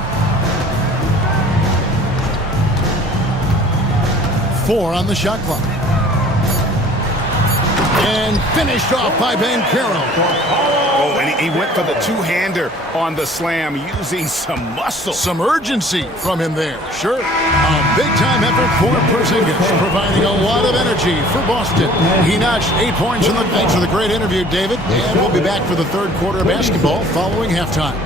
4 on the shot clock. And finished off by Banchero. Oh, and he went for the two-hander on the slam using some muscle. Some urgency from him there. Sure. A big-time effort for Porzingis, providing a lot of energy for Boston. He notched 8 points in the... Thanks for the great interview, David. And we'll be back for the third quarter of basketball following halftime.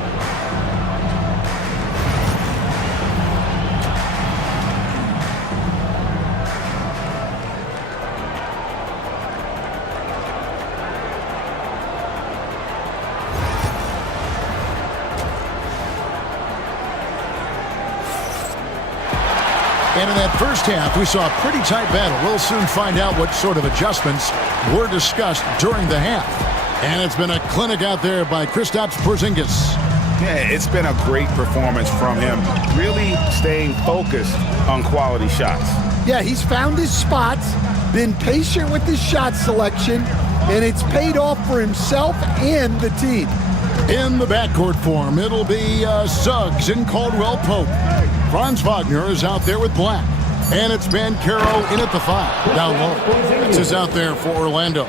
And in that first half, we saw a pretty tight battle. We'll soon find out what sort of adjustments were discussed during the half. And it's been a clinic out there by Kristaps Porzingis. Yeah, it's been a great performance from him. Really staying focused on quality shots. Yeah, he's found his spots, been patient with his shot selection, and it's paid off for himself and the team. In the backcourt form, it'll be Suggs and Caldwell Pope. Franz Wagner is out there with Black. And it's Banchero in at the 5. Down low. This is out there for Orlando.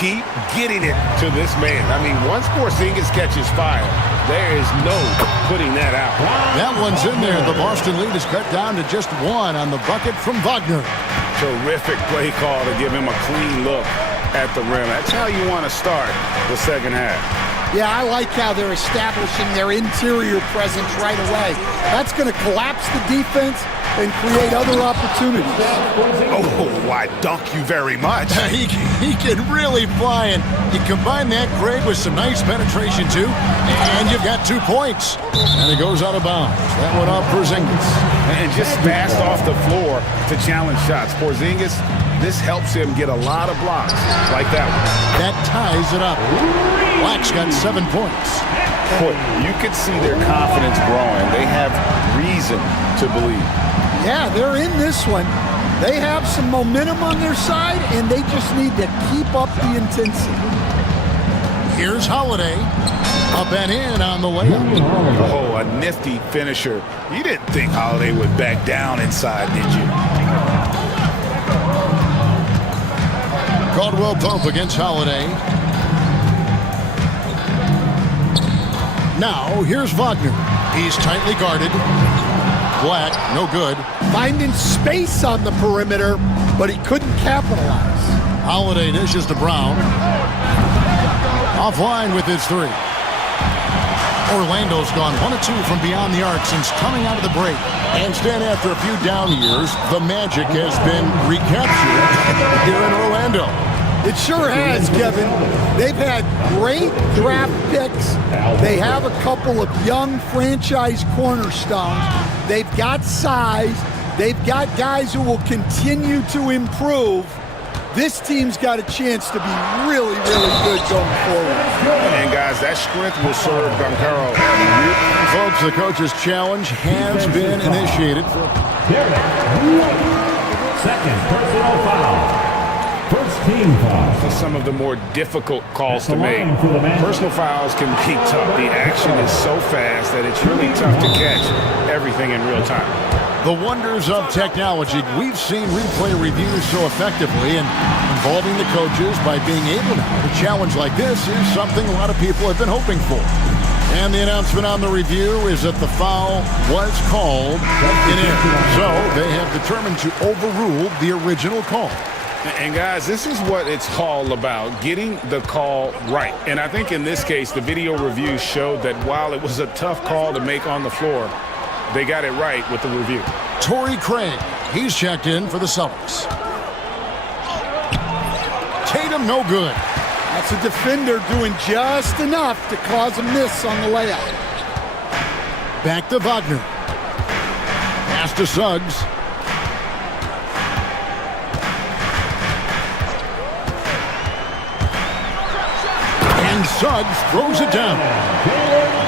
Keep getting it to this man. I mean, once Porzingis catches fire, there is no putting that out. That one's in there. The Boston lead is cut down to just 1 on the bucket from Wagner. Terrific play call to give him a clean look at the rim. That's how you want to start the second half. Yeah, I like how they're establishing their interior presence right away. That's going to collapse the defense and create other opportunities. Oh, I dunk you very much. He can really fly, and he combined that, Greg, with some nice penetration, too. And you've got 2 points. And it goes out of bounds. That went off Porzingis. And just fast off the floor to challenge shots. Porzingis, this helps him get a lot of blocks like that one. That ties it up. Black's got 7 points. Boy, you could see their confidence growing. They have reason to believe. Yeah, they're in this one. They have some momentum on their side, and they just need to keep up the intensity. Here's Holiday. Up and in on the layup. Oh, a nifty finisher. You didn't think Holiday would back down inside, did you? Caldwell Pope against Holiday. Now, here's Wagner. He's tightly guarded. Black, no good. Finding space on the perimeter, but he couldn't capitalize. Holiday dishes to Brown. Offline with his 3. Orlando's gone 1 of 2 from beyond the arc since coming out of the break. Instead, after a few down years, the magic has been recaptured here in Orlando. It sure has, Kevin. They've had great draft picks. They have a couple of young franchise cornerstones. They've got size. They've got guys who will continue to improve. This team's got a chance to be really, really good going forward. And guys, that strength will serve Goncalo. Folks, the coach's challenge has been initiated. Second personal foul. First team foul. Some of the more difficult calls to make. Personal fouls can be tough. The action is so fast that it's really tough to catch everything in real time. The wonders of technology. We've seen replay reviews so effectively, and involving the coaches by being able to challenge like this is something a lot of people have been hoping for. And the announcement on the review is that the foul was called in error. So they have determined to overrule the original call. And guys, this is what it's all about, getting the call right. And I think in this case, the video review showed that while it was a tough call to make on the floor, they got it right with the review. Torrey Craig, he's checked in for the Celtics. Tatum, no good. That's a defender doing just enough to cause a miss on the layup. Back to Wagner. Pass to Suggs. And Suggs throws it down.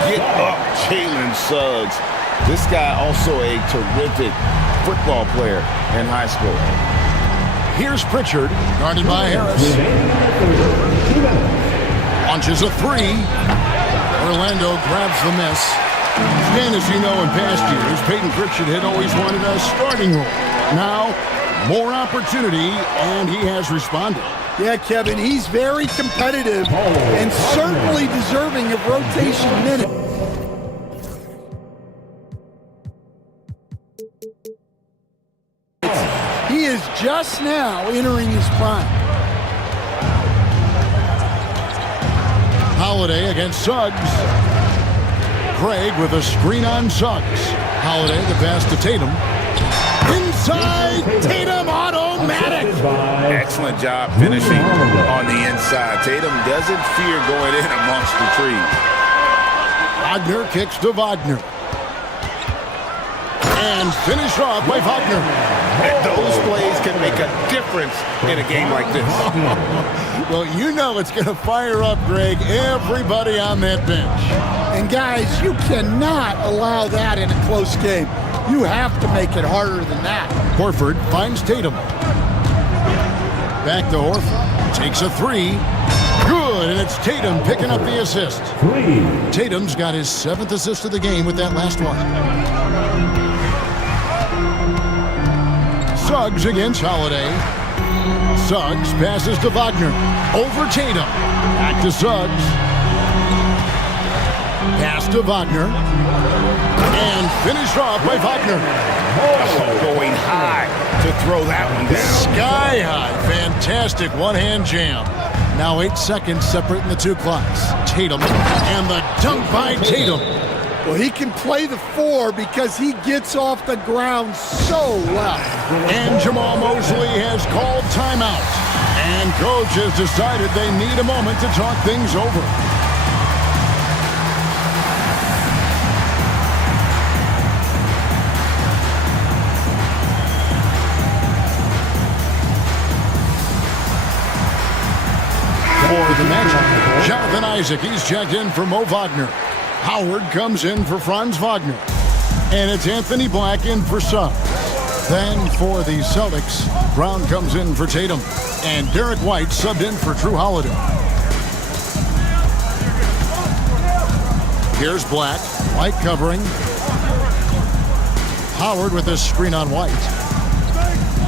Get up, Jalen Suggs. This guy also a terrific football player in high school. Here's Pritchard, guarded by Harris. Launches a 3. Orlando grabs the miss. And as you know, in past years, Peyton Pritchard had always wanted a starting role. Now, more opportunity, and he has responded. Yeah, Kevin, he's very competitive and certainly deserving of rotation minutes. He is just now entering his prime. Holiday against Suggs. Craig with a screen on Suggs. Holiday, the pass to Tatum. Inside, Tatum, automatic. Excellent job finishing on the inside. Tatum doesn't fear going in amongst the trees. Wagner kicks to Wagner. And finished off by Wagner. Those plays can make a difference in a game like this. Well, you know it's going to fire up, Greg, everybody on that bench. And guys, you cannot allow that in a close game. You have to make it harder than that. Horford finds Tatum. Back to Horford. Takes a 3. Good, and it's Tatum picking up the assist. 3. Tatum's got his 7th assist of the game with that last one. Suggs against Holiday. Suggs passes to Wagner. Over Tatum. Back to Suggs. Pass to Wagner. And finished off by Wagner. Going high to throw that one down. Sky high. Fantastic one-hand jam. Now 8 seconds separating the two clocks. Tatum, and the dunk by Tatum. Well, he can play the 4 because he gets off the ground so well. And Jamal Mosley has called timeout. And coach has decided they need a moment to talk things over. For the Magic, Jonathan Isaac, he's checked in for Mo Wagner. Howard comes in for Franz Wagner. And it's Anthony Black in for Suggs. Then for the Celtics, Brown comes in for Tatum. And Derek White subbed in for Drew Holiday. Here's Black. White covering. Howard with a screen on White.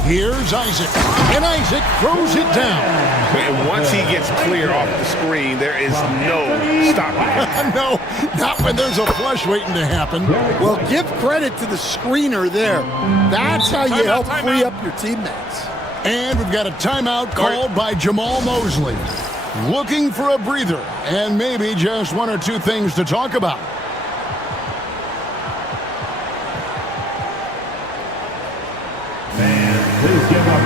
Here's Isaac. And Isaac throws it down. And once he gets clear off the screen, there is no stopping him. No, not when there's a flush waiting to happen. Well, give credit to the screener there. That's how you help free up your teammates. And we've got a timeout called by Jamal Mosley. Looking for a breather and maybe just one or two things to talk about. Please give up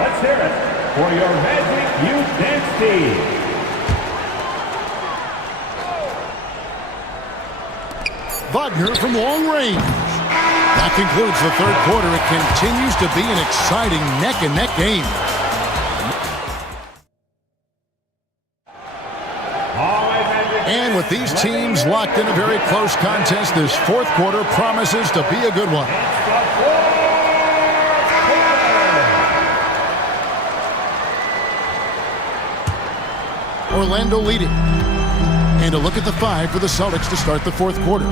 Let's hear it for your Magic Youth Dance Team. Wagner from long range. That concludes the third quarter. It continues to be an exciting neck-and-neck game. And with these teams locked in a very close contest, this fourth quarter promises to be a good one. Orlando leading. And a look at the 5 for the Celtics to start the fourth quarter.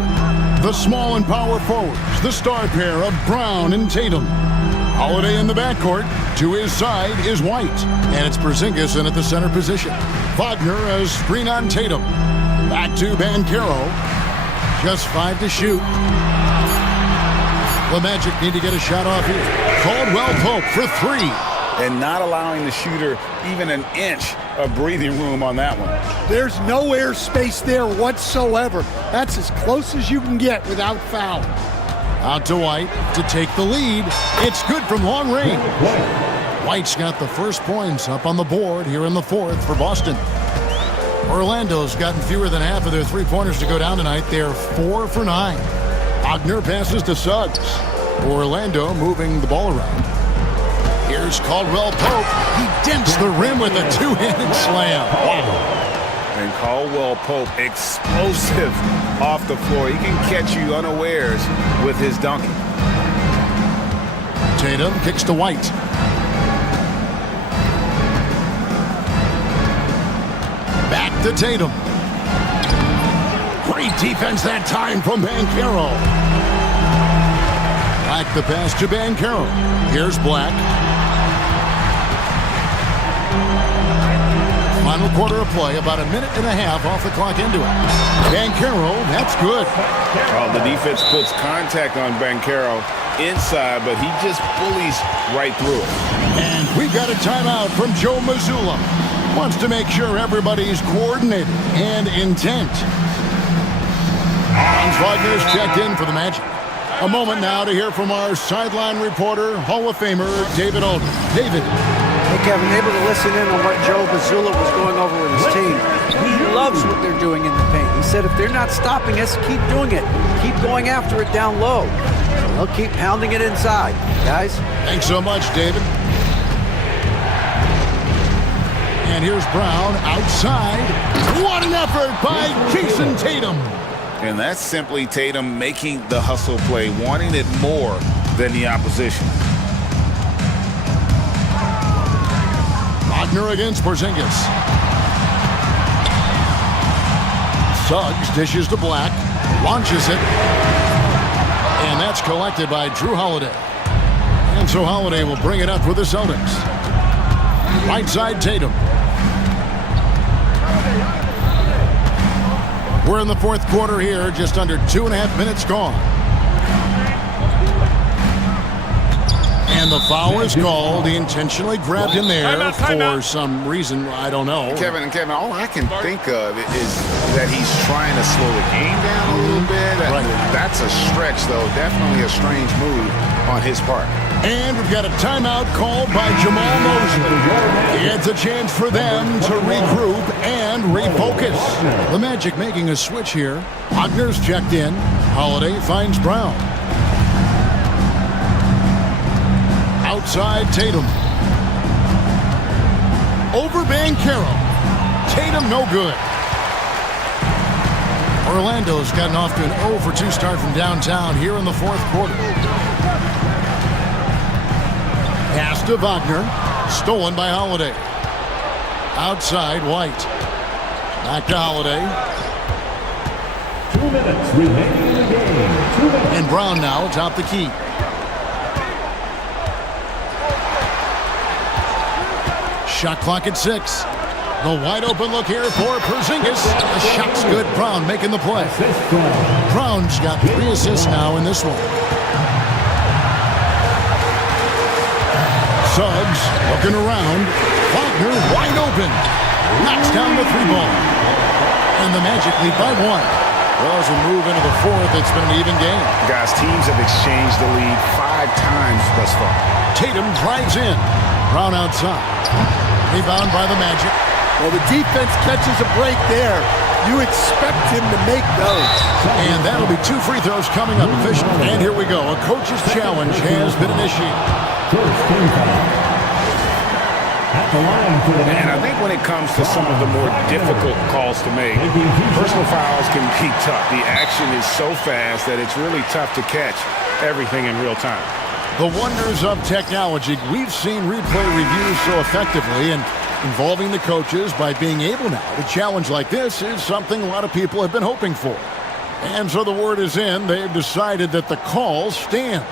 The small and power forwards, the star pair of Brown and Tatum. Holiday in the backcourt. To his side is White. And it's Porzingis in at the center position. Wagner a screen on Tatum. Back to Banchero. Just 5 to shoot. The Magic need to get a shot off here. Caldwell Pope for 3. And not allowing the shooter even an inch of breathing room on that one. There's no air space there whatsoever. That's as close as you can get without foul. Out to White to take the lead. It's good from long range. White's got the first points up on the board here in the fourth for Boston. Orlando's gotten fewer than half of their three-pointers to go down tonight. They're 4 for 9. Wagner passes to Suggs. Orlando moving the ball around. Here's Caldwell Pope. He dents the rim with a two-handed slam. Wow. And Caldwell Pope, explosive off the floor. He can catch you unawares with his dunking. Tatum kicks to White. Back to Tatum. Great defense that time from Banchero. Back the pass to Banchero. Here's Black. Final quarter of play, about a minute and a half off the clock into it. Banchero, that's good. Oh, the defense puts contact on Banchero inside, but he just bullies right through it. And we've got a timeout from Joe Mazzulla. Wants to make sure everybody's coordinated and intent. Franz Wagner's checked in for the Magic. A moment now to hear from our sideline reporter, Hall of Famer David Aldridge. David. Hey, Kevin, able to listen in on what Joe Mazzulla was going over with his team. He loves what they're doing in the paint. He said if they're not stopping us, keep doing it. Keep going after it down low. They'll keep pounding it inside. Guys? Thanks so much, David. And here's Brown outside. What an effort by Jason Tatum. And that's simply Tatum making the hustle play, wanting it more than the opposition. Wagner against Porzingis. Suggs dishes to Black, launches it, and that's collected by Drew Holiday. And so Holiday will bring it up with the Celtics. Right side Tatum. We're in the fourth quarter here, just under 2.5 minutes gone. And the foul is called. He intentionally grabbed him there for some reason. I don't know. Kevin, all I can think of is that he's trying to slow the game down a little bit. That's a stretch, though. Definitely a strange move on his part. And we've got a timeout called by Jamal Mosley. It's a chance for them to regroup and refocus. The Magic making a switch here. Wagner's checked in. Holiday finds Brown. Outside Tatum. Over Banchero. Tatum no good. Orlando's gotten off to an 0-for-2 start from downtown here in the fourth quarter. Pass to Wagner. Stolen by Holiday. Outside White. Back to Holiday. 2 minutes remaining in the game. 2 minutes. And Brown now atop the key. Shot clock at 6. The wide open look here for Porzingis. The shot's good. Brown making the play. Brown's got 3 assists now in this one. Suggs looking around. Wagner wide open. Knocks down the 3-ball. And the Magic lead by 1. Well, as we move into the fourth, it's been an even game. Guys, teams have exchanged the lead 5 times thus far. Tatum drives in. Brown outside. Rebound by the Magic. Well, the defense catches a break there. You expect him to make those. And that'll be 2 free throws coming up officially. And here we go. A coach's challenge has been initiated. First team foul. At the line for the And I think when it comes to some of the more difficult calls to make, personal fouls can be tough. The action is so fast that it's really tough to catch everything in real time. The wonders of technology. We've seen replay reviews so effectively, and involving the coaches by being able now to challenge like this is something a lot of people have been hoping for. And so the word is in. They've decided that the call stands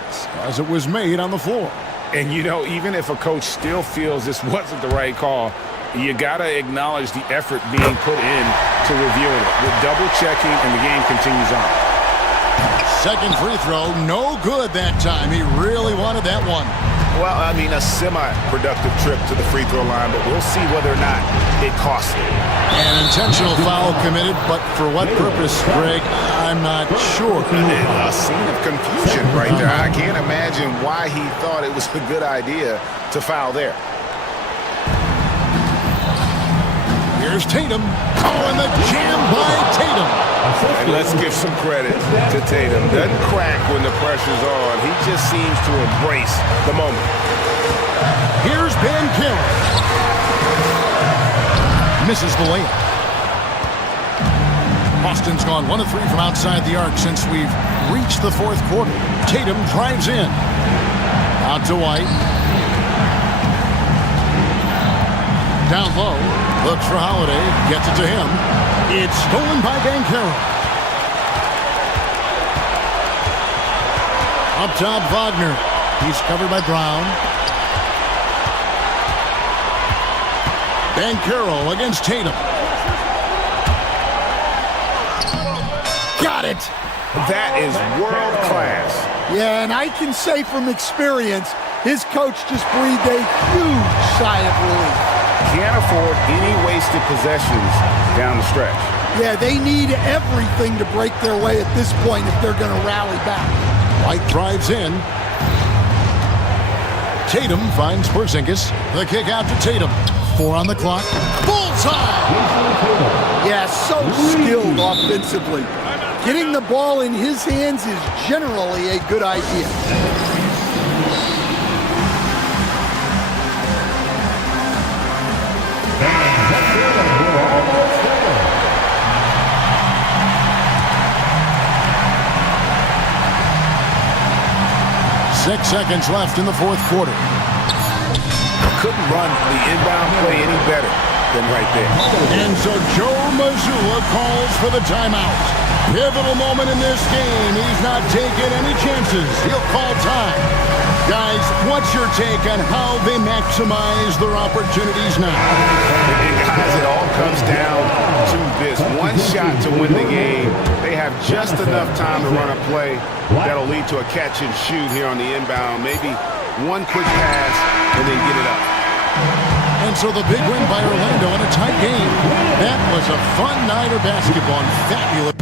as it was made on the floor. And, you know, even if a coach still feels this wasn't the right call, you got to acknowledge the effort being put in to reviewing it. With double-checking, and the game continues on. Second free throw, no good that time. He really wanted that one. Well, I mean, a semi-productive trip to the free throw line, but we'll see whether or not it costs him. An intentional foul committed, but for what purpose, Greg, I'm not sure. A scene of confusion right there. I can't imagine why he thought it was a good idea to foul there. Here's Tatum. Oh, and the jam by Tatum. And let's give some credit to Tatum. Doesn't crack when the pressure's on. He just seems to embrace the moment. Here's Banchero. Misses the layup. Boston's gone 1 of 3 from outside the arc since we've reached the fourth quarter. Tatum drives in. Out to White. Down low. Looks for Holiday. Gets it to him. It's stolen by Banchero. Up top, Wagner. He's covered by Brown. Banchero against Tatum. Got it. That is world class. Yeah, and I can say from experience, his coach just breathed a huge sigh of relief. Can't afford any wasted possessions down the stretch. Yeah, they need everything to break their way at this point if they're going to rally back. White drives in. Tatum finds Porzingis. The kick out to Tatum. 4 on the clock. Bullseye! Yeah, so skilled offensively. Getting the ball in his hands is generally a good idea. Six seconds left in the fourth quarter. Couldn't run the inbound play any better than right there. And so Joe Mazzulla calls for the timeout. Pivotal moment in this game. He's not taking any chances. He'll call time. Guys, what's your take on how they maximize their opportunities now? And guys, it all comes down to this. One shot to win the game. They have just enough time to run a play that'll lead to a catch and shoot here on the inbound. Maybe one quick pass, and then get it up. And so the big win by Orlando in a tight game. That was a fun night of basketball and fabulous.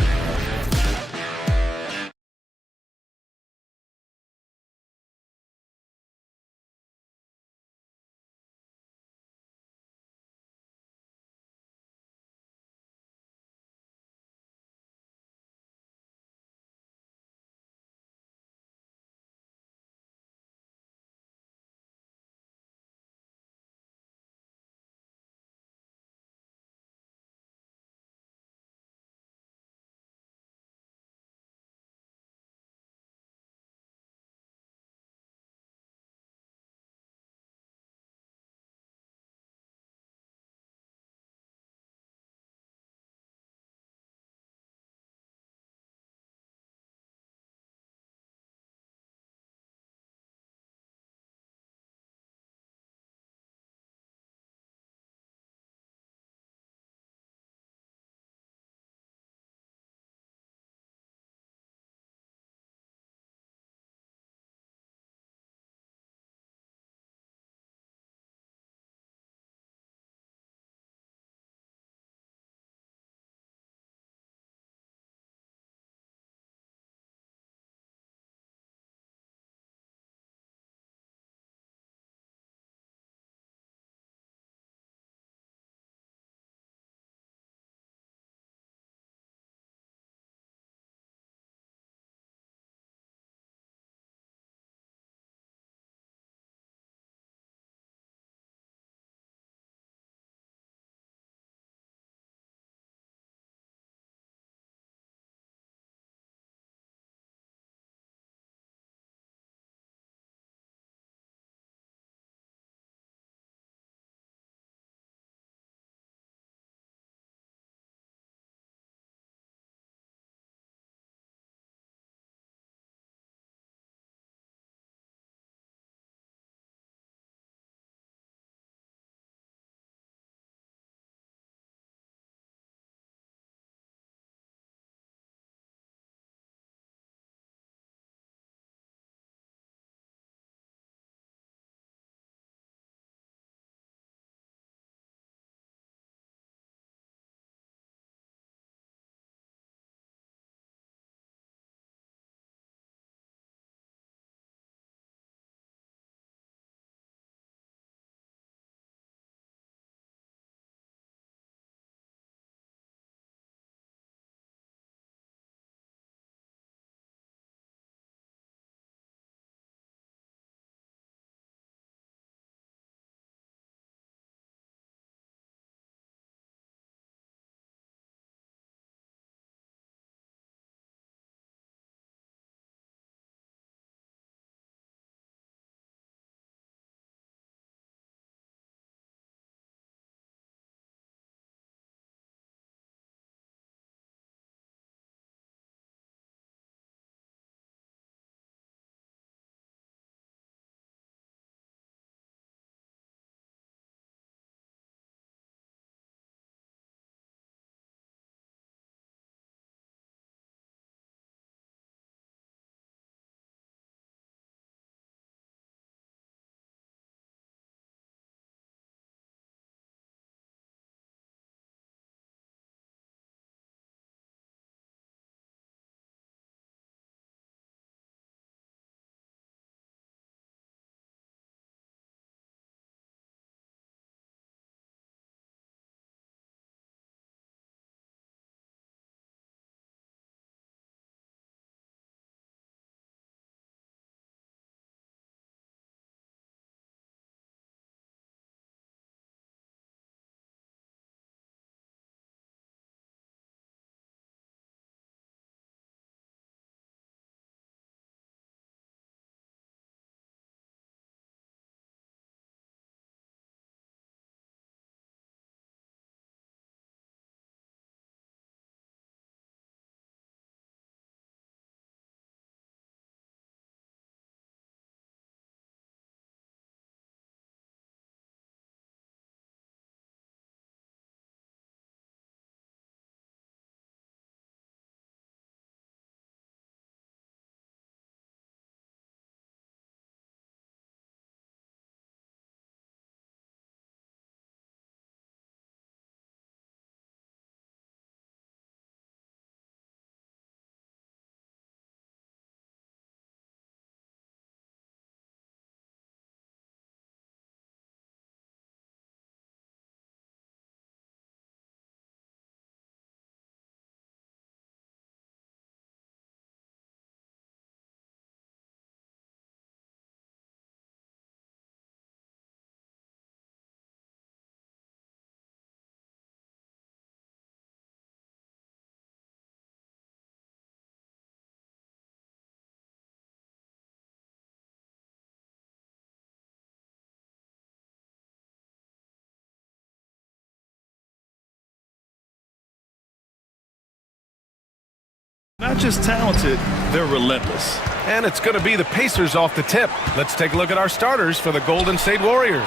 Not just talented, they're relentless. And it's going to be the Pacers off the tip. Let's take a look at our starters for the Golden State Warriors.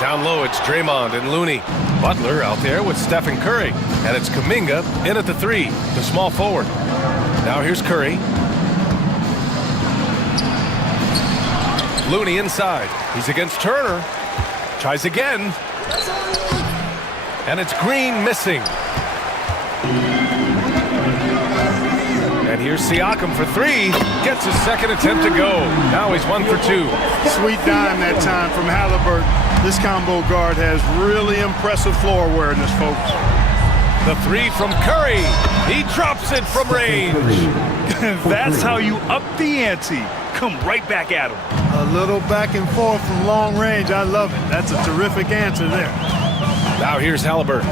Down low, it's Draymond and Looney. Butler out there with Stephen Curry. And it's Kuminga in at the 3, the small forward. Now here's Curry. Looney inside. He's against Turner. Tries again. And it's Green missing. And here's Siakam for 3. Gets his second attempt to go. Now he's 1 for 2. Sweet dime that time from Halliburton. This combo guard has really impressive floor awareness, folks. The 3 from Curry. He drops it from range. That's how you up the ante. Come right back at him. A little back and forth from long range. I love it. That's a terrific answer there. Now here's Halliburton.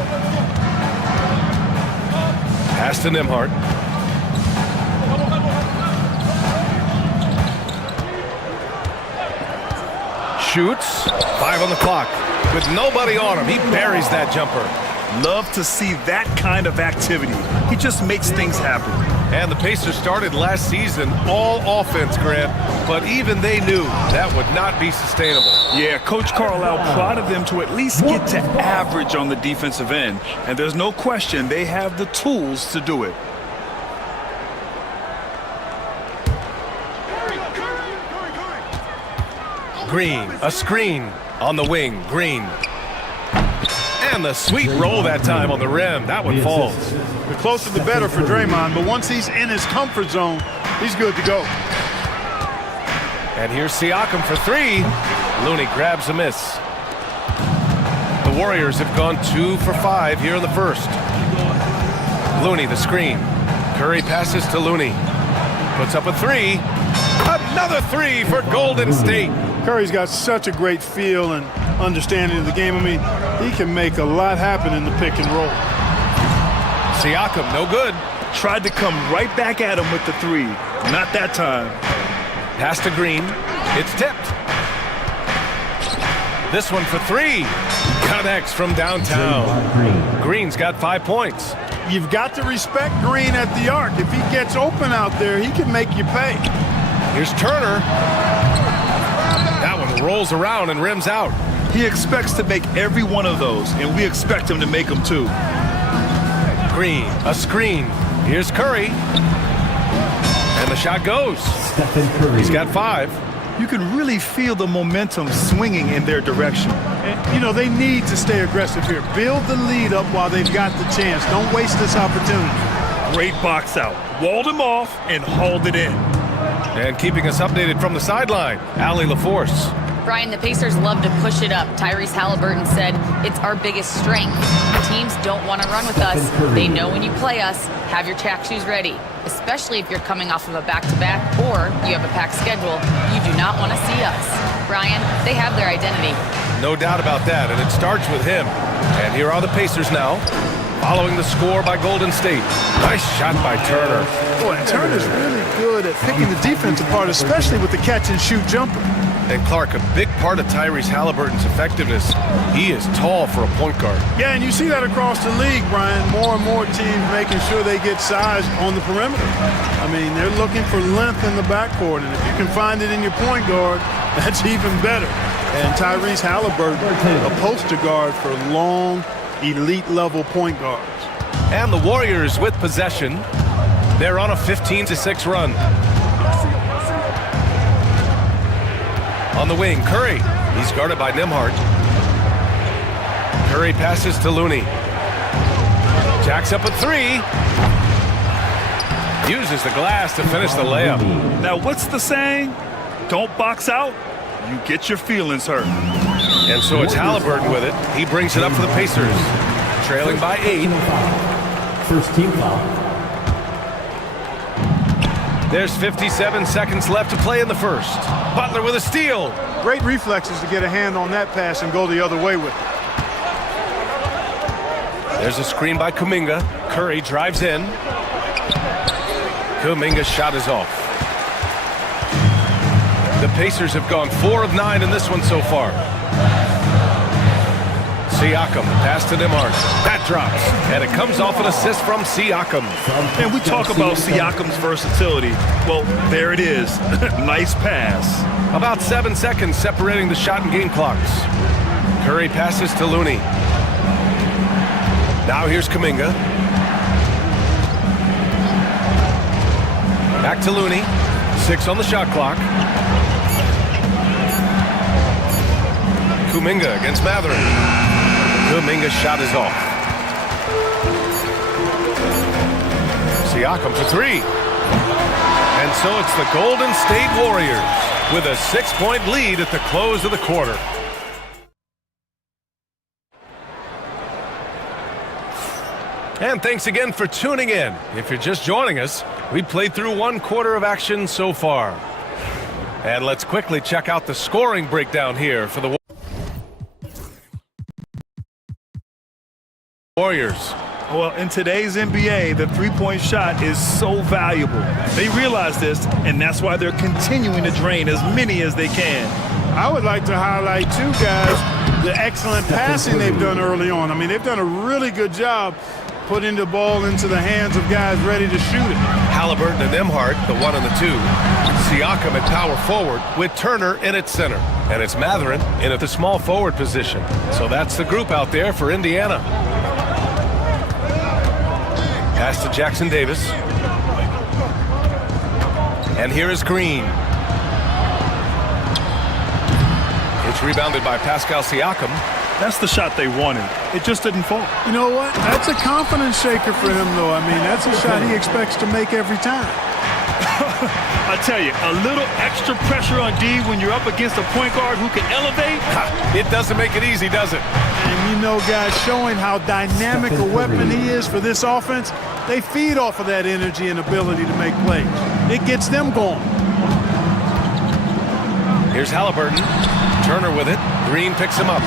Pass to Nembhard. Shoots. 5 on the clock. With nobody on him, he buries that jumper. Love to see that kind of activity. He just makes things happen. And the Pacers started last season all offense, Grant, but even they knew that would not be sustainable. Yeah, Coach Carlisle prodded them to at least get to average on the defensive end. And there's no question they have the tools to do it. Green, a screen on the wing, Green. And the sweet roll that time on the rim. That one falls. The closer the better for Draymond, but once he's in his comfort zone, he's good to go. And here's Siakam for 3. Looney grabs a miss. The Warriors have gone 2 for 5 here in the first. Looney, the screen. Curry passes to Looney. Puts up a 3. Another 3 for Golden State. Curry's got such a great feel and understanding of the game. I mean, he can make a lot happen in the pick and roll. Siakam, no good. Tried to come right back at him with the 3. Not that time. Pass to Green. It's tipped. This one for 3. Connects from downtown. Green's got 5 points. You've got to respect Green at the arc. If he gets open out there, he can make you pay. Here's Turner. That one rolls around and rims out. He expects to make every one of those, and we expect him to make them too. Green, a screen. Here's Curry. And the shot goes. He's got 5. You can really feel the momentum swinging in their direction. And, you know, they need to stay aggressive here. Build the lead up while they've got the chance. Don't waste this opportunity. Great box out. Walled him off and hauled it in. And keeping us updated from the sideline, Allie LaForce. Brian, the Pacers love to push it up. Tyrese Halliburton said, it's our biggest strength. Teams don't want to run with us. They know when you play us, have your track shoes ready, especially if you're coming off of a back-to-back or you have a packed schedule. You do not want to see us. Brian, they have their identity. No doubt about that, and it starts with him. And here are the Pacers now, following the score by Golden State. Nice shot by Turner. Boy, Turner's really good at picking the defense apart, especially with the catch-and-shoot jumper. And Clark, a big part of Tyrese Halliburton's effectiveness, he is tall for a point guard. Yeah, and you see that across the league, Brian. More and more teams making sure they get size on the perimeter. I mean, they're looking for length in the backcourt, and if you can find it in your point guard, that's even better. And Tyrese Halliburton, a poster guard for long, elite-level point guards. And the Warriors with possession. They're on a 15-6 run. On the wing, Curry. He's guarded by Nembhard. Curry passes to Looney. Jacks up a 3. Uses the glass to finish the layup. Now, what's the saying? Don't box out, you get your feelings hurt. And so it's Halliburton with it. He brings it up for the Pacers. Trailing by 8. First team foul. There's 57 seconds left to play in the first. Butler with a steal. Great reflexes to get a hand on that pass and go the other way with it. There's a screen by Kuminga. Curry drives in. Kuminga's shot is off. The Pacers have gone 4 of 9 in this one so far. Siakam, pass to Nembhard. That drops, and it comes off an assist from Siakam. And we talk about Siakam's versatility. Well, there it is. Nice pass. About 7 seconds separating the shot and game clocks. Curry passes to Looney. Now here's Kuminga. Back to Looney. 6 on the shot clock. Kuminga against Mathurin. Kuminga's shot is off. Siakam for 3. And so it's the Golden State Warriors with a 6-point lead at the close of the quarter. And thanks again for tuning in. If you're just joining us, we played through 1 quarter of action so far. And let's quickly check out the scoring breakdown here for the Warriors. Well, in today's NBA, the three-point shot is so valuable. They realize this, and that's why they're continuing to drain as many as they can. I would like to highlight, too, guys, the excellent passing they've done early on. I mean, they've done a really good job putting the ball into the hands of guys ready to shoot it. Halliburton and Nembhard, the 1 and the 2. Siakam at power forward with Turner in at center. And it's Mathurin in at the small forward position. So that's the group out there for Indiana. Pass to Jackson Davis. And here is Green. It's rebounded by Pascal Siakam. That's the shot they wanted. It just didn't fall. You know what? That's a confidence shaker for him, though. I mean, that's a shot he expects to make every time. I tell you, a little extra pressure on D when you're up against a point guard who can elevate. It doesn't make it easy, does it? And you know, guys, showing how dynamic a weapon he is for this offense, they feed off of that energy and ability to make plays. It gets them going. Here's Halliburton. Turner with it. Green picks him up.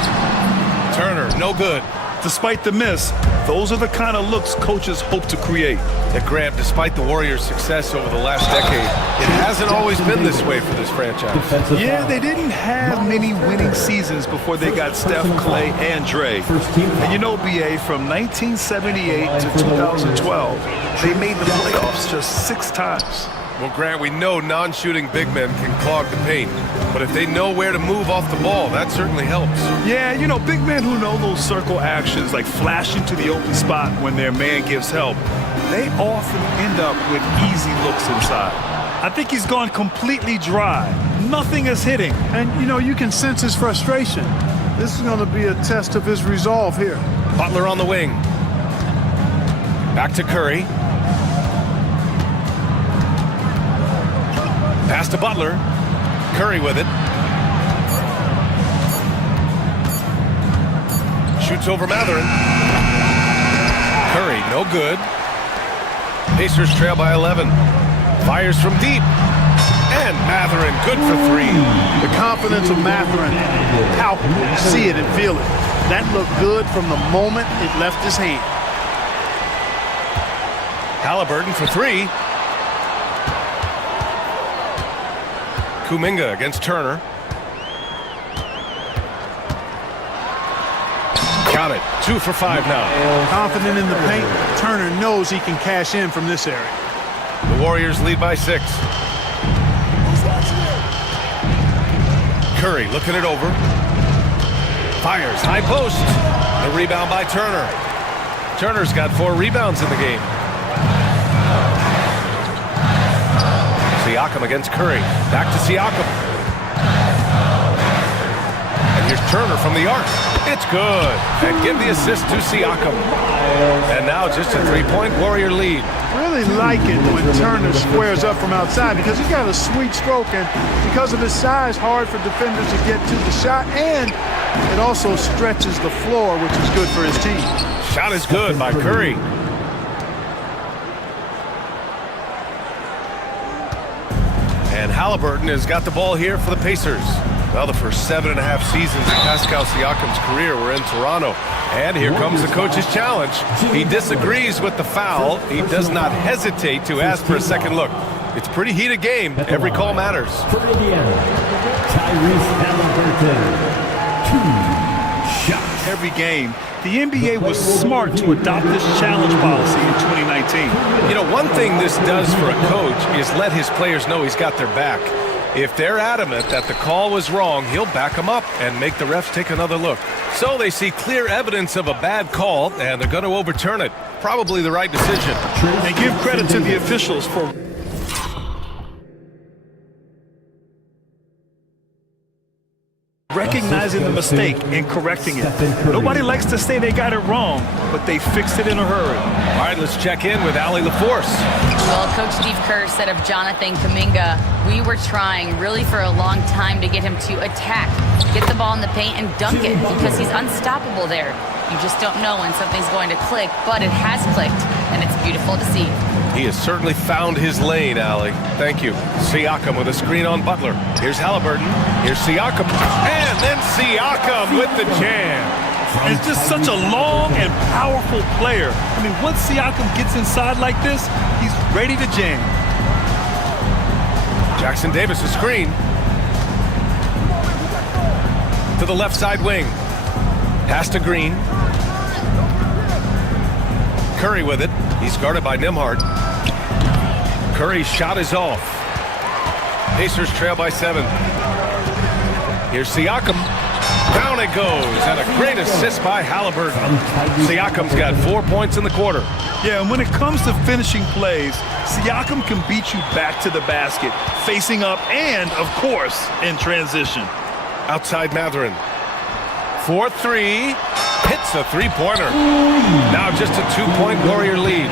Turner, no good. Despite the miss, those are the kind of looks coaches hope to create. And Grant, despite the Warriors' success over the last decade, it hasn't always been this way for this franchise. Yeah, they didn't have many winning seasons before they got Steph, Clay, and Dre. And you know, BA, from 1978 to 2012, they made the playoffs just 6 times. Well, Grant, we know non-shooting big men can clog the paint, but if they know where to move off the ball, that certainly helps. Yeah, you know, big men who know those circle actions, like flashing to the open spot when their man gives help, they often end up with easy looks inside. I think he's gone completely dry. Nothing is hitting. And, you know, you can sense his frustration. This is going to be a test of his resolve here. Butler on the wing. Back to Curry. Pass to Butler. Curry with it. Shoots over Mathurin. Curry, no good. Pacers trail by 11. Fires from deep. And Mathurin, good for 3. The confidence of Mathurin, palpable. You see it and feel it. That looked good from the moment it left his hand. Halliburton for 3. Kuminga against Turner. Got it. 2 for 5 now. Confident in the paint. Turner knows he can cash in from this area. The Warriors lead by 6. Curry looking it over. Fires. High post. The rebound by Turner. Turner's got 4 rebounds in the game. Siakam against Curry. Back to Siakam. And here's Turner from the arc. It's good. And give the assist to Siakam. And now just a 3-point Warrior lead. Really like it when Turner squares up from outside because he's got a sweet stroke, and because of his size, hard for defenders to get to the shot, and it also stretches the floor, which is good for his team. Shot is good by Curry. And Halliburton has got the ball here for the Pacers. Well, the first 7.5 seasons of Pascal Siakam's career were in Toronto. And here comes the coach's challenge. He disagrees with the foul. He does not hesitate to ask for a second look. It's a pretty heated game. Every call matters. For Indiana, Tyrese Halliburton, 2 every game. The NBA was smart to adopt this challenge policy in 2019. You know, one thing this does for a coach is let his players know he's got their back. If they're adamant that the call was wrong, he'll back them up and make the refs take another look. So they see clear evidence of a bad call, and they're going to overturn it. Probably the right decision. And give credit to the officials for recognizing the mistake and correcting it. Nobody likes to say they got it wrong, but they fixed it in a hurry. All right, let's check in with Allie LaForce. Well, Coach Steve Kerr said of Jonathan Kuminga, we were trying really for a long time to get him to attack, get the ball in the paint and dunk it because he's unstoppable there. You just don't know when something's going to click, but it has clicked, and it's beautiful to see. He has certainly found his lane, Allie. Thank you. Siakam with a screen on Butler. Here's Halliburton. Here's Siakam. And then Siakam with the jam. It's just such a long and powerful player. I mean, once Siakam gets inside like this, he's ready to jam. Jackson Davis, a screen. To the left side wing. Pass to Green. Curry with it. He's guarded by Nembhard. Curry's shot is off. Pacers trail by 7. Here's Siakam. Down it goes, and a great assist by Halliburton. Siakam's got 4 points in the quarter. Yeah, and when it comes to finishing plays, Siakam can beat you back to the basket, facing up and, of course, in transition. Outside Mathurin. 4-3. Hits the three-pointer. Now just a 2-point Warrior lead.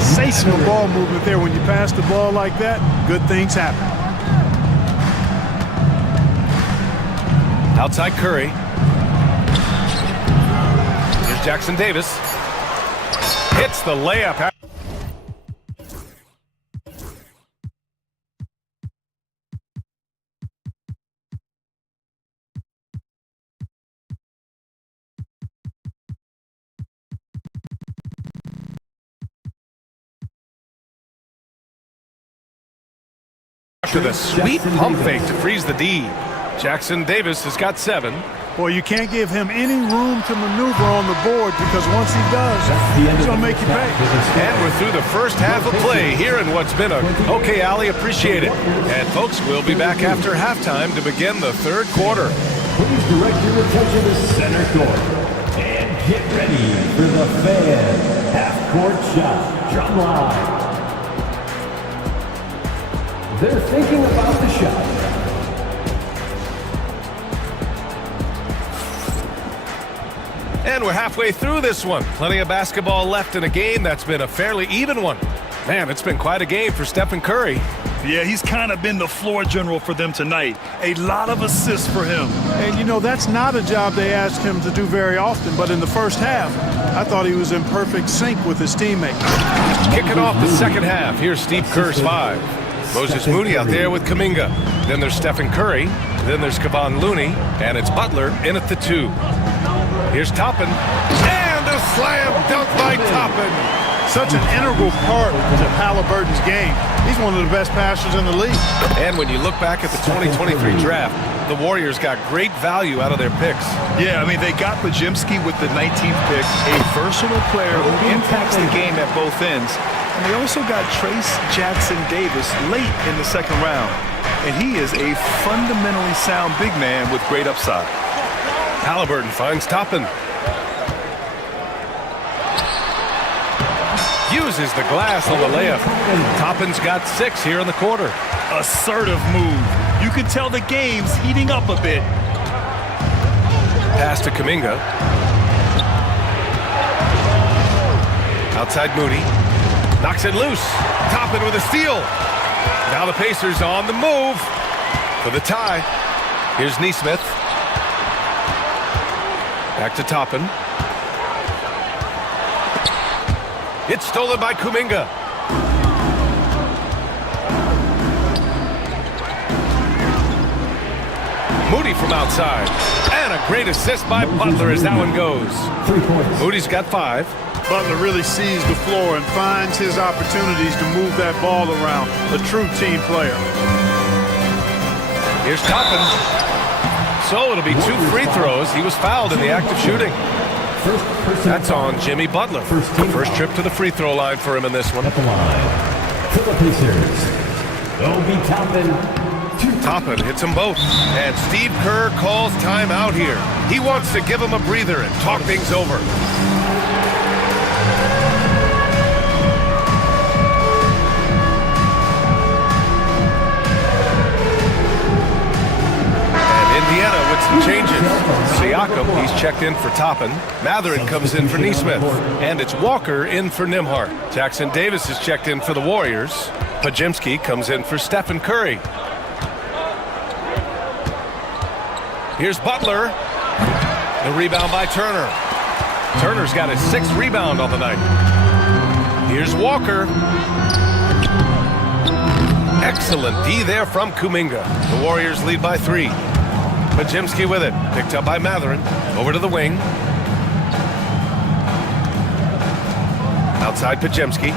Sensational ball movement there. When you pass the ball like that, good things happen. Outside Curry. Here's Jackson Davis. Hits the layup. To the sweet pump fake to freeze the D. Jackson Davis has got 7. Boy, you can't give him any room to maneuver on the board because once he does, he's going to make you pay. And we're through the first half of play here in what's been a okay, Allie, appreciate it. And folks, we'll be back after halftime to begin the third quarter. Please direct your attention to center court and get ready for the fan half-court shot. Drum line. They're thinking about the shot. And we're halfway through this one. Plenty of basketball left in a game that's been a fairly even one. Man, it's been quite a game for Stephen Curry. Yeah, he's kind of been the floor general for them tonight. A lot of assists for him. And, you know, that's not a job they ask him to do very often. But in the first half, I thought he was in perfect sync with his teammates. Kicking off the second half, here's Steve Kerr's 5. Moses Moody out there with Kuminga. Then there's Stephen Curry. Then there's Kevon Looney. And it's Butler in at the 2. Here's Toppin. And a slam dunk by Toppin. Such an integral part of Halliburton's game. He's one of the best passers in the league. And when you look back at the 2023 draft, the Warriors got great value out of their picks. Yeah, I mean, they got Pajimski with the 19th pick, a versatile player who impacts the game at both ends. And they also got Trace Jackson Davis late in the second round. And he is a fundamentally sound big man with great upside. Halliburton finds Toppin. Uses the glass on the layup. Toppin's got 6 here in the quarter. Assertive move. You can tell the game's heating up a bit. Pass to Kuminga. Outside Moody. Knocks it loose. Toppin with a steal. Now the Pacers on the move for the tie. Here's Nesmith. Back to Toppin. It's stolen by Kuminga. Moody from outside. And a great assist by Butler as that one goes. 3 points. Moody's got 5. Butler really sees the floor and finds his opportunities to move that ball around. A true team player. Here's Toppin. So it'll be 2 free throws. He was fouled in the act of shooting. That's on Jimmy Butler. First trip to the free throw line for him in this one. At the line, for the Pacers, Obi Toppin. Toppin hits them both. And Steve Kerr calls timeout here. He wants to give him a breather and talk things over. Indiana with some changes. Siakam, he's checked in for Toppin. Matherin comes in for Nesmith. And it's Walker in for Nembhard. Jackson Davis is checked in for the Warriors. Podziemski comes in for Stephen Curry. Here's Butler. The rebound by Turner. Turner's got his 6th rebound on the night. Here's Walker. Excellent D there from Kuminga. The Warriors lead by 3. Podziemski with it. Picked up by Matherin. Over to the wing. Outside Podziemski.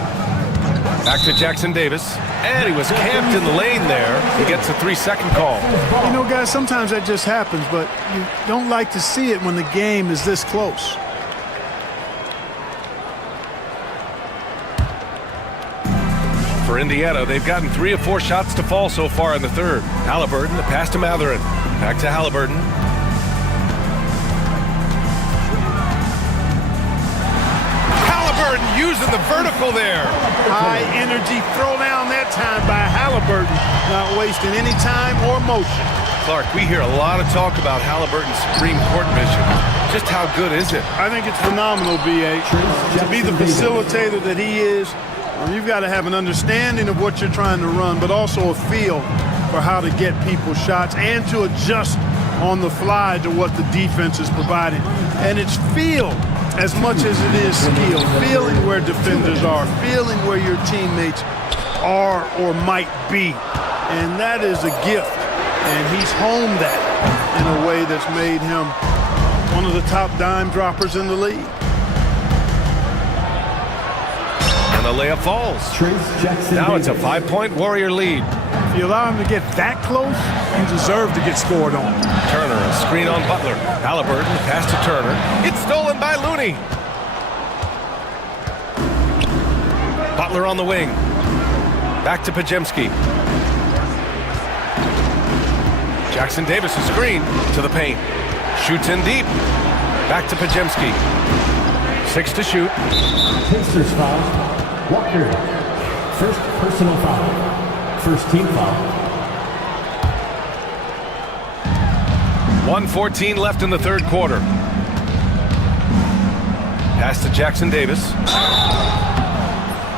Back to Jackson Davis. And he was camped in the lane there. He gets a 3-second call. You know, guys, sometimes that just happens, but you don't like to see it when the game is this close. For Indiana, they've gotten 3 of 4 shots to fall so far in the third. Halliburton, the pass to Matherin. Back to Halliburton. Halliburton using the vertical there. High energy throw down that time by Halliburton. Not wasting any time or motion. Clark, we hear a lot of talk about Halliburton's supreme court vision. Just how good is it? I think it's phenomenal, B.A. To be the facilitator that he is, you've got to have an understanding of what you're trying to run, but also a feel for how to get people shots and to adjust on the fly to what the defense is providing. And it's feel as much as it is skill. Feeling where defenders are, feeling where your teammates are or might be. And that is a gift. And he's honed that in a way that's made him one of the top dime droppers in the league. And the layup falls. Now it's a 5-point Warrior lead. If you allow him to get that close, you deserve to get scored on. Turner, a screen on Butler. Halliburton, pass to Turner. It's stolen by Looney. Butler on the wing. Back to Podziemski. Jackson Davis, a screen to the paint. Shoots in deep. Back to Podziemski. 6 to shoot. Pacers foul. Walker. First personal foul. First team foul. 1:14 left in the third quarter. Pass to Jackson Davis.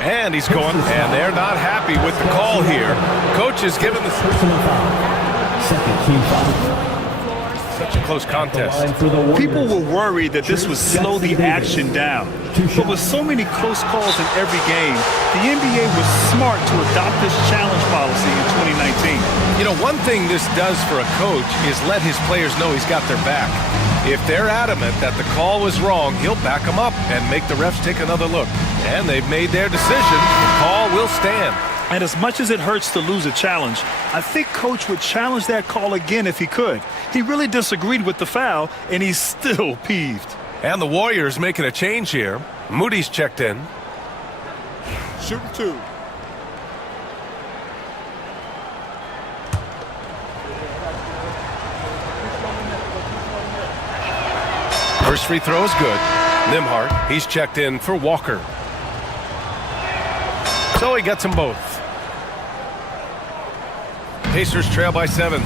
And he's going, and they're not happy with the call here. Coach is giving the personal foul. Second team foul. Such a close contest. People were worried that this would slow the action down. But with so many close calls in every game, the NBA was smart to adopt this challenge policy in 2019. You know, one thing this does for a coach is let his players know he's got their back. If they're adamant that the call was wrong, he'll back them up and make the refs take another look. And they've made their decision. The call will stand. And as much as it hurts to lose a challenge, I think Coach would challenge that call again if he could. He really disagreed with the foul, and he's still peeved. And the Warriors making a change here. Moody's checked in. Shooting 2. First free throw is good. Nembhard, he's checked in for Walker. So he gets them both. Pacers trail by 7.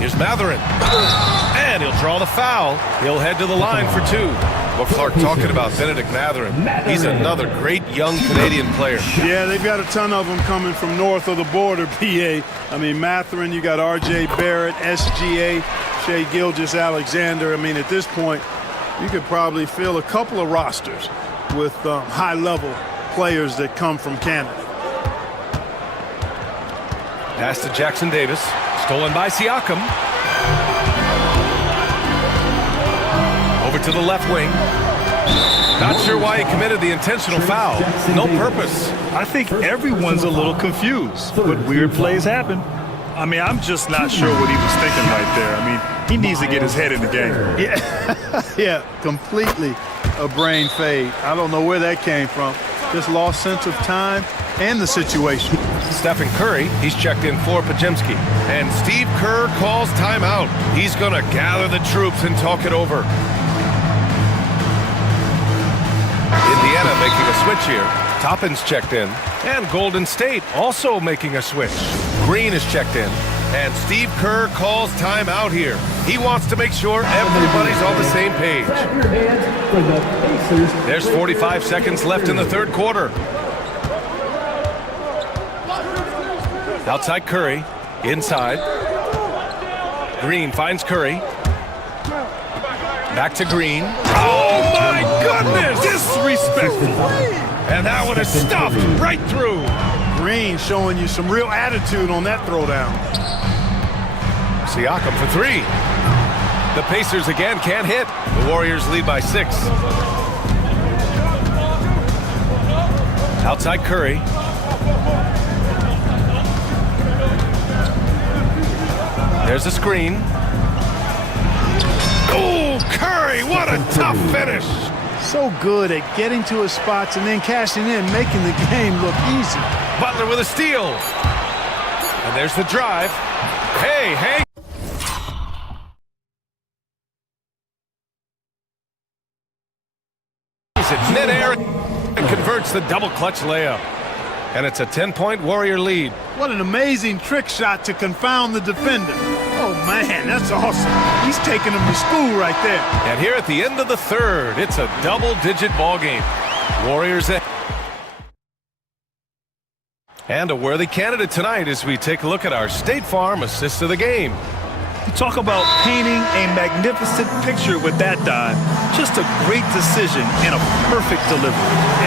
Here's Matherin. And he'll draw the foul. He'll head to the line for 2. Well, Clark, talking about Benedict Matherin. He's another great young Canadian player. Yeah, they've got a ton of them coming from north of the border, PA. I mean, Matherin, you got R.J. Barrett, SGA, Shai Gilgeous-Alexander. I mean, at this point, you could probably fill a couple of rosters with high-level players that come from Canada. Pass to Jackson Davis. Stolen by Siakam. Over to the left wing. Not sure why he committed the intentional foul. No purpose. I think everyone's a little confused, but weird plays happen. I mean, I'm just not sure what he was thinking right there. I mean, he needs to get his head in the game. Yeah, yeah, completely a brain fade. I don't know where that came from. Just lost sense of time and the situation. Stephen Curry, he's checked in for Pajemski. And Steve Kerr calls timeout. He's going to gather the troops and talk it over. Indiana making a switch here. Toppin's checked in. And Golden State also making a switch. Green is checked in. And Steve Kerr calls timeout here. He wants to make sure everybody's on the same page. There's 45 seconds left in the third quarter. Outside Curry, inside. Green finds Curry. Back to Green. Oh my goodness! Disrespectful. And that one is stuffed right through. Green showing you some real attitude on that throwdown. Siakam for three. The Pacers again can't hit. The Warriors lead by 6. Outside Curry. There's a screen. Oh, Curry, what a tough finish. So good at getting to his spots and then cashing in, making the game look easy. Butler with a steal. And there's the drive. Hey. He's at midair and converts the double clutch layup. And it's a 10-point Warrior lead. What an amazing trick shot to confound the defender. Oh, man, that's awesome. He's taking him to school right there. And here at the end of the third, it's a double-digit ball game. Warriors ahead. And a worthy candidate tonight as we take a look at our State Farm assist of the game. You talk about painting a magnificent picture with that dive. Just a great decision and a perfect delivery.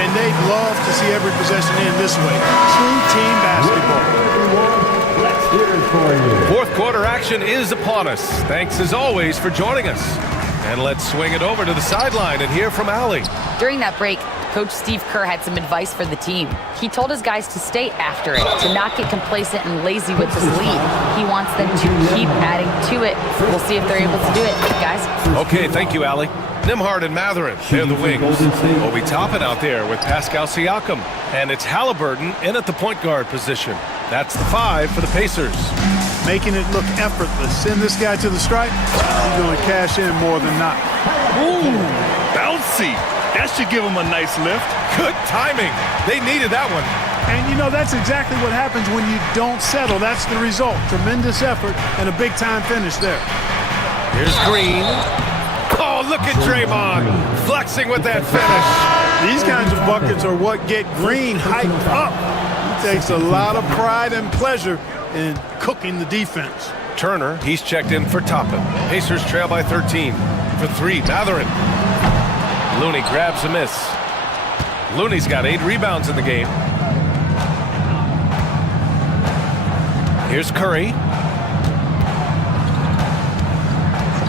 And they'd love to see every possession end this way. True team basketball. Let's hear it for you. Fourth quarter action is upon us. Thanks as always for joining us. And let's swing it over to the sideline and hear from Allie. During that break, Coach Steve Kerr had some advice for the team. He told his guys to stay after it, to not get complacent and lazy with this lead. He wants them to keep adding to it. We'll see if they're able to do it, guys. Okay, thank you, Allie. Nimhard and Matherin, they're the wings. Obi Toppin out there with Pascal Siakam. And it's Halliburton in at the point guard position. That's the 5 for the Pacers. Making it look effortless. Send this guy to the stripe. He's going to cash in more than not. Ooh, bouncy. That should give him a nice lift. Good timing. They needed that one. And, you know, that's exactly what happens when you don't settle. That's the result. Tremendous effort and a big-time finish there. Here's Green. Oh, look at Draymond flexing with that finish. These kinds of buckets are what get Green hyped up. He takes a lot of pride and pleasure in cooking the defense. Turner, he's checked in for Toppin. Pacers trail by 13. For 3, Matherin. Looney grabs a miss. Looney's got 8 rebounds in the game. Here's Curry.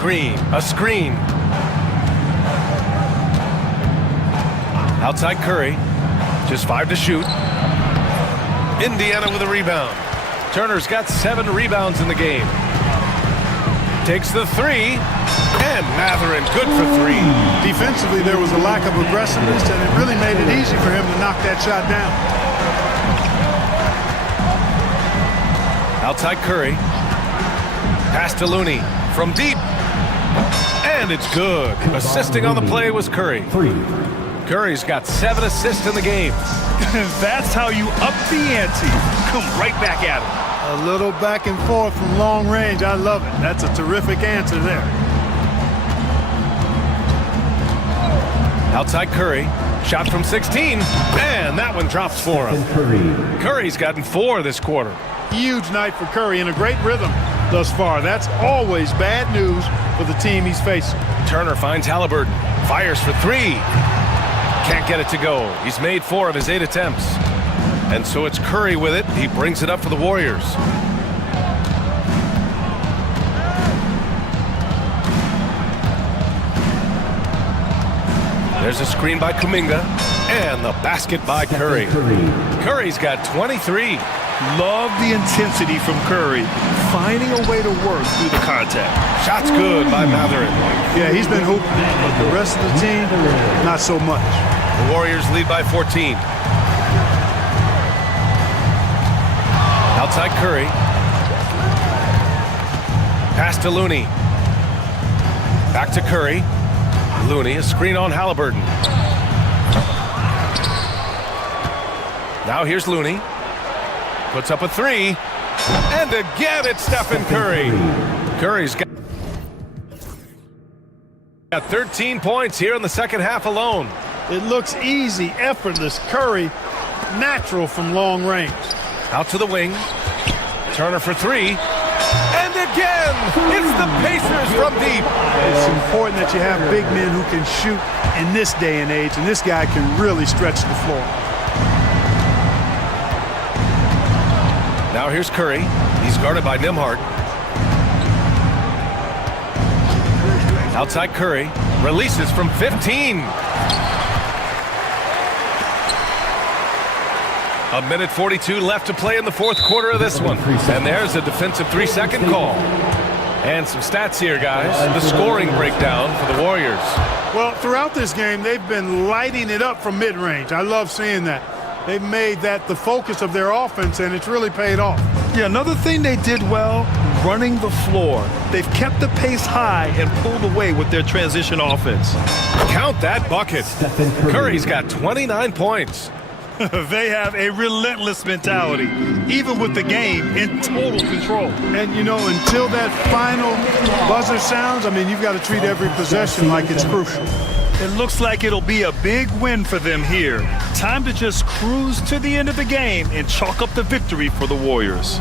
Green, a screen. Outside Curry, just 5 to shoot. Indiana with a rebound. Turner's got 7 rebounds in the game. Takes the 3. And Matherin, good for 3. Defensively, there was a lack of aggressiveness, and it really made it easy for him to knock that shot down. Outside Curry. Pass to Looney from deep. And it's good. Assisting on the play was Curry. 3. Curry's got 7 assists in the game. That's how you up the ante. Come right back at him. A little back and forth from long range. I love it. That's a terrific answer there. Outside Curry. Shot from 16. And that one drops for him. Curry's gotten 4 this quarter. Huge night for Curry and a great rhythm thus far. That's always bad news for the team he's facing. Turner finds Halliburton. Fires for 3. Can't get it to go. He's made 4 of his 8 attempts. And so it's Curry with it. He brings it up for the Warriors. There's a screen by Kuminga, and the basket by Curry. Curry's got 23. Love the intensity from Curry, finding a way to work through the contact. Shot's good by Matherin. Yeah, he's been hooping, but the rest of the team, not so much. The Warriors lead by 14. Outside Curry. Pass to Looney. Back to Curry. Looney, a screen on Halliburton. Now here's Looney. Puts up a three. And again, it's Stephen Curry. Curry's got 13 points here in the second half alone. It looks easy, effortless. Curry, natural from long range. Out to the wing. Turner for three. And again, it's the Pacers from deep. It's important that you have big men who can shoot in this day and age, and this guy can really stretch the floor. Now here's Curry. He's guarded by Nembhard. Outside Curry. Releases from 15. A minute 42 left to play in the fourth quarter of this one. And there's a defensive 3-second call. And some stats here, guys. The scoring breakdown for the Warriors. Well, throughout this game, they've been lighting it up from mid-range. I love seeing that. They've made that the focus of their offense, and it's really paid off. Yeah, another thing they did well, running the floor. They've kept the pace high and pulled away with their transition offense. Count that bucket. Curry's got 29 points. They have a relentless mentality, even with the game in total control. And, you know, until that final buzzer sounds, I mean, you've got to treat every possession like it's crucial. It looks like it'll be a big win for them here. Time to just cruise to the end of the game and chalk up the victory for the Warriors.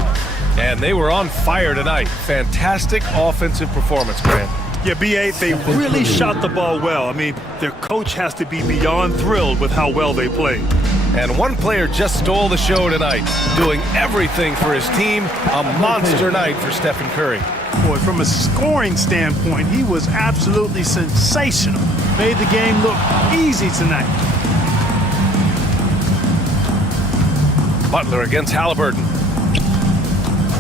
And they were on fire tonight. Fantastic offensive performance, Grant. Yeah, B.A., they really shot the ball well. I mean, their coach has to be beyond thrilled with how well they played. And one player just stole the show tonight, doing everything for his team. A monster night for Stephen Curry. Boy, from a scoring standpoint, he was absolutely sensational. Made the game look easy tonight. Butler against Halliburton.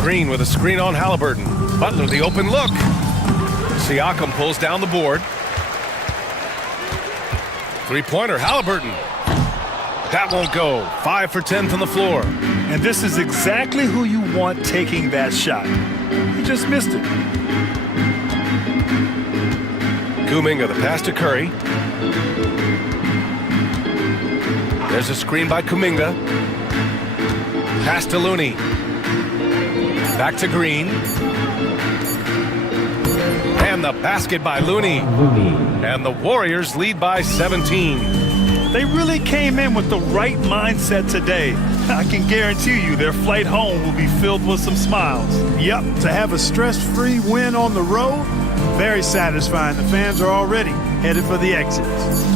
Green with a screen on Halliburton. Butler, the open look. Siakam pulls down the board. Three-pointer, Halliburton. That won't go. 5 for 10 from the floor. And this is exactly who you want taking that shot. He just missed it. Kuminga, the pass to Curry. There's a screen by Kuminga. Pass to Looney. Back to Green. And the basket by Looney. And the Warriors lead by 17. They really came in with the right mindset today. I can guarantee you their flight home will be filled with some smiles. Yep, to have a stress-free win on the road, very satisfying. The fans are already headed for the exits.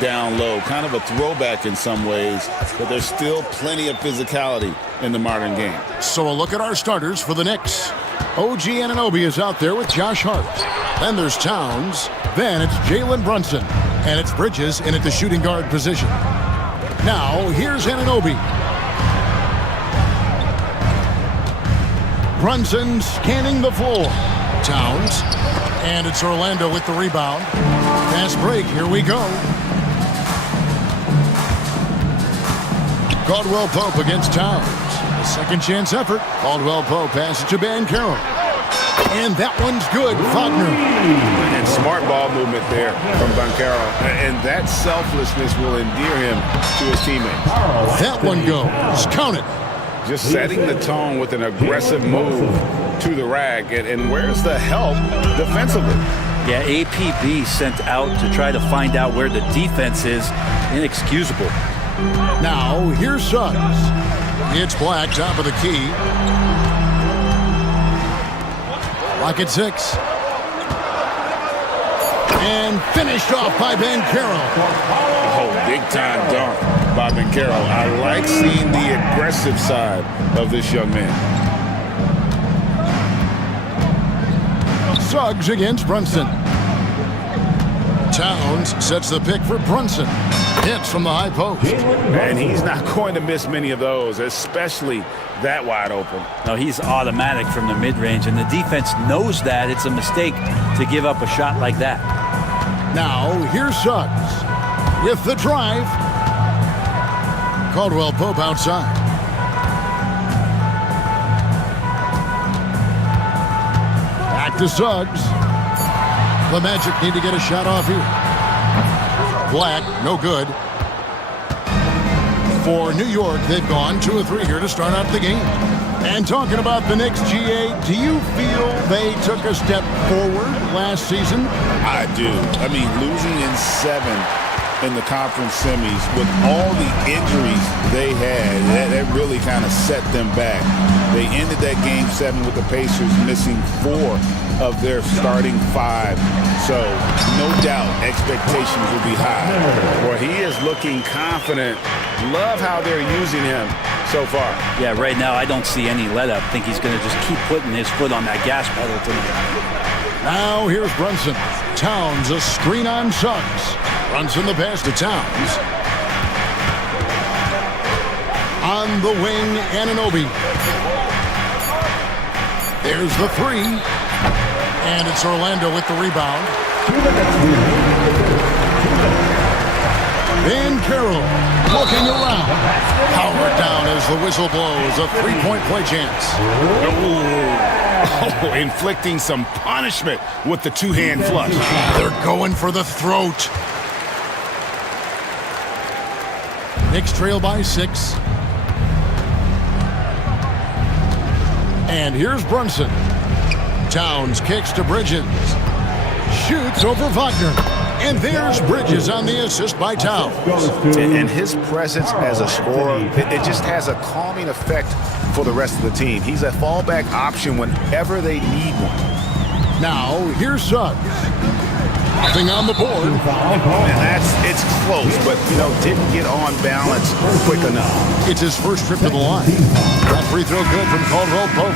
down low. Kind of a throwback in some ways, but there's still plenty of physicality in the modern game. So a look at our starters for the Knicks. OG Anunoby is out there with Josh Hart. Then there's Towns. Then it's Jalen Brunson. And it's Bridges in at the shooting guard position. Now, here's Anunoby. Brunson scanning the floor. Towns. And it's Orlando with the rebound. Fast break, here we go. Caldwell Pope against Towns. A second chance effort. Caldwell Pope passes to Banchero. And that one's good. Wagner. And smart ball movement there from Banchero. And that selflessness will endear him to his teammates. That one goes. Count it. Just setting the tone with an aggressive move to the rack. And where's the help defensively? Yeah, APB sent out to try to find out where the defense is. Inexcusable. Now, here's Suggs. It's Black, top of the key. Lock at 6. And finished off by Banchero. Oh, big-time dunk by Banchero. I like seeing the aggressive side of this young man. Suggs against Brunson. Towns sets the pick for Brunson. Hits from the high post. And he's not going to miss many of those, especially that wide open. No, he's automatic from the mid-range, and the defense knows that it's a mistake to give up a shot like that. Now, here's Suggs with the drive. Caldwell Pope outside. Back to Suggs. The Magic need to get a shot off here. Black, no good. For New York, they've gone 2 of 3 here to start out the game. And talking about the Knicks, GA, do you feel they took a step forward last season? I do. I mean, losing in 7 in the conference semis with all the injuries they had, that really kind of set them back. They ended that game 7 with the Pacers missing 4 of their starting 5. So, no doubt, expectations will be high. Well, he is looking confident. Love how they're using him so far. Yeah, right now I don't see any let up. I think he's going to just keep putting his foot on that gas pedal tonight. Now here's Brunson. Towns a screen on Suggs. Brunson the pass to Towns. On the wing, Anunoby. There's the 3. And it's Orlando with the rebound. Banchero looking around. Powered down as the whistle blows. A 3-point play chance. Oh, inflicting some punishment with the 2-hand flush. They're going for the throat. Knicks trail by 6. And here's Brunson. Towns kicks to Bridges. Shoots over Wagner. And there's Bridges on the assist by Towns. And his presence as a scorer, it just has a calming effect for the rest of the team. He's a fallback option whenever they need one. Now, here's Suggs. Nothing on the board. And it's close, but, didn't get on balance quick enough. It's his first trip to the line. That free throw good from Caldwell Pope.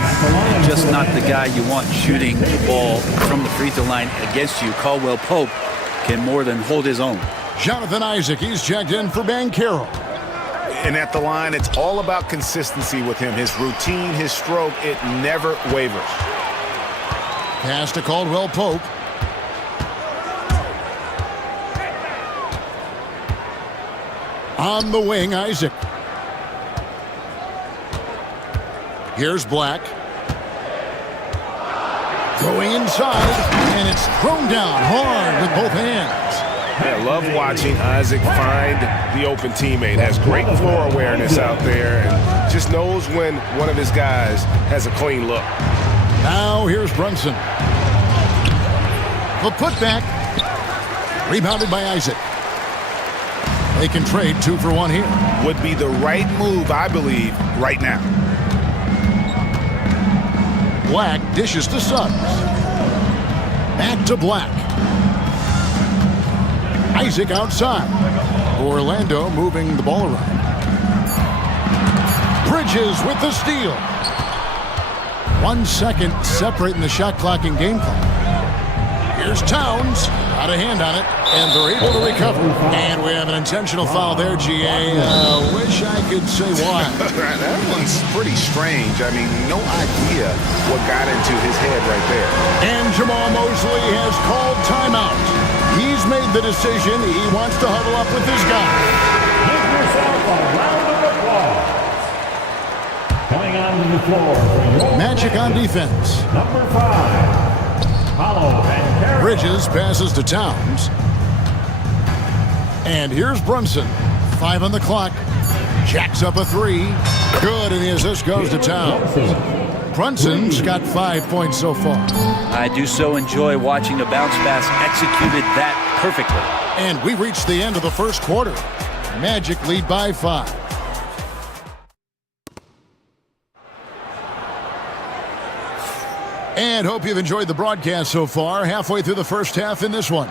Just not the guy you want shooting the ball from the free throw line against you. Caldwell Pope can more than hold his own. Jonathan Isaac, he's checked in for Banchero. And at the line, it's all about consistency with him. His routine, his stroke, it never wavers. Pass to Caldwell Pope. On the wing, Isaac. Here's Black. Going inside, and it's thrown down hard with both hands. I love watching Isaac find the open teammate. Has great floor awareness out there and just knows when one of his guys has a clean look. Now here's Brunson. The putback. Rebounded by Isaac. They can trade 2 for 1 here. Would be the right move, I believe, right now. Black dishes to Suggs. Back to Black. Isaac outside. Orlando moving the ball around. Bridges with the steal. 1 second separating the shot clock and game clock. Here's Towns. Got a hand on it, and they're able to recover. And we have an intentional foul there, GA. Wish I could say why. That one's pretty strange. I mean, no idea what got into his head right there. And Jamal Mosley has called timeout. He's made the decision. He wants to huddle up with his guy. Give yourself a round of applause. Coming onto the floor for your Magic on defense. number 5. Bridges passes to Towns. And here's Brunson. 5 on the clock. Jacks up a 3. Good, and the assist goes to Towns. Brunson's got 5 points so far. I do so enjoy watching a bounce pass executed that perfectly. And we reached the end of the first quarter. Magic lead by 5. And hope you've enjoyed the broadcast so far. Halfway through the first half in this one.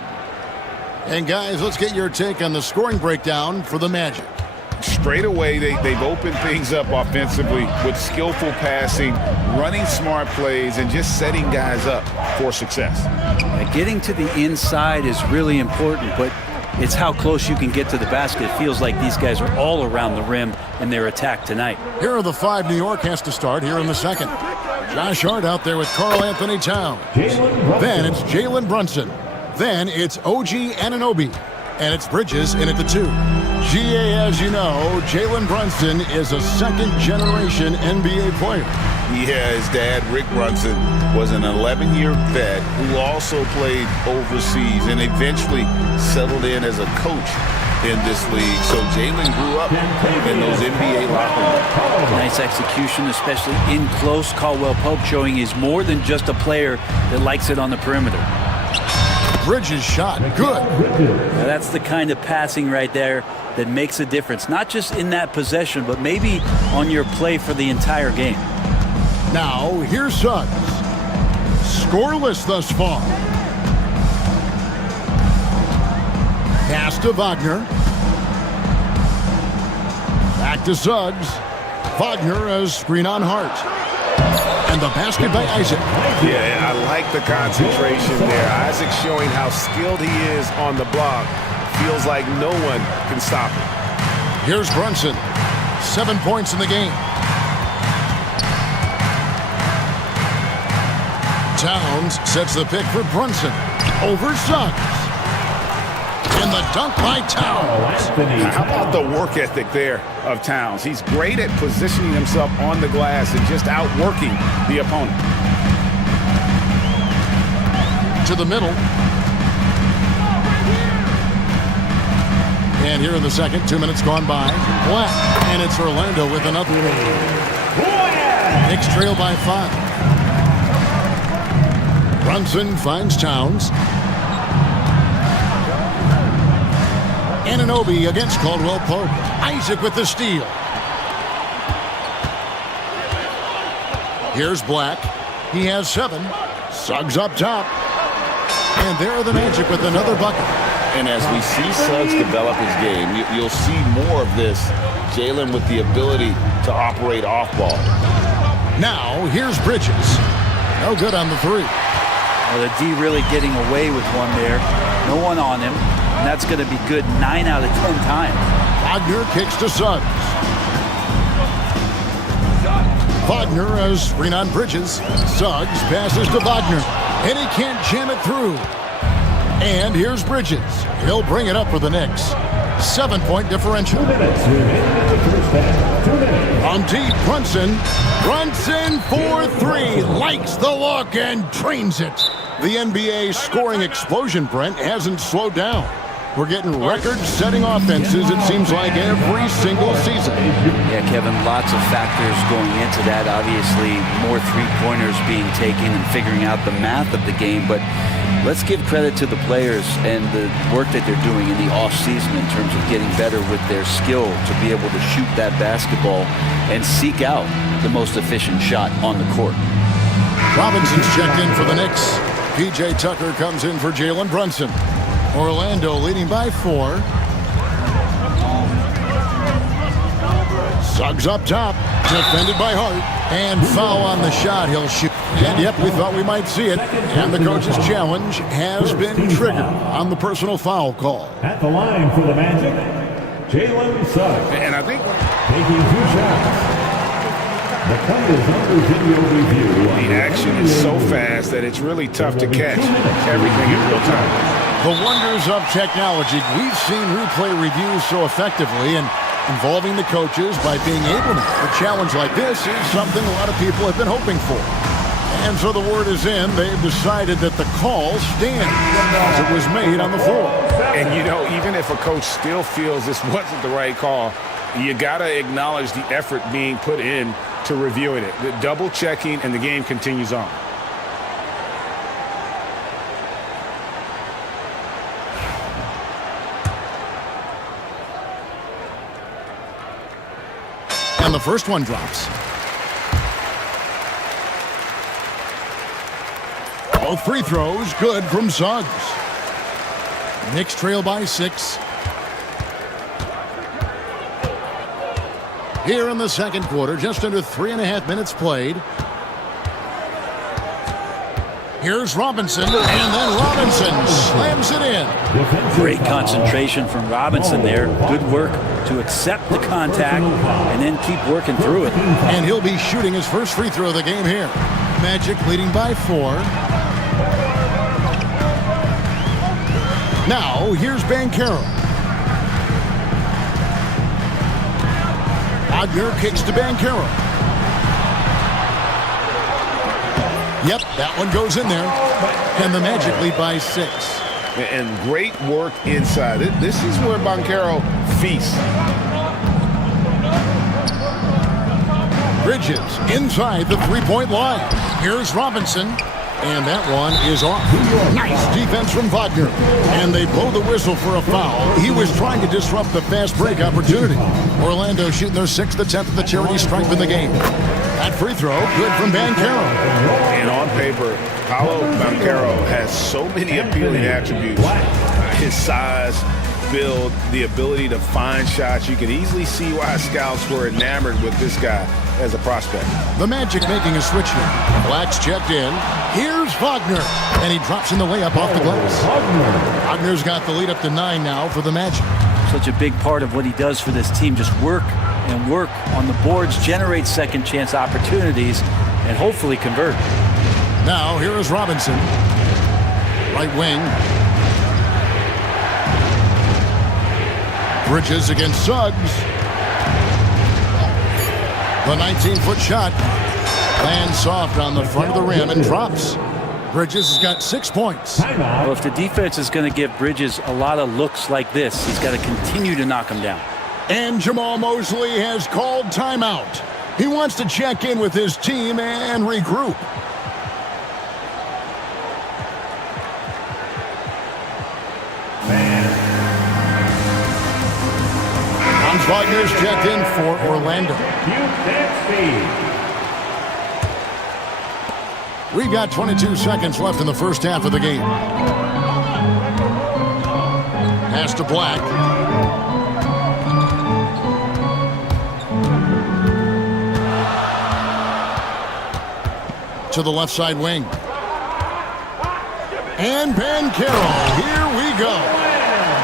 And guys, let's get your take on the scoring breakdown for the Magic. Straight away, they've opened things up offensively with skillful passing, running smart plays, and just setting guys up for success. Getting to the inside is really important, but it's how close you can get to the basket. It feels like these guys are all around the rim in their attack tonight. Here are the 5 New York has to start here in the second. Josh Hart out there with Karl Anthony Towns. Then it's Jalen Brunson. Then it's OG Anunoby. And it's Bridges in at the 2. GA, as you know, Jalen Brunson is a second-generation NBA player. Yeah, his dad, Rick Brunson, was an 11-year vet who also played overseas and eventually settled in as a coach in this league. So Jalen grew up in those NBA locker rooms. Nice execution, especially in close. Caldwell Pope showing he's more than just a player that likes it on the perimeter. Bridges shot, good. Now that's the kind of passing right there that makes a difference, not just in that possession, but maybe on your play for the entire game. Now, here's Suggs. Scoreless thus far. Pass to Wagner. Back to Suggs. Wagner as screen on Hart. And the basket by Isaac. Yeah, I like the concentration there. Isaac showing how skilled he is on the block. Feels like no one can stop him. Here's Brunson. 7 points in the game. Towns sets the pick for Brunson. Over Suggs. And the dunk by Towns. How about the work ethic there of Towns? He's great at positioning himself on the glass and just outworking the opponent. To the middle. And here in the second, 2 minutes gone by. Black. And it's Orlando with another. Knicks trail by 5. Brunson finds Towns. Anunoby against Caldwell Pope. Isaac with the steal. Here's Black. He has 7. Suggs up top. And there are the Magic with another bucket. And as we see Suggs develop his game, you'll see more of this. Jalen with the ability to operate off ball. Now, here's Bridges. No good on the 3. Well, the D really getting away with one there. No one on him. And that's going to be good 9 out of 10 times. Wagner kicks to Suggs. Wagner as screen on Bridges. Suggs passes to Wagner. And he can't jam it through. And here's Bridges. He'll bring it up for the Knicks. 7-point differential. 2 minutes remaining in the first half. 2 minutes. On deep, Brunson. Brunson for 3. Likes the look and drains it. The NBA scoring explosion, Brent, hasn't slowed down. We're getting record-setting offenses, it seems like, every single season. Yeah, Kevin, lots of factors going into that. Obviously, more three-pointers being taken and figuring out the math of the game. But let's give credit to the players and the work that they're doing in the off-season in terms of getting better with their skill to be able to shoot that basketball and seek out the most efficient shot on the court. Robinson's checked in for the Knicks. P.J. Tucker comes in for Jalen Brunson. Orlando leading by 4. Suggs up top, defended by Hart, and foul on the shot. He'll shoot. And yep, we thought we might see it. And the coach's challenge has been triggered on the personal foul call. At the line for the Magic, Jalen Suggs. And I think taking 2 shots. The play is under video review. The action is so fast that it's really tough to catch everything in real time. The wonders of technology. We've seen replay reviews so effectively, and involving the coaches by being able to have a challenge like this is something a lot of people have been hoping for. And so the word is in. They've decided that the call stands as it was made on the floor. And, you know, even if a coach still feels this wasn't the right call, you got to acknowledge the effort being put in to reviewing it. The double checking, and the game continues on. And the first one drops. Both free throws good from Suggs. Knicks trail by 6. Here in the second quarter, just under 3.5 minutes played. Here's Robinson, and then Robinson slams it in. Great concentration from Robinson there. Good work to accept the contact and then keep working through it. And he'll be shooting his first free throw of the game here. Magic leading by 4. Now, here's Banchero. Wagner kicks to Banchero. Yep, that one goes in there. And the Magic lead by 6. And great work inside. This is where Banchero feasts. Bridges inside the three-point line. Here's Robinson. And that one is off. Nice defense from Wagner. And they blow the whistle for a foul. He was trying to disrupt the fast break opportunity. Orlando shooting their 6th attempt at the charity stripe in the game. That free throw, good from Banchero. And on paper, Paolo Banchero has so many appealing attributes. His size, build, the ability to find shots. You can easily see why scouts were enamored with this guy as a prospect. The Magic making a switch here. Black's checked in. Here's Wagner. And he drops in the layup off the glass. Wagner's got the lead up to 9 now for the Magic. Such a big part of what he does for this team. Just work and work on the boards, generate second chance opportunities, and hopefully convert. Now, here is Robinson. Right wing. Bridges against Suggs. The 19-foot shot lands soft on the front of the rim and drops. Bridges has got 6 points. Well, if the defense is going to give Bridges a lot of looks like this, he's got to continue to knock him down. And Jamal Mosley has called timeout. He wants to check in with his team and regroup. Hans Wagner's checked in for Orlando. We've got 22 seconds left in the first half of the game. Pass to Black. To the left side wing. And Banchero, here we go.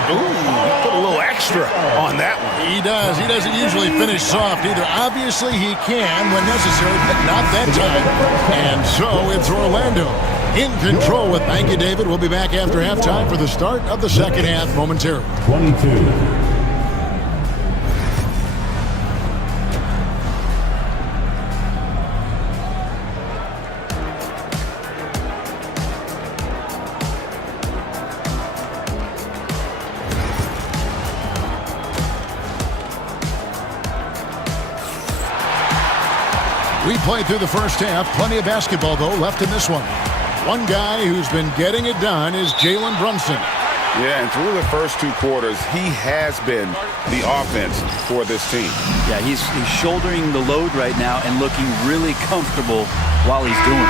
Ooh, put a little extra on that one. He does. He doesn't usually finish soft either. Obviously, he can when necessary, but not that time. And so it's Orlando in control with. Thank you, David. We'll be back after halftime for the start of the second half momentarily. 22. We played through the first half. Plenty of basketball, though, left in this one. One guy who's been getting it done is Jalen Brunson. Yeah, and through the first 2 quarters, he has been the offense for this team. Yeah, he's shouldering the load right now and looking really comfortable while he's doing it.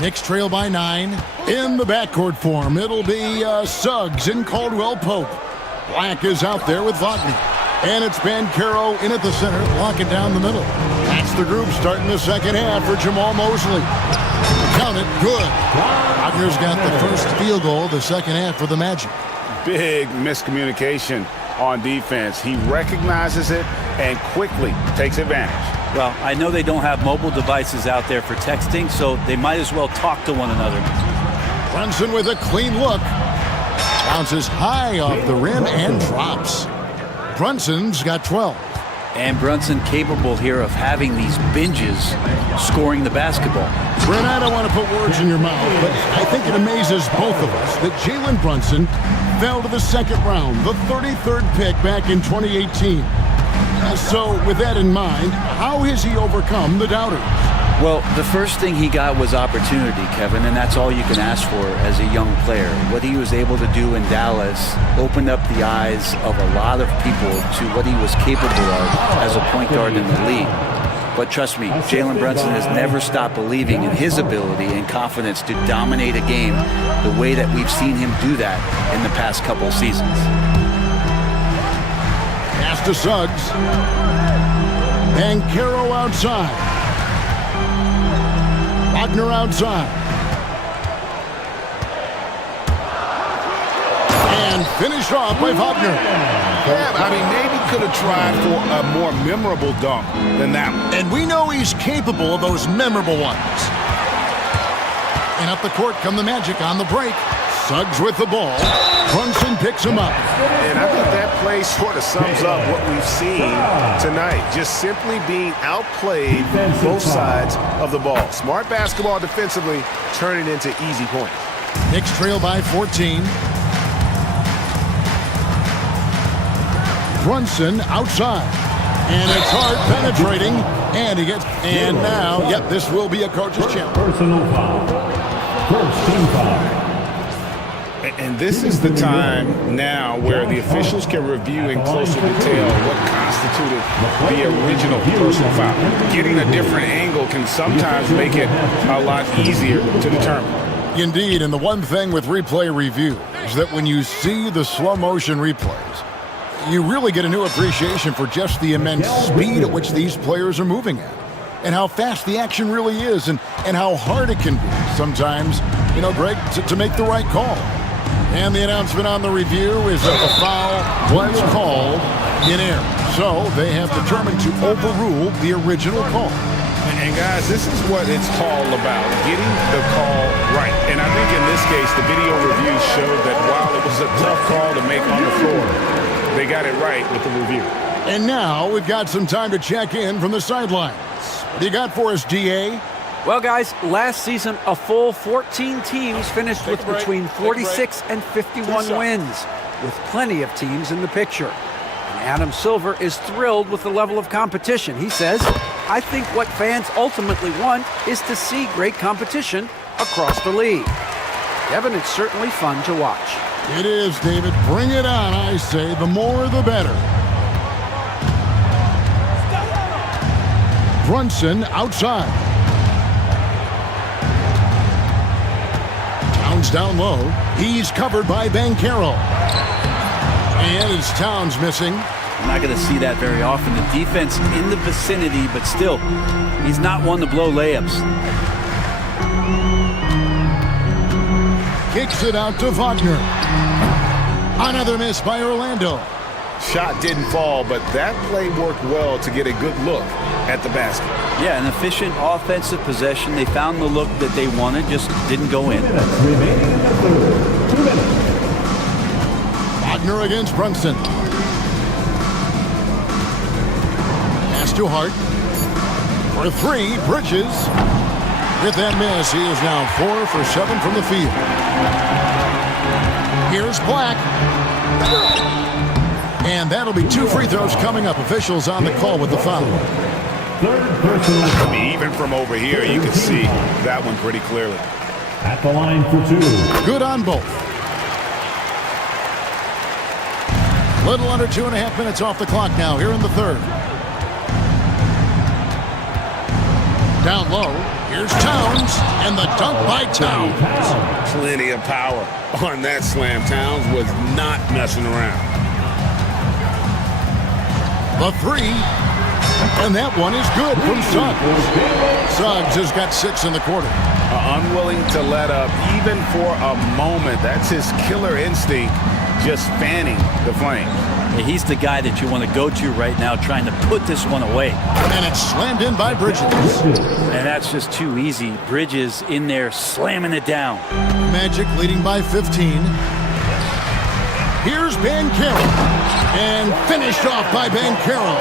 Knicks trail by 9. In the backcourt form, it'll be Suggs and Caldwell Pope. Black is out there with Wagner. And it's Bankero in at the center, locking down the middle. That's the group starting the second half for Jamal Mosley. Count it, good. Wagner's got the first field goal of the second half for the Magic. Big miscommunication on defense. He recognizes it and quickly takes advantage. Well, I know they don't have mobile devices out there for texting, so they might as well talk to one another. Brunson with a clean look. Bounces high off the rim and drops. Brunson's got 12. And Brunson capable here of having these binges scoring the basketball. Brent, I don't want to put words in your mouth, but I think it amazes both of us that Jalen Brunson fell to the second round, the 33rd pick back in 2018. So with that in mind, how has he overcome the doubters? Well, the first thing he got was opportunity, Kevin, and that's all you can ask for as a young player. What he was able to do in Dallas opened up the eyes of a lot of people to what he was capable of as a point guard in the league. But trust me, Jalen Brunson has never stopped believing in his ability and confidence to dominate a game the way that we've seen him do that in the past couple seasons. Pass to Suggs. Bankero outside. Wagner outside. And finished off by Wagner. Yeah, I mean, maybe could have tried for a more memorable dunk than that one. And we know he's capable of those memorable ones. And up the court come the Magic on the break. Suggs with the ball. Brunson picks him up. And I think that play sort of sums up what we've seen tonight. Just simply being outplayed both sides of the ball. Smart basketball defensively, turning into easy points. Knicks trail by 14. Brunson outside. And it's hard penetrating. And he gets... And now, yep, this will be a coach's challenge. Personal foul. First team foul. And this is the time now where the officials can review in closer detail what constituted the original personal foul. Getting a different angle can sometimes make it a lot easier to determine. Indeed, and the one thing with replay review is that when you see the slow motion replays, you really get a new appreciation for just the immense speed at which these players are moving at, and how fast the action really is, and how hard it can be sometimes, you know, Greg, to make the right call. And the announcement on the review is that the foul was called in error. So they have determined to overrule the original call. And guys, this is what it's all about, getting the call right. And I think in this case, the video review showed that while it was a tough call to make on the floor, they got it right with the review. And now we've got some time to check in from the sidelines. What do you got for us, DA? Well, guys, last season, a full 14 teams finished with between 46 and 51 wins, with plenty of teams in the picture. And Adam Silver is thrilled with the level of competition. He says, I think what fans ultimately want is to see great competition across the league. Kevin, it's certainly fun to watch. It is, David. Bring it on, I say. The more, the better. Brunson outside. Towns down low. He's covered by Bankero. And it's Towns missing. I'm not going to see that very often. The defense in the vicinity, but still, he's not one to blow layups. Kicks it out to Wagner. Another miss by Orlando. Shot didn't fall, but that play worked well to get a good look at the basket. Yeah, an efficient offensive possession. They found the look that they wanted, just didn't go in. Wagner against Brunson. Pass to Hart. For three, Bridges. With that miss, he is now 4 for 7 from the field. Here's Black. And that'll be 2 free throws coming up. Officials on the call with the foul. I mean, even from over here, you can see that one pretty clearly. At the line for 2. Good on both. Little under 2.5 minutes off the clock now here in the third. Down low, Here's Towns, and the dunk by Towns. Plenty of power on that slam. Towns was not messing around. The three, and that one is good from Suggs. Suggs has got 6 in the quarter. Unwilling to let up even for a moment. That's his killer instinct, just fanning the flames. He's the guy that you want to go to right now, trying to put this one away. And it's slammed in by Bridges. And that's just too easy. Bridges in there slamming it down. Magic leading by 15. Here's Banchero. And finished off by Banchero.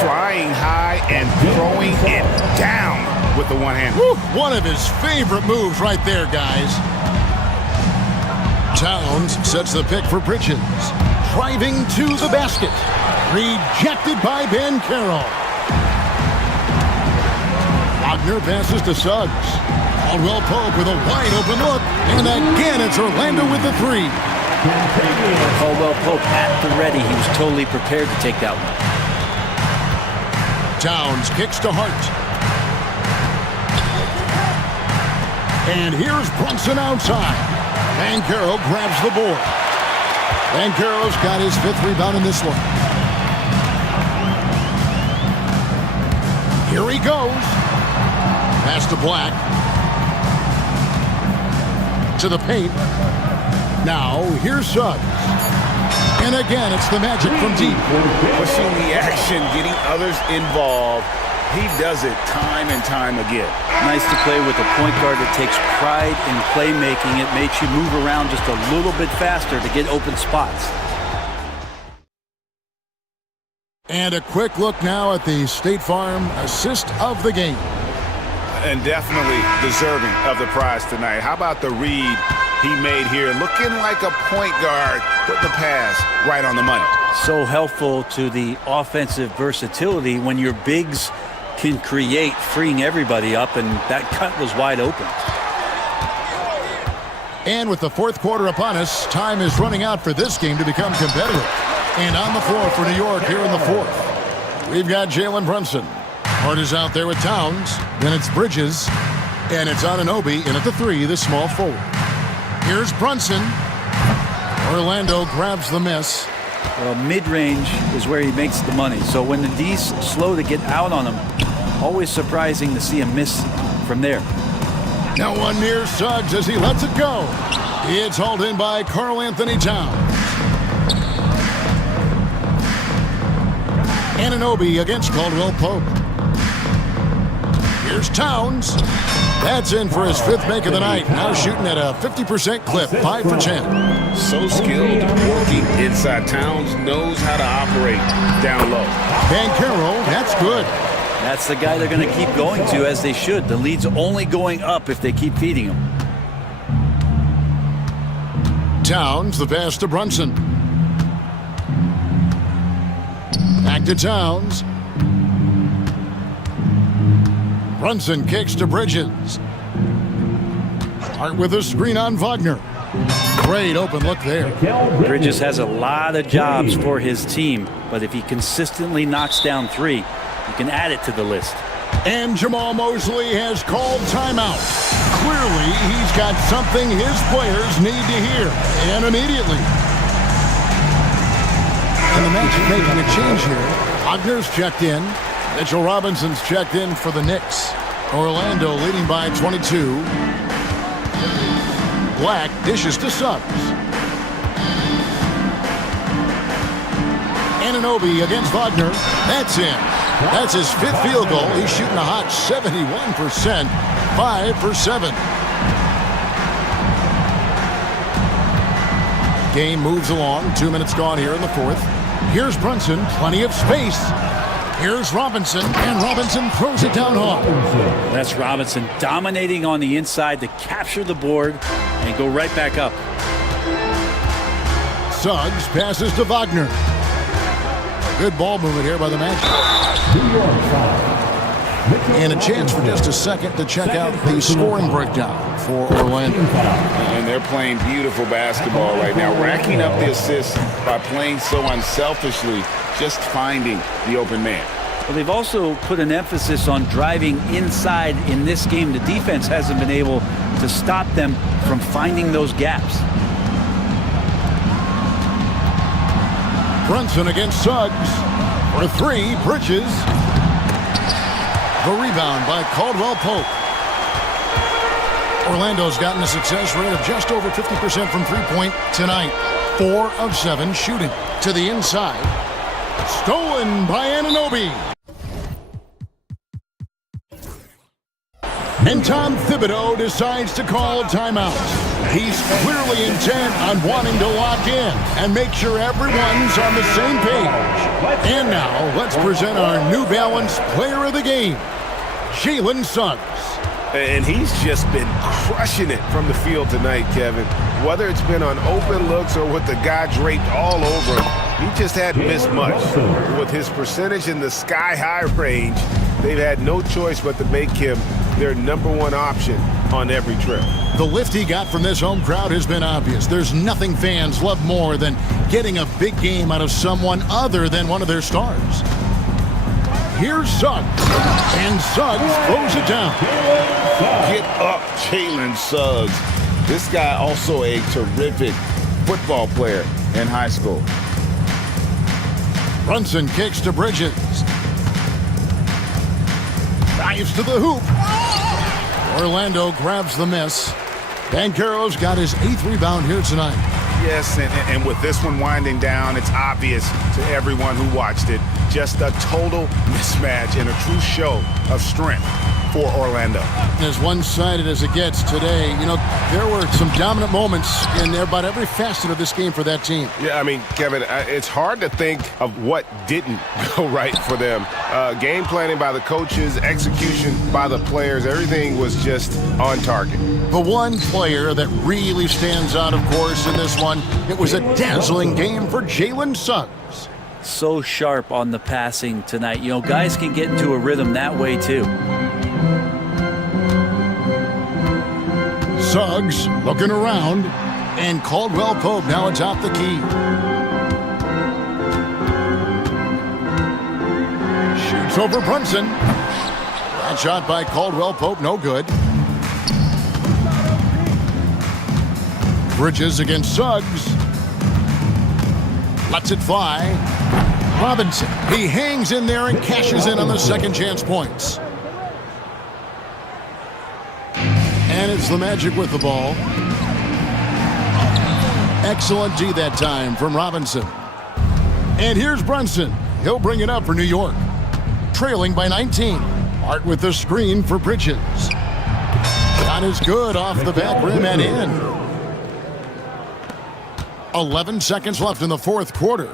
Flying high and throwing it down with the one hand. One of his favorite moves right there, guys. Towns sets the pick for Bridges. Driving to the basket. Rejected by Banchero. Wagner passes to Suggs. Caldwell Pope with a wide open look. And again, it's Orlando with the three. Caldwell Pope at the ready. He was totally prepared to take that one. Towns kicks to Hart. And here's Brunson outside. Banchero grabs the board. Banchero's got his 5th rebound in this one. Here he goes. Pass to Black. To the paint. Now, here's Suggs. And again, it's the Magic from deep. Pushing the action, getting others involved. He does it time and time again. Nice to play with a point guard that takes pride in playmaking. It makes you move around just a little bit faster to get open spots. And a quick look now at the State Farm assist of the game. And definitely deserving of the prize tonight. How about the read he made here? Looking like a point guard, put the pass right on the money. So helpful to the offensive versatility when your bigs can create, freeing everybody up, and that cut was wide open. And with the 4th quarter upon us, time is running out for this game to become competitive. And on the floor for New York here in the 4th, we've got Jalen Brunson. Hart is out there with Towns. Then it's Bridges. And it's Anunoby in at the 3, the small forward. Here's Brunson. Orlando grabs the miss. Well, mid-range is where he makes the money. So when the D's slow to get out on him, always surprising to see him miss from there. Now one near Suggs as he lets it go. It's hauled in by Karl Anthony Towns. Anunoby against Caldwell Pope. Here's Towns. That's in for his 5th make of the night. Now shooting at a 50% clip, 5 for 10. So skilled, working inside. Towns knows how to operate down low. Banchero, that's good. That's the guy they're going to keep going to, as they should. The lead's only going up if they keep feeding him. Towns, the pass to Brunson. Back to Towns. Brunson kicks to Bridges. Hart with a screen on Wagner. Great open look there. Bridges has a lot of jobs for his team, but if he consistently knocks down 3, you can add it to the list. And Jamal Mosley has called timeout. Clearly, he's got something his players need to hear, and immediately. And the Magic making a change here. Wagner's checked in. Mitchell Robinson's checked in for the Knicks. Orlando leading by 22. Black dishes to Suggs. Anunoby against Wagner. That's in. That's his 5th field goal. He's shooting a hot 71%. 5 for 7. Game moves along. 2 minutes gone here in the 4th. Here's Brunson. Plenty of space. Here's Robinson, and Robinson throws it down hard. That's Robinson dominating on the inside to capture the board and go right back up. Suggs passes to Wagner. Good ball movement here by the Magic. And a chance for just a second to check out the scoring breakdown for Orlando. And they're playing beautiful basketball right now, racking up the assists by playing so unselfishly, just finding the open man. but they've also put an emphasis on driving inside in this game. The defense hasn't been able to stop them from finding those gaps. Brunson against Suggs. For three, Bridges. The rebound by Caldwell Pope. Orlando's gotten a success rate of just over 50% from three-point tonight. 4 of 7 shooting. To the inside. Stolen by Anunoby. And Tom Thibodeau decides to call timeout. He's clearly intent on wanting to lock in and make sure everyone's on the same page. And now, let's present our New Balance player of the game, Jalen Suggs. And he's just been crushing it from the field tonight, Kevin. Whether it's been on open looks or with the guy draped all over him, he just hadn't missed much. With his percentage in the sky-high range, they've had no choice but to make him their #1 option on every trip. The lift he got from this home crowd has been obvious. There's nothing fans love more than getting a big game out of someone other than one of their stars. Here's Suggs, and Suggs throws it down. Get up, Jalen Suggs. This guy also a terrific football player in high school. Brunson kicks to Bridges. Dives to the hoop. Orlando grabs the miss. Banchero's got his 8th rebound here tonight. Yes, and with this one winding down, it's obvious to everyone who watched it. Just a total mismatch and a true show of strength for Orlando. As one-sided as it gets today, you know, there were some dominant moments in about every facet of this game for that team. Yeah, I mean, Kevin, it's hard to think of what didn't go right for them. Game planning by the coaches, execution by the players, everything was just on target. The one player that really stands out, of course, in this one, it was a dazzling game for Jalen Suggs. So sharp on the passing tonight. You know, guys can get into a rhythm that way, too. Suggs looking around, and Caldwell Pope now atop the key. Shoots over Brunson. That shot by Caldwell Pope, no good. Bridges against Suggs. Lets it fly. Robinson, he hangs in there and cashes in on the second chance points. And it's the Magic with the ball. Excellent D that time from Robinson. And here's Brunson. He'll bring it up for New York. Trailing by 19. Hart with the screen for Bridges. Shot is good off the back rim and in. 11 seconds left in the fourth quarter.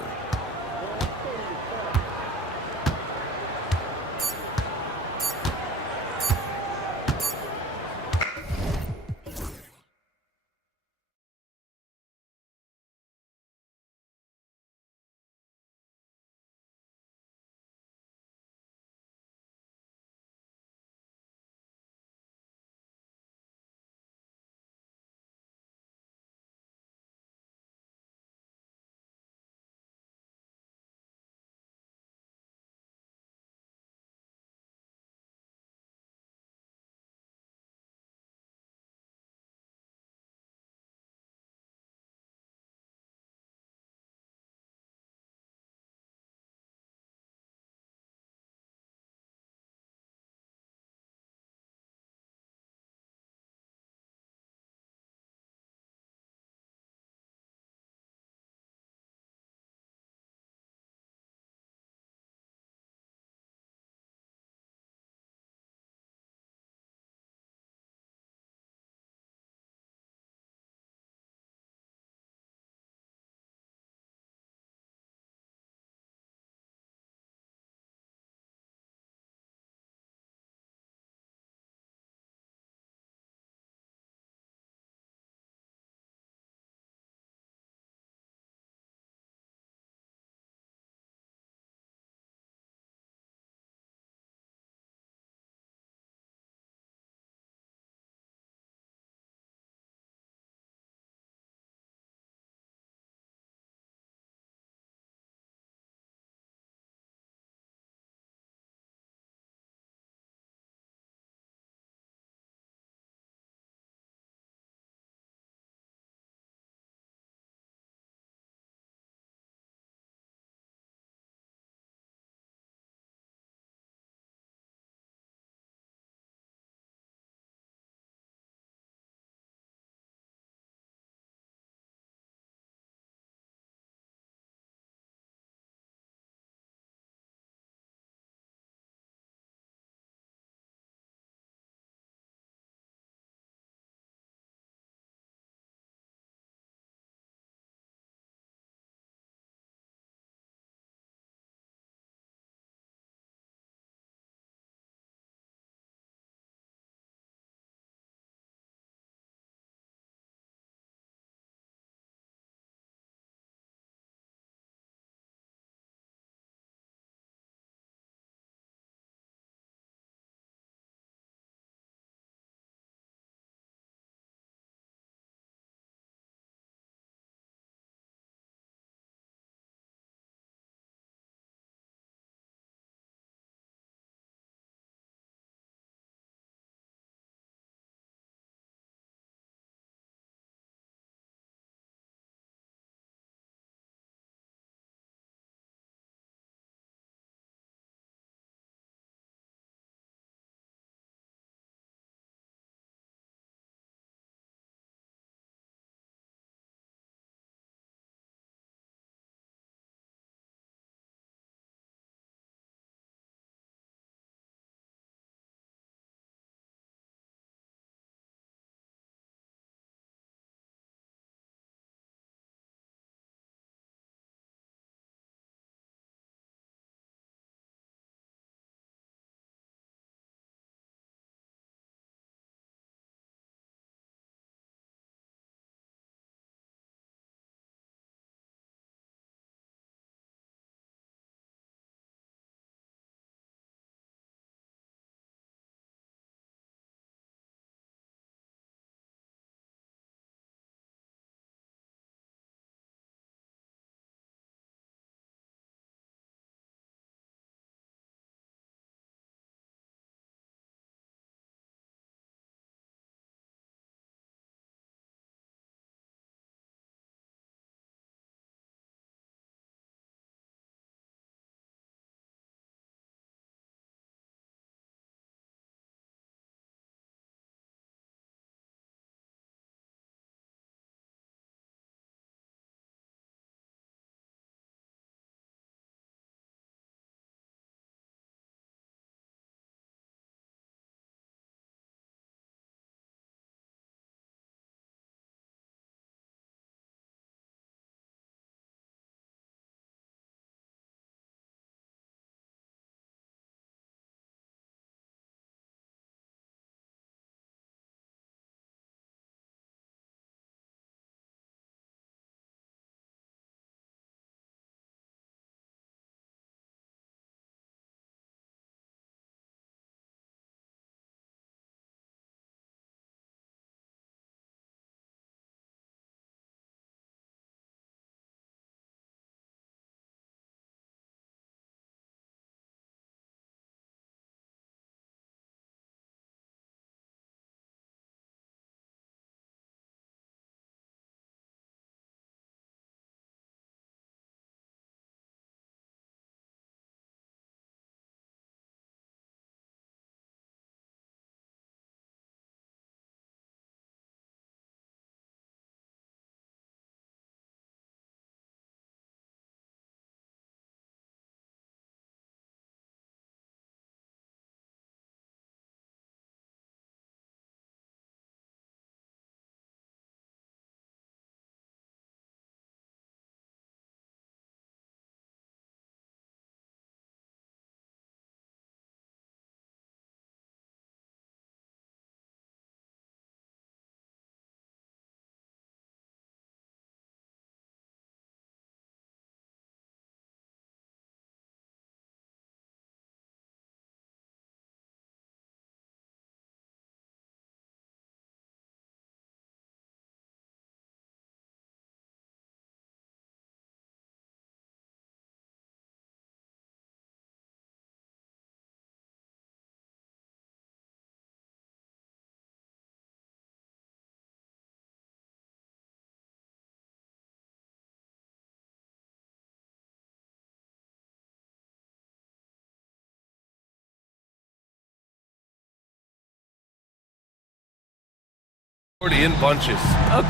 In bunches.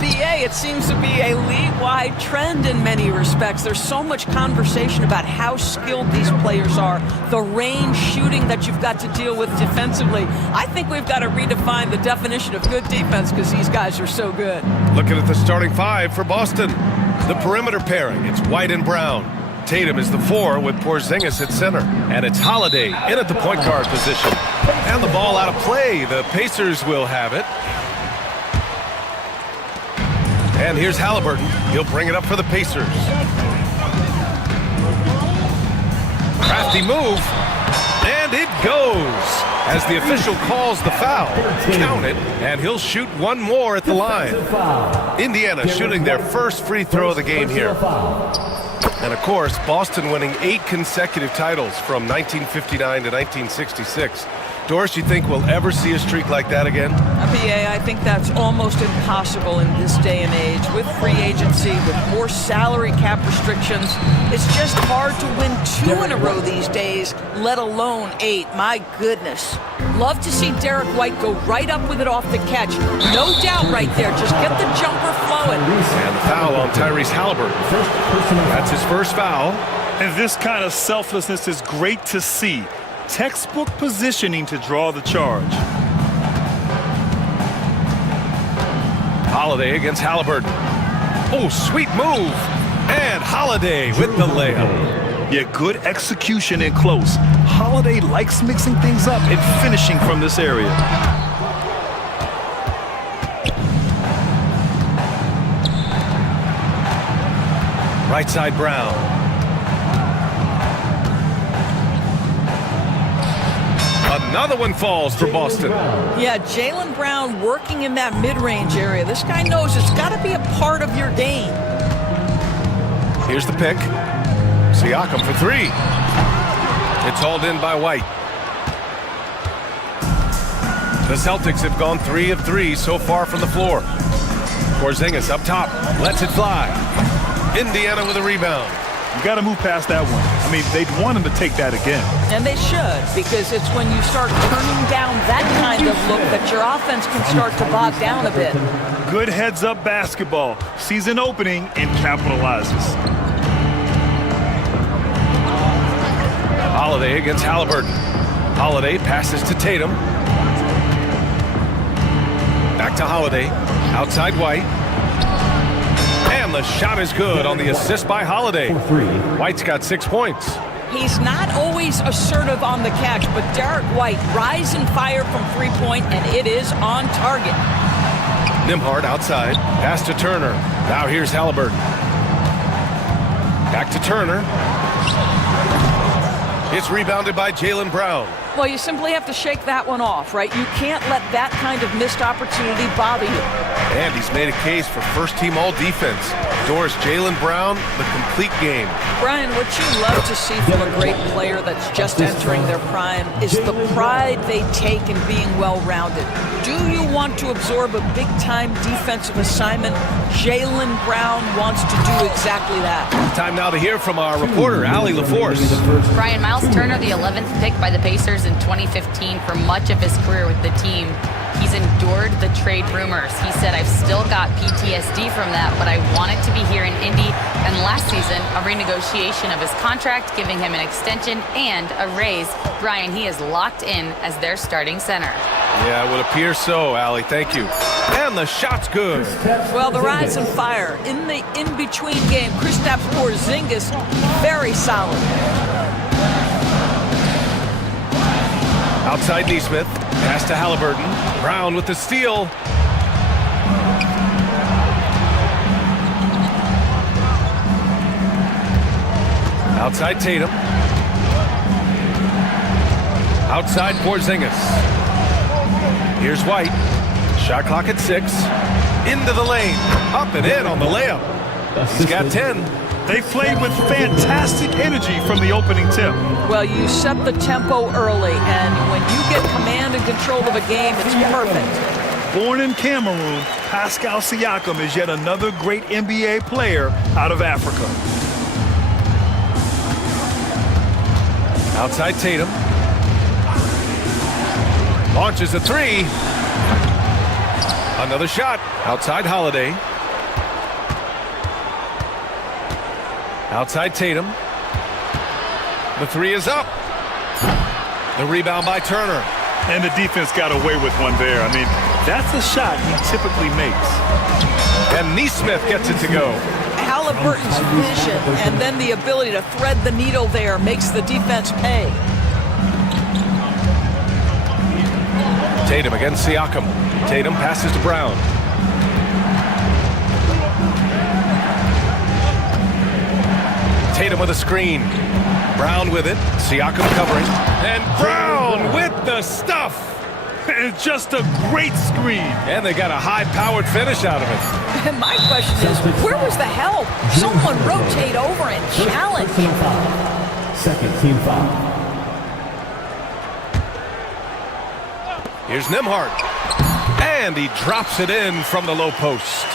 BA, it seems to be a league-wide trend in many respects. There's so much conversation about how skilled these players are, the range shooting that you've got to deal with defensively. I think we've got to redefine the definition of good defense because these guys are so good. Looking at the starting five for Boston. The perimeter pairing, it's White and Brown. Tatum is the 4 with Porzingis at center. And it's Holiday in at the point guard position. And the ball out of play. The Pacers will have it. And here's Halliburton. He'll bring it up for the Pacers. Crafty move. And it goes. As the official calls the foul. Count it. And he'll shoot one more at the line. Indiana shooting their first free throw of the game here. And of course, Boston winning 8 consecutive titles from 1959 to 1966. Doris, you think we'll ever see a streak like that again? BA, I think that's almost impossible in this day and age. With free agency, with more salary cap restrictions, it's just hard to win 2 in a row these days, let alone 8. My goodness. Love to see Derek White go right up with it off the catch. No doubt right there. Just get the jumper flowing. And the foul on Tyrese Halliburton. That's his first foul. And this kind of selflessness is great to see. Textbook positioning to draw the charge. Holiday against Halliburton. Oh, sweet move. And Holiday with the layup. Yeah, good execution in close. Holiday likes mixing things up and finishing from this area. Right side Brown. Another one falls for Boston. Yeah, Jaylen Brown working in that mid-range area. This guy knows it's got to be a part of your game. Here's the pick. Siakam for 3. It's hauled in by White. The Celtics have gone 3 of 3 so far from the floor. Porzingis up top, lets it fly. Indiana with a rebound. You got to move past that one. I mean, they'd want him to take that again. And they should, because it's when you start turning down that kind of look that your offense can start to bog down a bit. Good heads-up basketball. Season opening and capitalizes. Holiday against Halliburton. Holiday passes to Tatum. Back to Holiday. Outside White. And the shot is good on the assist by Holiday. White's got 6 points. He's not always assertive on the catch, but Derek White rise and fire from three-point, and it is on target. Nimhard outside. Pass to Turner. Now here's Halliburton. Back to Turner. It's rebounded by Jaylen Brown. Well, you simply have to shake that one off, right? You can't let that kind of missed opportunity bother you. And he's made a case for first-team all-defense. Doris, Jaylen Brown, the complete game. Brian, what you love to see from a great player that's just entering their prime is the pride they take in being well-rounded. Do you want to absorb a big-time defensive assignment? Jaylen Brown wants to do exactly that. Time now to hear from our reporter, Allie LaForce. Brian, Miles Turner, the 11th pick by the Pacers in 2015 for much of his career with the team. He's endured the trade rumors. He said, I've still got PTSD from that, but I wanted to be here in Indy. And last season, a renegotiation of his contract, giving him an extension and a raise. Brian, he is locked in as their starting center. Yeah, it would appear so, Allie. Thank you. And the shot's good. Well, the rise and fire in the in-between game. Kristaps Porzingis, very solid. Outside Neesmith. Pass to Halliburton. Brown with the steal. Outside Tatum. Outside Porzingis. Here's White. Shot clock at 6. Into the lane. Up and in on the layup. He's got 10. They played with fantastic energy from the opening tip. Well, you set the tempo early, and when you get command and control of a game, it's perfect. Born in Cameroon, Pascal Siakam is yet another great NBA player out of Africa. Outside Tatum. Launches a 3. Another shot. Outside Holiday. Outside Tatum. The three is up. The rebound by Turner. And the defense got away with one there. I mean, that's a shot he typically makes. And Neesmith gets it to go. Halliburton's vision and then the ability to thread the needle there makes the defense pay. Tatum against Siakam. Tatum passes to Brown. Tatum with a screen. Brown with it. Siakam covering. And Brown with the stuff. It's just a great screen. And they got a high-powered finish out of it. And my question is, where was the help? Someone rotate over and challenge. Second team foul. Here's Nembhard. And he drops it in from the low post.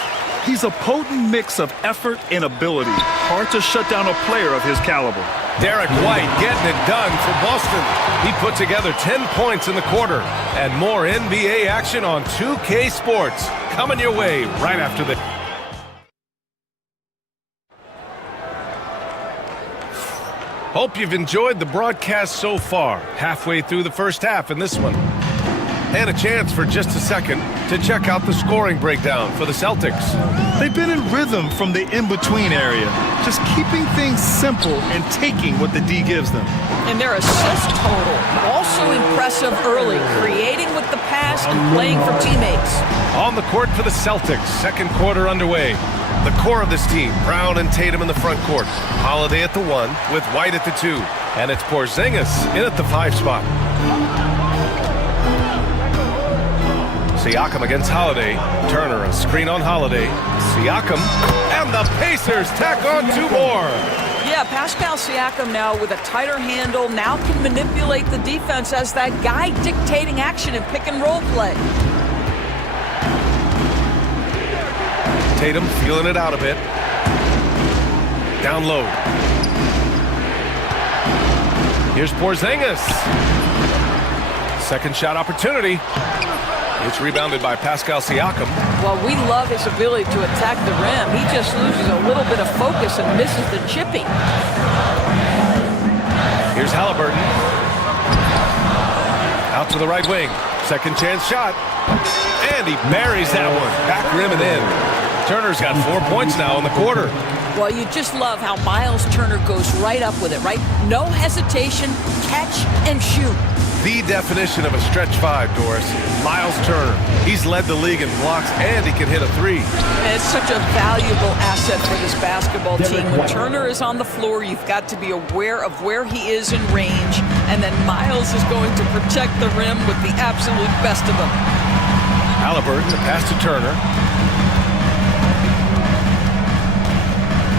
He's a potent mix of effort and ability. Hard to shut down a player of his caliber. Derek White getting it done for Boston. He put together 10 points in the quarter. And more NBA action on 2K Sports. Coming your way right after this. Hope you've enjoyed the broadcast so far. Halfway through the first half in this one. And a chance for just a second to check out the scoring breakdown for the Celtics. They've been in rhythm from the in-between area, just keeping things simple and taking what the D gives them. And their assist total, also impressive early, creating with the pass and playing for teammates. On the court for the Celtics, second quarter underway. The core of this team, Brown and Tatum in the front court. Holiday at the 1 with White at the 2. And it's Porzingis in at the 5 spot. Siakam against Holiday. Turner, a screen on Holiday. Siakam, and the Pacers tack on 2 more. Yeah, Pascal Siakam now with a tighter handle, now can manipulate the defense as that guy dictating action in pick and roll play. Tatum feeling it out a bit. Down low. Here's Porzingis. Second shot opportunity. It's rebounded by Pascal Siakam. Well, we love his ability to attack the rim. He just loses a little bit of focus and misses the chipping. Here's Halliburton. Out to the right wing. Second chance shot. And he buries that one. Back rim and in. Turner's got 4 points now in the quarter. Well, you just love how Miles Turner goes right up with it, right? No hesitation, catch and shoot. The definition of a stretch 5, Doris. Miles Turner. He's led the league in blocks, and he can hit a 3. And it's such a valuable asset for this basketball team. When Turner is on the floor, you've got to be aware of where he is in range, and then Miles is going to protect the rim with the absolute best of them. Halliburton, the pass to Turner.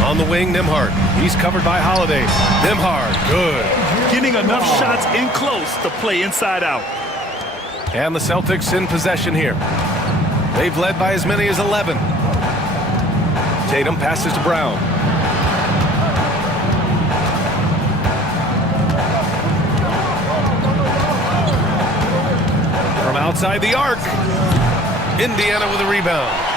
On the wing, Nembhard. He's covered by Holiday. Nembhard, good. Getting enough shots in close to play inside out. And the Celtics in possession here. They've led by as many as 11. Tatum passes to Brown. From outside the arc. Indiana with a rebound.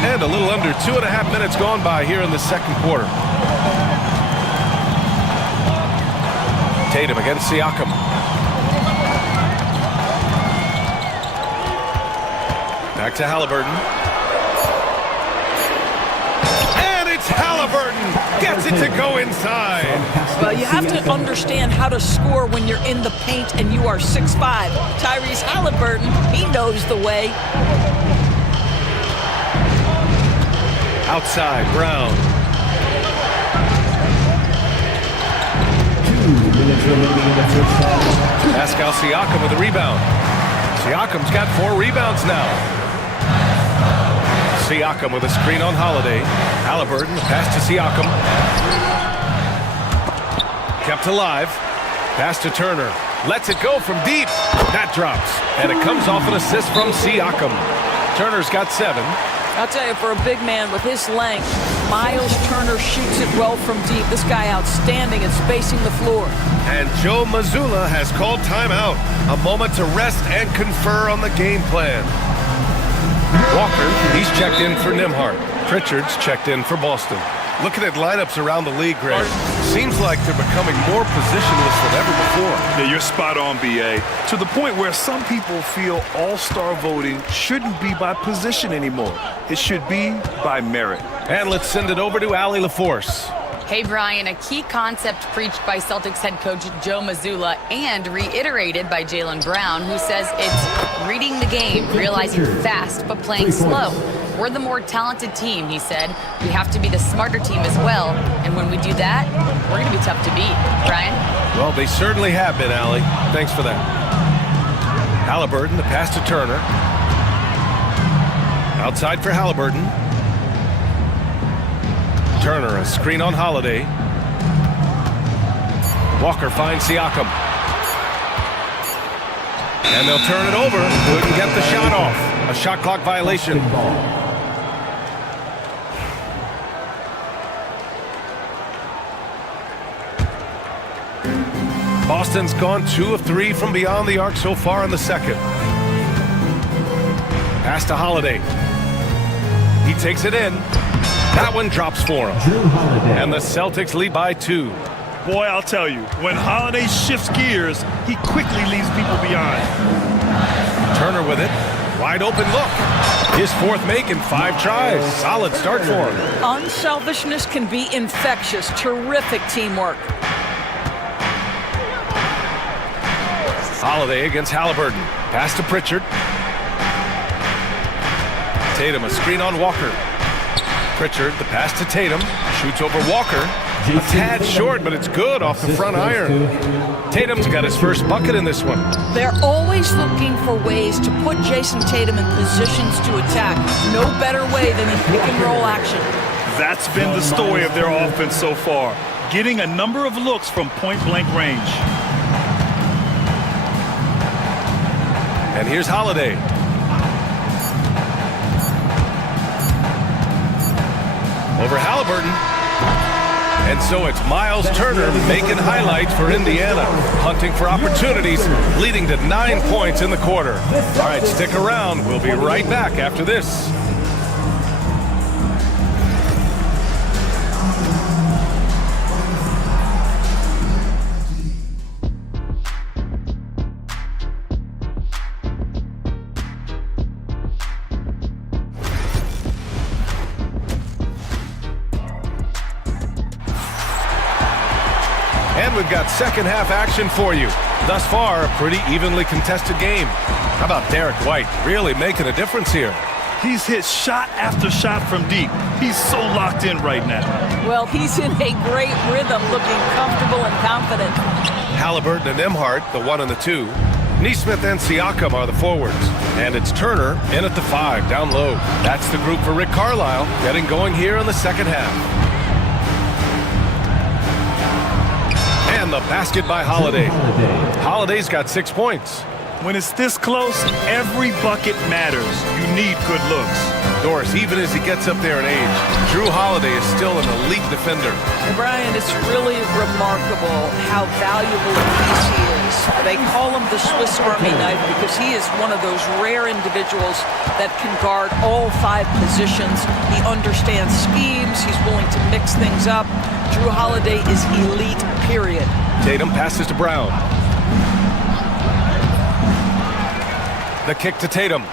And a little under 2.5 minutes gone by here in the second quarter. Tatum against Siakam. Back to Halliburton. And it's Halliburton. Gets it to go inside. Well, you have to understand how to score when you're in the paint and you are 6'5". Tyrese Halliburton, he knows the way. Outside, Brown. 2 minutes remaining in the first half. Pascal Siakam with the rebound. Siakam's got 4 rebounds now. Siakam with a screen on Holiday. Halliburton, pass to Siakam. Kept alive. Pass to Turner. Lets it go from deep. That drops. And it comes off an assist from Siakam. Turner's got 7. I'll tell you, for a big man with his length, Miles Turner shoots it well from deep. This guy outstanding at spacing the floor. And Joe Mazzulla has called timeout. A moment to rest and confer on the game plan. Walker, he's checked in for Nimhart. Pritchard's checked in for Boston. Looking at lineups around the league, Greg, seems like they're becoming more positionless than ever before. Yeah, you're spot on, B.A. To the point where some people feel all-star voting shouldn't be by position anymore. It should be by merit. And let's send it over to Allie LaForce. Hey, Brian, a key concept preached by Celtics head coach Joe Mazzulla and reiterated by Jaylen Brown, who says it's reading the game, realizing fast but playing slow. We're the more talented team, he said. We have to be the smarter team as well. And when we do that, we're going to be tough to beat. Brian? Well, they certainly have been, Allie. Thanks for that. Halliburton, the pass to Turner. Outside for Halliburton. Turner, a screen on Holiday. Walker finds Siakam. And they'll turn it over. Couldn't get the shot off. A shot clock violation. Boston's gone 2 of 3 from beyond the arc so far in the second. Pass to Holiday. He takes it in. That one drops for him. And the Celtics lead by 2. Boy, I'll tell you, when Holiday shifts gears, he quickly leaves people behind. Turner with it. Wide open look. His fourth make in 5 tries. Solid start for him. Unselfishness can be infectious. Terrific teamwork. Holiday against Halliburton. Pass to Pritchard. Tatum, a screen on Walker. Pritchard, the pass to Tatum. Shoots over Walker. A tad short, but it's good off the front iron. Tatum's got his first bucket in this one. They're always looking for ways to put Jason Tatum in positions to attack. No better way than in pick and roll action. That's been the story of their offense so far. Getting a number of looks from point-blank range. And here's Holiday. Over Halliburton. And so it's Miles Turner making highlights for Indiana, hunting for opportunities, leading to 9 points in the quarter. All right, stick around. We'll be right back after this. And we've got second half action for you. Thus far, a pretty evenly contested game. How about Derek White really making a difference here? He's hit shot after shot from deep. He's so locked in right now. Well, he's in a great rhythm, looking comfortable and confident. Halliburton and Nimhart, the 1 and the 2. Nesmith and Siakam are the forwards. And it's Turner in at the 5, down low. That's the group for Rick Carlisle, getting going here in the second half. And the basket by Holiday. Holiday's got 6 points. When it's this close, every bucket matters. You need good looks. Doris, even as he gets up there in age, Drew Holiday is still an elite defender. And Brian, it's really remarkable how valuable a piece he is. They call him the Swiss Army knife because he is one of those rare individuals that can guard all 5 positions. He understands schemes. He's willing to mix things up. Drew Holiday is elite, period. Tatum passes to Brown. The kick to Tatum.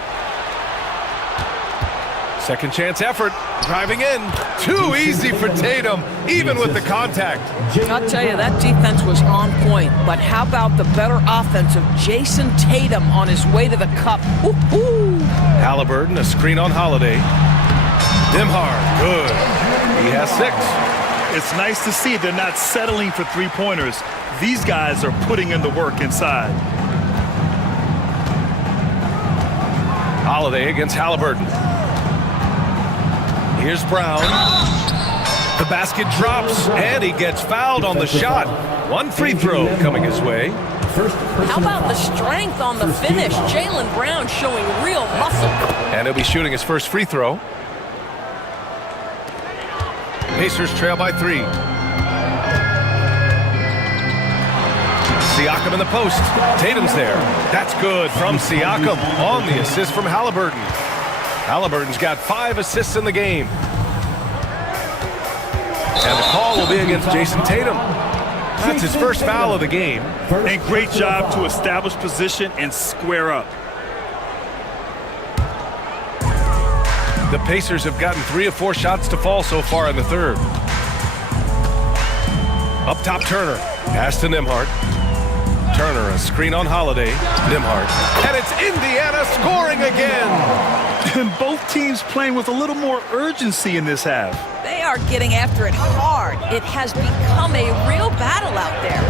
Second chance effort. Driving in. Too easy for Tatum, even with the contact. I'll tell you, that defense was on point. But how about the better offense of Jason Tatum on his way to the cup? Woo-hoo! Halliburton, a screen on Holiday. Nimhart, good. He has 6. It's nice to see they're not settling for 3-pointers. These guys are putting in the work inside. Holiday against Halliburton. Here's Brown. The basket drops, and he gets fouled on the shot. 1 free throw coming his way. How about the strength on the finish? Jaylen Brown showing real muscle. And he'll be shooting his first free throw. Pacers trail by 3. Siakam in the post. Tatum's there. That's good from Siakam on the assist from Halliburton. Halliburton's got 5 assists in the game. And the call will be against Jason Tatum. That's his first foul of the game. And great job to establish position and square up. The Pacers have gotten 3 of 4 shots to fall so far in the third. Up top, Turner. Pass to Nembhard. Turner, a screen on Holiday. Nembhard. And it's Indiana scoring again. And both teams playing with a little more urgency in this half. They are getting after it hard. It has become a real battle out there.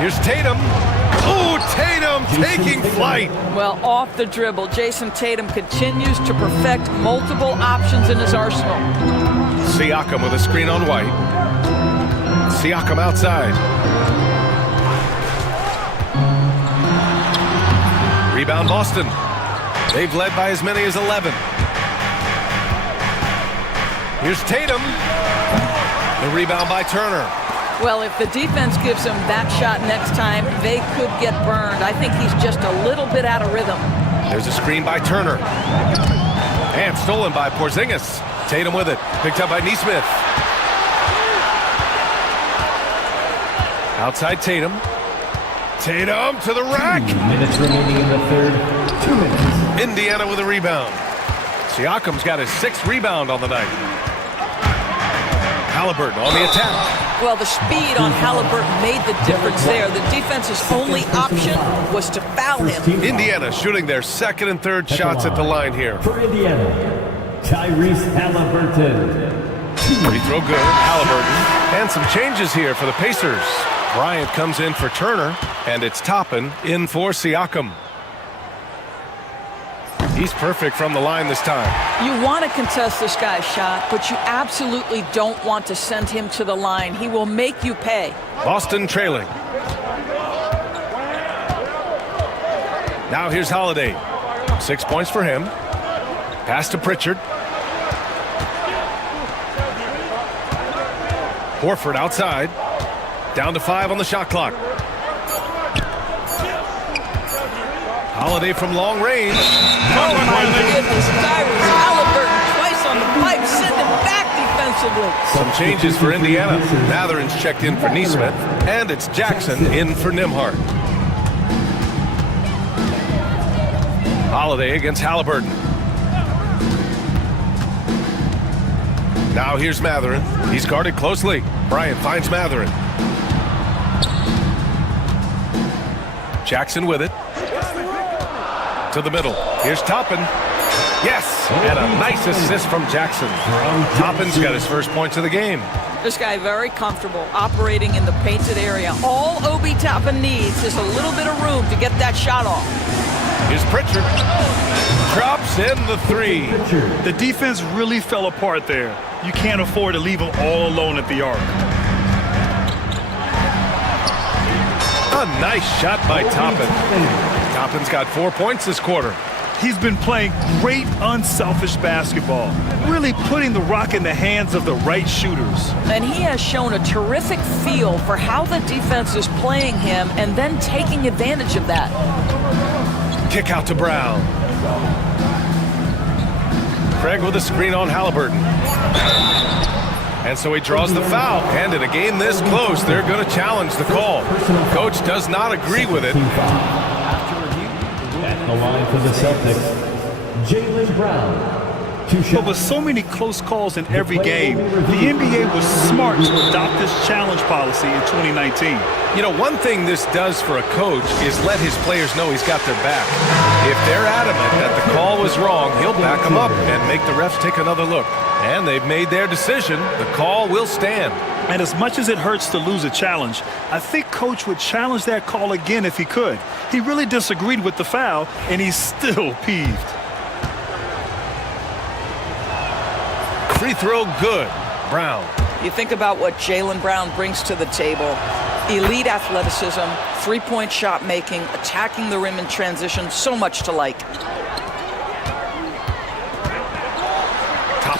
Here's Tatum. Oh, Tatum taking flight. Well, off the dribble, Jason Tatum continues to perfect multiple options in his arsenal. Siakam with a screen on White. Siakam outside. Rebound Boston. They've led by as many as 11. Here's Tatum. The rebound by Turner. Well, if the defense gives him that shot next time, they could get burned. I think he's just a little bit out of rhythm. There's a screen by Turner. And stolen by Porzingis. Tatum with it. Picked up by Nesmith. Outside Tatum. Tatum to the rack. 2 minutes remaining in the third. 2 minutes. Indiana with a rebound. Siakam's got his 6th rebound on the night. Halliburton on the attack. Well, the speed on Halliburton made the difference there. The defense's only option was to foul him. Indiana shooting their 2nd and 3rd shots at the line here. For Indiana, Tyrese Halliburton. Free throw good. Halliburton. And some changes here for the Pacers. Bryant comes in for Turner, and it's Toppin in for Siakam. He's perfect from the line this time. You want to contest this guy's shot, but you absolutely don't want to send him to the line. He will make you pay. Boston trailing. Now here's Holiday. 6 points for him. Pass to Pritchard. Horford outside. Down to 5 on the shot clock. Holiday from long range. Oh my goodness, Tyrese Halliburton twice on the pipe, send him back defensively. Some changes for Indiana. Matherin's checked in for Nesmith, and it's Jackson in for Nembhard. Holiday against Halliburton. Now here's Matherin. He's guarded closely. Bryant finds Matherin. Jackson with it. To the middle. Here's Toppin. Yes! And a nice assist from Jackson. Toppin's got his first points of the game. This guy very comfortable operating in the painted area. All Obi Toppin needs is a little bit of room to get that shot off. Here's Pritchard. Drops in the 3. The defense really fell apart there. You can't afford to leave them all alone at the arc. A nice shot by Toppin. Toppin's got 4 points this quarter. He's been playing great unselfish basketball, really putting the rock in the hands of the right shooters. And he has shown a terrific feel for how the defense is playing him and then taking advantage of that. Kick out to Brown. Craig with a screen on Halliburton. And so he draws the foul. And in a game this close, they're going to challenge the call. Coach does not agree with it. At the line for the Celtics, Jaylen Brown. But with so many close calls in every game, the NBA was smart to adopt this challenge policy in 2019. You know, one thing this does for a coach is let his players know he's got their back. If they're adamant that the call was wrong, he'll back them up and make the refs take another look. And they've made their decision. The call will stand. And as much as it hurts to lose a challenge, I think Coach would challenge that call again if he could. He really disagreed with the foul, and he's still peeved. Free throw good. Brown. You think about what Jaylen Brown brings to the table. Elite athleticism, three-point shot making, attacking the rim in transition, so much to like.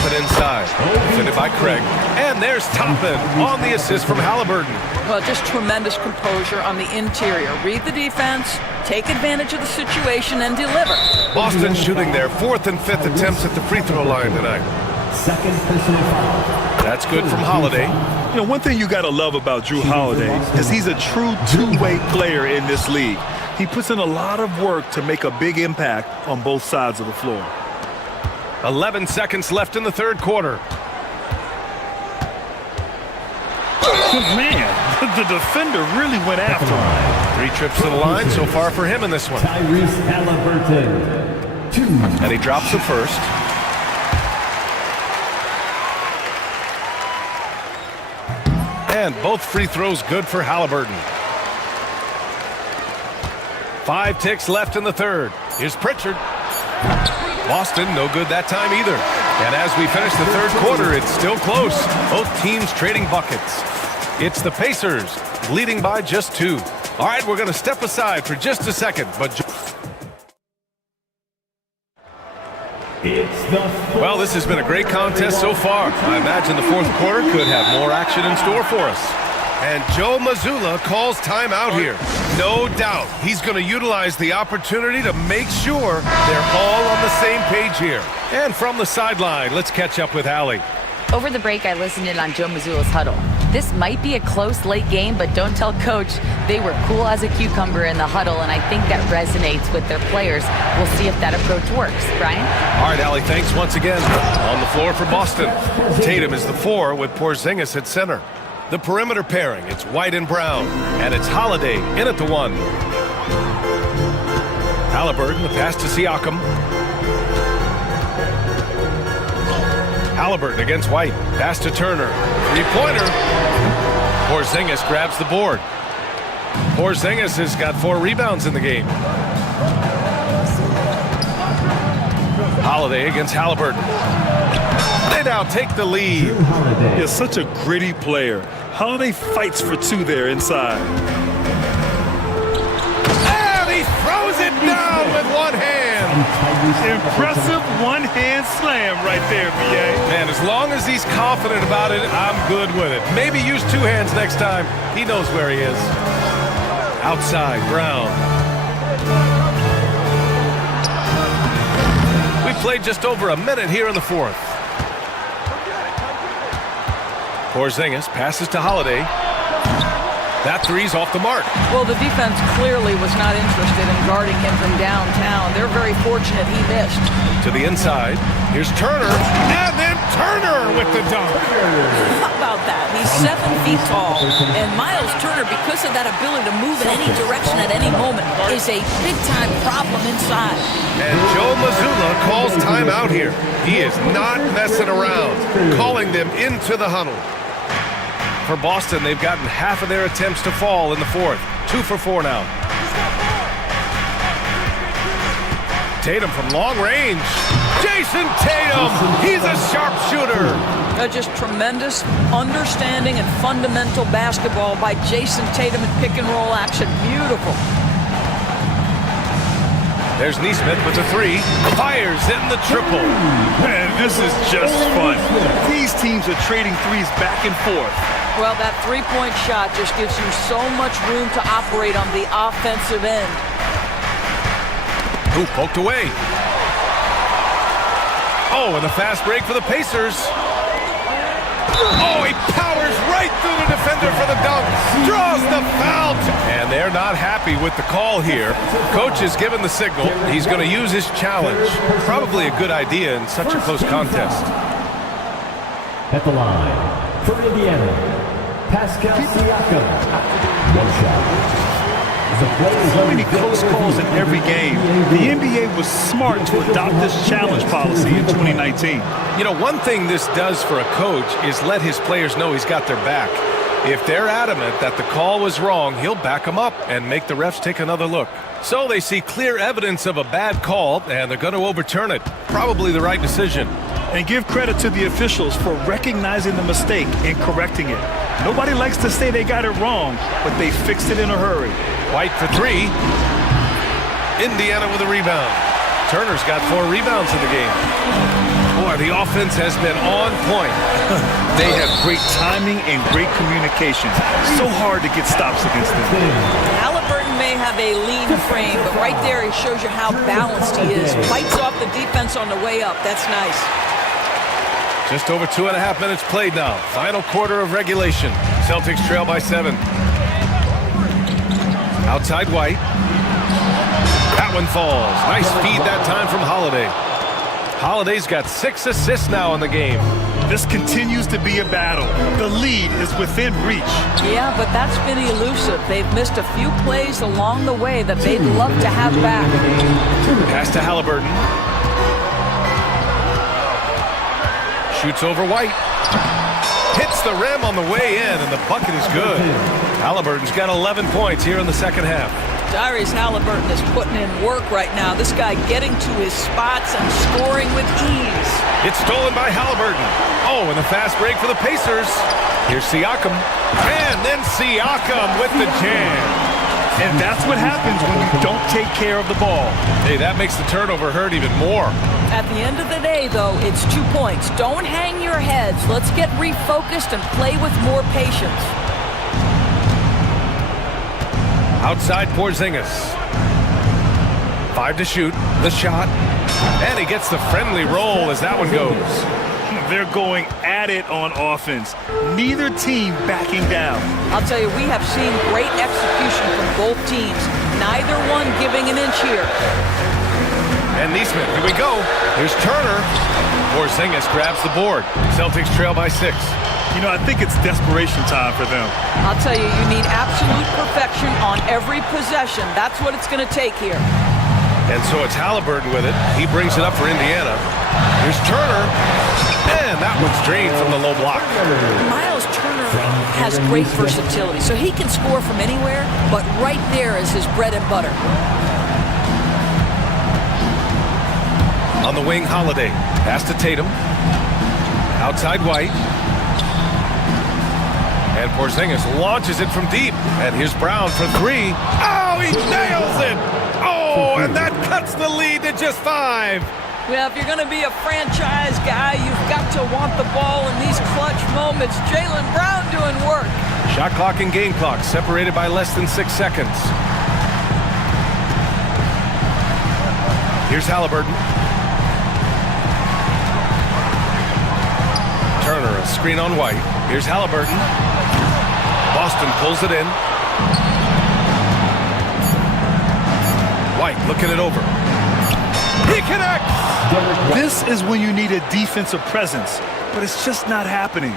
Toppin inside. Defended by Craig. And there's Toppin on the assist from Halliburton. Well, just tremendous composure on the interior. Read the defense, take advantage of the situation, and deliver. Boston shooting their 4th and 5th attempts at the free throw line tonight. Second personal foul. That's good from Holiday. You know, one thing you got to love about Drew Holiday is he's a true two-way player in this league. He puts in a lot of work to make a big impact on both sides of the floor. 11 seconds left in the third quarter. Man, the defender really went after him. 3 trips to the line so far for him in this one. Tyrese Halliburton. 2. And he drops the first. And both free throws good for Halliburton. 5 ticks left in the third. Here's Pritchard. Boston, no good that time either. And as we finish the third quarter, it's still close. Both teams trading buckets. It's the Pacers leading by just 2. All right, we're going to step aside for just a second, but well, this has been a great contest so far. I imagine the fourth quarter could have more action in store for us. And Joe Mazzulla calls timeout here. No doubt he's going to utilize the opportunity to make sure they're all on the same page here. And from the sideline, let's catch up with Allie. Over the break, I listened in on Joe Mazzulla's huddle. This might be a close late game, but don't tell Coach. They were cool as a cucumber in the huddle, and I think that resonates with their players. We'll see if that approach works. Brian? All right, Allie, thanks once again. On the floor for Boston. Tatum is the 4 with Porzingis at center. The perimeter pairing, it's White and Brown, and it's Holiday in at the 1. Halliburton, the pass to Siakam. Halliburton against White. Pass to Turner. 3-pointer. Porzingis grabs the board. Porzingis has got 4 rebounds in the game. Holiday against Halliburton. They now take the lead. He's such a gritty player. Holiday fights for 2 there inside. And he throws it down with one hand. Impressive one-hand slam right there, B.A. Man, as long as he's confident about it, I'm good with it. Maybe use 2 hands next time. He knows where he is. Outside, Brown. We played just over a minute here in the fourth. Porzingis passes to Holiday. That 3's off the mark. Well, the defense clearly was not interested in guarding him from downtown. They're very fortunate he missed. To the inside. Here's Turner. And then Turner with the dunk. How about that? He's 7 feet tall. And Miles Turner, because of that ability to move in any direction at any moment, is a big-time problem inside. And Joe Mazzulla calls timeout here. He is not messing around, calling them into the huddle. For Boston, they've gotten half of their attempts to fall in the fourth. 2 for 4 now. Tatum from long range. Jason Tatum! He's a sharpshooter! Just tremendous understanding and fundamental basketball by Jason Tatum in pick-and-roll action. Beautiful. There's Neesmith with the 3. Fires in the triple. Man, this is just fun. These teams are trading 3s back and forth. Well, that 3-point shot just gives you so much room to operate on the offensive end. Ooh, poked away. Oh, and the fast break for the Pacers. Oh, he powers right through the defender for the dunk. Draws the foul. And they're not happy with the call here. Coach has given the signal. He's going to use his challenge. Probably a good idea in such a close contest. At the line, for Indiana, Pascal Siakam. 1 shot. So many close calls in every game. The NBA was smart to adopt this challenge policy in 2019. You know, one thing this does for a coach is let his players know he's got their back. If they're adamant that the call was wrong, he'll back them up and make the refs take another look. So they see clear evidence of a bad call, and they're going to overturn it. Probably the right decision. And give credit to the officials for recognizing the mistake and correcting it. Nobody likes to say they got it wrong, but they fixed it in a hurry. White for 3. Indiana with a rebound. Turner's got 4 rebounds in the game. Boy, the offense has been on point. They have great timing and great communication. So hard to get stops against them. Halliburton may have a lean frame, but right there he shows you how balanced he is. Fights off the defense on the way up. That's nice. Just over 2.5 minutes played now. Final quarter of regulation. Celtics trail by 7. Outside White. That one falls. Nice feed that time from Holiday. Holiday's got 6 assists now in the game. This continues to be a battle. The lead is within reach. Yeah, but that's been elusive. They've missed a few plays along the way that they'd love to have back. Pass to Halliburton. Shoots over White. Hits the rim on the way in, and the bucket is good. Halliburton's got 11 points here in the second half. Tyrese Halliburton is putting in work right now. This guy getting to his spots and scoring with ease. It's stolen by Halliburton. Oh, and a fast break for the Pacers. Here's Siakam. And then Siakam with the jam. And that's what happens when you don't take care of the ball. Hey, that makes the turnover hurt even more. At the end of the day, though, it's 2 points. Don't hang your heads. Let's get refocused and play with more patience. Outside Porzingis. 5 to shoot. The shot. And he gets the friendly roll as that one goes. They're going at it on offense. Neither team backing down. I'll tell you, we have seen great execution from both teams. Neither one giving an inch here. And Neesmith, here we go. Here's Turner. Porzingis grabs the board. Celtics trail by 6. You know, I think it's desperation time for them. I'll tell you, you need absolute perfection on every possession. That's what it's going to take here. And so it's Halliburton with it. He brings it up for Indiana. Here's Turner. And that one's drained from the low block. Miles Turner has great versatility, so he can score from anywhere, but right there is his bread and butter. On the wing, Holiday. Pass to Tatum. Outside White. And Porzingis launches it from deep. And here's Brown for 3. Oh, he nails it! Oh, and that cuts the lead to just 5. Well, if you're going to be a franchise guy, you've got to want the ball in these clutch moments. Jaylen Brown doing work. Shot clock and game clock separated by less than 6 seconds. Here's Halliburton. Turner, a screen on White. Here's Halliburton. Boston pulls it in. White looking it over. He connects! This is when you need a defensive presence, but it's just not happening.